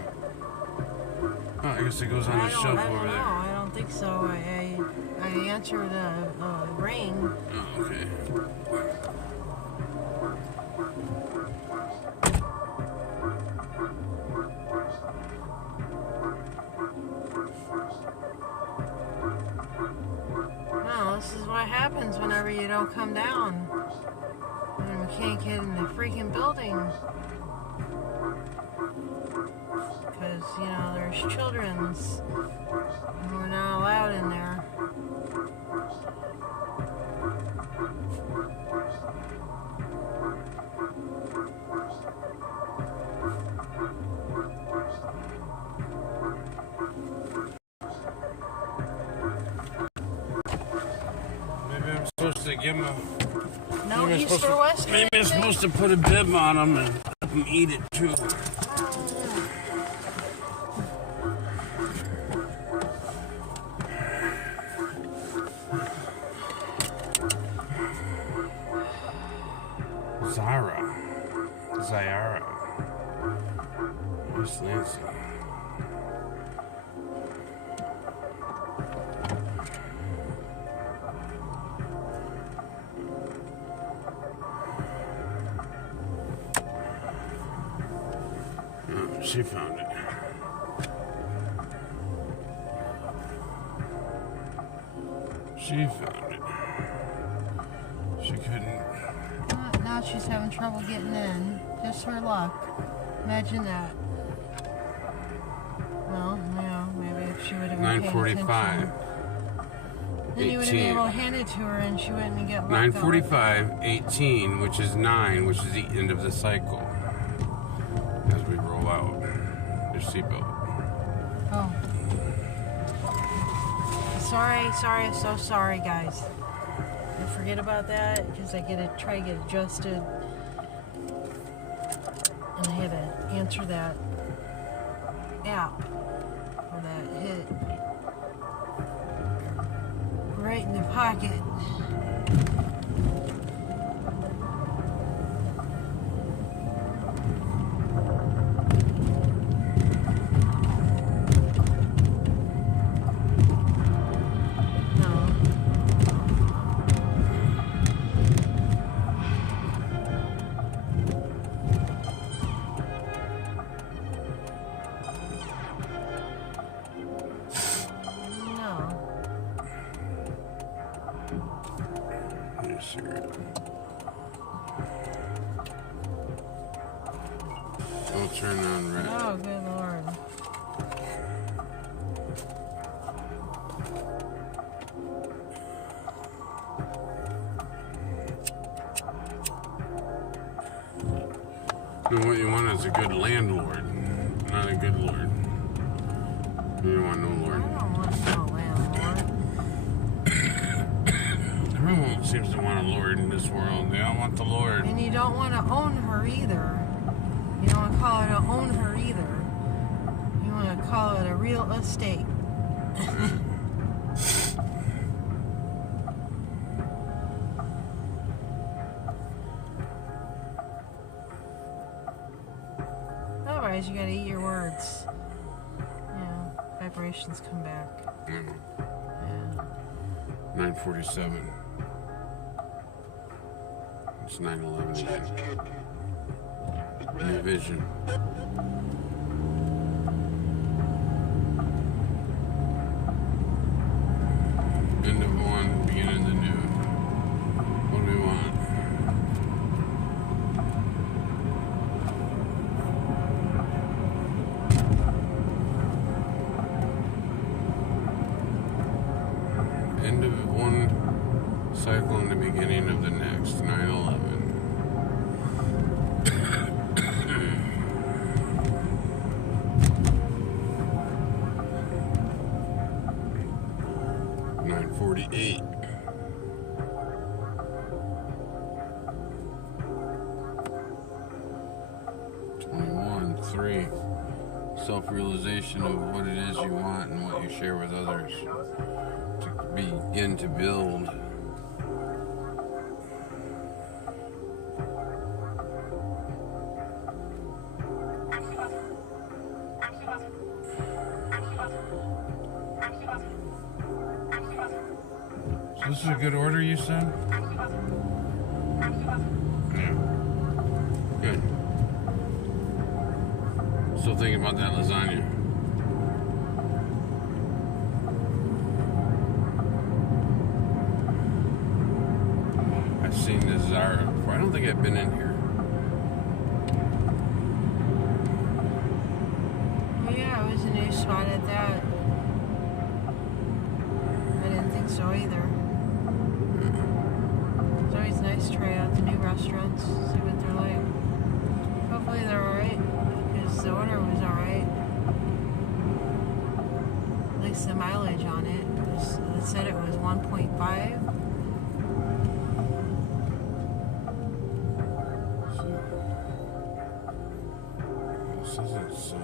Oh, I guess it goes on the shelf over there. I don't think so. I answered a ring. Oh, okay. Well, this is what happens whenever you don't come down. And we can't get in the freaking building. Because, you know, there's children's. And we're not allowed in there. Supposed to give him a... No East or West? Maybe I'm supposed to put a bib on him and let him eat it too. Zyara. Where's Nancy? She found it. She found it. She couldn't. Now she's having trouble getting in. Just her luck. Imagine that. Well, you know, maybe if she would have been 9:45. then you would have been able to hand it to her and she wouldn't get locked 9:45, 18, which is 9, which is the end of the cycle. As we roll out. Your seatbelt. Oh. Sorry, so sorry, guys. And forget about that because I try to get adjusted. And I had to answer that app or that hit right in the pocket. Don't turn on red. Oh, good Lord. And what you want is a good landlord, not a good lord. You don't want no lord. I don't want no landlord. Everyone seems to want a lord in this world. They all want the lord. And you don't want to own her either. You don't want to call it a own her either. You want to call it a real estate. Otherwise, you gotta eat your words. Yeah, vibrations come back. Yeah. 9:47. It's 9:11 again. New vision. End of one, beginning of the new. What do we want? End of one cycle and the beginning of the next. 9/11. 9:48. Three. Self-realization of what it is you want and what you share with others to begin to build. So this is a good order, you said? Yeah. Good. Still thinking about that lasagna. I've seen this Zara before. I don't think I've been in here. Oh yeah, it was a new spot at that. I didn't think so either. It's always nice to try out the new restaurants, see what they're like. Hopefully they're alright, because the order was alright. At least the mileage on it said it was 1.5. This isn't so.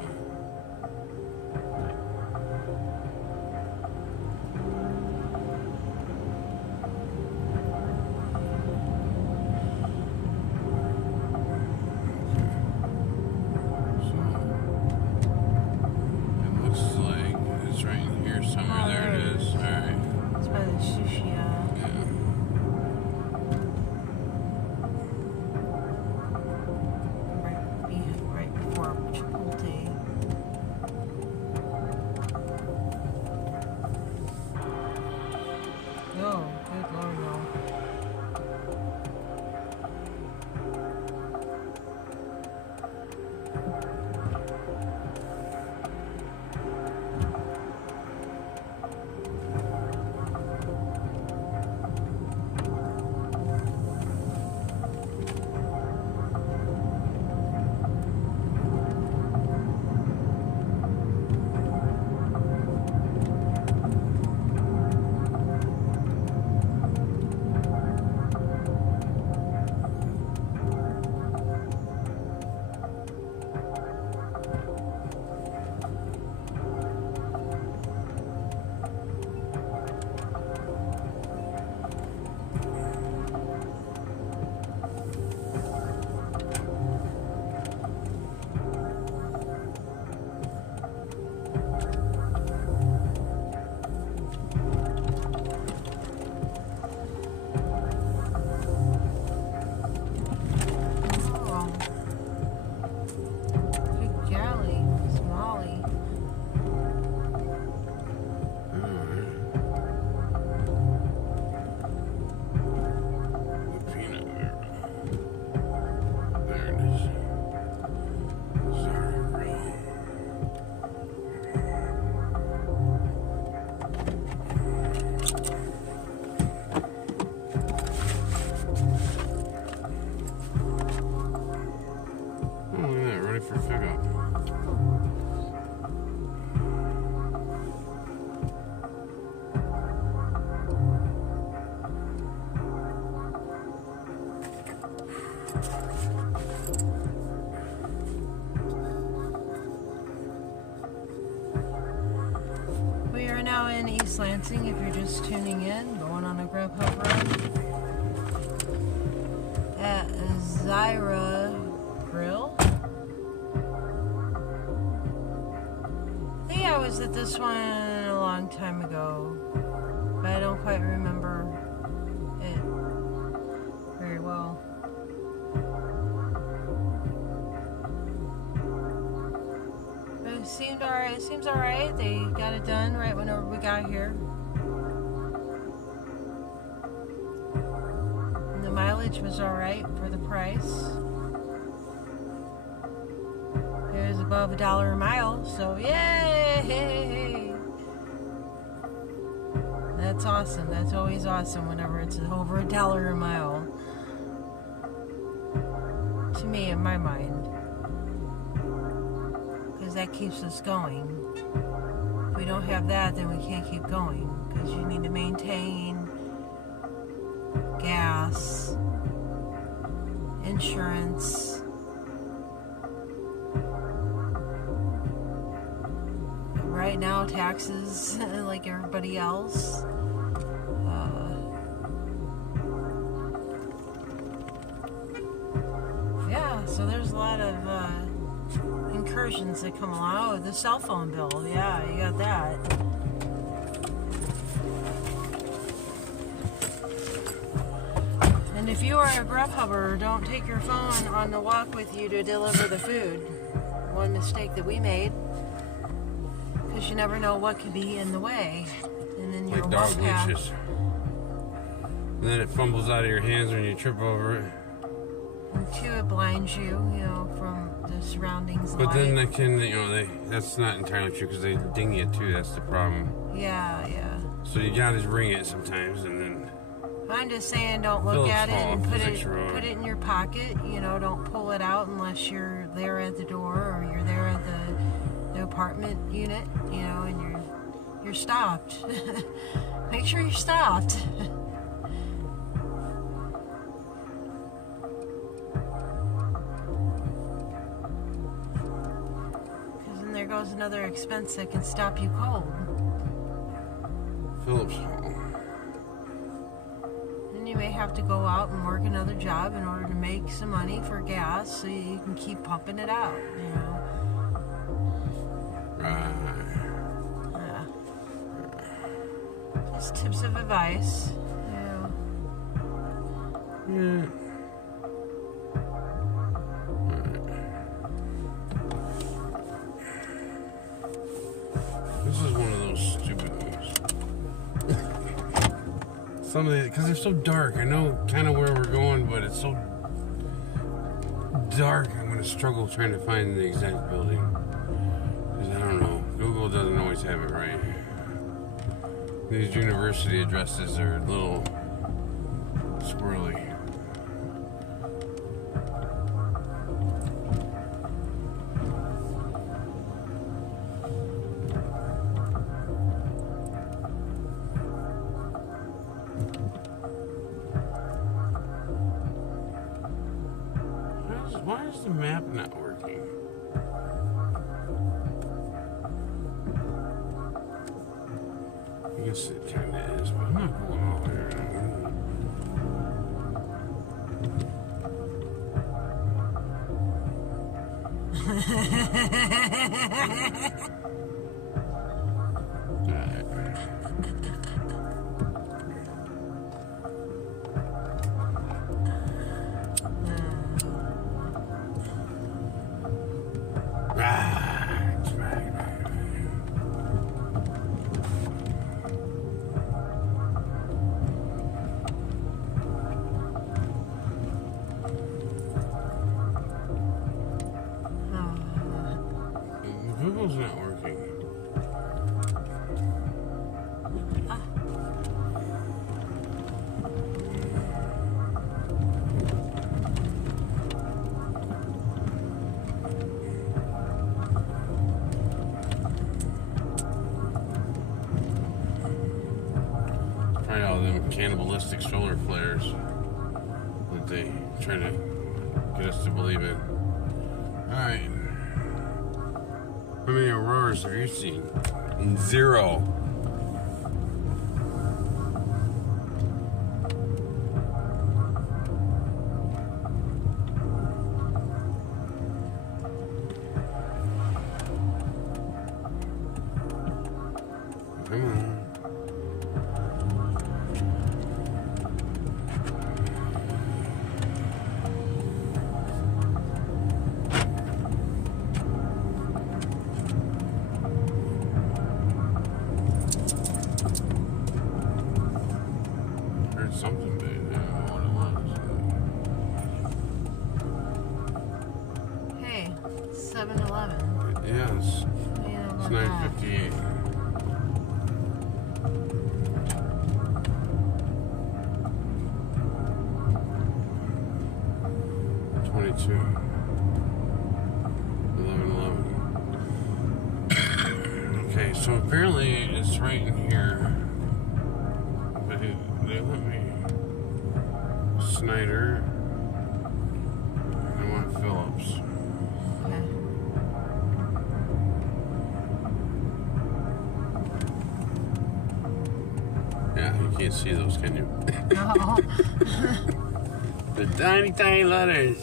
We are now in East Lansing, if you're just tuning in, going on a Grubhub run at Zyra Grill. I think I was at this one a long time ago, but I don't quite remember it very well. seemed alright. It seems alright. They got it done right whenever we got here. And the mileage was alright for the price. It was above $1 a mile, so yay! That's awesome. That's always awesome whenever it's over $1 a mile. To me, in my mind. Because that keeps us going. If we don't have that, then we can't keep going. Because you need to maintain gas, insurance. Right now, taxes, like everybody else. Yeah, so there's a lot of incursions that come along. Oh, the cell phone bill. Yeah, you got that. And if you are a Grubhubber, don't take your phone on the walk with you to deliver the food. One mistake that we made. Because you never know what could be in the way. And then you're like dog leashes. And then it fumbles out of your hands when you trip over it. And two, it blinds you, you know, from the surroundings. But light. then they can, you know, that's not entirely true because they ding you too. That's the problem. Yeah, yeah. So you gotta just ring it sometimes, and then. I'm just saying, don't look Phillips at it Hall, and put Physics it Road. in your pocket. You know, don't pull it out unless you're there at the door or you're there at the apartment unit. You know, and you're stopped. Make sure you're stopped. Because then there goes another expense that can stop you cold. Phillips Hall. Then you may have to go out and work another job in order to make some money for gas so you can keep pumping it out, you know. Right. Just tips of advice, you know. Yeah. This is one of those stupid ones. Some of the, because they're so dark. I know kind of where we're going, but it's so dark. I'm gonna struggle trying to find the exact building. Because I don't know. Google doesn't always have it right. These university addresses are a little squirrely. Why is the map not working? I guess it kind of is, but I'm not going all the way around. Google's not working. Probably all them cannibalistic solar flares that they try to get us to believe in. Alright. How many auroras have you seen? 0. Come on. 7-Eleven. Yes. Yeah, It's about that. 9:58. $22. 11. Okay, so apparently it's right in here. But they let me. Snyder. I want Phillips. Okay. Yeah, you can't see those, can you? No. The tiny, tiny letters.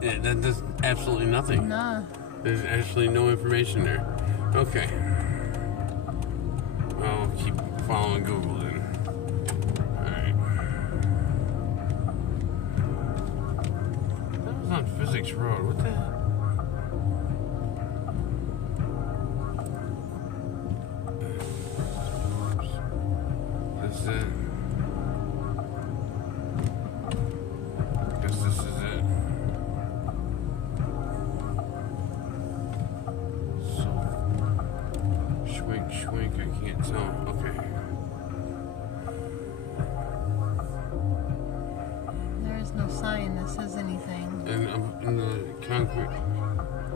Yeah, that does absolutely nothing. No. There's actually no information there. Okay. I'll keep following Google then. Alright. That was on Physics Road. What the hell? That's it. Guess this is it. So, schwink, I can't tell. Okay. There is no sign that says anything. And in the concrete,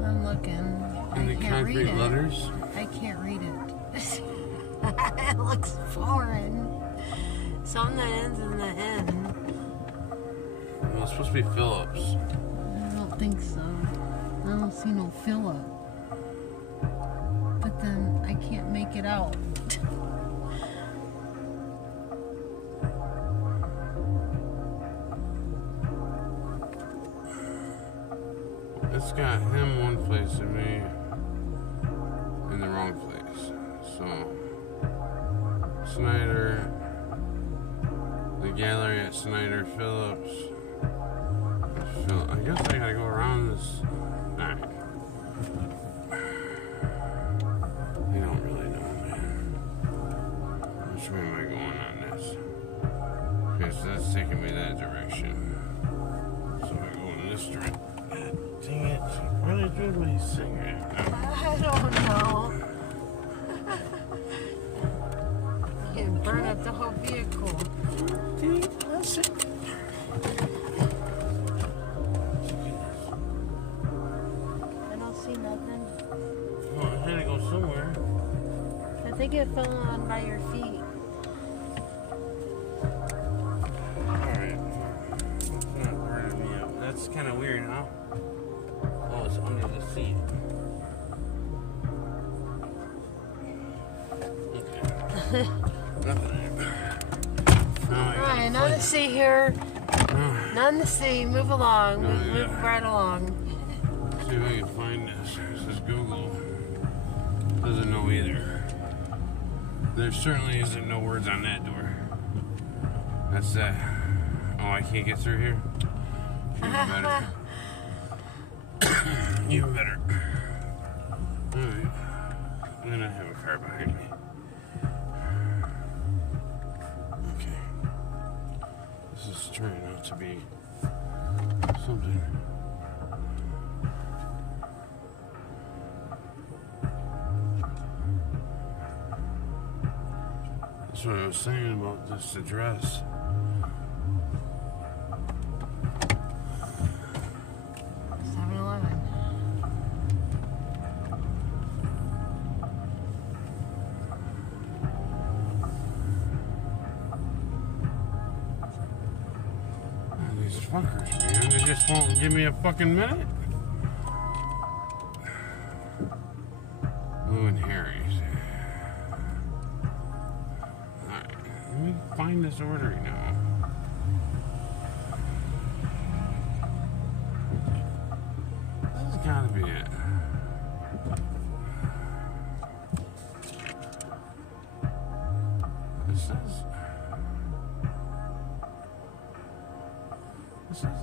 I'm looking. in the I can't read concrete it. letters. I can't read it. It looks foreign. Something that ends in the N. Well, it's supposed to be Phillips. I don't think so. I don't see no Philip. But then I can't make it out. It's got him one place and me in the wrong place. So, Snyder, the gallery at Snyder, Phillips. I guess I gotta go around this. Alright. I don't really know, man. Which way am I going on this? Okay, so that's taking me that direction. So I go in this direction. Dang it. Why did I do my cigarette? I don't know. You can burn up the whole vehicle. I don't see nothing. Oh, I had to go somewhere. I think it fell on by your feet. Alright. It's not burning me up. That's kind of weird, huh? Oh, it's under the seat. Okay. Nothing there. Alright, nothing to see here. Nothing to see. Move along. Oh, Move yeah. right along. See if I can find this. This is Google. Doesn't know either. There certainly isn't no words on that door. That's that. Oh, I can't get through here? Even better. Even better. Alright. And I have a car behind me. Okay. This is turning out to be something. That's what I was saying about this address. These fuckers, man, they just won't give me a fucking minute. Lou and Harry's. Alright, let me find this ordering now. This has gotta be it. This is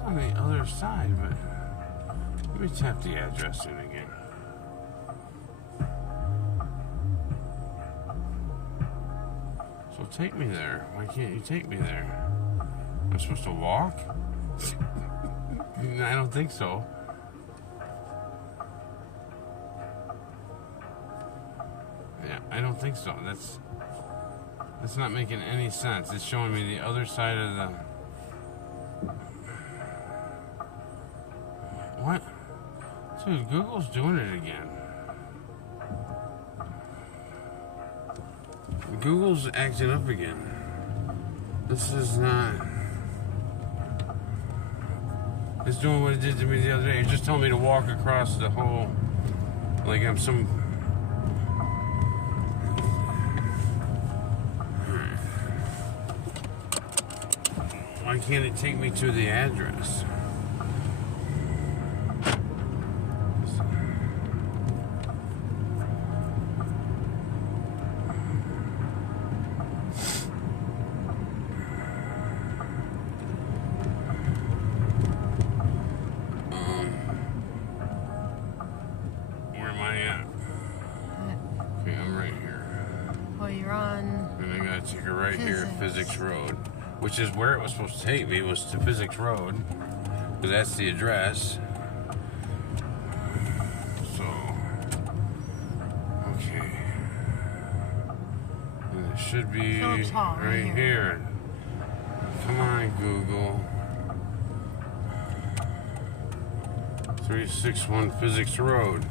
on the other side, but let me tap the address in again. So take me there. Why can't you take me there? I'm supposed to walk? I don't think so. Yeah, I don't think so. That's not making any sense. It's showing me the other side of the... What? Dude, Google's doing it again. Google's acting up again. This is not... It's doing what it did to me the other day. It just told me to walk across the whole... Like I'm some... Why can't it take me to the address? Where am I at? Okay, I'm right here. Well, you're on... And I gotta take a right here at Physics Road. Which is where it was supposed to take me, was to Physics Road. Because that's the address. So, okay. And it should be Phillips Hall, right here. Come on, Google. 361 Physics Road.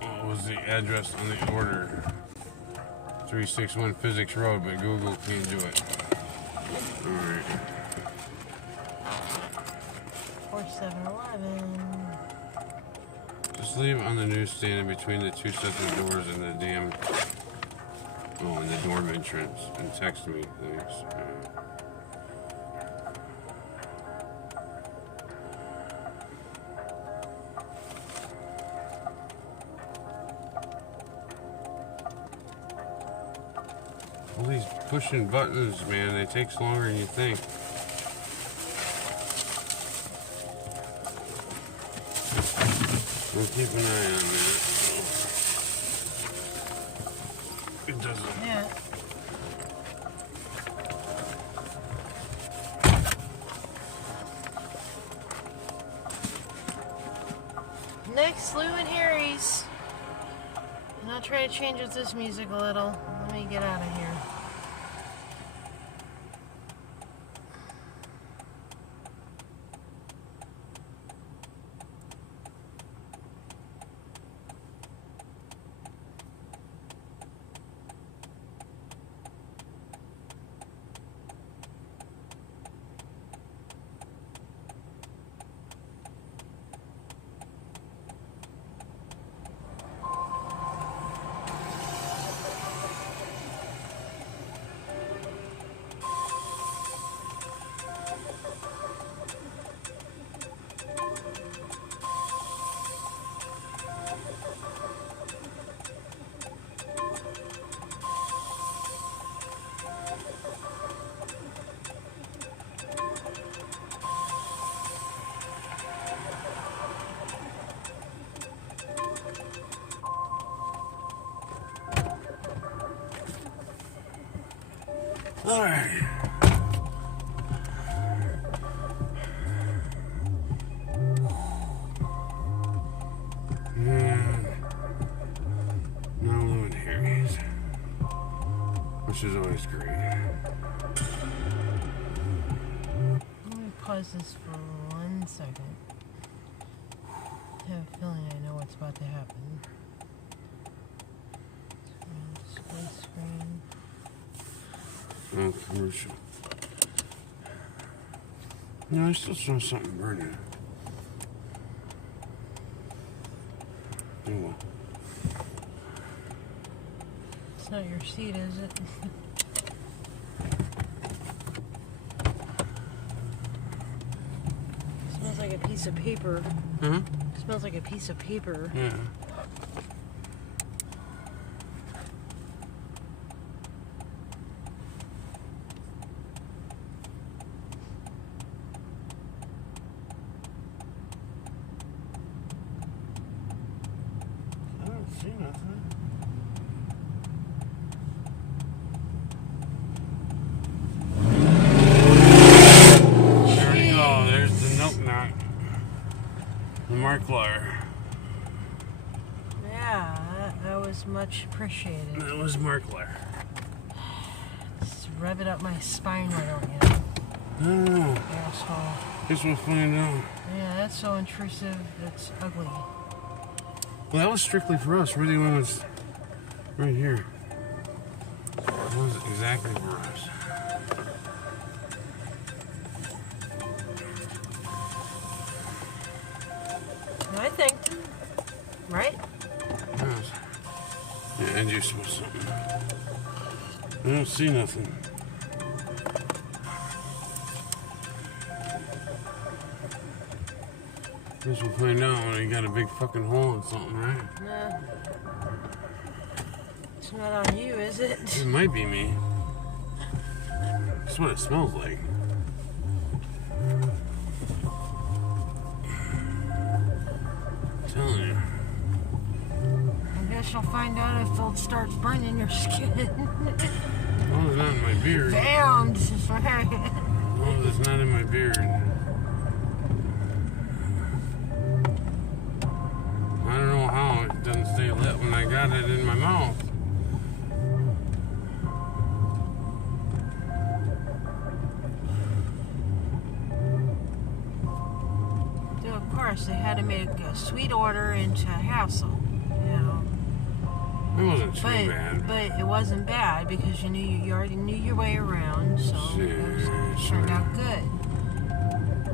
What was the address on the order? 361 Physics Road, but Google can't do it. Alright. 4711. Just leave it on the newsstand in between the two sets of doors and the damn... Oh, and the dorm entrance. And text me, thanks. All these pushing buttons, man, it takes longer than you think. We'll keep an eye on that. It doesn't. Yeah. Next, Lou and Harry's. And I'll try to change with this music a little. Let me get out of here. Alright. And now Lou and Harry's, which is always great. Let me pause this for 1 second. I have a feeling I know what's about to happen. Display screen. Oh, commercial. No, I still saw something burning. Oh well. It's not your seat, is it? Smells like a piece of paper. Huh? Smells like a piece of paper. Yeah. I don't see nothing. There we go. There's the note knot. The Markiplier. Yeah, That was much appreciated. That was Markler. Just rev it up my spine, why don't you? I don't know. Asshole. Guess we'll find out. Yeah, that's so intrusive. It's ugly. Well, that was strictly for us. We're the only ones right here. That was exactly for us. I think. Right? Yes. Yeah, and you smell something. I don't see nothing. Guess we'll find out when you got a big fucking hole in something, right? Nah. It's not on you, is it? It might be me. That's what it smells like. I'm telling you. I guess you'll find out if it starts burning your skin. Oh, it's not in my beard. Bam! Oh, it's not in my beard. I don't know how it doesn't stay lit when I got it in my mouth. So of course, they had to make a sweet order into a hassle, you know. It wasn't too bad. But it wasn't bad because you already knew your way around, so it turned out good.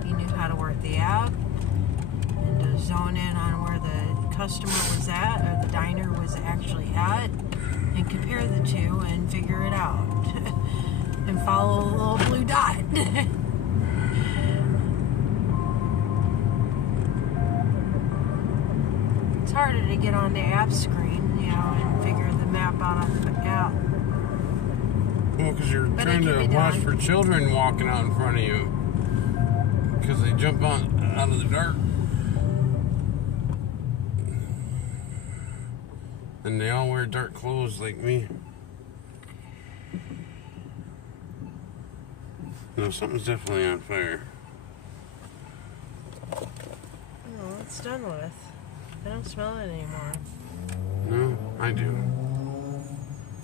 You knew how to work the app and to zone in on where the customer was at or the diner was actually at and compare the two and figure it out and follow the little blue dot. It's harder to get on the app screen, you know, and figure the map out on the app. Well, because you're But trying it can to be watch done. for children walking out in front of you. Because they jump out of the dark. And they all wear dark clothes like me. No, something's definitely on fire. No, it's done with. I don't smell it anymore. No, I do.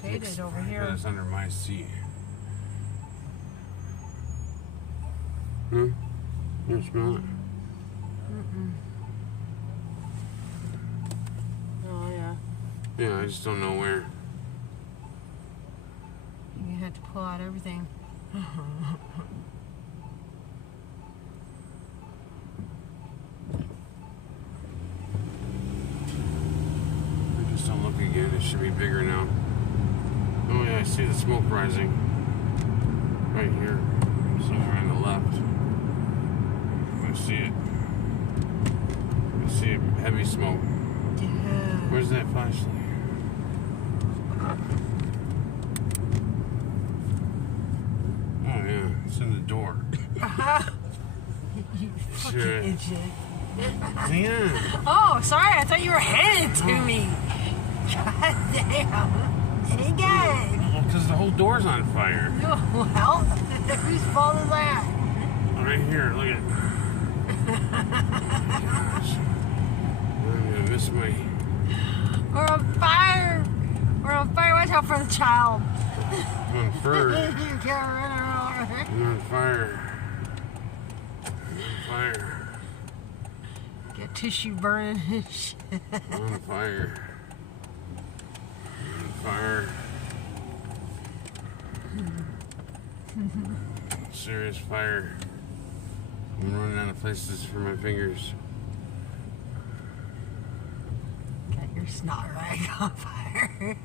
Faded over here. It's under my seat. Hmm? You don't smell it? Oh, yeah. Yeah, I just don't know where. You had to pull out everything. Just don't look again. It should be bigger now. Oh yeah, I see the smoke rising. Right here. Somewhere on the left. I see it. I see heavy smoke. Yeah. Where's that flashlight? Oh yeah, it's in the door. You fucking Sure. idiot. Yeah. Oh, sorry. I thought you were handing it to me. God damn. Again. Because the whole door's on fire. Well, whose fault is that? Right here, look at it. Gosh. I'm gonna miss my... We're on fire. We're on fire. Watch out for the child. I'm on fire. You can't run her over. I'm on fire. I'm on fire. Get tissue burning and shit. I'm on fire. I'm on fire. Serious fire. I'm running out of places for my fingers. Got your snot rag on fire.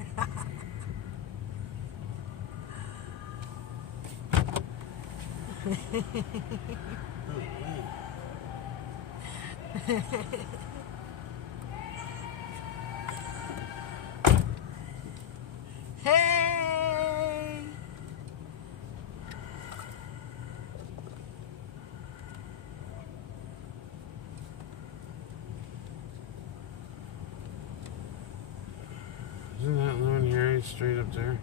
Hey! Isn't that Lou and Harry straight up there?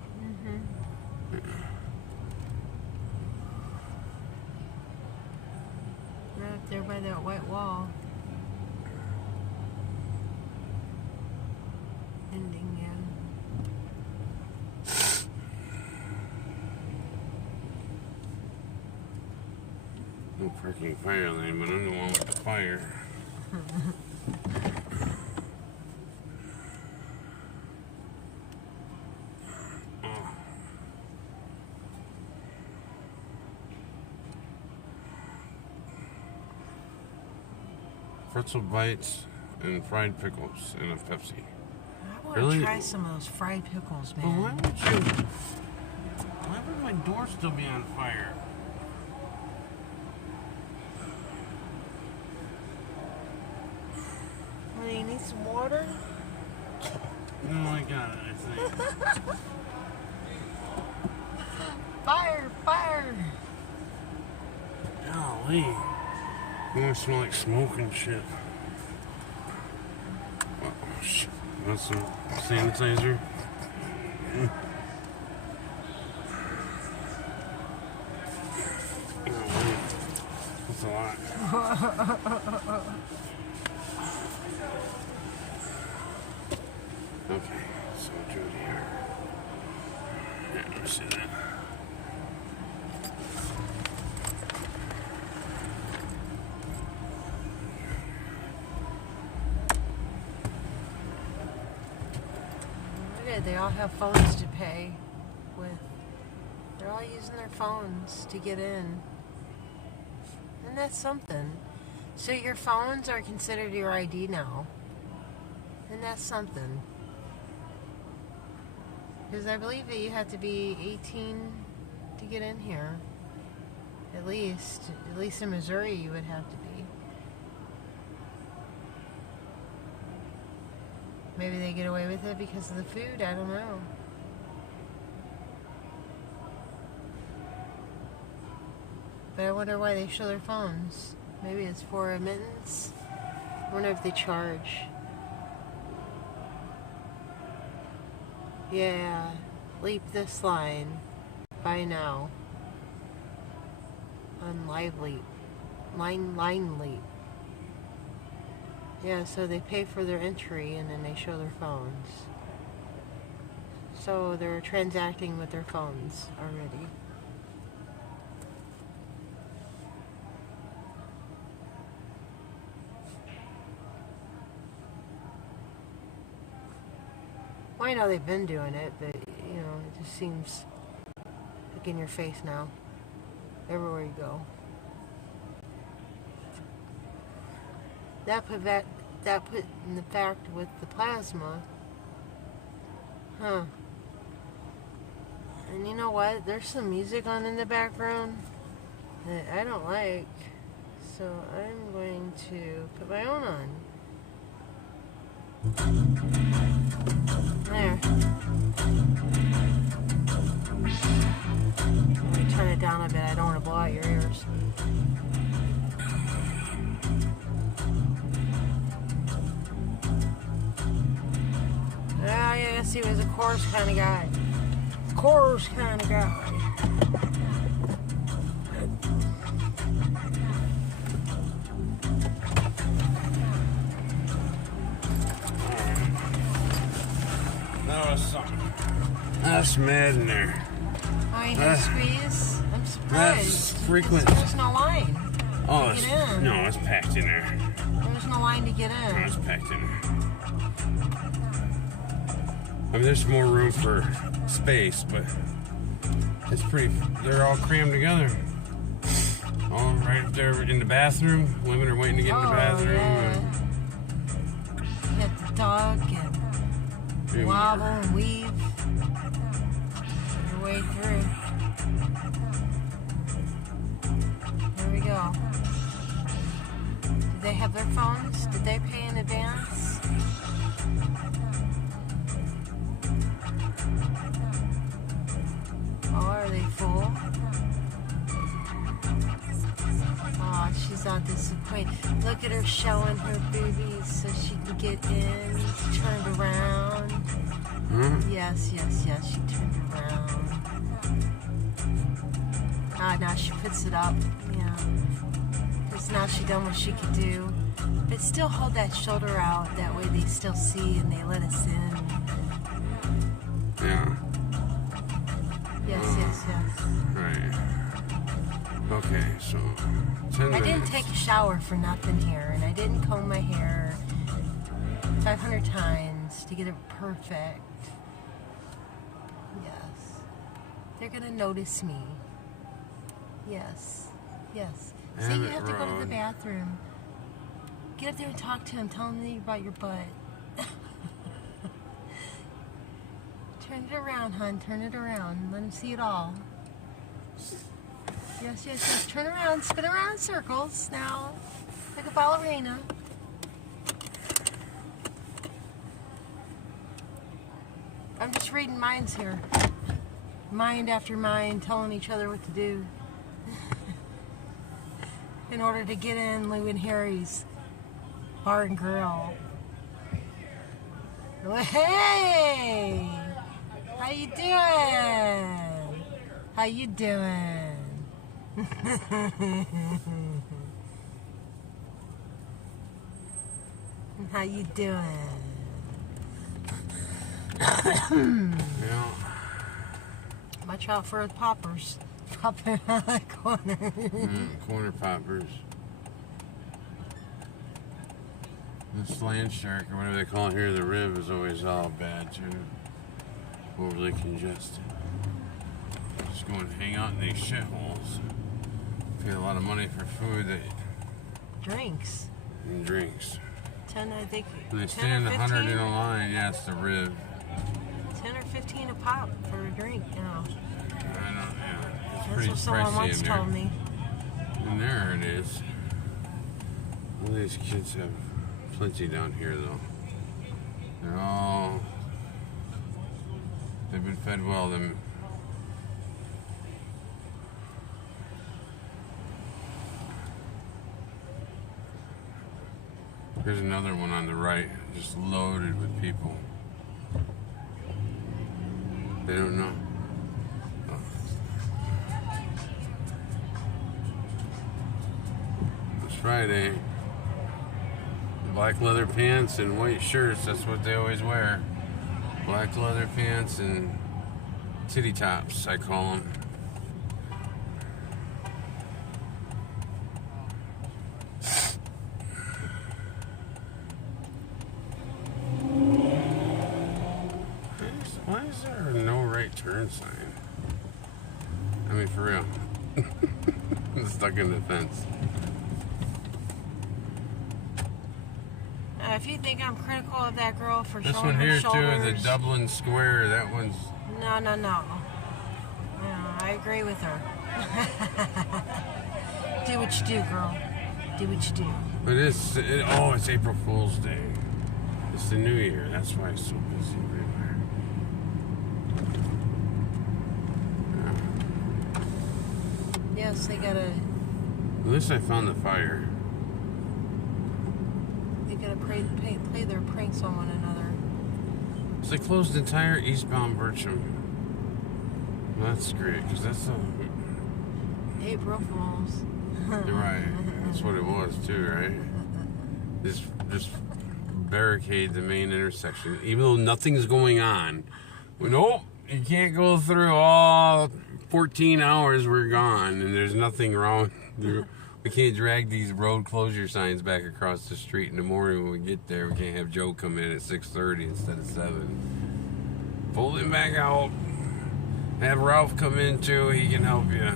Right up there by that white wall. ending, yeah. No freaking fire lane, but I'm the one with the fire. Pretzel bites and fried pickles and a Pepsi. I want to try some of those fried pickles, But man. why would my door still be on fire? Well, you need some water? No, I got it, I think. Fire! Fire! Golly. You want to smell like smoke and shit. Oh, shit. Want some sanitizer? Golly. That's a lot. Okay, so do it here. Yeah, let me see that. Look at it, they all have phones to pay with. They're all using their phones to get in. And that's something. So your phones are considered your ID now. And that's something. Because I believe that you have to be 18 to get in here. At least in Missouri you would have to be. Maybe they get away with it because of the food, I don't know. But I wonder why they show their phones. Maybe it's for admittance. I wonder if they charge. Yeah, leap this line. Buy now. On Live Leap. Line Leap. Yeah, so they pay for their entry and then they show their phones. So they're transacting with their phones already. Well, I know they've been doing it, but, you know, it just seems like in your face now. Everywhere you go. That put in the fact with the plasma. Huh. And you know what? There's some music on in the background that I don't like. So I'm going to put my own on. There. Let me turn it down a bit. I don't want to blow out your ears. I guess he was a chorus kind of guy. Chorus kind of guy. That was something. That's mad in there. Oh, you had to squeeze? I'm surprised. That's frequent. There's no line. Oh, to get in. no, it's packed in there. There's no line to get in. No, it's packed in there. I mean, there's more room for space, but it's pretty. They're all crammed together. All right up there in the bathroom. Women are waiting to get in the bathroom. Yeah. You have to duck and wobble and weave your way through. There we go. Did they have their phones? Did they pay in advance? Oh, are they full? Oh, she's not disappointed. Look at her showing her boobies so she can get in. She turned around. Yes, she turned around. Ah, now she puts it up. Yeah. Because now she done what she could do. But still hold that shoulder out. That way they still see and they let us in. Yeah. Yes. Right. Okay, so 10 I minutes. didn't take a shower for nothing here, and I didn't comb my hair 500 times to get it perfect. Yes. They're gonna notice me. Yes. Say you have to go to the bathroom. Get up there and talk to him. Tell him about your butt. Turn it around, hon. Turn it around. Let him see it all. Yes. Turn around. Spin around in circles now. Like a ballerina. I'm just reading minds here. Mind after mind, telling each other what to do. In order to get in Lou and Harry's bar and grill. Hey! How you doing? How you doing? How you doing? Yeah. Watch out for the poppers. Popping out the corner. Corner poppers. This land shark, or whatever they call it here, the rib, is always all bad too. Overly congested. Just going to hang out in these shitholes. Pay a lot of money for food Drinks. and drinks. 10, I think. And they 10 stand or 100 in 15? a line. Yeah, it's the rib. 10 or 15 a pop for a drink, you know. I don't, yeah, it's That's pretty what someone pricey once in there. told me. And there it is. All these kids have plenty down here, though. They're all... They've been fed well. Them. Here's another one on the right, just loaded with people. They don't know. It's Friday. Black leather pants and white shirts, that's what they always wear. Black leather pants and titty tops, I call them. Why is there a no right turn sign? I mean, for real. I'm stuck in the fence. If you think I'm critical of that girl for This showing one her here shoulders, too, the Dublin Square, that one's... No, I agree with her. Do what you do, girl. Do what you do. But it's April Fool's Day. It's the New Year, that's why it's so busy everywhere. Yes, they gotta At least I found the fire. play their pranks on one another. So they closed the entire eastbound Bircham. Well, that's great, because that's the... April Fools. You're right. That's what it was too, right? Just barricade the main intersection, even though nothing's going on. Nope, you can't go through all 14 hours. We're gone, and there's nothing wrong. We can't drag these road closure signs back across the street in the morning when we get there. We can't have Joe come in at 6:30 instead of 7. Pull him back out. Have Ralph come in too. He can help you.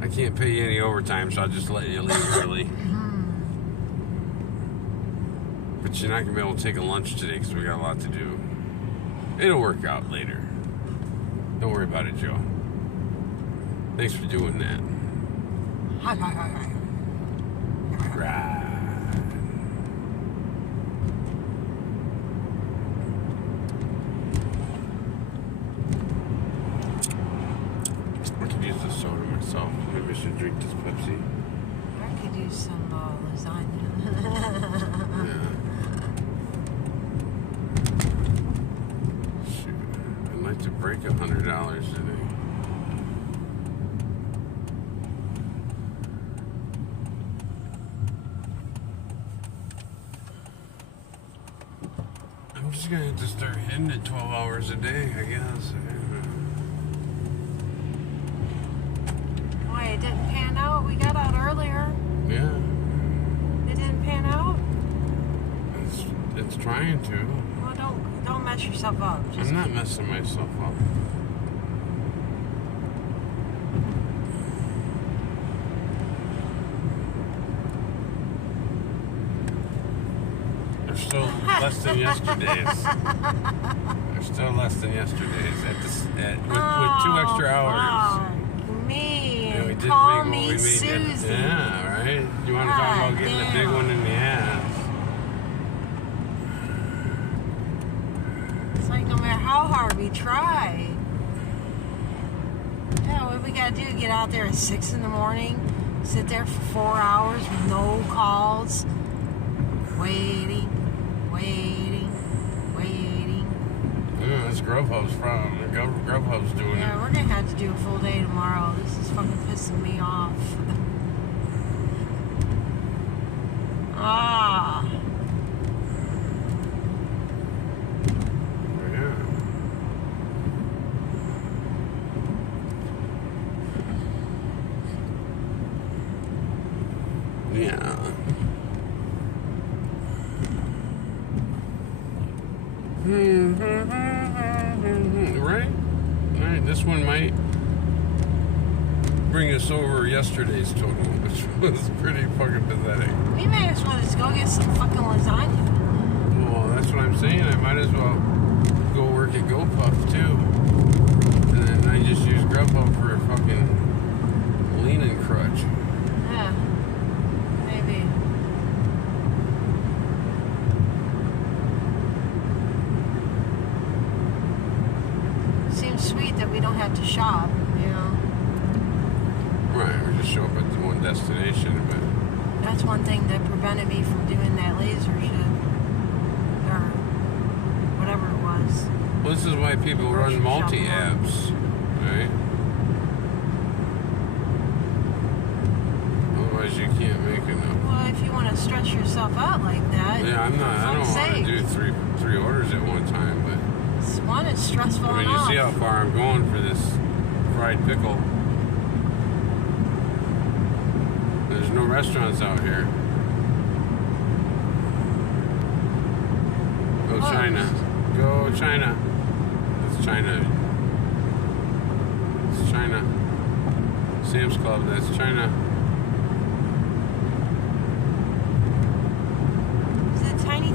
I can't pay you any overtime, so I'll just let you leave early. But you're not going to be able to take a lunch today because we got a lot to do. It'll work out later. Don't worry about it, Joe. Thanks for doing that. Right. I could use this soda myself. Maybe I should drink this Pepsi. I could use some lasagna. Yeah. Shoot. I'd like to break $100 today. I'm just just gonna have to start hitting it 12 hours a day, I guess. Why, it didn't pan out? We got out earlier. Yeah. It didn't pan out? It's trying to. Well, don't mess yourself up. I'm not messing myself up. They're still less than yesterday's. They're still less than yesterday's with 2 extra hours. Fuck me. Yeah, we didn't Call make what me we made. Susie. Yeah, right? You want to talk about getting a big one in the ass? It's like no matter how hard we try. Yeah, what we gotta do, get out there at 6 in the morning, sit there for 4 hours with no calls, waiting. Yeah, that's Grubhub's problem. Grubhub's doing it. Yeah, we're gonna have to do a full day tomorrow. This is fucking pissing me off. Ah. Yeah. Right? Alright, this one might bring us over yesterday's total, which was pretty fucking pathetic. We may as well just go get some fucking lasagna. Well, that's what I'm saying. I might as well go work at GoPuff too. And then I just use Grubhub for a fucking leaning crutch. Yeah. Maybe. Seems sweet that we don't have to shop, you know. Right, we just show up at the one destination, but That's one thing that prevented me from doing that laser shit. Or whatever it was. well, this is why people run multi-apps, right? Otherwise you can't make enough. Well, if you want to stretch yourself out like that. Yeah, I don't want to do three orders at one time, but One, it's stressful I mean, you enough. see how far I'm going for this fried pickle. There's no restaurants out here. Go China. Go China. It's China. It's China. Sam's Club, that's China. Is it tiny?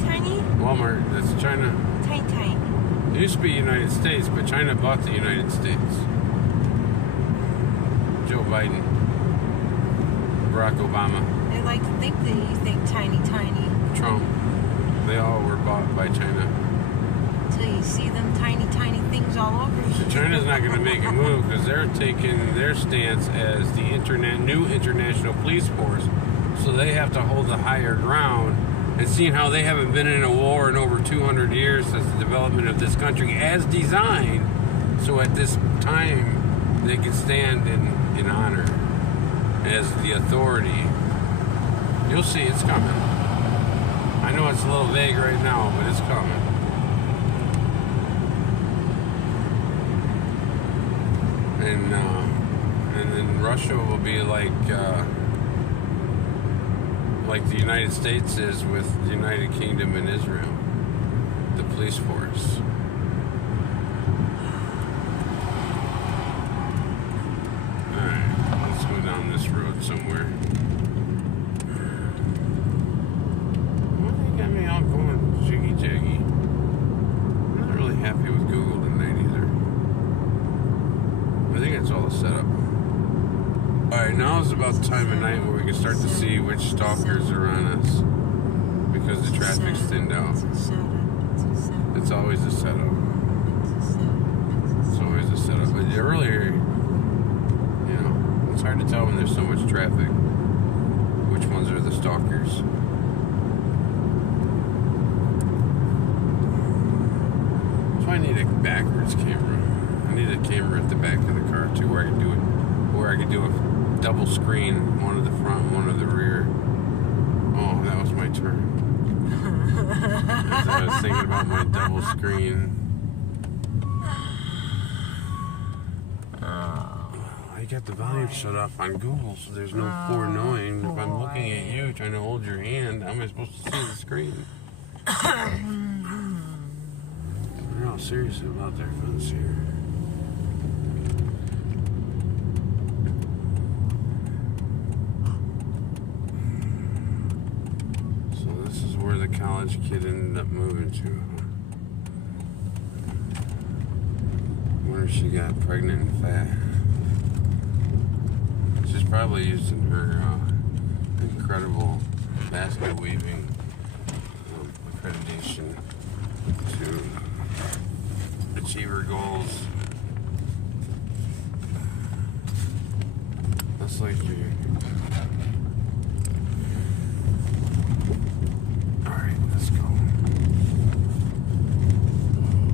Walmart, that's China. Tiny. It used to be United States, but China bought the United States. Joe Biden. Barack Obama. They like to think that you think tiny. Trump. They all were bought by China. Until you see them tiny things all over you. So China's not going to make a move because they're taking their stance as the new international police force. So they have to hold the higher ground. And seeing how they haven't been in a war in over 200 years since the development of this country as designed, so at this time they can stand in honor as the authority. You'll see it's coming. I know it's a little vague right now, but it's coming. And then Russia will be like the United States is with the United Kingdom and Israel, the police force. Alright, let's go down this road somewhere. Why they got me all going jiggy-jaggy? I'm not really happy with Google tonight either. I think it's all a setup. Alright, now is about the time of night where we can start to see which stalkers are on us. Because the traffic's thinned out. It's always a setup. It's always a setup. But earlier, you know, it's hard to tell when there's so much traffic which ones are the stalkers. So I need a backwards camera. I need a camera at the back of the car too, where I can do a double screen, one of the front, one of the rear. Oh, that was my turn. As I was thinking about my double screen. I got the volume shut off on Google, so there's no foreknowing. If I'm looking at you, trying to hold your hand, how am I supposed to see the screen? They're all serious about their fence here. So this is where the college kid ended up moving to. I wonder if she got pregnant and fat. She's probably using her incredible basket weaving accreditation to achieve her goals. That's like you. Alright, let's go. Oh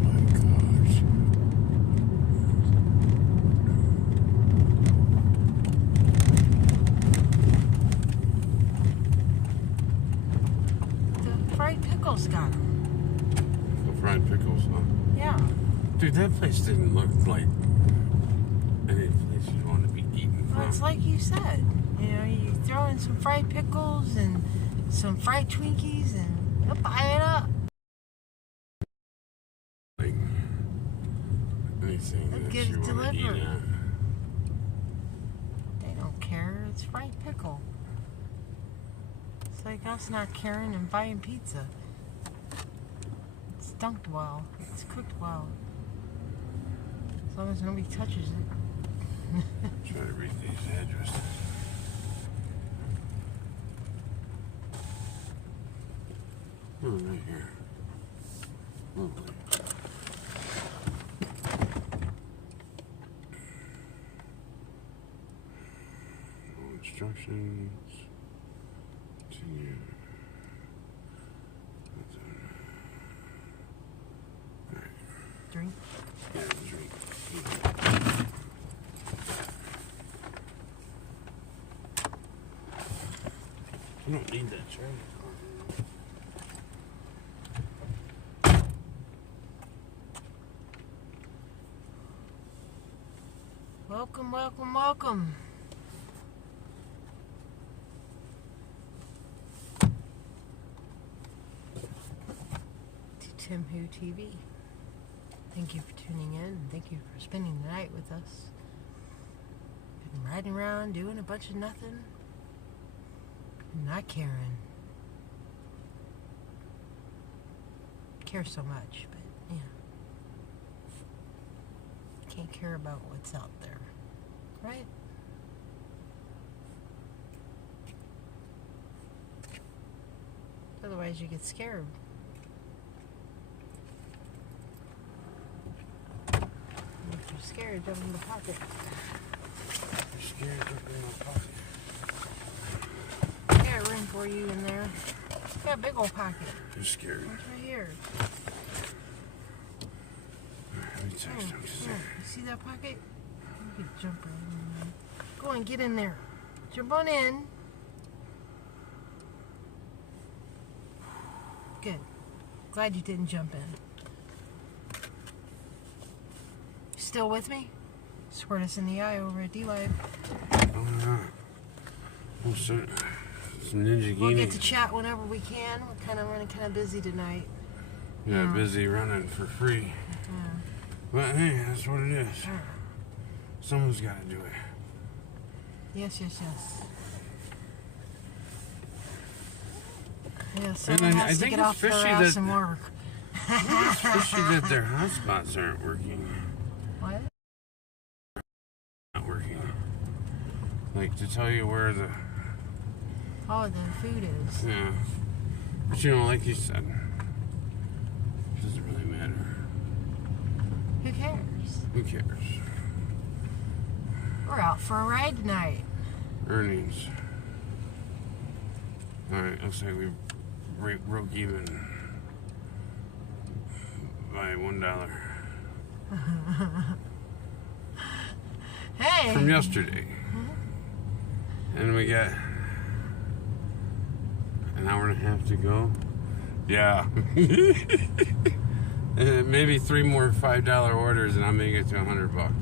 my gosh. The fried pickles got them. The fried pickles, huh? Yeah. Dude, that place didn't look like any place you'd want to be eating from. Well, it's like you said. You know, you throw in some fried pickles and some fried Twinkies and you'll buy it up. Like anything They'll that get you it want to eat delivered. at. They don't care. It's fried pickle. It's like us not caring and buying pizza. It's dunked well. It's cooked well. As long as nobody touches it. Try to read these addresses. Oh, right here. Lovely. No instructions. Continue. Alright. Drink. Yeah, drink. You don't need that tray. Welcome, welcome, welcome. To TimWhoTV. Thank you for tuning in. Thank you for spending the night with us. Been riding around doing a bunch of nothing. Not caring. Care so much, but yeah. Can't care about what's out there. Right? Otherwise you get scared. If you're scared, jump in the pocket. You're scared, jump in my pocket. Got room for you in there. Got a big old pocket. You're scared. It's right here. Let me text him. Here. You see that pocket? You can jump right in there. Go on, get in there. Jump on in. Good. Glad you didn't jump in. Still with me? Squirt us in the eye over at D-Live. Oh, yeah. Oh, so, some ninja We'll guinea. get to chat whenever we can. We're running kind of busy tonight. Yeah, busy running for free. But hey, that's what it is. Someone's got to do it. Yes, yes, yes. Yeah, And someone I has to think get it's off their fishy ass that- and work. It's fishy that their hotspots aren't working. What? Not working. Like to tell you where the Oh, the food is. yeah. But you know, like you said, it doesn't really matter. Who cares? Who cares? We're out for a ride tonight. Earnings. Alright, looks like we broke even by $1 Hey! from yesterday. And we got An hour and a half to go. Yeah. Maybe 3 more $5 orders and I'll make it to $100.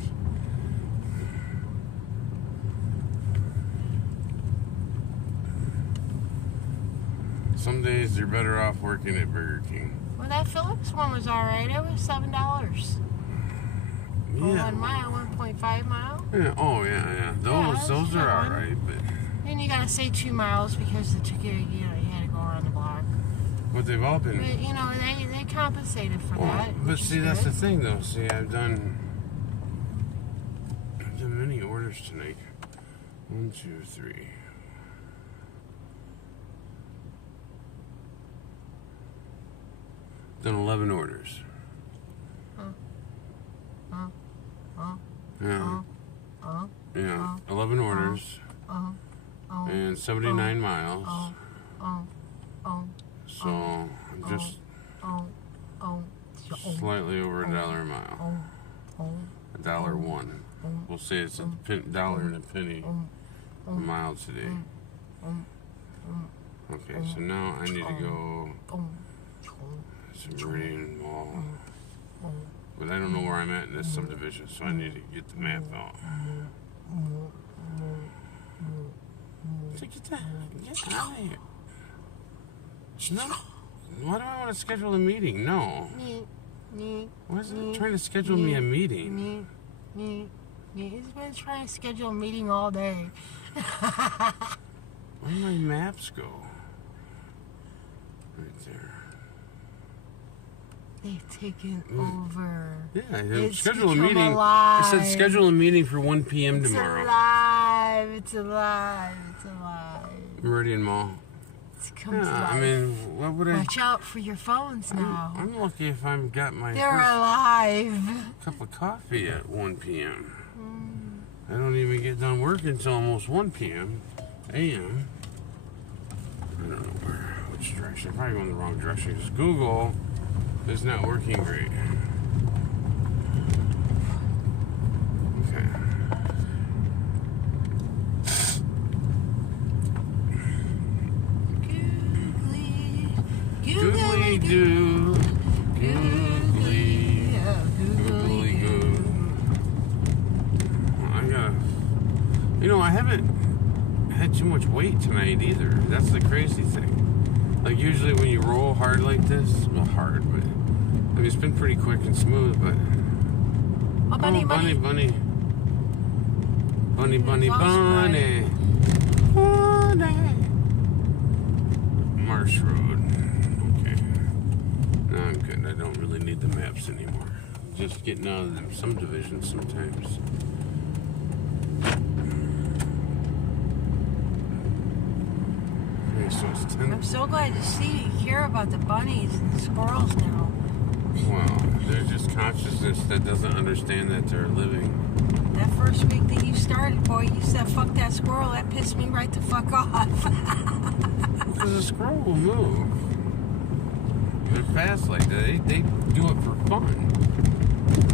Some days you're better off working at Burger King. Well, that Phillips one was alright. It was $7. For 1 mile, 1.5 mile. Yeah. Oh yeah. Those are alright, but then you gotta say 2 miles because the ticket, you had to go around the block. but they've all been. But, they compensated for that. But see, that's the thing, though. See, I've done many orders tonight. 1, 2, 3. Done 11 orders. Yeah, 11 orders. And 79 miles. So I'm just slightly over $1 a mile. $1.01. We'll say it's $1 and a penny a mile today. Okay, so now I need to go to Meridian Mall. But I don't know where I'm at in this subdivision, so I need to get the map out. So get out of here. No. Why do I want to schedule a meeting? No. Why is it trying to schedule me a meeting? He's been trying to schedule a meeting all day. Where do my maps go? Right there. They've taken over. Yeah, schedule a become meeting. alive. It said schedule a meeting for 1 p.m. tomorrow. It's alive. Meridian Mall. It's come to life. I mean, what would I... Watch out for your phones now. I'm lucky if I've got my They're first alive. cup of coffee at 1 p.m. I don't even get done working until almost 1 p.m. a.m. I don't know which direction. I'm probably going the wrong direction because Google is not working great. Okay. Googly doo. Googly. Googly goo. I haven't had too much weight tonight either. That's the crazy thing. Like usually when you roll hard like this, well hard, but I mean it's been pretty quick and smooth, but bunny. Marsh Road. Okay. No, I'm good. I don't really need the maps anymore. Just getting out of them subdivisions sometimes. Okay, so it's 10. I'm so glad to hear about the bunnies and the squirrels now. Well, they're just consciousness that doesn't understand that they're living. That first week that you started, boy, you said, fuck that squirrel. That pissed me right the fuck off. Because a squirrel will move. They're fast like that. They do it for fun.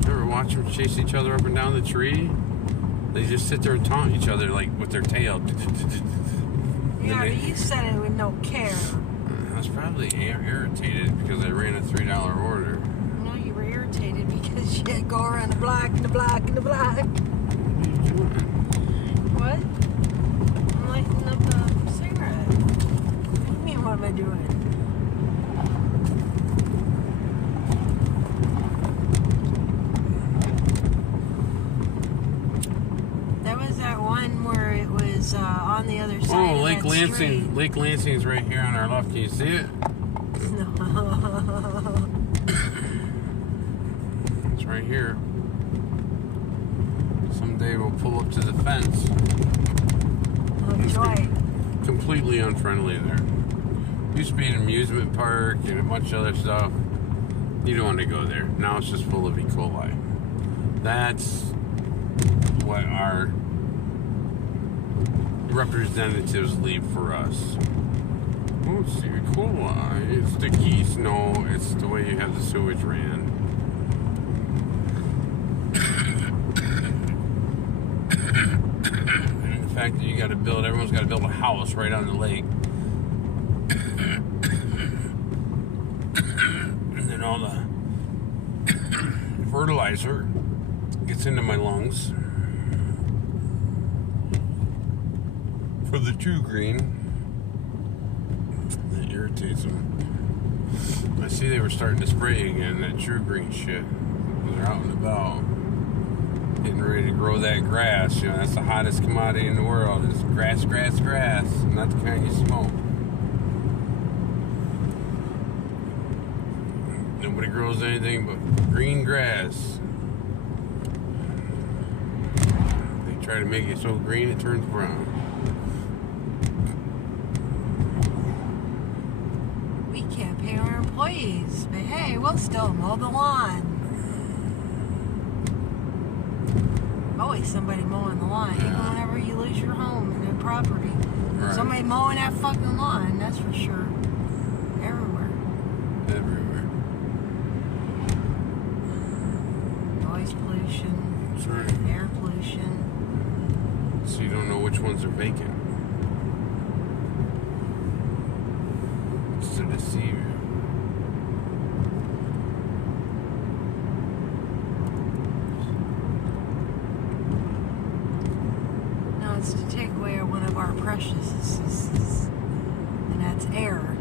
Ever watch them chase each other up and down the tree? They just sit there and taunt each other like with their tail. Yeah, but you said it with no care. I was probably irritated because I ran a $3 order. No, you were irritated because you had to go around the block and the block and the block. What? I'm lighting up a cigarette. What do you mean, what am I doing? That was that one where it was on the other side of Lake that Lansing. street. Lake Lansing is right here on our left. Can you see it? No. It's right here. Someday we'll pull up to the fence. Oh, joy. Completely unfriendly there. Used to be an amusement park and a bunch of other stuff. You don't want to go there. Now it's just full of E. coli. That's what our representatives leave for us. Oh, it's the E. coli. It's the geese. No, it's the way you have the sewage ran. And the fact that you got to build, everyone's got to build a house right on the lake. all the fertilizer gets into my lungs for the true green. That irritates them. I see they were starting to spray again, that true green shit. They're out and about, getting ready to grow that grass. You know, that's the hottest commodity in the world. It's grass, grass, grass. Not the kind you smoke. Nobody grows anything but green grass. They try to make it so green it turns brown. We can't pay our employees, but hey, we'll still mow the lawn. Always somebody mowing the lawn, even whenever you lose your home and your property. Right. Somebody mowing that fucking lawn, that's for sure. Everywhere. Everywhere. Noise pollution, That's right. air pollution. So you don't know which ones are vacant. It's to deceive you. No, it's to take away one of our preciousnesses, and that's air,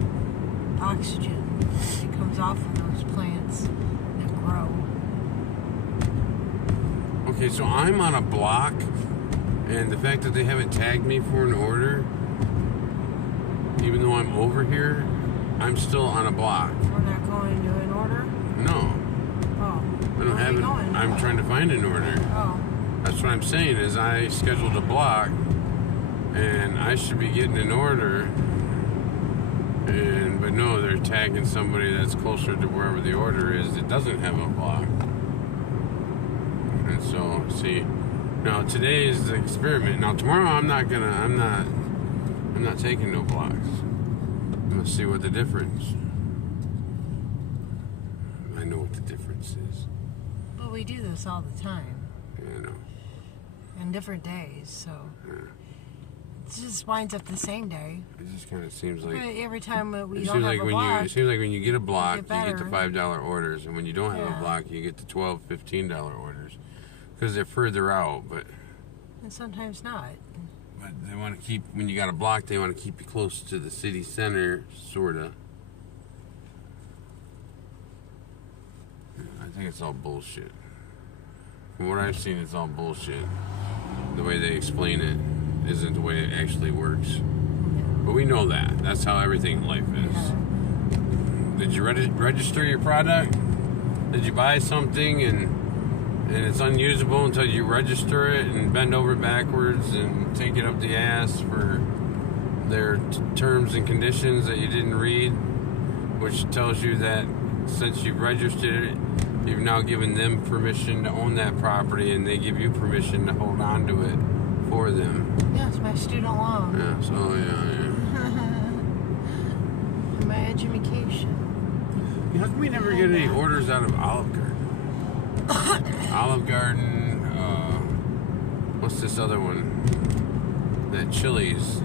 oxygen. It comes off of those plants that grow. Okay, so I'm on a block, and the fact that they haven't tagged me for an order, even though I'm over here, I'm still on a block. We're not going to an order? No, Oh. I don't have it. I'm trying to find an order. Oh. That's what I'm saying is I scheduled a block, and I should be getting an order, but no, they're tagging somebody that's closer to wherever the order is that doesn't have a block. And so, see, now today is the experiment. Now tomorrow I'm not taking no blocks. I'm gonna see what the difference. I know what the difference is. But we do this all the time. You know. On different days, so Yeah. it just winds up the same day. It just kind of seems like. But every time we It don't seems have like a when block, it seems like when you get a block, you get the better. $5 orders, and when you don't have Yeah. a block, you get the $12, $15 orders, because they're further out. But and sometimes not. they want to keep, when you got a block, they want to keep you close to the city center, sorta. I think it's all bullshit. From what I've seen, it's all bullshit. The way they explain it isn't the way it actually works. But we know that. That's how everything in life is. Did you register your product? Did you buy something and it's unusable until you register it and bend over backwards and take it up the ass for their terms and conditions that you didn't read, which tells you that since you've registered it, you've now given them permission to own that property, and they give you permission to hold on to it for them. Yes, my student loan. Yeah, so yeah. My education. How come we never get any orders out of Olive Garden? Olive Garden, what's this other one? That Chili's.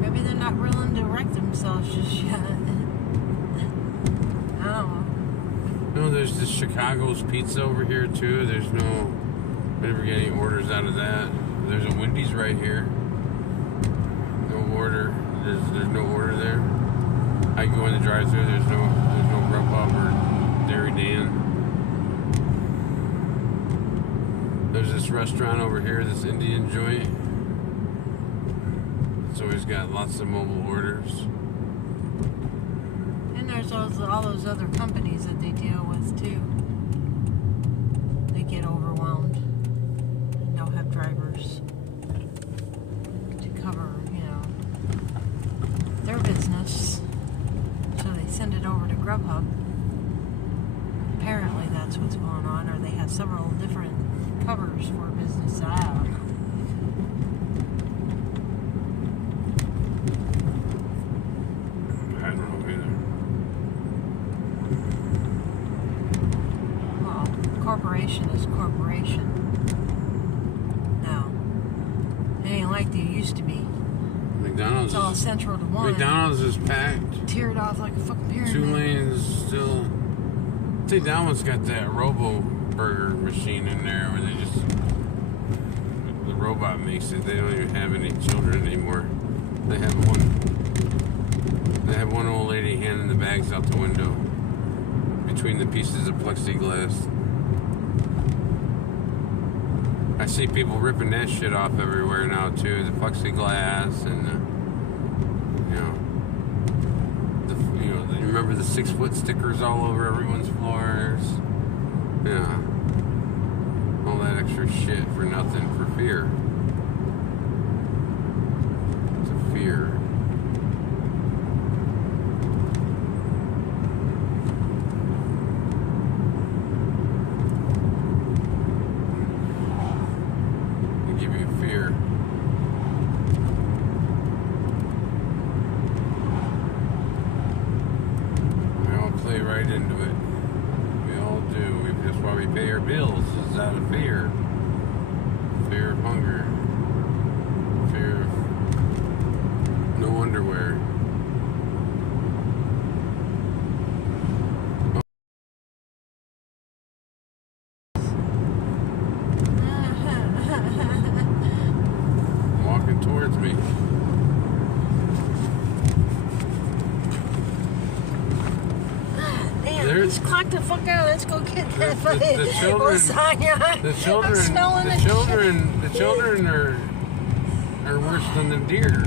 Maybe they're not willing to wreck themselves just yet. I don't know. No, there's this Chicago's Pizza over here too. There's no, we never get any orders out of that. There's a Wendy's right here. No order. There's no order there. I can go in the drive-thru. There's no Grubhub or Dairy Dan. There's this restaurant over here, this Indian joint. It's always got lots of mobile orders. And there's all those other companies that they deal with too. They get overwhelmed and don't have drivers to cover, their business. So they send it over to Grubhub. Apparently that's what's going on, or they have several different covers for business. I don't know. I don't know either. Well, corporation is corporation. No. It ain't like they used to be. McDonald's. It's all central to one. McDonald's is packed. Teared off like a fucking pyramid. 2 lanes still. See, that one's got that Robo Burger machine in there where they just, the robot makes it. They don't even have any children anymore. They have one old lady handing the bags out the window between the pieces of plexiglass. I see people ripping that shit off everywhere now too. The plexiglass and you remember the 6-foot stickers all over everyone's floors? Yeah. All that extra shit for nothing, for fear. It's a fear. They give you fear. Play right into it. We all do. That's why we pay our bills. It's out of fear. Fear of hunger. Fear of no underwear. Walking towards me. Let's clock the fuck out. Let's go get that fucking lasagna. The children are worse than the deer.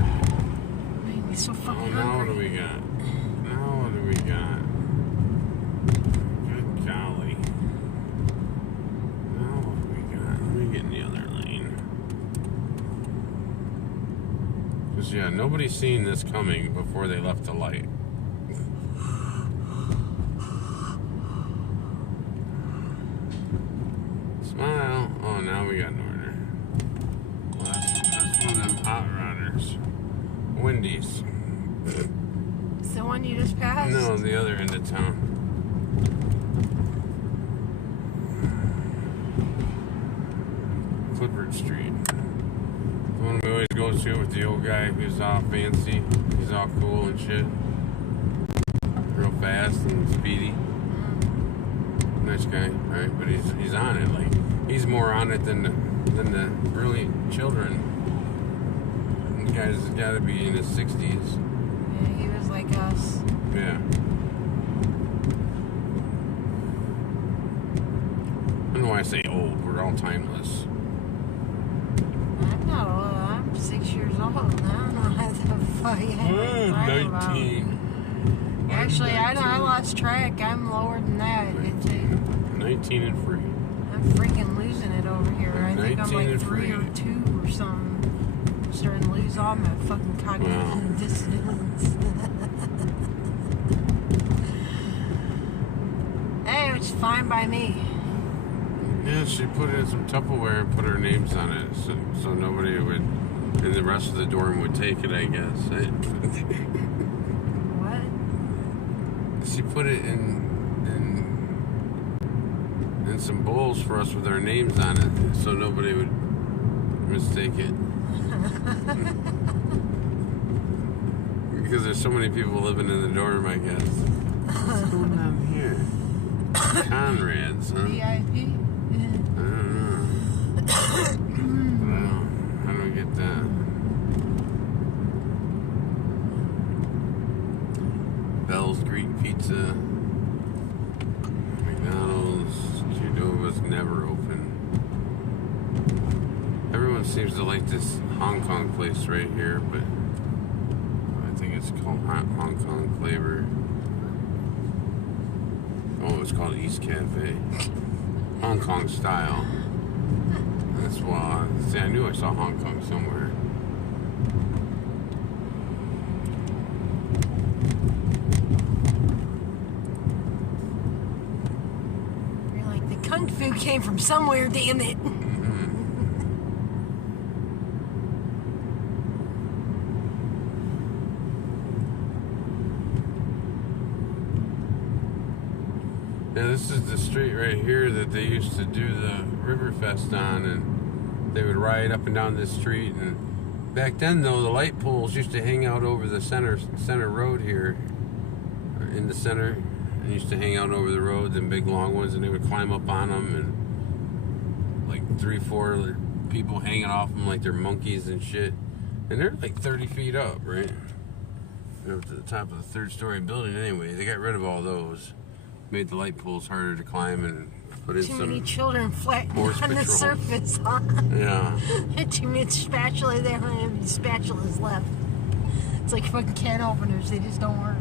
Made me so fucking hungry. Now what do we got? Good golly. Now what do we got? Let me get in the other lane. Because yeah, nobody's seen this coming before they left the light. Smile. Oh, now we got an order. Well, that's one of them hot rodders. Wendy's. It's the one you just passed? No, the other end of town. Clifford Street. The one we always go to with the old guy who's all fancy. He's all cool and shit. Real fast and speedy. Nice guy, right? But he's on it. Like, he's more on it than the brilliant children. The guy's got to be in his 60s. Yeah, he was like us. Yeah. I don't know why I say old. We're all timeless. I'm not old. I'm 6 years old. I don't know how the fuck you 19. Actually, I lost track. I'm lower than that. 19 and free. I'm freaking losing it over here. I think I'm like 3 or 2 or something. I'm starting to lose all my fucking cognitive dissonance. Hey, which is fine by me. Yeah, she put in some Tupperware and put our names on it, so nobody would, and the rest of the dorm would take it, I guess. What? She put it in some bowls for us with our names on it, so nobody would mistake it. Because there's so many people living in the dorm, I guess. What's going on here? Conrad's, huh? VIP? I don't know. Well, how do I get that? Bell's Greek Pizza. McDonald's. Judova's never open. Everyone seems to like this Hong Kong place right here, but I think it's called Hong Kong flavor. Oh, it's called East Cafe. Hong Kong style. That's why. See, I knew I saw Hong Kong somewhere. You're like, the kung fu came from somewhere, damn it. Yeah, this is the street right here that they used to do the Riverfest on, and they would ride up and down this street. And back then, though, the light poles used to hang out over the center road here, in the center. and used to hang out over the roads and big long ones, and they would climb up on them, and like 3-4 people hanging off them like they're monkeys and shit. And they're like 30 feet up, right? They're up to the top of the 3rd-story building anyway. They got rid of all those. Made the light poles harder to climb and put in Too some many children flat on horse the patrol. surface, huh? Yeah. Too many spatula. They don't have any spatulas left. It's like fucking can openers. They just don't work.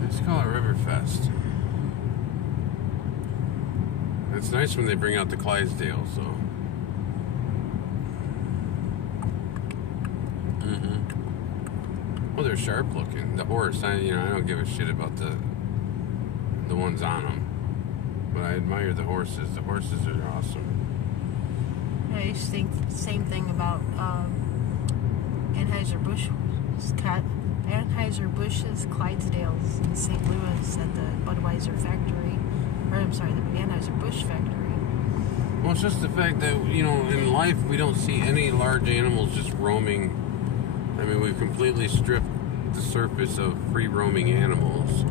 Let's call it Riverfest. It's nice when they bring out the Clydesdale, so. Well, they're sharp looking. The horse, I don't give a shit about the ones on them, but I admire the horses. The horses are awesome. I used to think the same thing about Anheuser-Busch's Clydesdales in St. Louis at the Budweiser factory. Or, I'm sorry, the Anheuser-Busch factory. Well, it's just the fact that, in life we don't see any large animals just roaming. I mean, we've completely stripped the surface of free-roaming animals.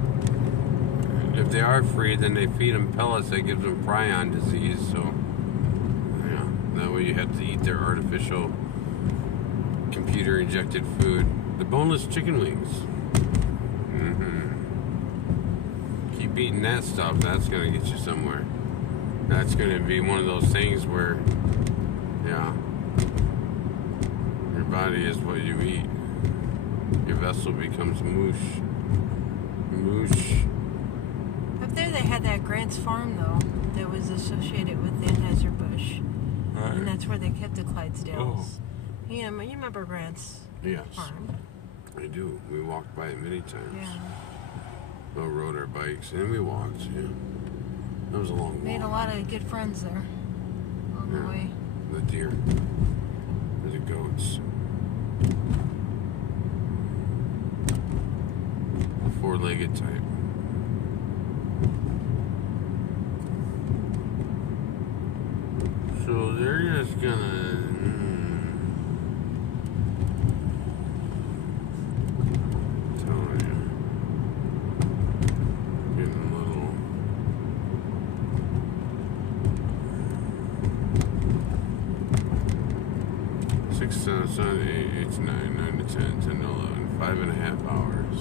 If they are free, then they feed them pellets that gives them prion disease, so, yeah, that way you have to eat their artificial computer-injected food. The boneless chicken wings. Keep eating that stuff, that's going to get you somewhere. That's going to be one of those things where, yeah, your body is what you eat. Your vessel becomes moosh. Moosh. Up there they had that Grant's Farm, though, that was associated with the Anheuser-Busch. Right. And that's where they kept the Clydesdales. Oh. Yeah, you remember Grant's Yes, Farm? I do. We walked by it many times. Yeah. Well, rode our bikes, and we walked, yeah. That was a long walk. Made a lot of good friends there on the way. The deer. Or the goats. 4-legged type. So they're just gonna... telling you. Getting a little... 6, 7, 8, 9, 9 to 10, 10 to 11, 5.5 hours.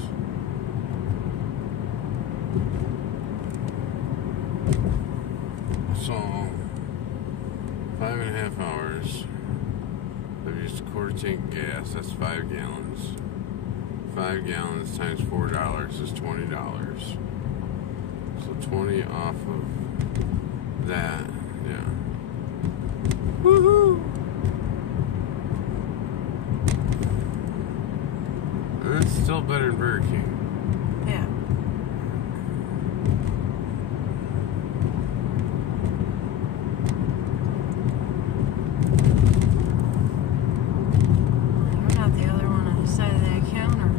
So, 5.5 hours. I've used a quarter tank of gas, that's 5 gallons. 5 gallons times $4 is $20. So 20 off of that, yeah. Woohoo! And that's still better than Burger King. Yeah. You're not the other one on the side of that counter.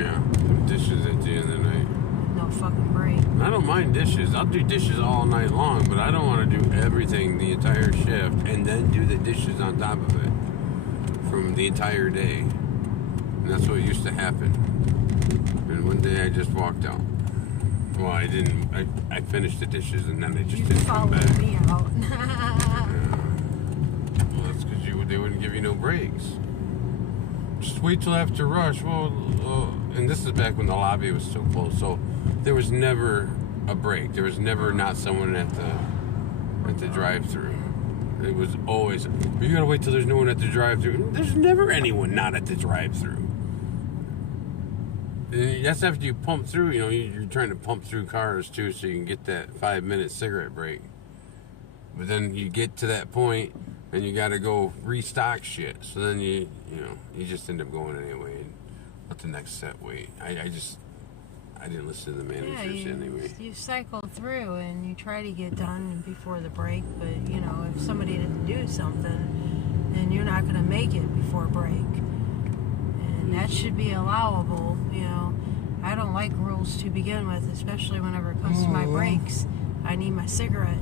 Yeah, some dishes at the end of the night. No fucking break. I don't mind dishes. I'll do dishes all night long, but I don't want to do everything the entire shift and then do the dishes on top of it from the entire day. And that's what used to happen. And one day I just walked out. Well, I didn't. I finished the dishes and then I just didn't come Followed back. me out. Well, that's because they wouldn't give you no breaks. Just wait till after rush. Well, and this is back when the lobby was so close, so there was never a break. There was never not someone at the drive-thru. It was always, you gotta wait till there's no one at the drive-thru. There's never anyone not at the drive-thru. And that's after you pump through. You're trying to pump through cars too, so you can get that 5-minute cigarette break. But then you get to that point, and you got to go restock shit. So then you just end up going anyway and let the next set wait. I didn't listen to the managers anyway. You cycle through and you try to get done before the break, but if somebody didn't do something, then you're not going to make it before break. And that should be allowable. I don't like rules to begin with, especially whenever it comes to my breaks. I need my cigarette,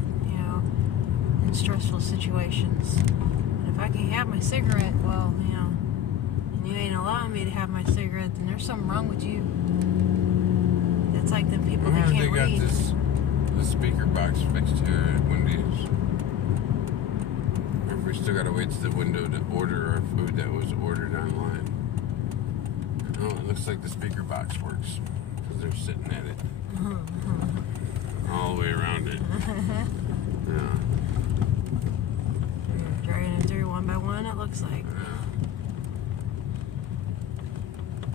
in stressful situations. And if I can have my cigarette, well, and you ain't allowing me to have my cigarette, then there's something wrong with you. It's like the people that They can't got read. the speaker box fixed here at Wendy's. Or if we still gotta wait to the window to order our food that was ordered online. Oh, it looks like the speaker box works because they're sitting at it all the way around it. Yeah. You're dragging it through one by one, it looks like.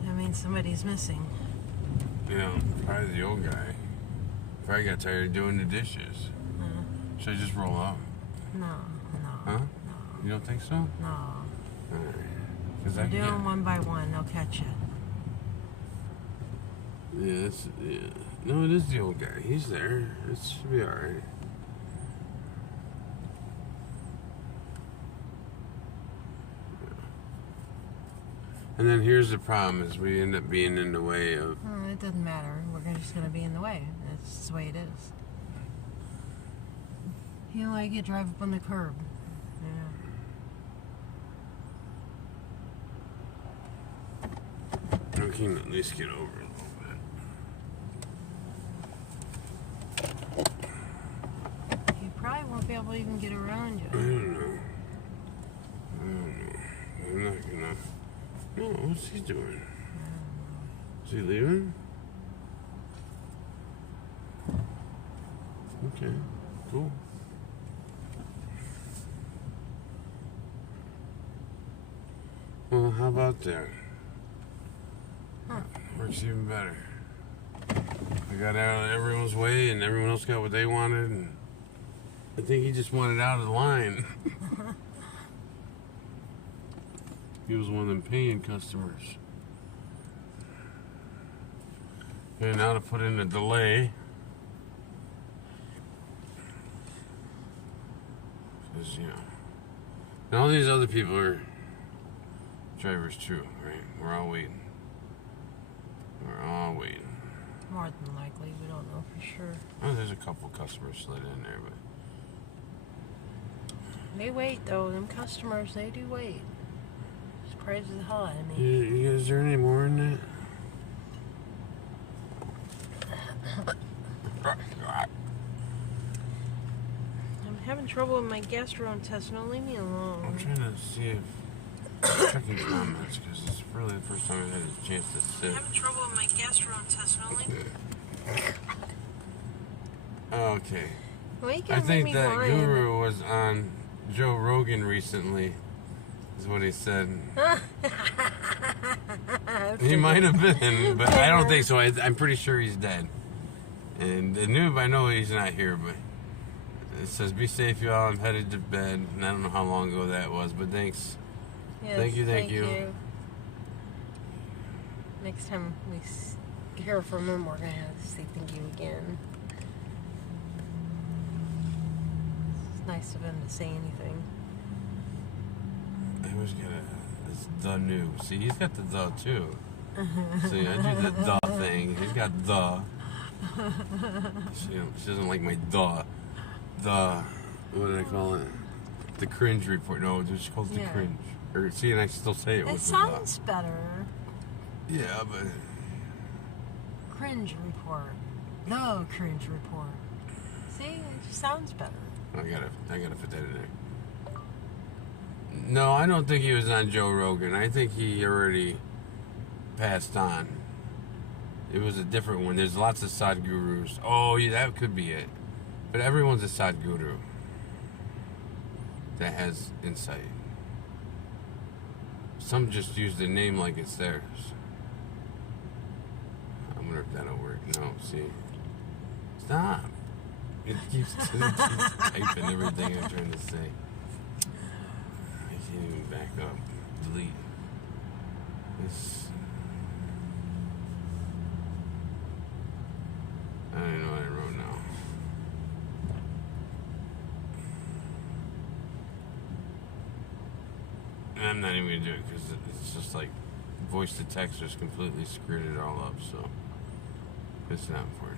That means somebody's missing. Yeah, probably the old guy. Probably got tired of doing the dishes. Should I just roll out? No. Huh? No. You don't think so? No. Because We're doing one by one, they'll catch you. Yeah, no, it is the old guy. He's there. It should be alright. And then here's the problem: is we end up being in the way of. It doesn't matter. We're just going to be in the way. That's just the way it is. You don't like it, drive up on the curb. Yeah. We can at least get over it a little bit. You probably won't be able to even get around I you. don't know. I'm not gonna. No, what's he doing? Is he leaving? Okay, cool. Well, how about that? Works even better. I got out of everyone's way and everyone else got what they wanted, and I think he just wanted out of the line. He was one of them paying customers. Okay, now to put in a delay. Because, you know. And all these other people are drivers too, right? We're all waiting. We're all waiting. More than likely, we don't know for sure. Oh, there's a couple customers slid in there, but They wait though, them customers, they do wait. Surprised the hell out of me. you guys, is there any more in that? I'm having trouble with my gastrointestinal, leave me alone. I'm trying to see if checking comments because it's really the first time I had a chance to sit. I'm having trouble with my gastrointestinal, leave me Okay. Well, you I can't make think me that whine. guru was on Joe Rogan recently, is what he said. He might have been, but I don't think so. I'm pretty sure he's dead. And I know he's not here, but it says, "Be safe, y'all. I'm headed to bed." And I don't know how long ago that was, but thanks. Yes, Thank you. Next time we hear from him, we're going to have to say thank you again. It's nice of him to say anything. I always get it's the new. See, he's got the too. See, I do the thing. He's got the. She doesn't like my the. What did I call it? The cringe report. No, it's just called the cringe. Or see, and I still say it It with sounds better. Yeah, but Cringe report. No cringe report. See, it just sounds better. I gotta put that in there. No, I don't think he was on Joe Rogan. I think he already passed on. It was a different one. There's lots of Sadhgurus. Oh, yeah, that could be it. But everyone's a Sadhguru that has insight. Some just use the name like it's theirs. I wonder if that'll work. No, see. Stop. It keeps typing everything I'm trying to say. I can't even back up. Delete. I don't know what I wrote now. And I'm not even going to do it because it's just like voice to text just completely screwed it all up, so it's not important.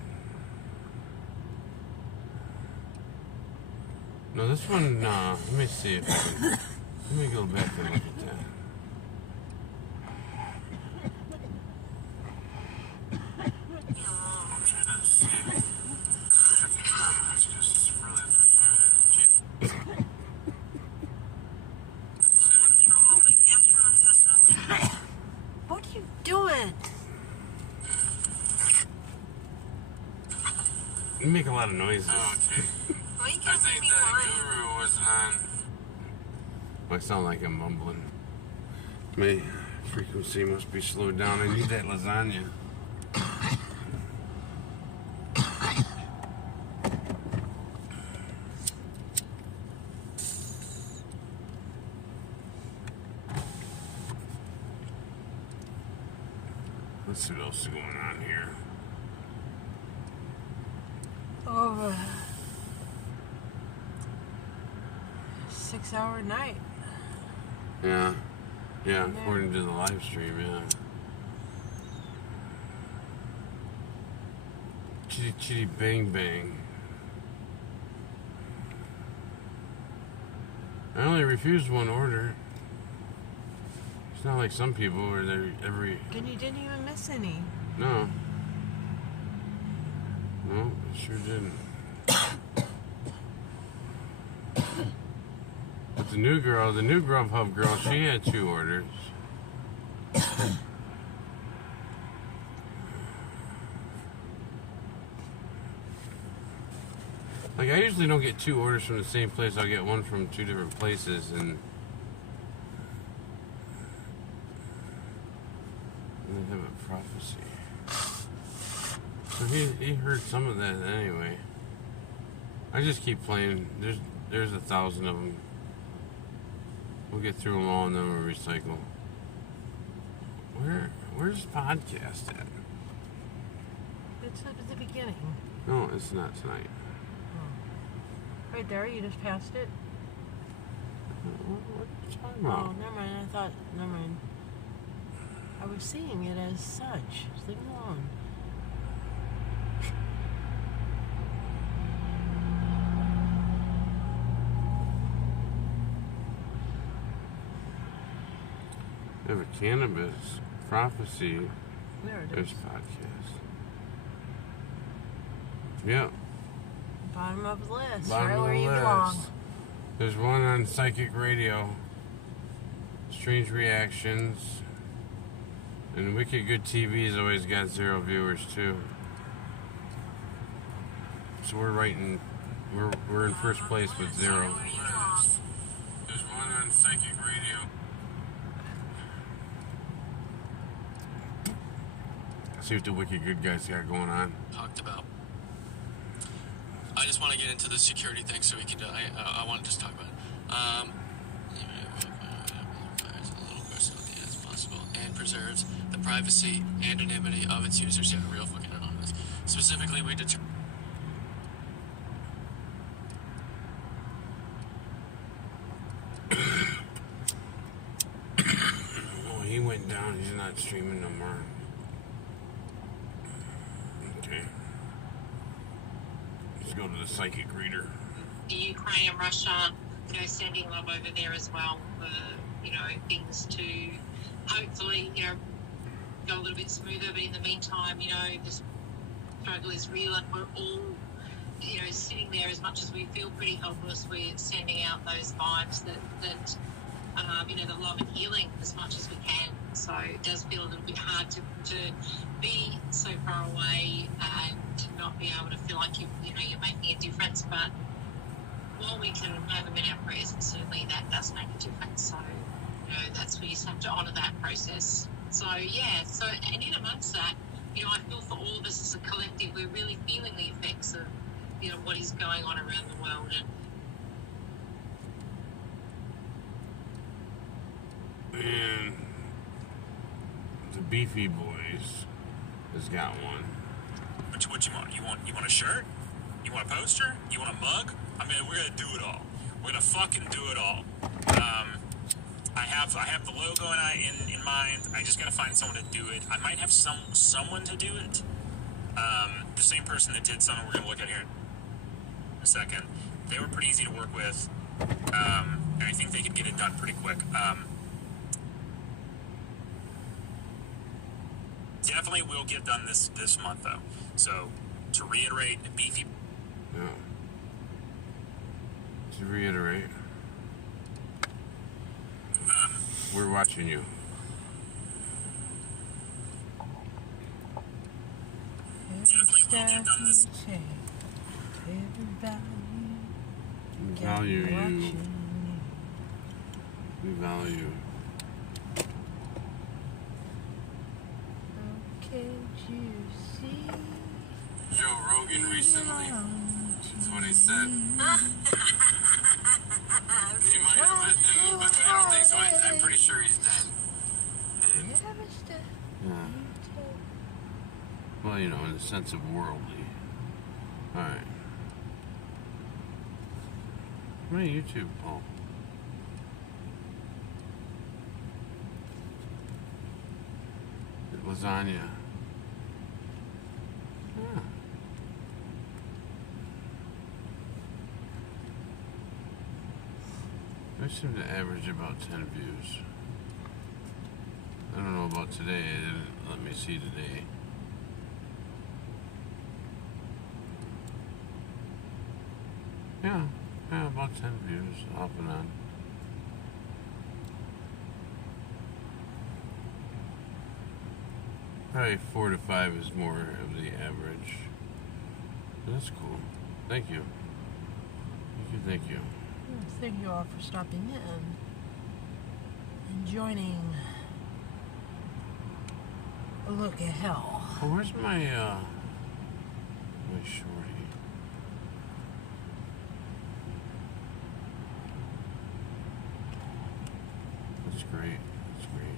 No, this one, let me see if I can, let me go back and look at that. You make a lot of noises. Oh, okay. Well, you I can't think make me the quiet. guru was on. I sound like I'm mumbling. My frequency must be slowed down. I need that lasagna. Let's see what else is going on here. Oh, 6-hour night. Yeah. Yeah, according to the live stream, yeah. Chitty chitty bang bang. I only refused one order. It's not like some people where they every... And you didn't even miss any. No. No, I sure didn't. But the new Grubhub girl, she had 2 orders. Like, I usually don't get 2 orders from the same place. I'll get one from 2 different places, and they have a prophecy. So he heard some of that anyway. I just keep playing. There's 1,000 of them. We'll get through them all and then we'll recycle. Where's podcast at? It's at the beginning. No, it's not tonight. Right there, you just passed it. What are you talking Oh, about? never mind. Never mind. I was seeing it as such. Just leave it alone. They have a cannabis prophecy. There it There's is. podcast. Yeah. Bottom of the list. Bottom right of where the you list. belong. There's one on Psychic Radio. Strange Reactions. And Wicked Good TV's always got 0 viewers too. So we're in first place with 0. There's one on Psychic Radio. See what the Wicked Good guys got going on. Talked about. I just want to get into the security thing so we can. I want to just talk about it. A little personal as possible and preserves the privacy and anonymity of its users. Yeah, real fucking anonymous. Specifically, we determine. Oh, he went down. He's not streaming no more. Okay. Let's go to the psychic reader. The Ukraine and Russia, sending love over there as well for, things to hopefully, go a little bit smoother. But in the meantime, the struggle is real and we're all, sitting there as much as we feel pretty helpless. We're sending out those vibes that the love and healing as much as we can. So it does feel a little bit hard to be so far away and not be able to feel like you're making a difference. But while we can have them in our prayers, and certainly that does make a difference. So, that's we just have to honour that process. So, yeah, and in amongst that, I feel for all of us as a collective, we're really feeling the effects of, what is going on around the world. And the Beefy Boys has got one. What you want? You want a shirt? You want a poster? You want a mug? I mean, we're gonna do it all. We're gonna fucking do it all. I have the logo in mind. I just gotta find someone to do it. I might have someone to do it. The same person that did something we're gonna look at here in a second. They were pretty easy to work with, and I think they could get it done pretty quick. Definitely will get done this month though. So to reiterate, Beefy. No. To reiterate, we're watching you. Definitely will get done this. Value you. We value. Can't you see? Joe Rogan recently. That's what he said. He might have been, but I don't think so. I'm pretty sure he's dead. Yeah. Well, you know, in the sense of worldly. Alright. What are YouTube, Paul? Lasagna. Yeah. I seem to average about 10 views. I don't know about today. It didn't let me see today. Yeah, about 10 views off and on. Probably 4 to 5 is more of the average. That's cool. Thank you. Thank you. Thank you all for stopping in and joining a look at hell. Oh, where's my shorty? That's great. That's great.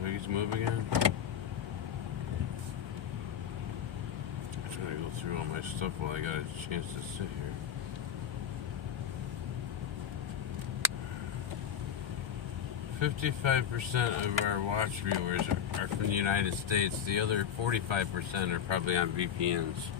Do I get to move again? I'm trying to go through all my stuff while I got a chance to sit here. "55% of our watch viewers are from the United States. The other 45% are probably on VPNs."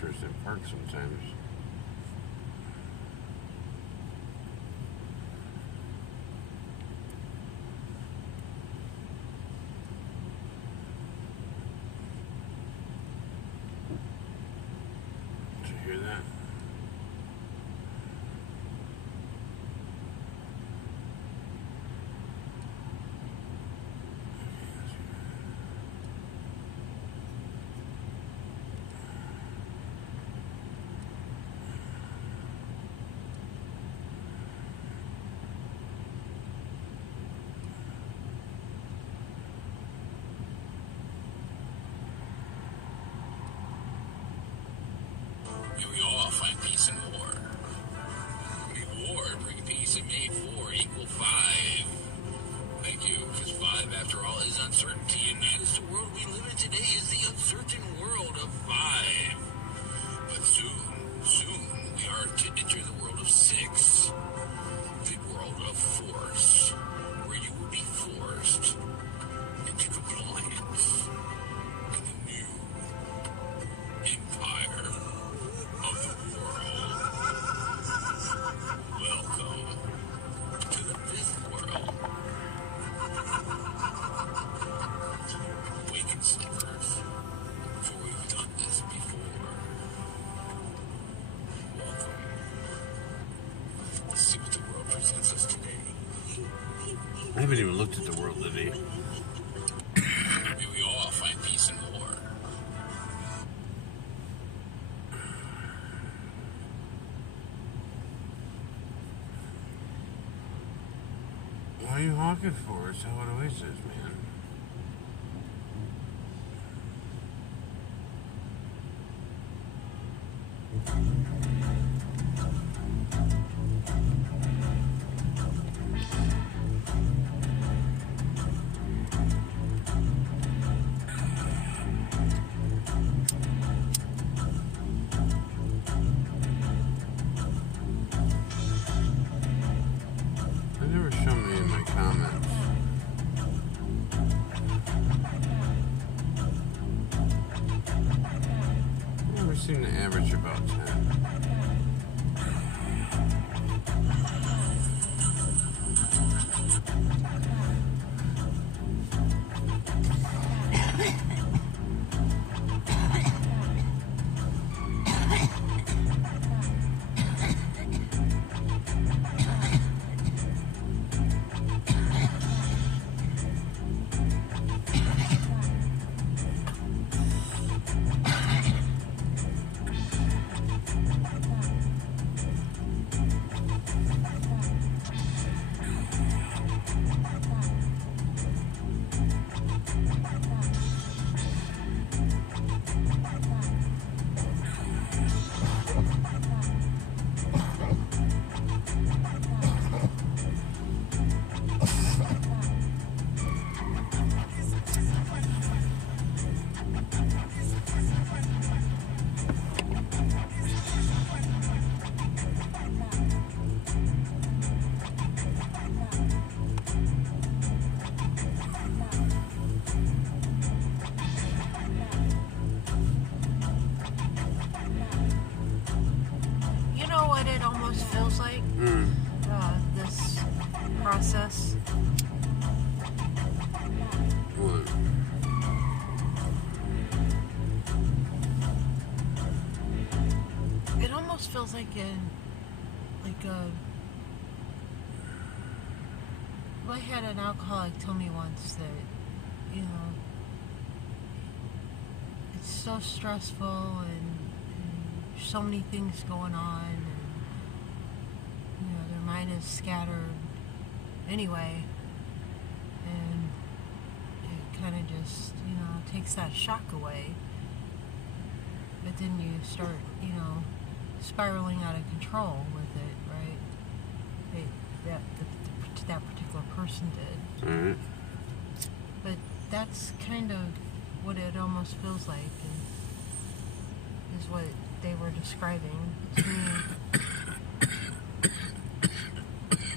Sure it's in park sometimes. Did you hear that? We all find peace in war. May war bring peace, and may 4 equal 5. Thank you, because 5, after all, is uncertainty, and that is the world we live in today, is the uncertain world of 5. But soon, we are to enter the world of 6, the world of force, where you will be forced into compliance in the new empire of the world. Welcome to the 5th world. Awaken, sleepers, for we've done this before. Welcome. Let's see what the world presents us today. I haven't even looked at the world today. May we all find peace in war. What are you honking for? It's how it always is, man. seem to average about 10. This process. What? It almost feels like I had an alcoholic tell me once that, you know, it's so stressful and so many things going on, and you know, their mind is scattered anyway, and it kind of just, you know, takes that shock away. But then you start, you know, spiraling out of control with it, right? That particular person did. Mm-hmm. But that's kind of what it almost feels like, is what they were describing to me.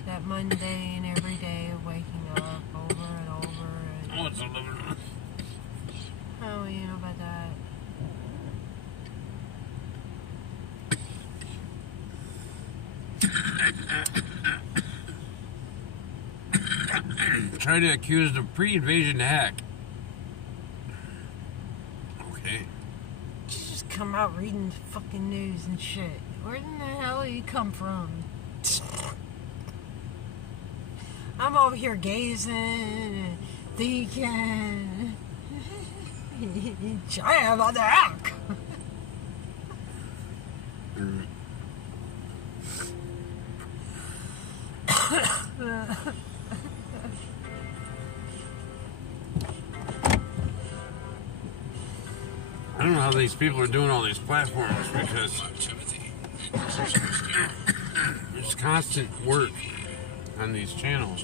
That mundane every day of waking up over and over. And, Oh, it's a little... oh, you know about that. Try to accuse of pre-invasion hack. Okay. You just come out reading fucking news and shit. Where in the hell do you come from? I'm over here gazing and thinking. I am on the hack. I don't know how these people are doing all these platforms, because there's constant work on these channels.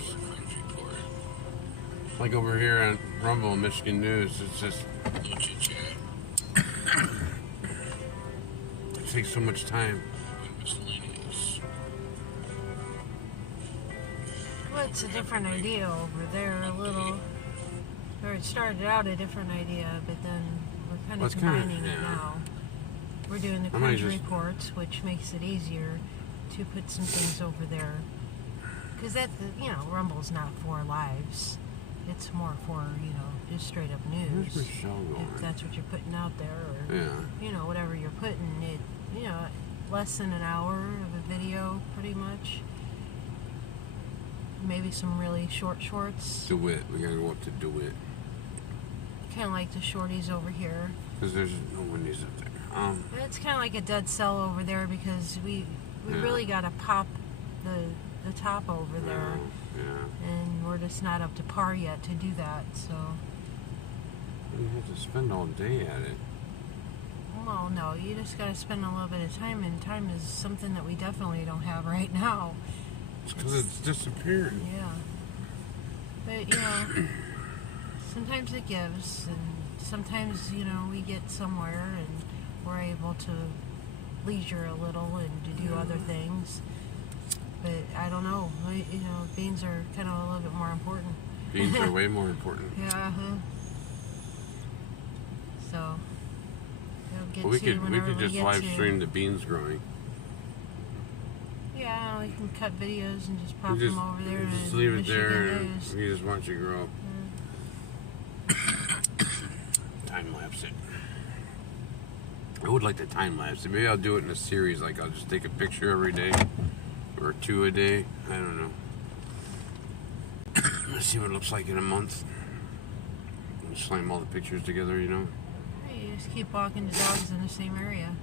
Like over here on Rumble, Michigan News, it's just... it takes so much time. Well, it's a different idea over there, a little. Or it started out a different idea, but then we're kind of combining it now. We're doing the cringe reports, which makes it easier to put some things over there. Because that, you know, Rumble's not for lives. It's more for, you know, just straight up news. Where's Michelle going? If that's what you're putting out there, or, you know, whatever you're putting, it, you know, less than an hour of a video, pretty much. Maybe some really short shorts. DeWitt. We gotta go up to DeWitt. Kind of like the shorties over here. Because there's no Wendy's up there. It's kind of like a dead cell over there, because we really got to pop the top over there. Yeah. And we're just not up to par yet to do that, so. You have to spend all day at it. Well, no, you just got to spend a little bit of time, and time is something that we definitely don't have right now. It's because it's disappeared. Yeah. But, you know, sometimes it gives, and sometimes, you know, we get somewhere and we're able to leisure a little and to do other things. But I don't know. You know, beans are kind of a little bit more important. Beans are way more important. Yeah, So. Get Well, we to could whenever we just get live to. stream the beans growing. Yeah, we can cut videos and just pop We them over there. just to leave it Michigan there, and News. you just watch it grow. Time lapse it. I would like to time lapse it. Maybe I'll do it in a series. Like I'll just take a picture every day, or 2 a day. I don't know. Let's see what it looks like in a month. And slam all the pictures together, you know. Hey, you just keep walking the dogs in the same area.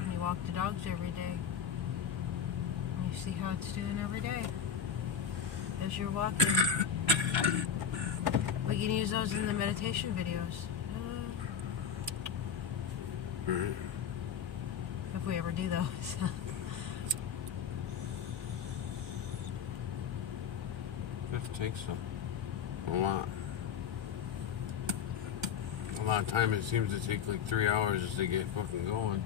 And you walk the dogs every day. And you see how it's doing every day. As you're walking. We can use those in the meditation videos. If we ever do those. It takes a lot. A lot of time. It seems to take like 3 hours just to get fucking going.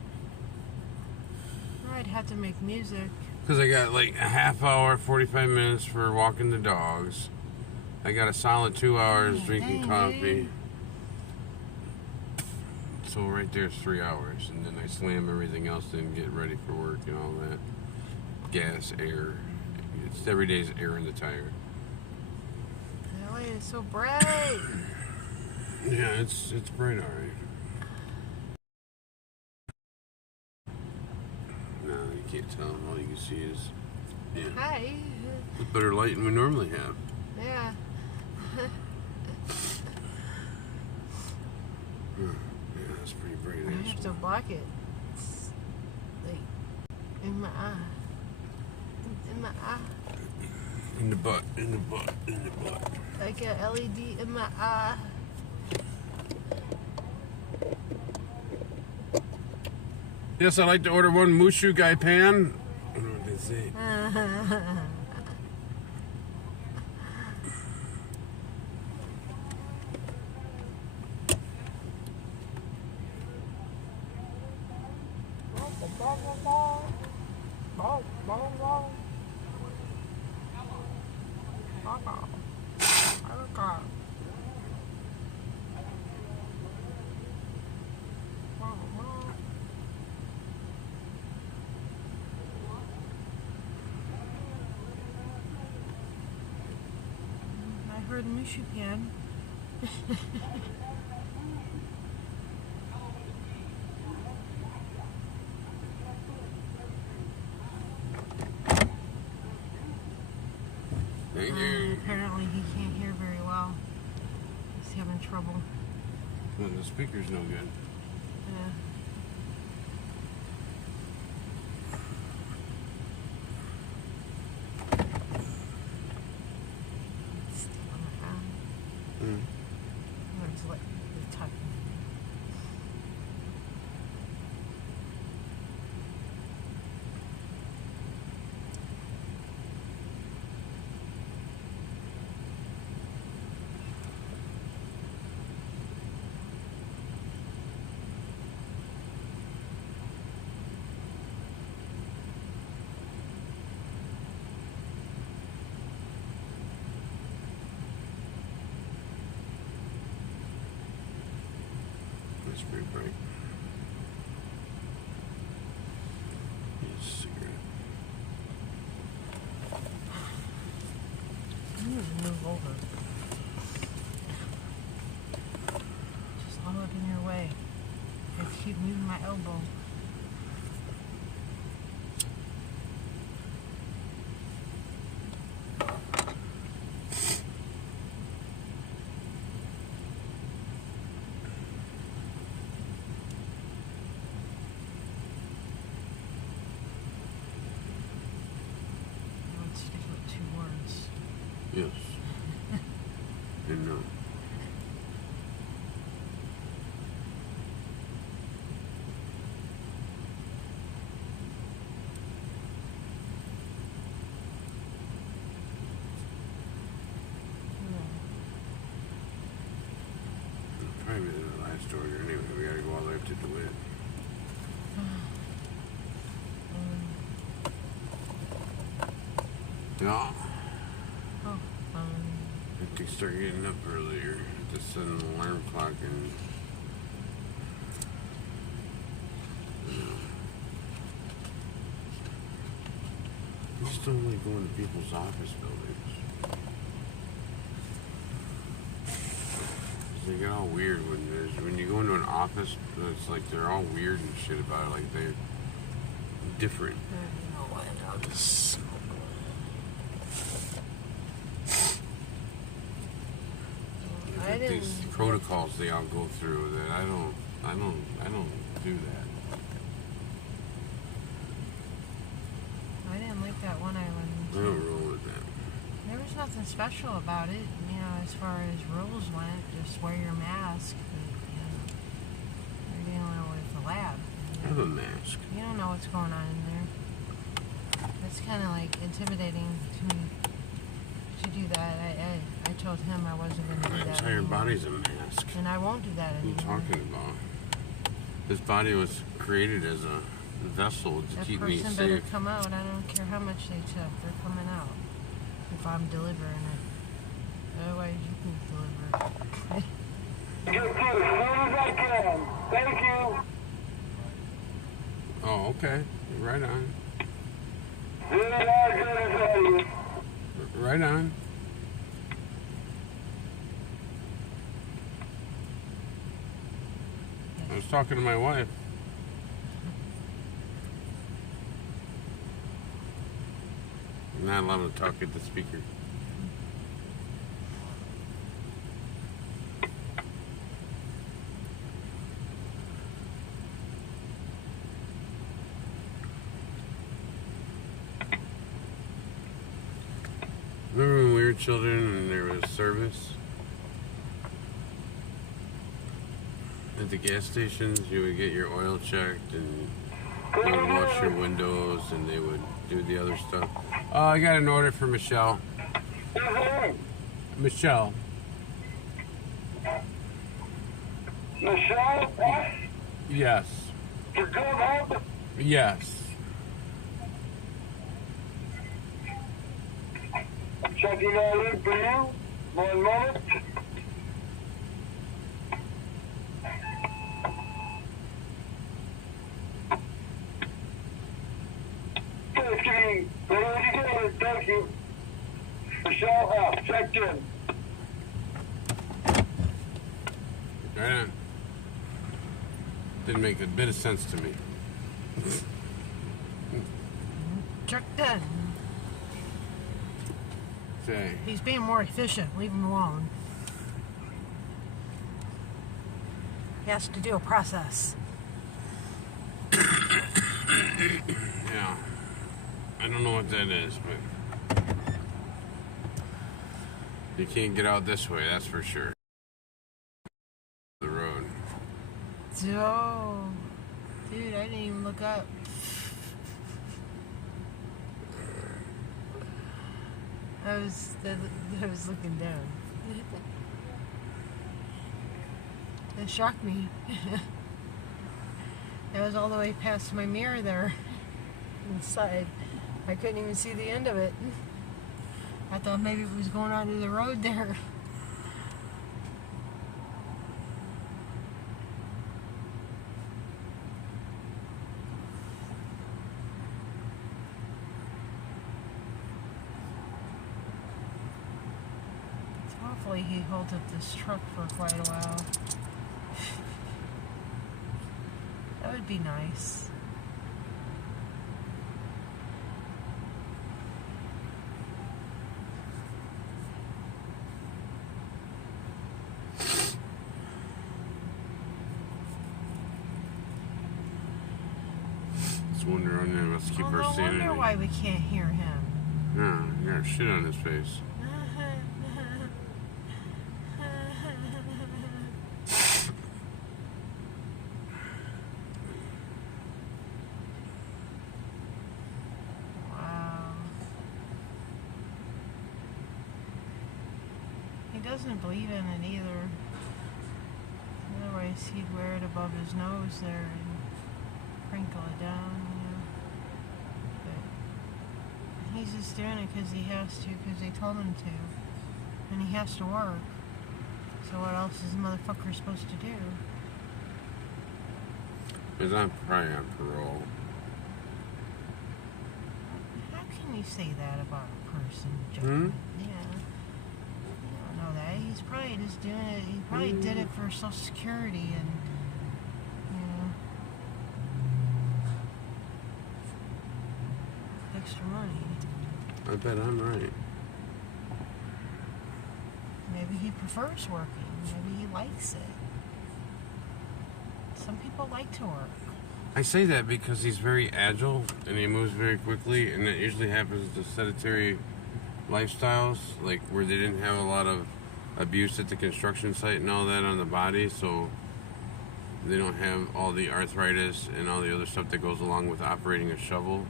I'd have to make music. Because I got like a half hour, 45 minutes for walking the dogs. I got a solid 2 hours drinking coffee. So right there's 3 hours. And then I slam everything else and get ready for work and all that. Gas, air. It's every day's air in the tire. That way it's so bright. Yeah, it's bright, alright. No, you can't tell. All you can see is, yeah. Hi. It's better light than we normally have. Yeah. Yeah, that's pretty bright. I have to block it. It's like in my eye. In my eye. In the butt, in the butt, in the butt. Like a LED in my eye. Yes, I'd like to order one Mushu Gai pan. I don't know what they say. I heard Mushu Pan. Thank you. Apparently he can't hear very well. He's having trouble. Well, the speaker's no good. Yeah. That's pretty bright. Yes, cigarette. I'm gonna move over. Just all up in your way. I have to keep moving my elbow. Let's stick with 2 words. Yes. And no. Probably the last order anyway. We gotta go all the way up to DeWitt. Yeah. Oh, I have to start getting up earlier. Have to set an alarm clock and just don't like going to people's office buildings. They get all weird when you go into an office. It's like they're all weird and shit about it. Like they're different. You know what? I'll just. These protocols they all go through that I don't do that. I didn't like that one I went into. I don't roll with that. There was nothing special about it, you know, as far as rules went. Just wear your mask. But, you know, you're dealing with the lab. I have a mask. You don't know what's going on in there. It's kind of like intimidating to me to do that. I told him I wasn't going to do My that entire anymore. body's a mask. And I won't do that What are you anymore. talking about? This body was created as a vessel to That keep me person better safe. come out. I don't care how much they took. They're coming out. If I'm delivering it. Otherwise, you can deliver it. Get to as soon as I can. Thank you. Oh, okay. Right on. Right on. I was talking to my wife. I'm not allowed to talk at the speaker. Remember when we were children and there was service? At the gas stations, you would get your oil checked and they would wash your windows and they would do the other stuff. Oh, I got an order for Michelle. Michelle. Michelle? Yes. For good help? Yes. Checking that in for you. 1 minute. Okay, whatever you get, thank you. Michelle, checked in. Right on. Didn't make a bit of sense to me. Checked in. Say. He's being more efficient. Leave him alone. He has to do a process. Yeah. I don't know what that is, but you can't get out this way, that's for sure. The road. Oh, dude, I didn't even look up. I was looking down. It shocked me. It was all the way past my mirror there inside. I couldn't even see the end of it. I thought maybe it was going onto the road there. Hopefully he holds up this truck for quite a while. That would be nice. It's wonder on there, let's keep our No sanity. wonder why we can't hear him. No, you got shit on his face. He doesn't believe in it either. Otherwise, he'd wear it above his nose there and crinkle it down, you know. But he's just doing it because he has to, because they told him to. And he has to work. So what else is the motherfucker supposed to do? He's not probably on parole. How can when you say that about a person. Hmm? Yeah. You don't know that. He's probably just doing it. He probably did it for Social Security and, extra money. I bet I'm right. Maybe he prefers working. Maybe he likes it. Some people like to work. I say that because he's very agile and he moves very quickly, and that usually happens to sedentary lifestyles, like where they didn't have a lot of abuse at the construction site and all that on the body, so they don't have all the arthritis and all the other stuff that goes along with operating a shovel.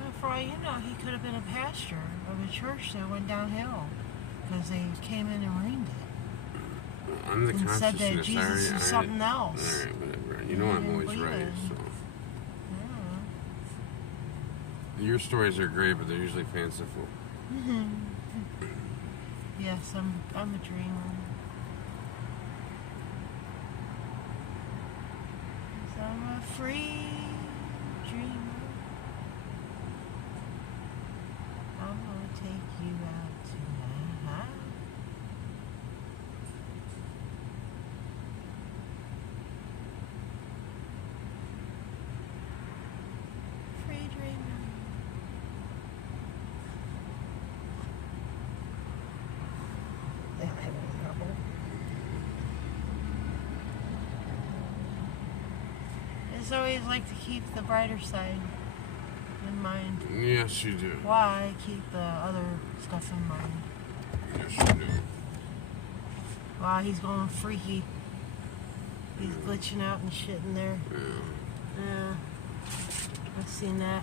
Well, for all you know, he could have been a pastor of a church that went downhill because they came in and ruined it. I'm the and said that consciousness. Jesus is something else. Alright, whatever. You know I'm always right, so. Your stories are great, but they're usually fanciful. Yes, I'm a dreamer. Yes, I'm a free dreamer. I'm gonna take you out tonight. Free dreamer. They might have trouble. It's always like to keep the brighter side in mind. Yes, you do. Why keep the other stuff in mind? Yes, you do. Wow, he's going freaky. He's glitching out and shit in there. Yeah. I've seen that.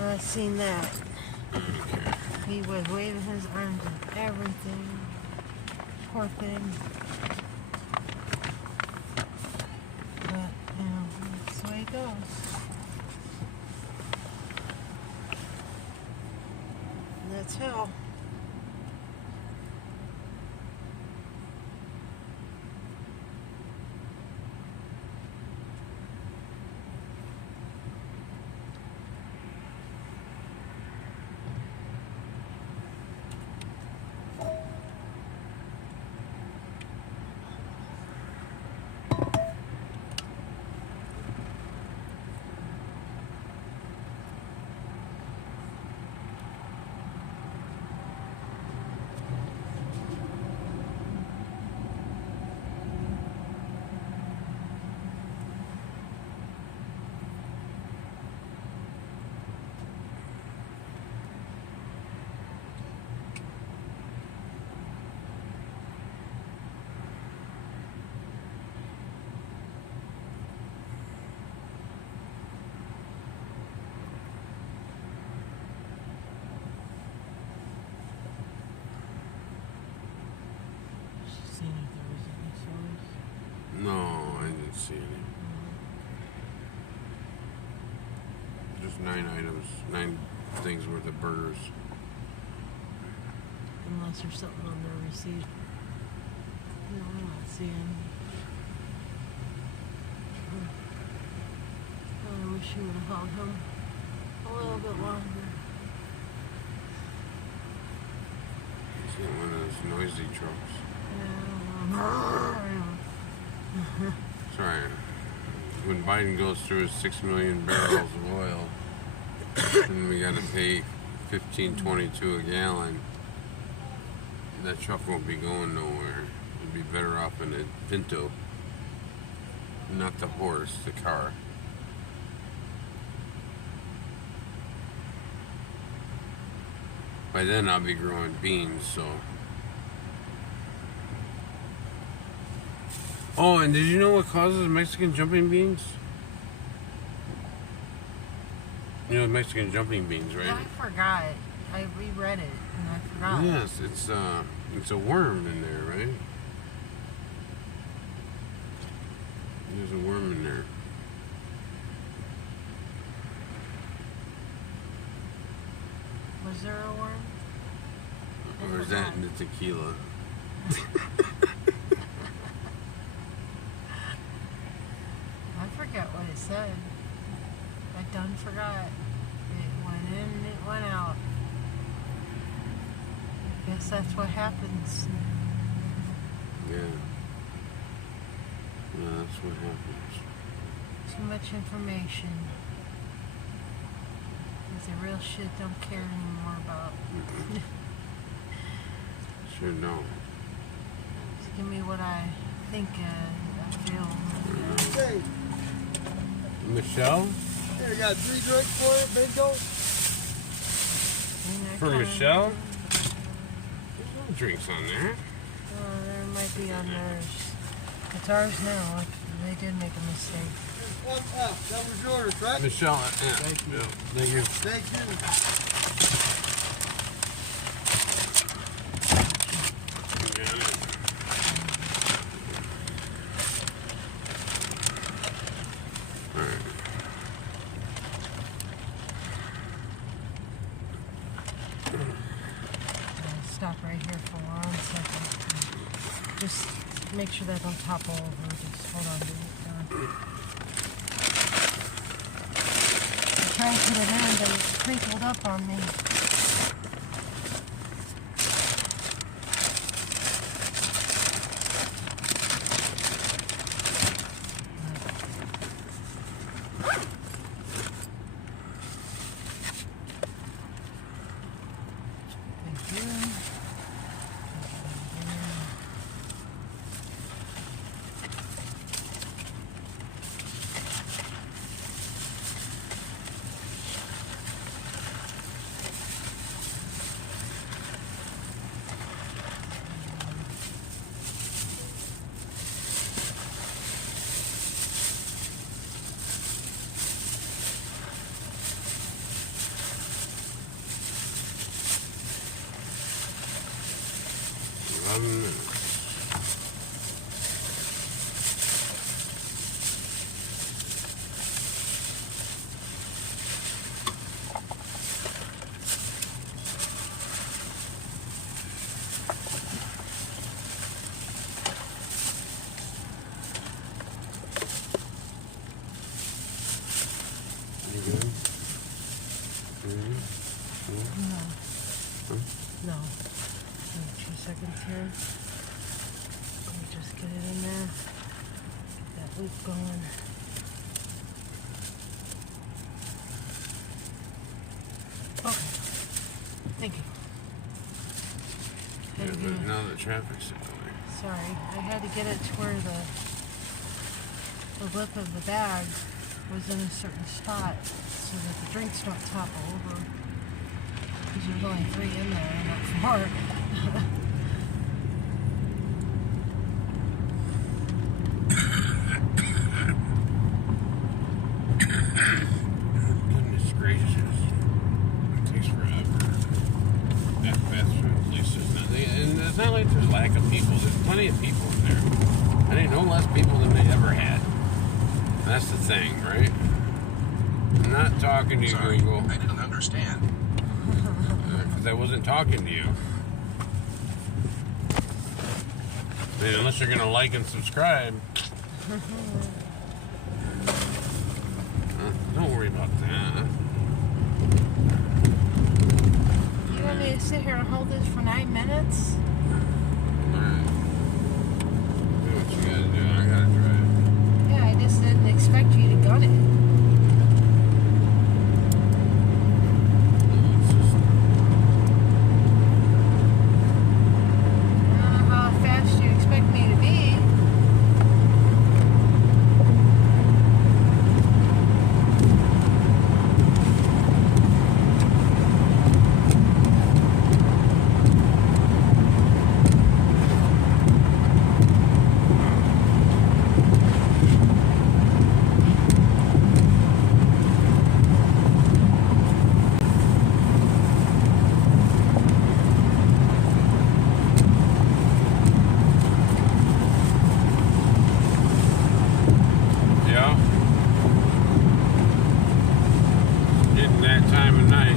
I've seen that. He was waving his arms and everything. Poor thing. But, that's the way it goes. And that's hell. No, I didn't see any. Just 9 items, 9 things worth of burgers. Unless there's something on their receipt. No, I'm not seeing. I wish you would have held him a little bit longer. He's got one of those noisy trucks. Yeah. Sorry. When Biden goes through his 6 million barrels of oil, and we got to pay $15.22 a gallon, that truck won't be going nowhere. It'd be better off in a Pinto, not the horse, the car. By then I'll be growing beans, so. Oh, and did you know what causes Mexican jumping beans? You know Mexican jumping beans, right? Yeah, I forgot. I reread it and I forgot. Yes, it's a worm in there, right? There's a worm in there. Was there a worm? Or is that in the tequila? done forgot. It went in and it went out. I guess that's what happens. Yeah. Yeah, that's what happens. Too much information. Because the real shit don't care anymore about. Sure don't. Just give me what I think I feel. Hey, Michelle? here, I got 3 drinks for you, bingo. For Michelle? There's no drinks on there. There might be on theirs. It's ours now. They did make a mistake. One up. That was yours, right? Michelle, yeah. Thank you. Yeah, thank you. Thank Stop right here for 1 second. Just make sure that don't topple over. Just hold on to it. I tried to put it in, but it crinkled up on me. No. Wait 2 seconds here. Let me just get it in there. Get that loop going. Okay. Thank you. Yeah, but now the traffic's going. Sorry, I had to get it to where the lip of the bag was in a certain spot so that the drinks don't topple over. Because there's only 3 in there, not 4. Goodness gracious. It takes forever. That fast food place is not. And it's not like there's lack of people. There's plenty of people in there. I think no less people than they ever had. That's the thing, right? I'm not talking to you, Google. I didn't understand. Because I wasn't talking to you. I mean, unless you're going to like and subscribe. Don't worry about that. You want me to sit here and hold this for 9 minutes? Alright. Do what you gotta do. I gotta drive. Yeah, I just didn't expect you to gun it. How fast do you expect me to be? Yeah. Getting that time of night.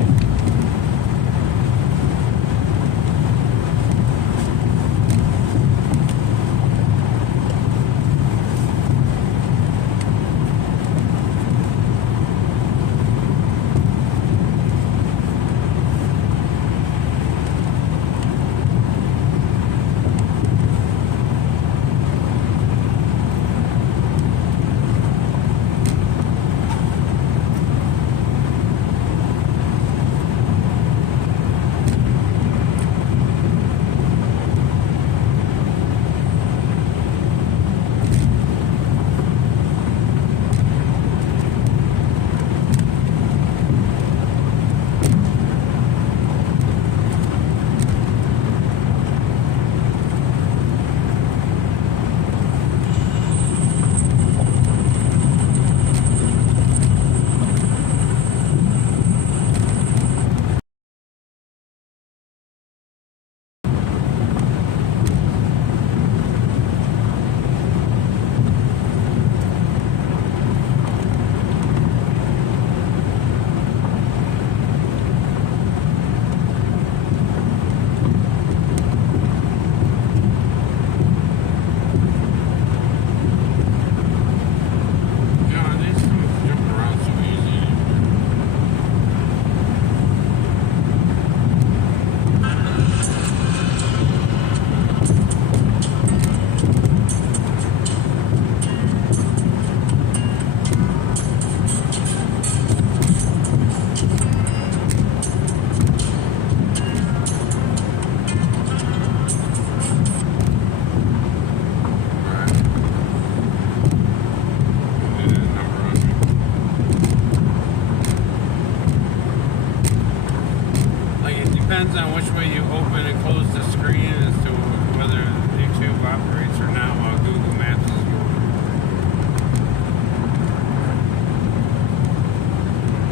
depends on which way you open and close the screen as to whether YouTube operates or not while Google Maps is going.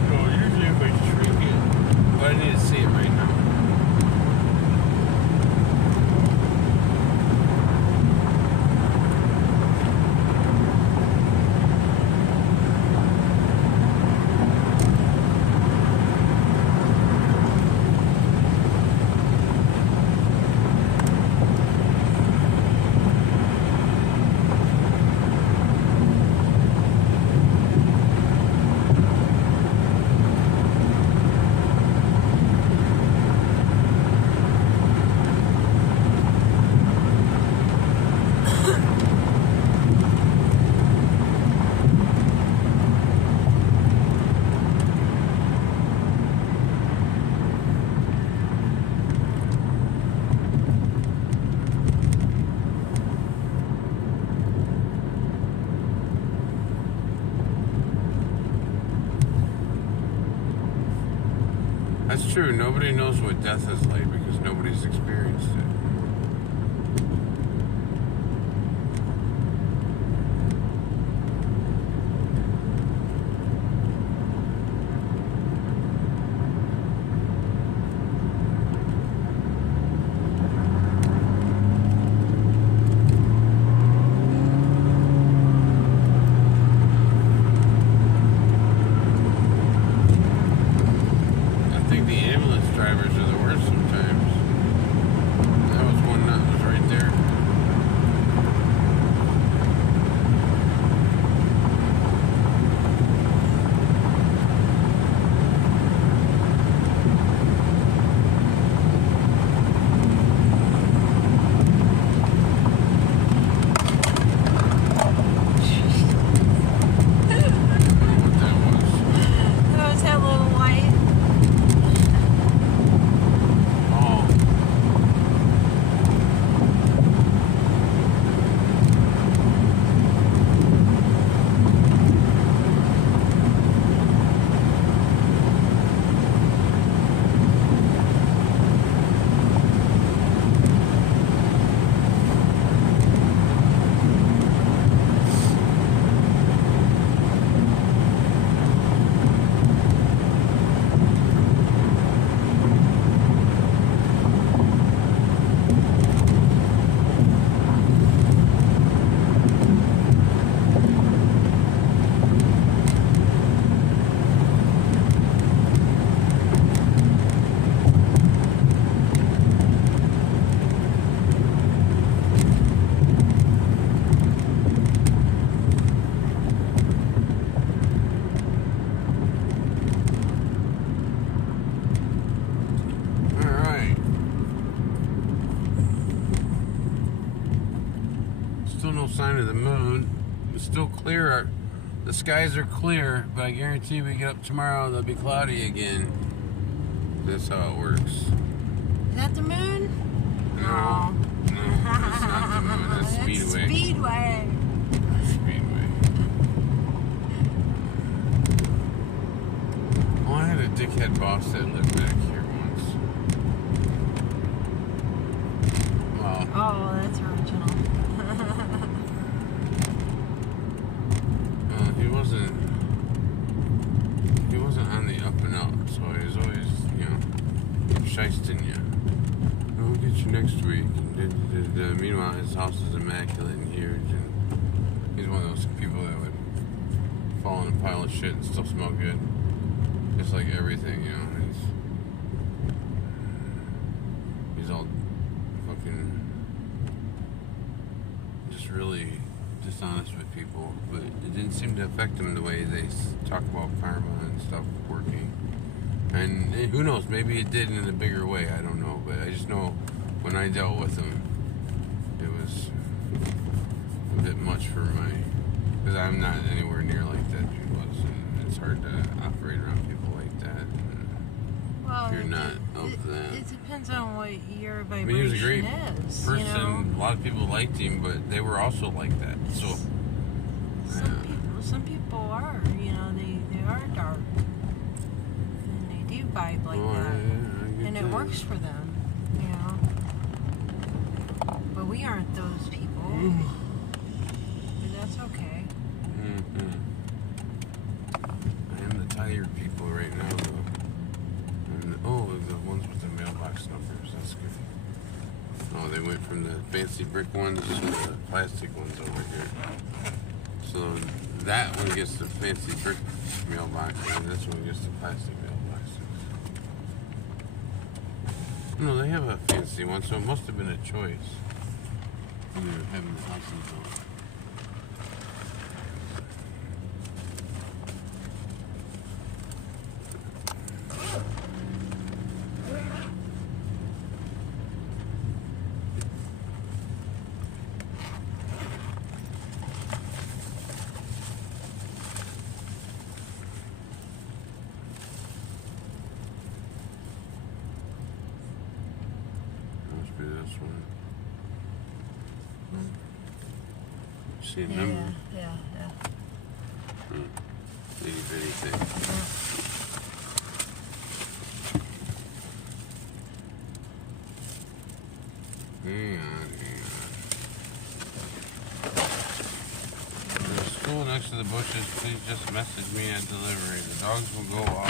So usually if I shrink it, but I need to see it right now. That's true. Nobody knows what death is like because nobody's experienced it. I think the ambulance drivers are the worst sometimes. That was one that was right there. That was that little light. Oh. Alright. Still no sign of the moon. It's still clear. The skies are clear, but I guarantee we get up tomorrow, they'll be cloudy again. That's how it works. Is that the moon? No. No, that's not the moon. That's That's Speedway. Speedway. Speedway. Oh, I had a dickhead boss that lived back here once. Wow. Oh, that's original. He wasn't on the up and up, so he was always, shysting you. Oh, we'll get you next week. Meanwhile, his house is immaculate and huge, and he's one of those people that would fall in a pile of shit and still smell good. Just like everything, he's all fucking just really dishonest with people, but it didn't seem to affect him the way they talk about karma and stuff working. And who knows, maybe it did in a bigger way, I don't know, but I just know when I dealt with him, it was a bit much for because I'm not anywhere near like that dude was, and it's hard to operate around people like that. Well, if you're not of that. It depends on what your vibration is. I mean, he was a great person. A lot of people liked him, but they were also like that. So some people are, they are dark, and they do vibe like that. Yeah, I get and it works for them, you know. But we aren't those people. But that's okay. I am the tired people right now, though. Oh, the ones with the mailbox numbers. That's good. Oh, they went from the fancy brick ones to the plastic ones over here. So that one gets the fancy brick mailbox, and this one gets the plastic mailboxes. No, they have a fancy one, so it must have been a choice when they were having the houses built. This one. See a number? Yeah. Itty bitty thing. Hang on. The school next to the bushes, please just message me at delivery. The dogs will go off.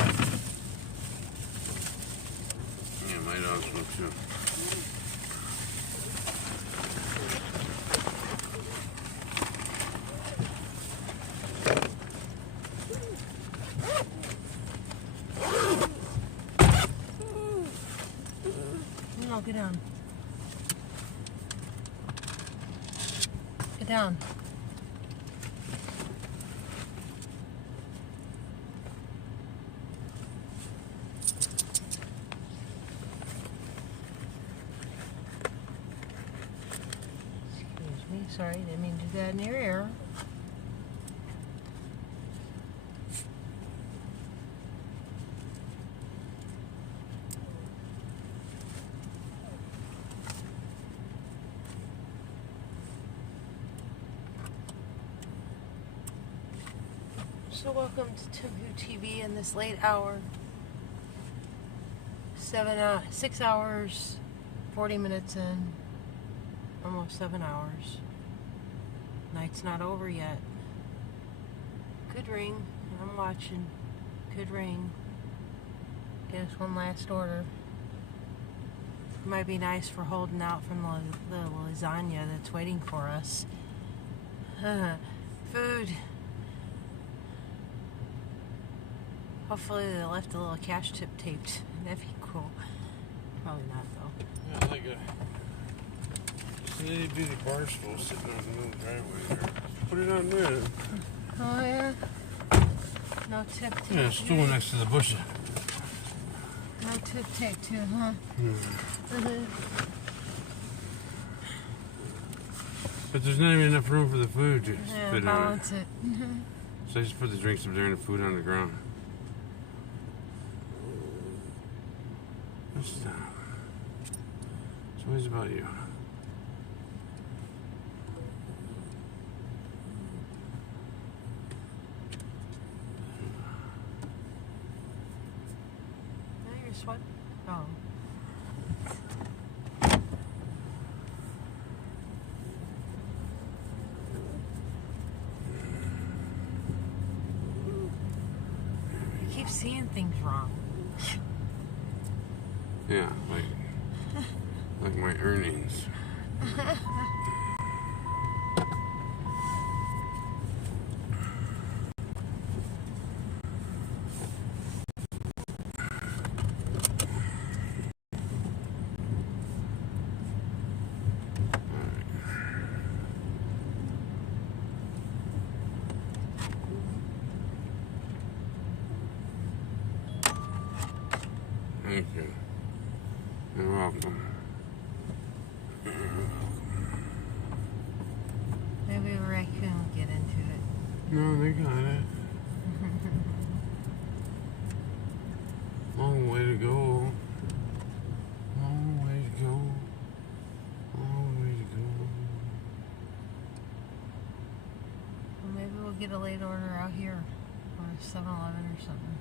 Yeah, my dogs will too. No, get down. Get down. Excuse me, sorry, didn't mean to do that in your ear. So welcome to TimWhoTV in this late hour. 6 hours, 40 minutes in. Almost 7 hours. Night's not over yet. Could ring. I'm watching. Could ring. Get us one last order. Might be nice for holding out from the lasagna that's waiting for us. Food. Hopefully they left a little cash tip taped. That'd be cool. Probably not though. Yeah, like a itty bitty bar stool sitting on the little driveway there. Put it on there. Oh yeah? No tip tape. Yeah, stool next to the bushes. No tip tape too, huh? But there's not even enough room for the food to Yeah, fit on balance it. So I just put the drinks up there and the food on the ground. Stop. It's always about you. Now you're sweating. Oh. You keep seeing things wrong. Yeah, like my earnings. Thank you. You're welcome. Maybe a raccoon will get into it. No, they got it. Long way to go. Long way to go. Long way to go. Well, maybe we'll get a late order out here. Or 7-Eleven or something.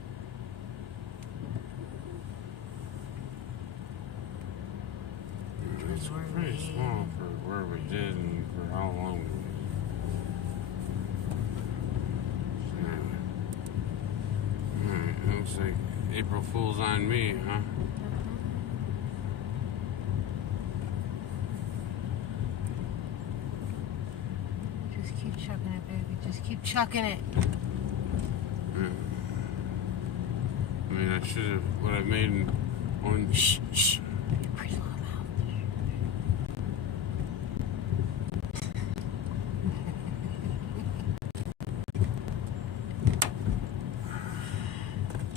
is where Pretty small for where we did and for how long we did. Alright, looks like April Fool's on me, huh? Just keep chucking it, baby. Just keep chucking it. I mean, I should have, what I made on... Shh, shh. You're pretty loud.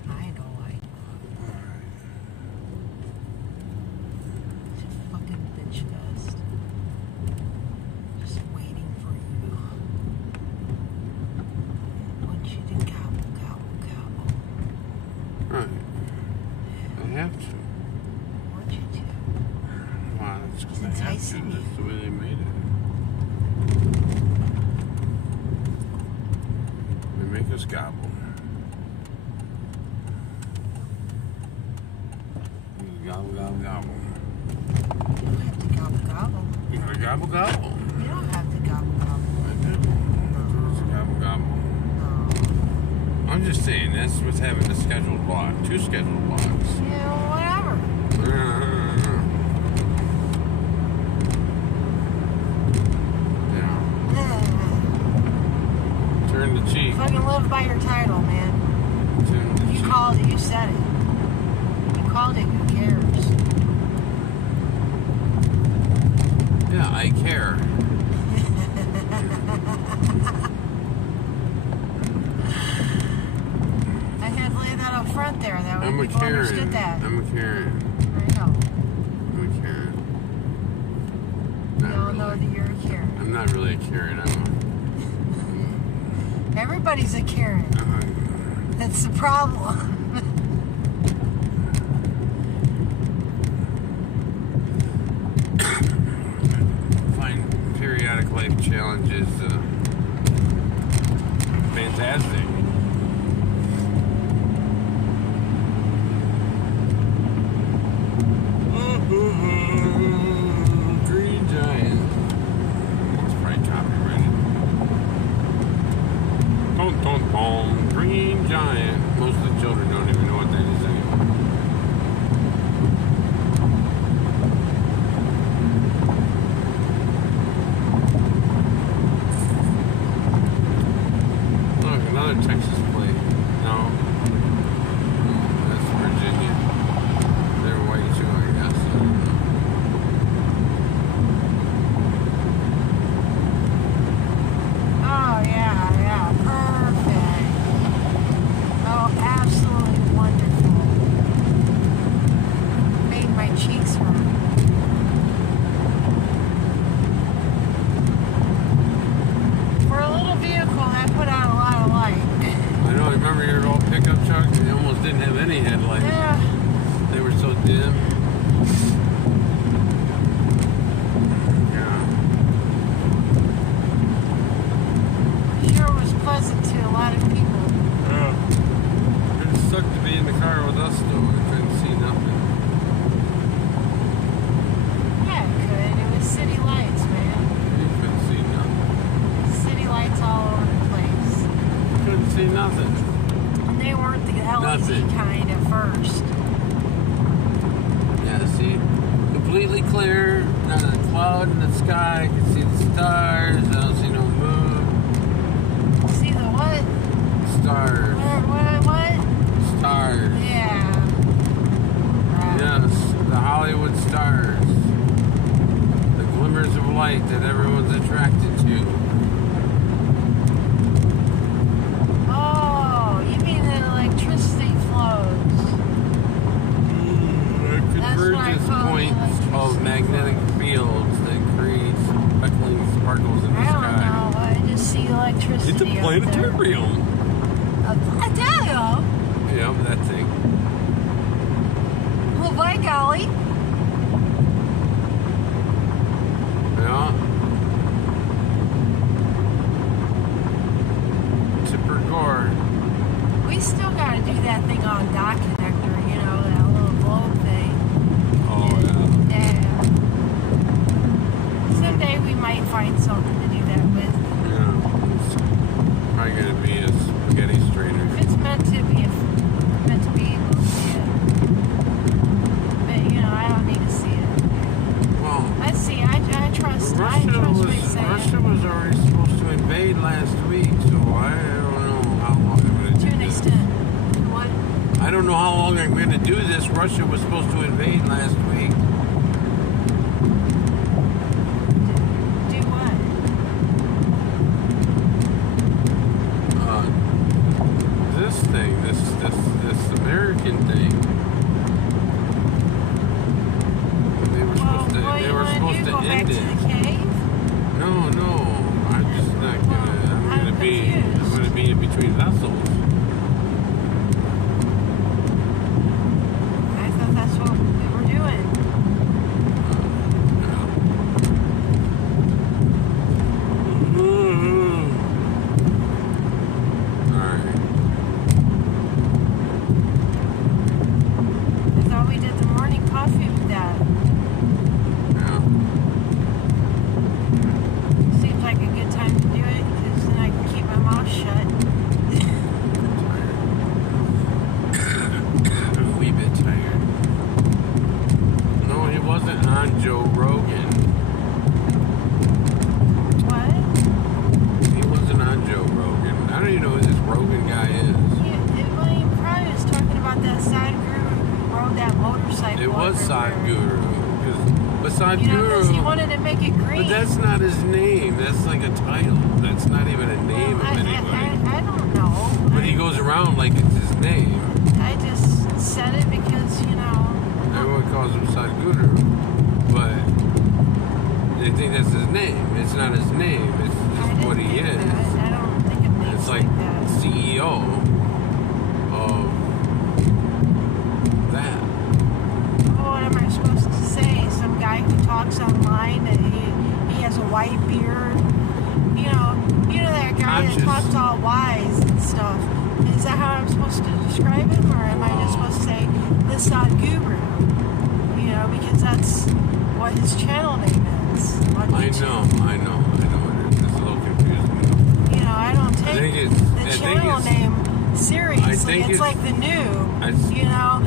I know. It's a fucking bitch fest. Just waiting for you. Want you to gobble, gobble, gobble. Right. I have to. Want you to. Wow, that's because I have to. enticing you. That's the way they made it. They make us gobble. Gobble, gobble, gobble. You don't have to gobble, gobble. You gotta gobble, gobble. You don't have to gobble, gobble. I do. It's a gobble, gobble. I'm just saying, that's what's having a scheduled block. 2 scheduled blocks. Yeah, whatever. Yeah. Turn the cheek. Fucking live by your title, man. Turn the You cheek. called it. You said it. You called it. Who cares? Yeah, I care. I had to lay that up front there. That way I'm a people Karen. understood that. I'm a Karen. I know. I'm a Karen. We Not all really. know that you're a Karen. I'm not really a Karen. Everybody's a Karen. That's the problem. Find periodic life challenges fantastic. Green Giant. It's probably copyrighted. Dun, dun, dun. Green Giant. Most of the children don't even know what that is anymore. Look, another Texas plate. No. That's Virginia. They're white too, I guess. I don't know. Oh, yeah. Perfect. Oh, absolutely wonderful. Made my cheeks hurt. For a little vehicle, that put out a lot of light. I know, remember your old pickup truck? They almost didn't have any headlights. Yeah. They were so dim. Yeah. Sure was pleasant to a lot of people. Yeah. It sucked to be in the car with us though. I couldn't see nothing. Yeah, it could. It was city lights, man. You couldn't see nothing. City lights all over the place. Couldn't see nothing. And they weren't the LED Nothing. kind at first. Yeah, see? Completely clear, not a cloud in the sky. I can see the stars. I don't see no moon. See the what? Stars. What? Stars. Yeah. Yes, the Hollywood stars. The glimmers of light that everyone's attracted to. Oh, you mean that electricity flows? The convergence points of magnetic fields that create speckling sparkles in the I don't sky. know. I just see electricity. It's a up there. planetarium. A planetarium? Yeah, that thing. Well, by golly. Yeah. Tipper Gore. We still gotta do that thing on Dot Connector, you know, that little globe thing. Oh, yeah. Yeah. know how long I'm going to do this. Russia was supposed to invade last week. Do what? This thing, this American thing. They were supposed to. They were supposed to end it. No, I'm just not gonna. I'm gonna be in between vessels. I thought that's what we were doing. Alright. I thought we did the morning coffee with that. Yeah. Seems like a good time to do it because then I can keep my mouth shut. I'm a wee bit tired. No, he wasn't on Joe Rogan. What? He wasn't on Joe Rogan. I don't even know who this Rogan guy is. Well, he probably was talking about that Sadhguru who rode that motorcycle. It was Sadhguru. But Sadhguru. You know, because he wanted to make it green. But that's not his name. That's like a title. That's not even a name of anybody. I don't know. But he goes around like it's his name. I just said it because, you know. Everyone calls him Sadhguru. But they think that's his name. It's not his name. It's just what he is. I don't think it makes It's like CEO of that. What am I supposed to say? Some guy who talks online and he has a white beard. You know that guy that talks all wise and stuff. Is that how I'm supposed to describe him, or am I just supposed to say the Sadhguru? You know, because that's what his channel name is. On YouTube. I know what it is. It's a little confusing. You know, I don't take the channel name seriously. It's like the noob. You know,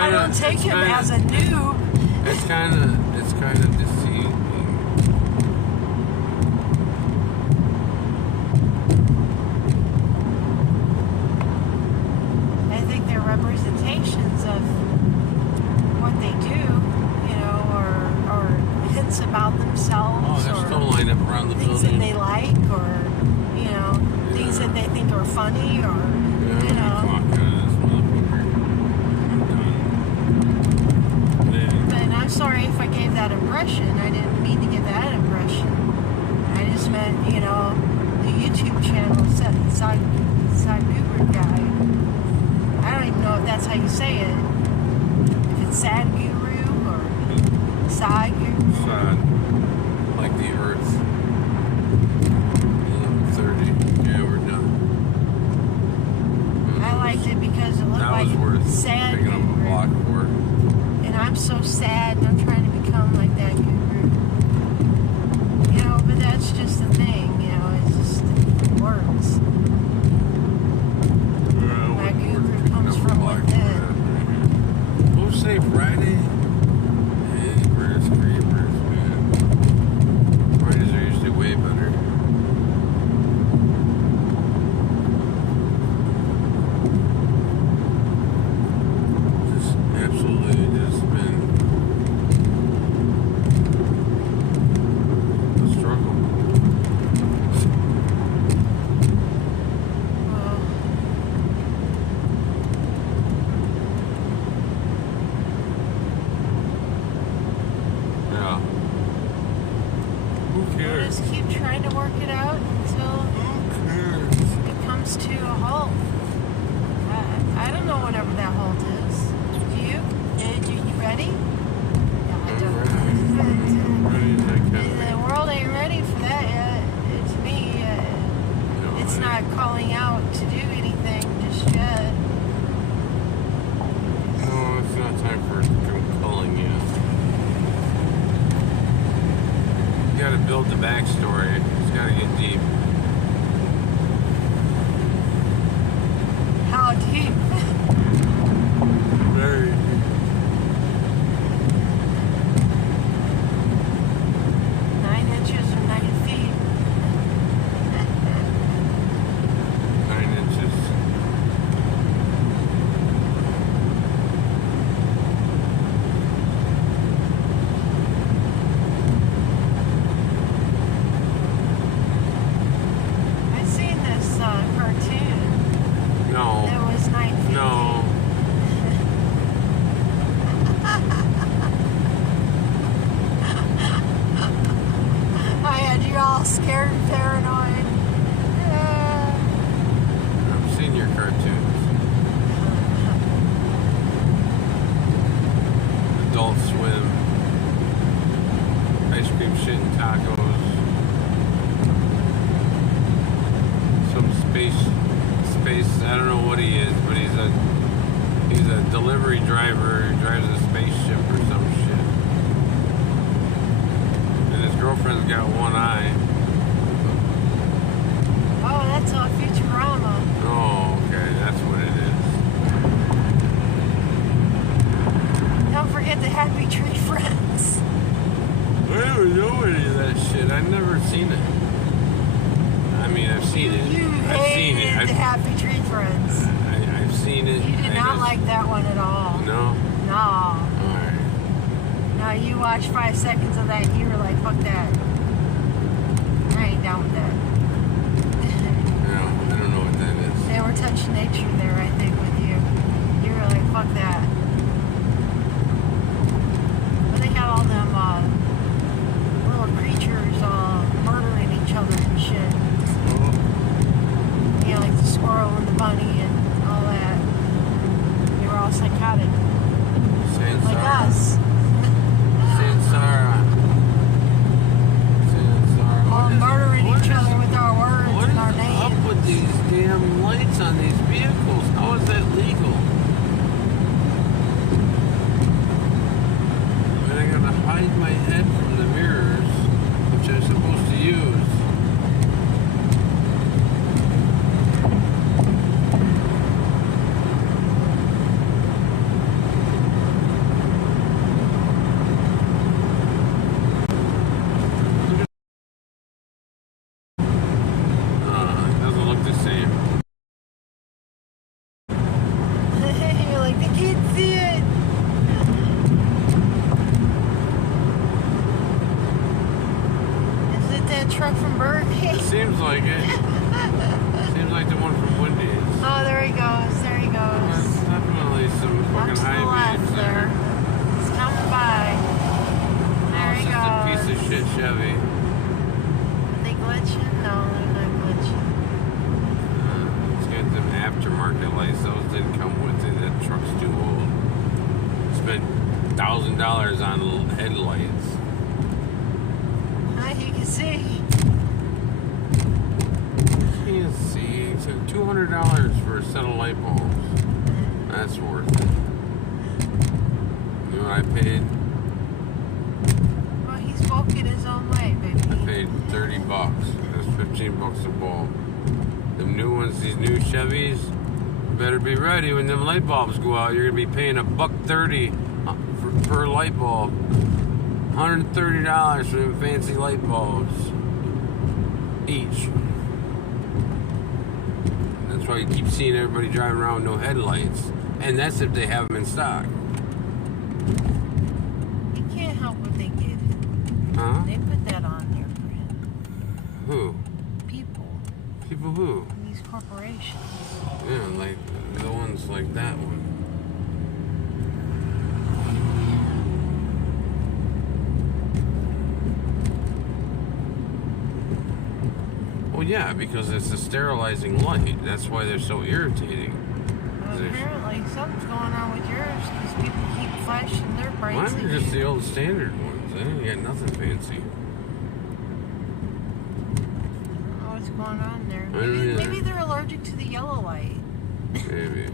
I don't take him as a noob. It's kind of deceiving. I think they're representations of what they do, you know, or hints about themselves. Oh, they're still lined up around the things building. that they like, or you know, things that they think are funny, or you know. But I'm sorry if I gave that impression. I didn't mean to give that impression. I just meant, you know, the YouTube channel Sadhguru guy. I don't even know if that's how you say it. If it's Sadhguru or Sadhguru. Sad. Like the Earth. 11:30. Yeah, we're done. I liked it because it looked That like was worth sad picking up a block for. and I'm so sad and I'm trying to become like that guru. You know, but that's just the thing, you know, it's just words. My guru comes from within. Who say Friday? Hey, British creepers, man. Fridays are usually way better. Just absolutely just been a struggle. Yeah. Who We'll cares? just keep trying to work it out until it comes to a halt. I don't know whatever that halt is. Do you? You ready? No, I don't. The world ain't ready for that yet. To me, it's not calling out to do anything just yet. No, it's not time for calling yet. You gotta build the backstory. It's gotta get deep. How deep? Very deep. 9 inches or 9 feet. 9 inches. delivery driver who drives a spaceship or some shit. And his girlfriend's got one eye. Oh, that's Futurama. Oh, okay, that's what it is. Don't forget the Happy Tree Friends. I don't know any of that shit. I've never seen it. I mean, I've seen it. I've seen it. The Happy Tree Friends. I've seen it. You did not like that one at all. No? No. Alright. No, you watched 5 seconds of that and you were like, fuck that. I ain't down with that. No, I don't know what that is. They were touching nature there, I think, with you. You were like, fuck that. But they had all them little creatures murdering each other and shit. You know, like the squirrel and the bunny and all that. They were all psychotic. Like us. Sansara. All murdering each other with our words and our names. What is up with these damn lights on these vehicles? How is that legal? I mean, I gotta hide my head from the mirrors, which I'm supposed to use. It doesn't look the same. You're like, they can't see it. Is it that truck from Burger King? It seems like it. Seems like the one from Wendy's. Oh, there he goes. There he goes. There's definitely some Off fucking to the high left beams there. He's coming by. There he It's just a goes. piece of shit Chevy. Are they glitching? No, they're not glitching. It's got them aftermarket lights. Those didn't come with it. That truck's too old. Spent $1,000 on headlights. You can see. Can't see. It's $200 for a set of light bulbs. That's worth it. You know what I paid? Well, he spoke it his own way, baby. I paid $30. That's $15 a bulb. Them new ones, these new Chevys, you better be ready when them light bulbs go out. You're gonna be paying $1.30 per light bulb. $130 for them fancy light bulbs each. That's why you keep seeing everybody driving around with no headlights, and that's if they have them in stock. He can't help what they give him. Huh? They put that on there for him. Who? People. People who? These corporations. Yeah, like the ones like that one. Well, yeah, because it's a sterilizing light. That's why they're so irritating. Well, apparently something's going on with yours because people keep flashing their brights. Mine are just the old standard ones. They ain't got nothing fancy. I don't know what's going on there. I don't either. Maybe they're allergic to the yellow light. Maybe.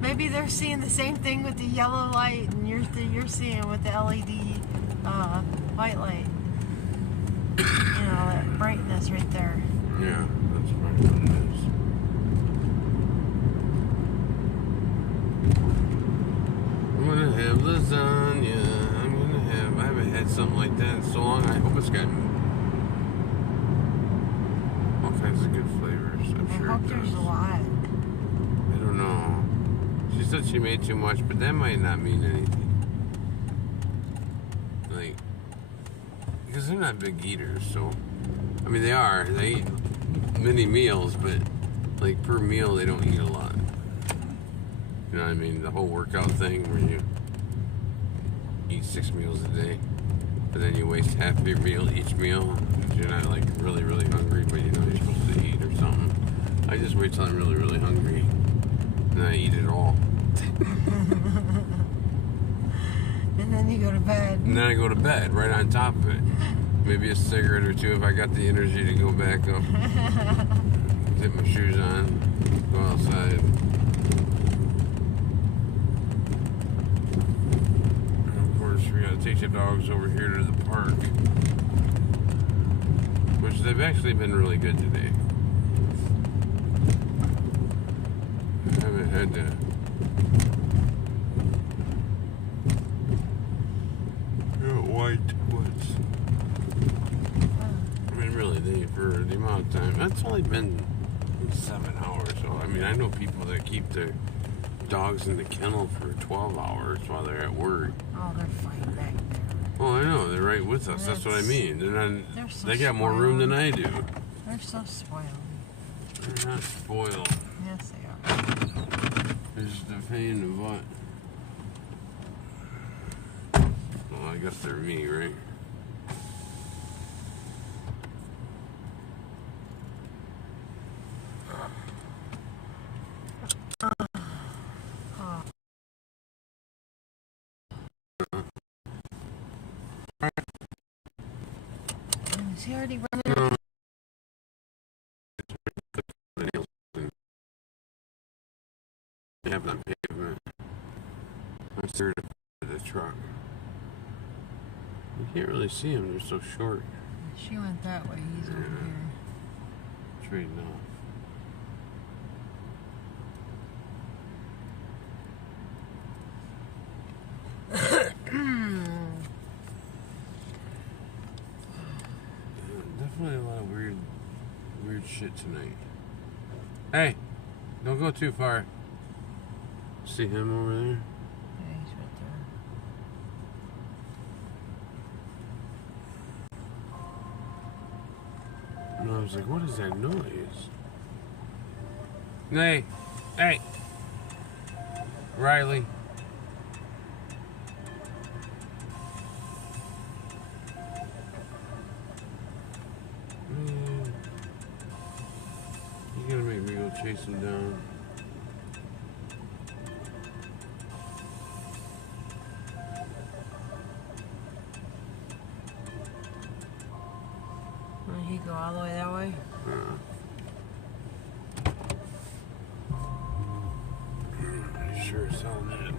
Maybe they're seeing the same thing with the yellow light and you're seeing with the LED white light. You know, that brightness right there. Yeah, that's probably what it is. I'm gonna have lasagna. I haven't had something like that in so long. I hope it's got all kinds of good flavors. I'm sure I hope it does. there's a lot. I don't know. She said she made too much, but that might not mean anything. Like, because they're not big eaters, so I mean they are. They eat many meals, but like per meal they don't eat a lot. You know what I mean? The whole workout thing where you eat 6 meals a day, but then you waste half of your meal each meal because you're not like really, really hungry, but you know you're supposed to eat or something. I just wait till I'm really, really hungry, and then I eat it all. And then you go to bed. And then I go to bed right on top of it. Maybe a cigarette or two if I got the energy to go back up. Get my shoes on, go outside. your dogs over here to the park. Which they've actually been really good today. I haven't had to... white woods. I mean, really, for the amount of time, that's only been 7 hours. So, I mean, I know people that keep their dogs in the kennel for 12 hours while they're at work. Oh, they're fine back there. Oh, I know. They're right with us. That's what I mean. They got more room than I do. They're so spoiled. They're not spoiled. Yes, they are. They're just a pain in the butt. Well, I guess they're me, right? Is he already running? No. They have on pavement. I'm scared of the truck. You can't really see them, they're so short. She went that way, he's over here. Trading off. Definitely a lot of weird shit tonight. Hey, don't go too far. See him over there? Yeah, he's right there. And I was like, what is that noise? Hey, hey, Riley. You gotta make me go chase him down. Will he go all the way that way? Sure as hell did.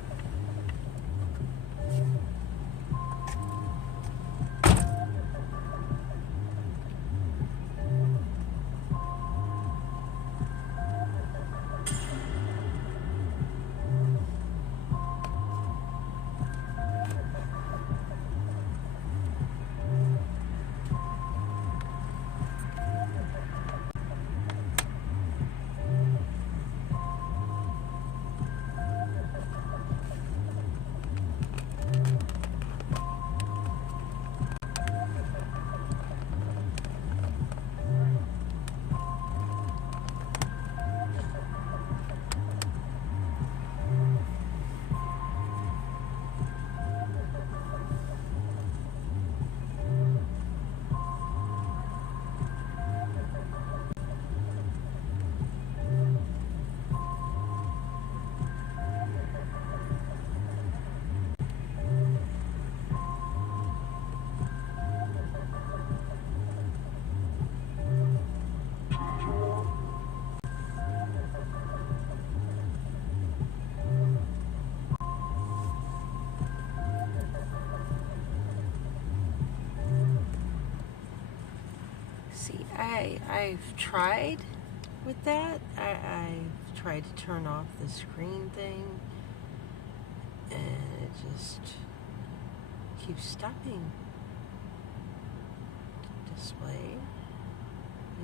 See, I've tried with that. I've tried to turn off the screen thing, and it just keeps stopping. Display.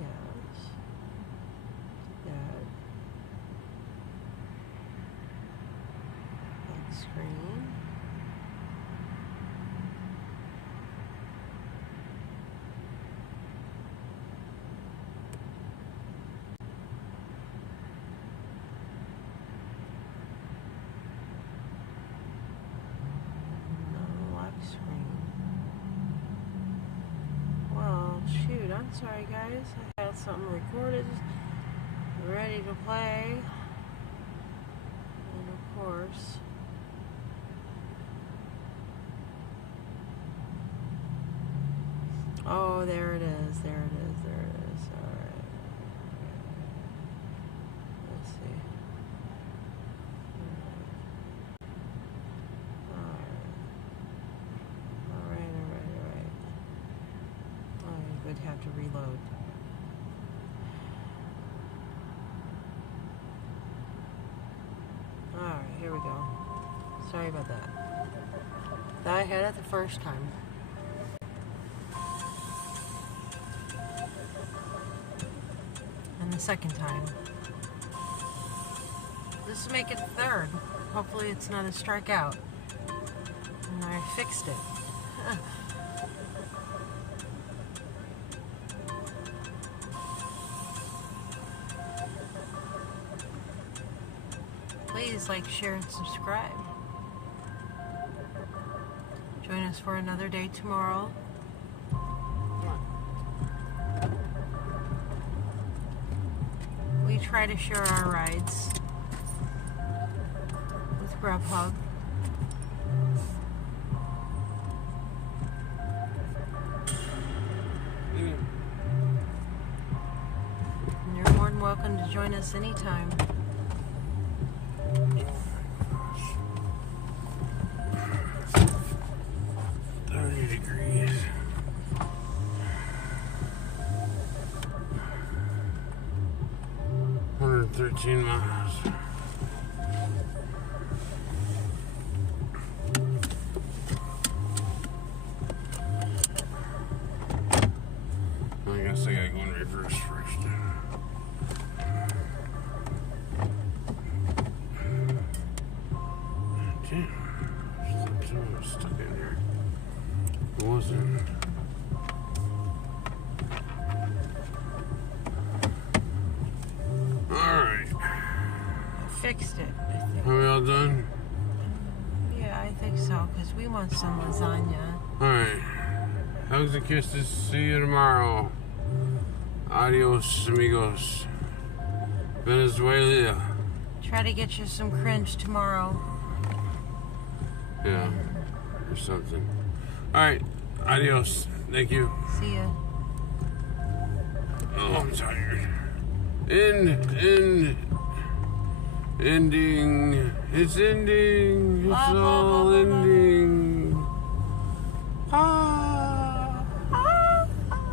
Yes. That. Lock screen. Shoot, I'm sorry guys, I had something recorded, ready to play, and of course, oh, there it is, there it is, there it is, alright, let's see, alright, have to reload. Alright, here we go. Sorry about that. Thought I had it the first time. And the second time. This will make it third. Hopefully it's not a strikeout. And I fixed it. Please like, share, and subscribe. Join us for another day tomorrow. We try to share our rides with Grubhub. And you're more than welcome to join us anytime. 30 degrees. $113 miles. I guess I gotta go in reverse first. Damn. Something was stuck in here. It wasn't. Alright. I fixed it, I think. Are we all done? Yeah, I think so, because we want some lasagna. Alright. Hugs and kisses. See you tomorrow. Adios, amigos. Venezuela. Try to get you some cringe tomorrow. Yeah. Or something. Alright. Adios. Thank you. See ya. Oh, I'm tired. Ending. It's ending. It's all ending. Ah.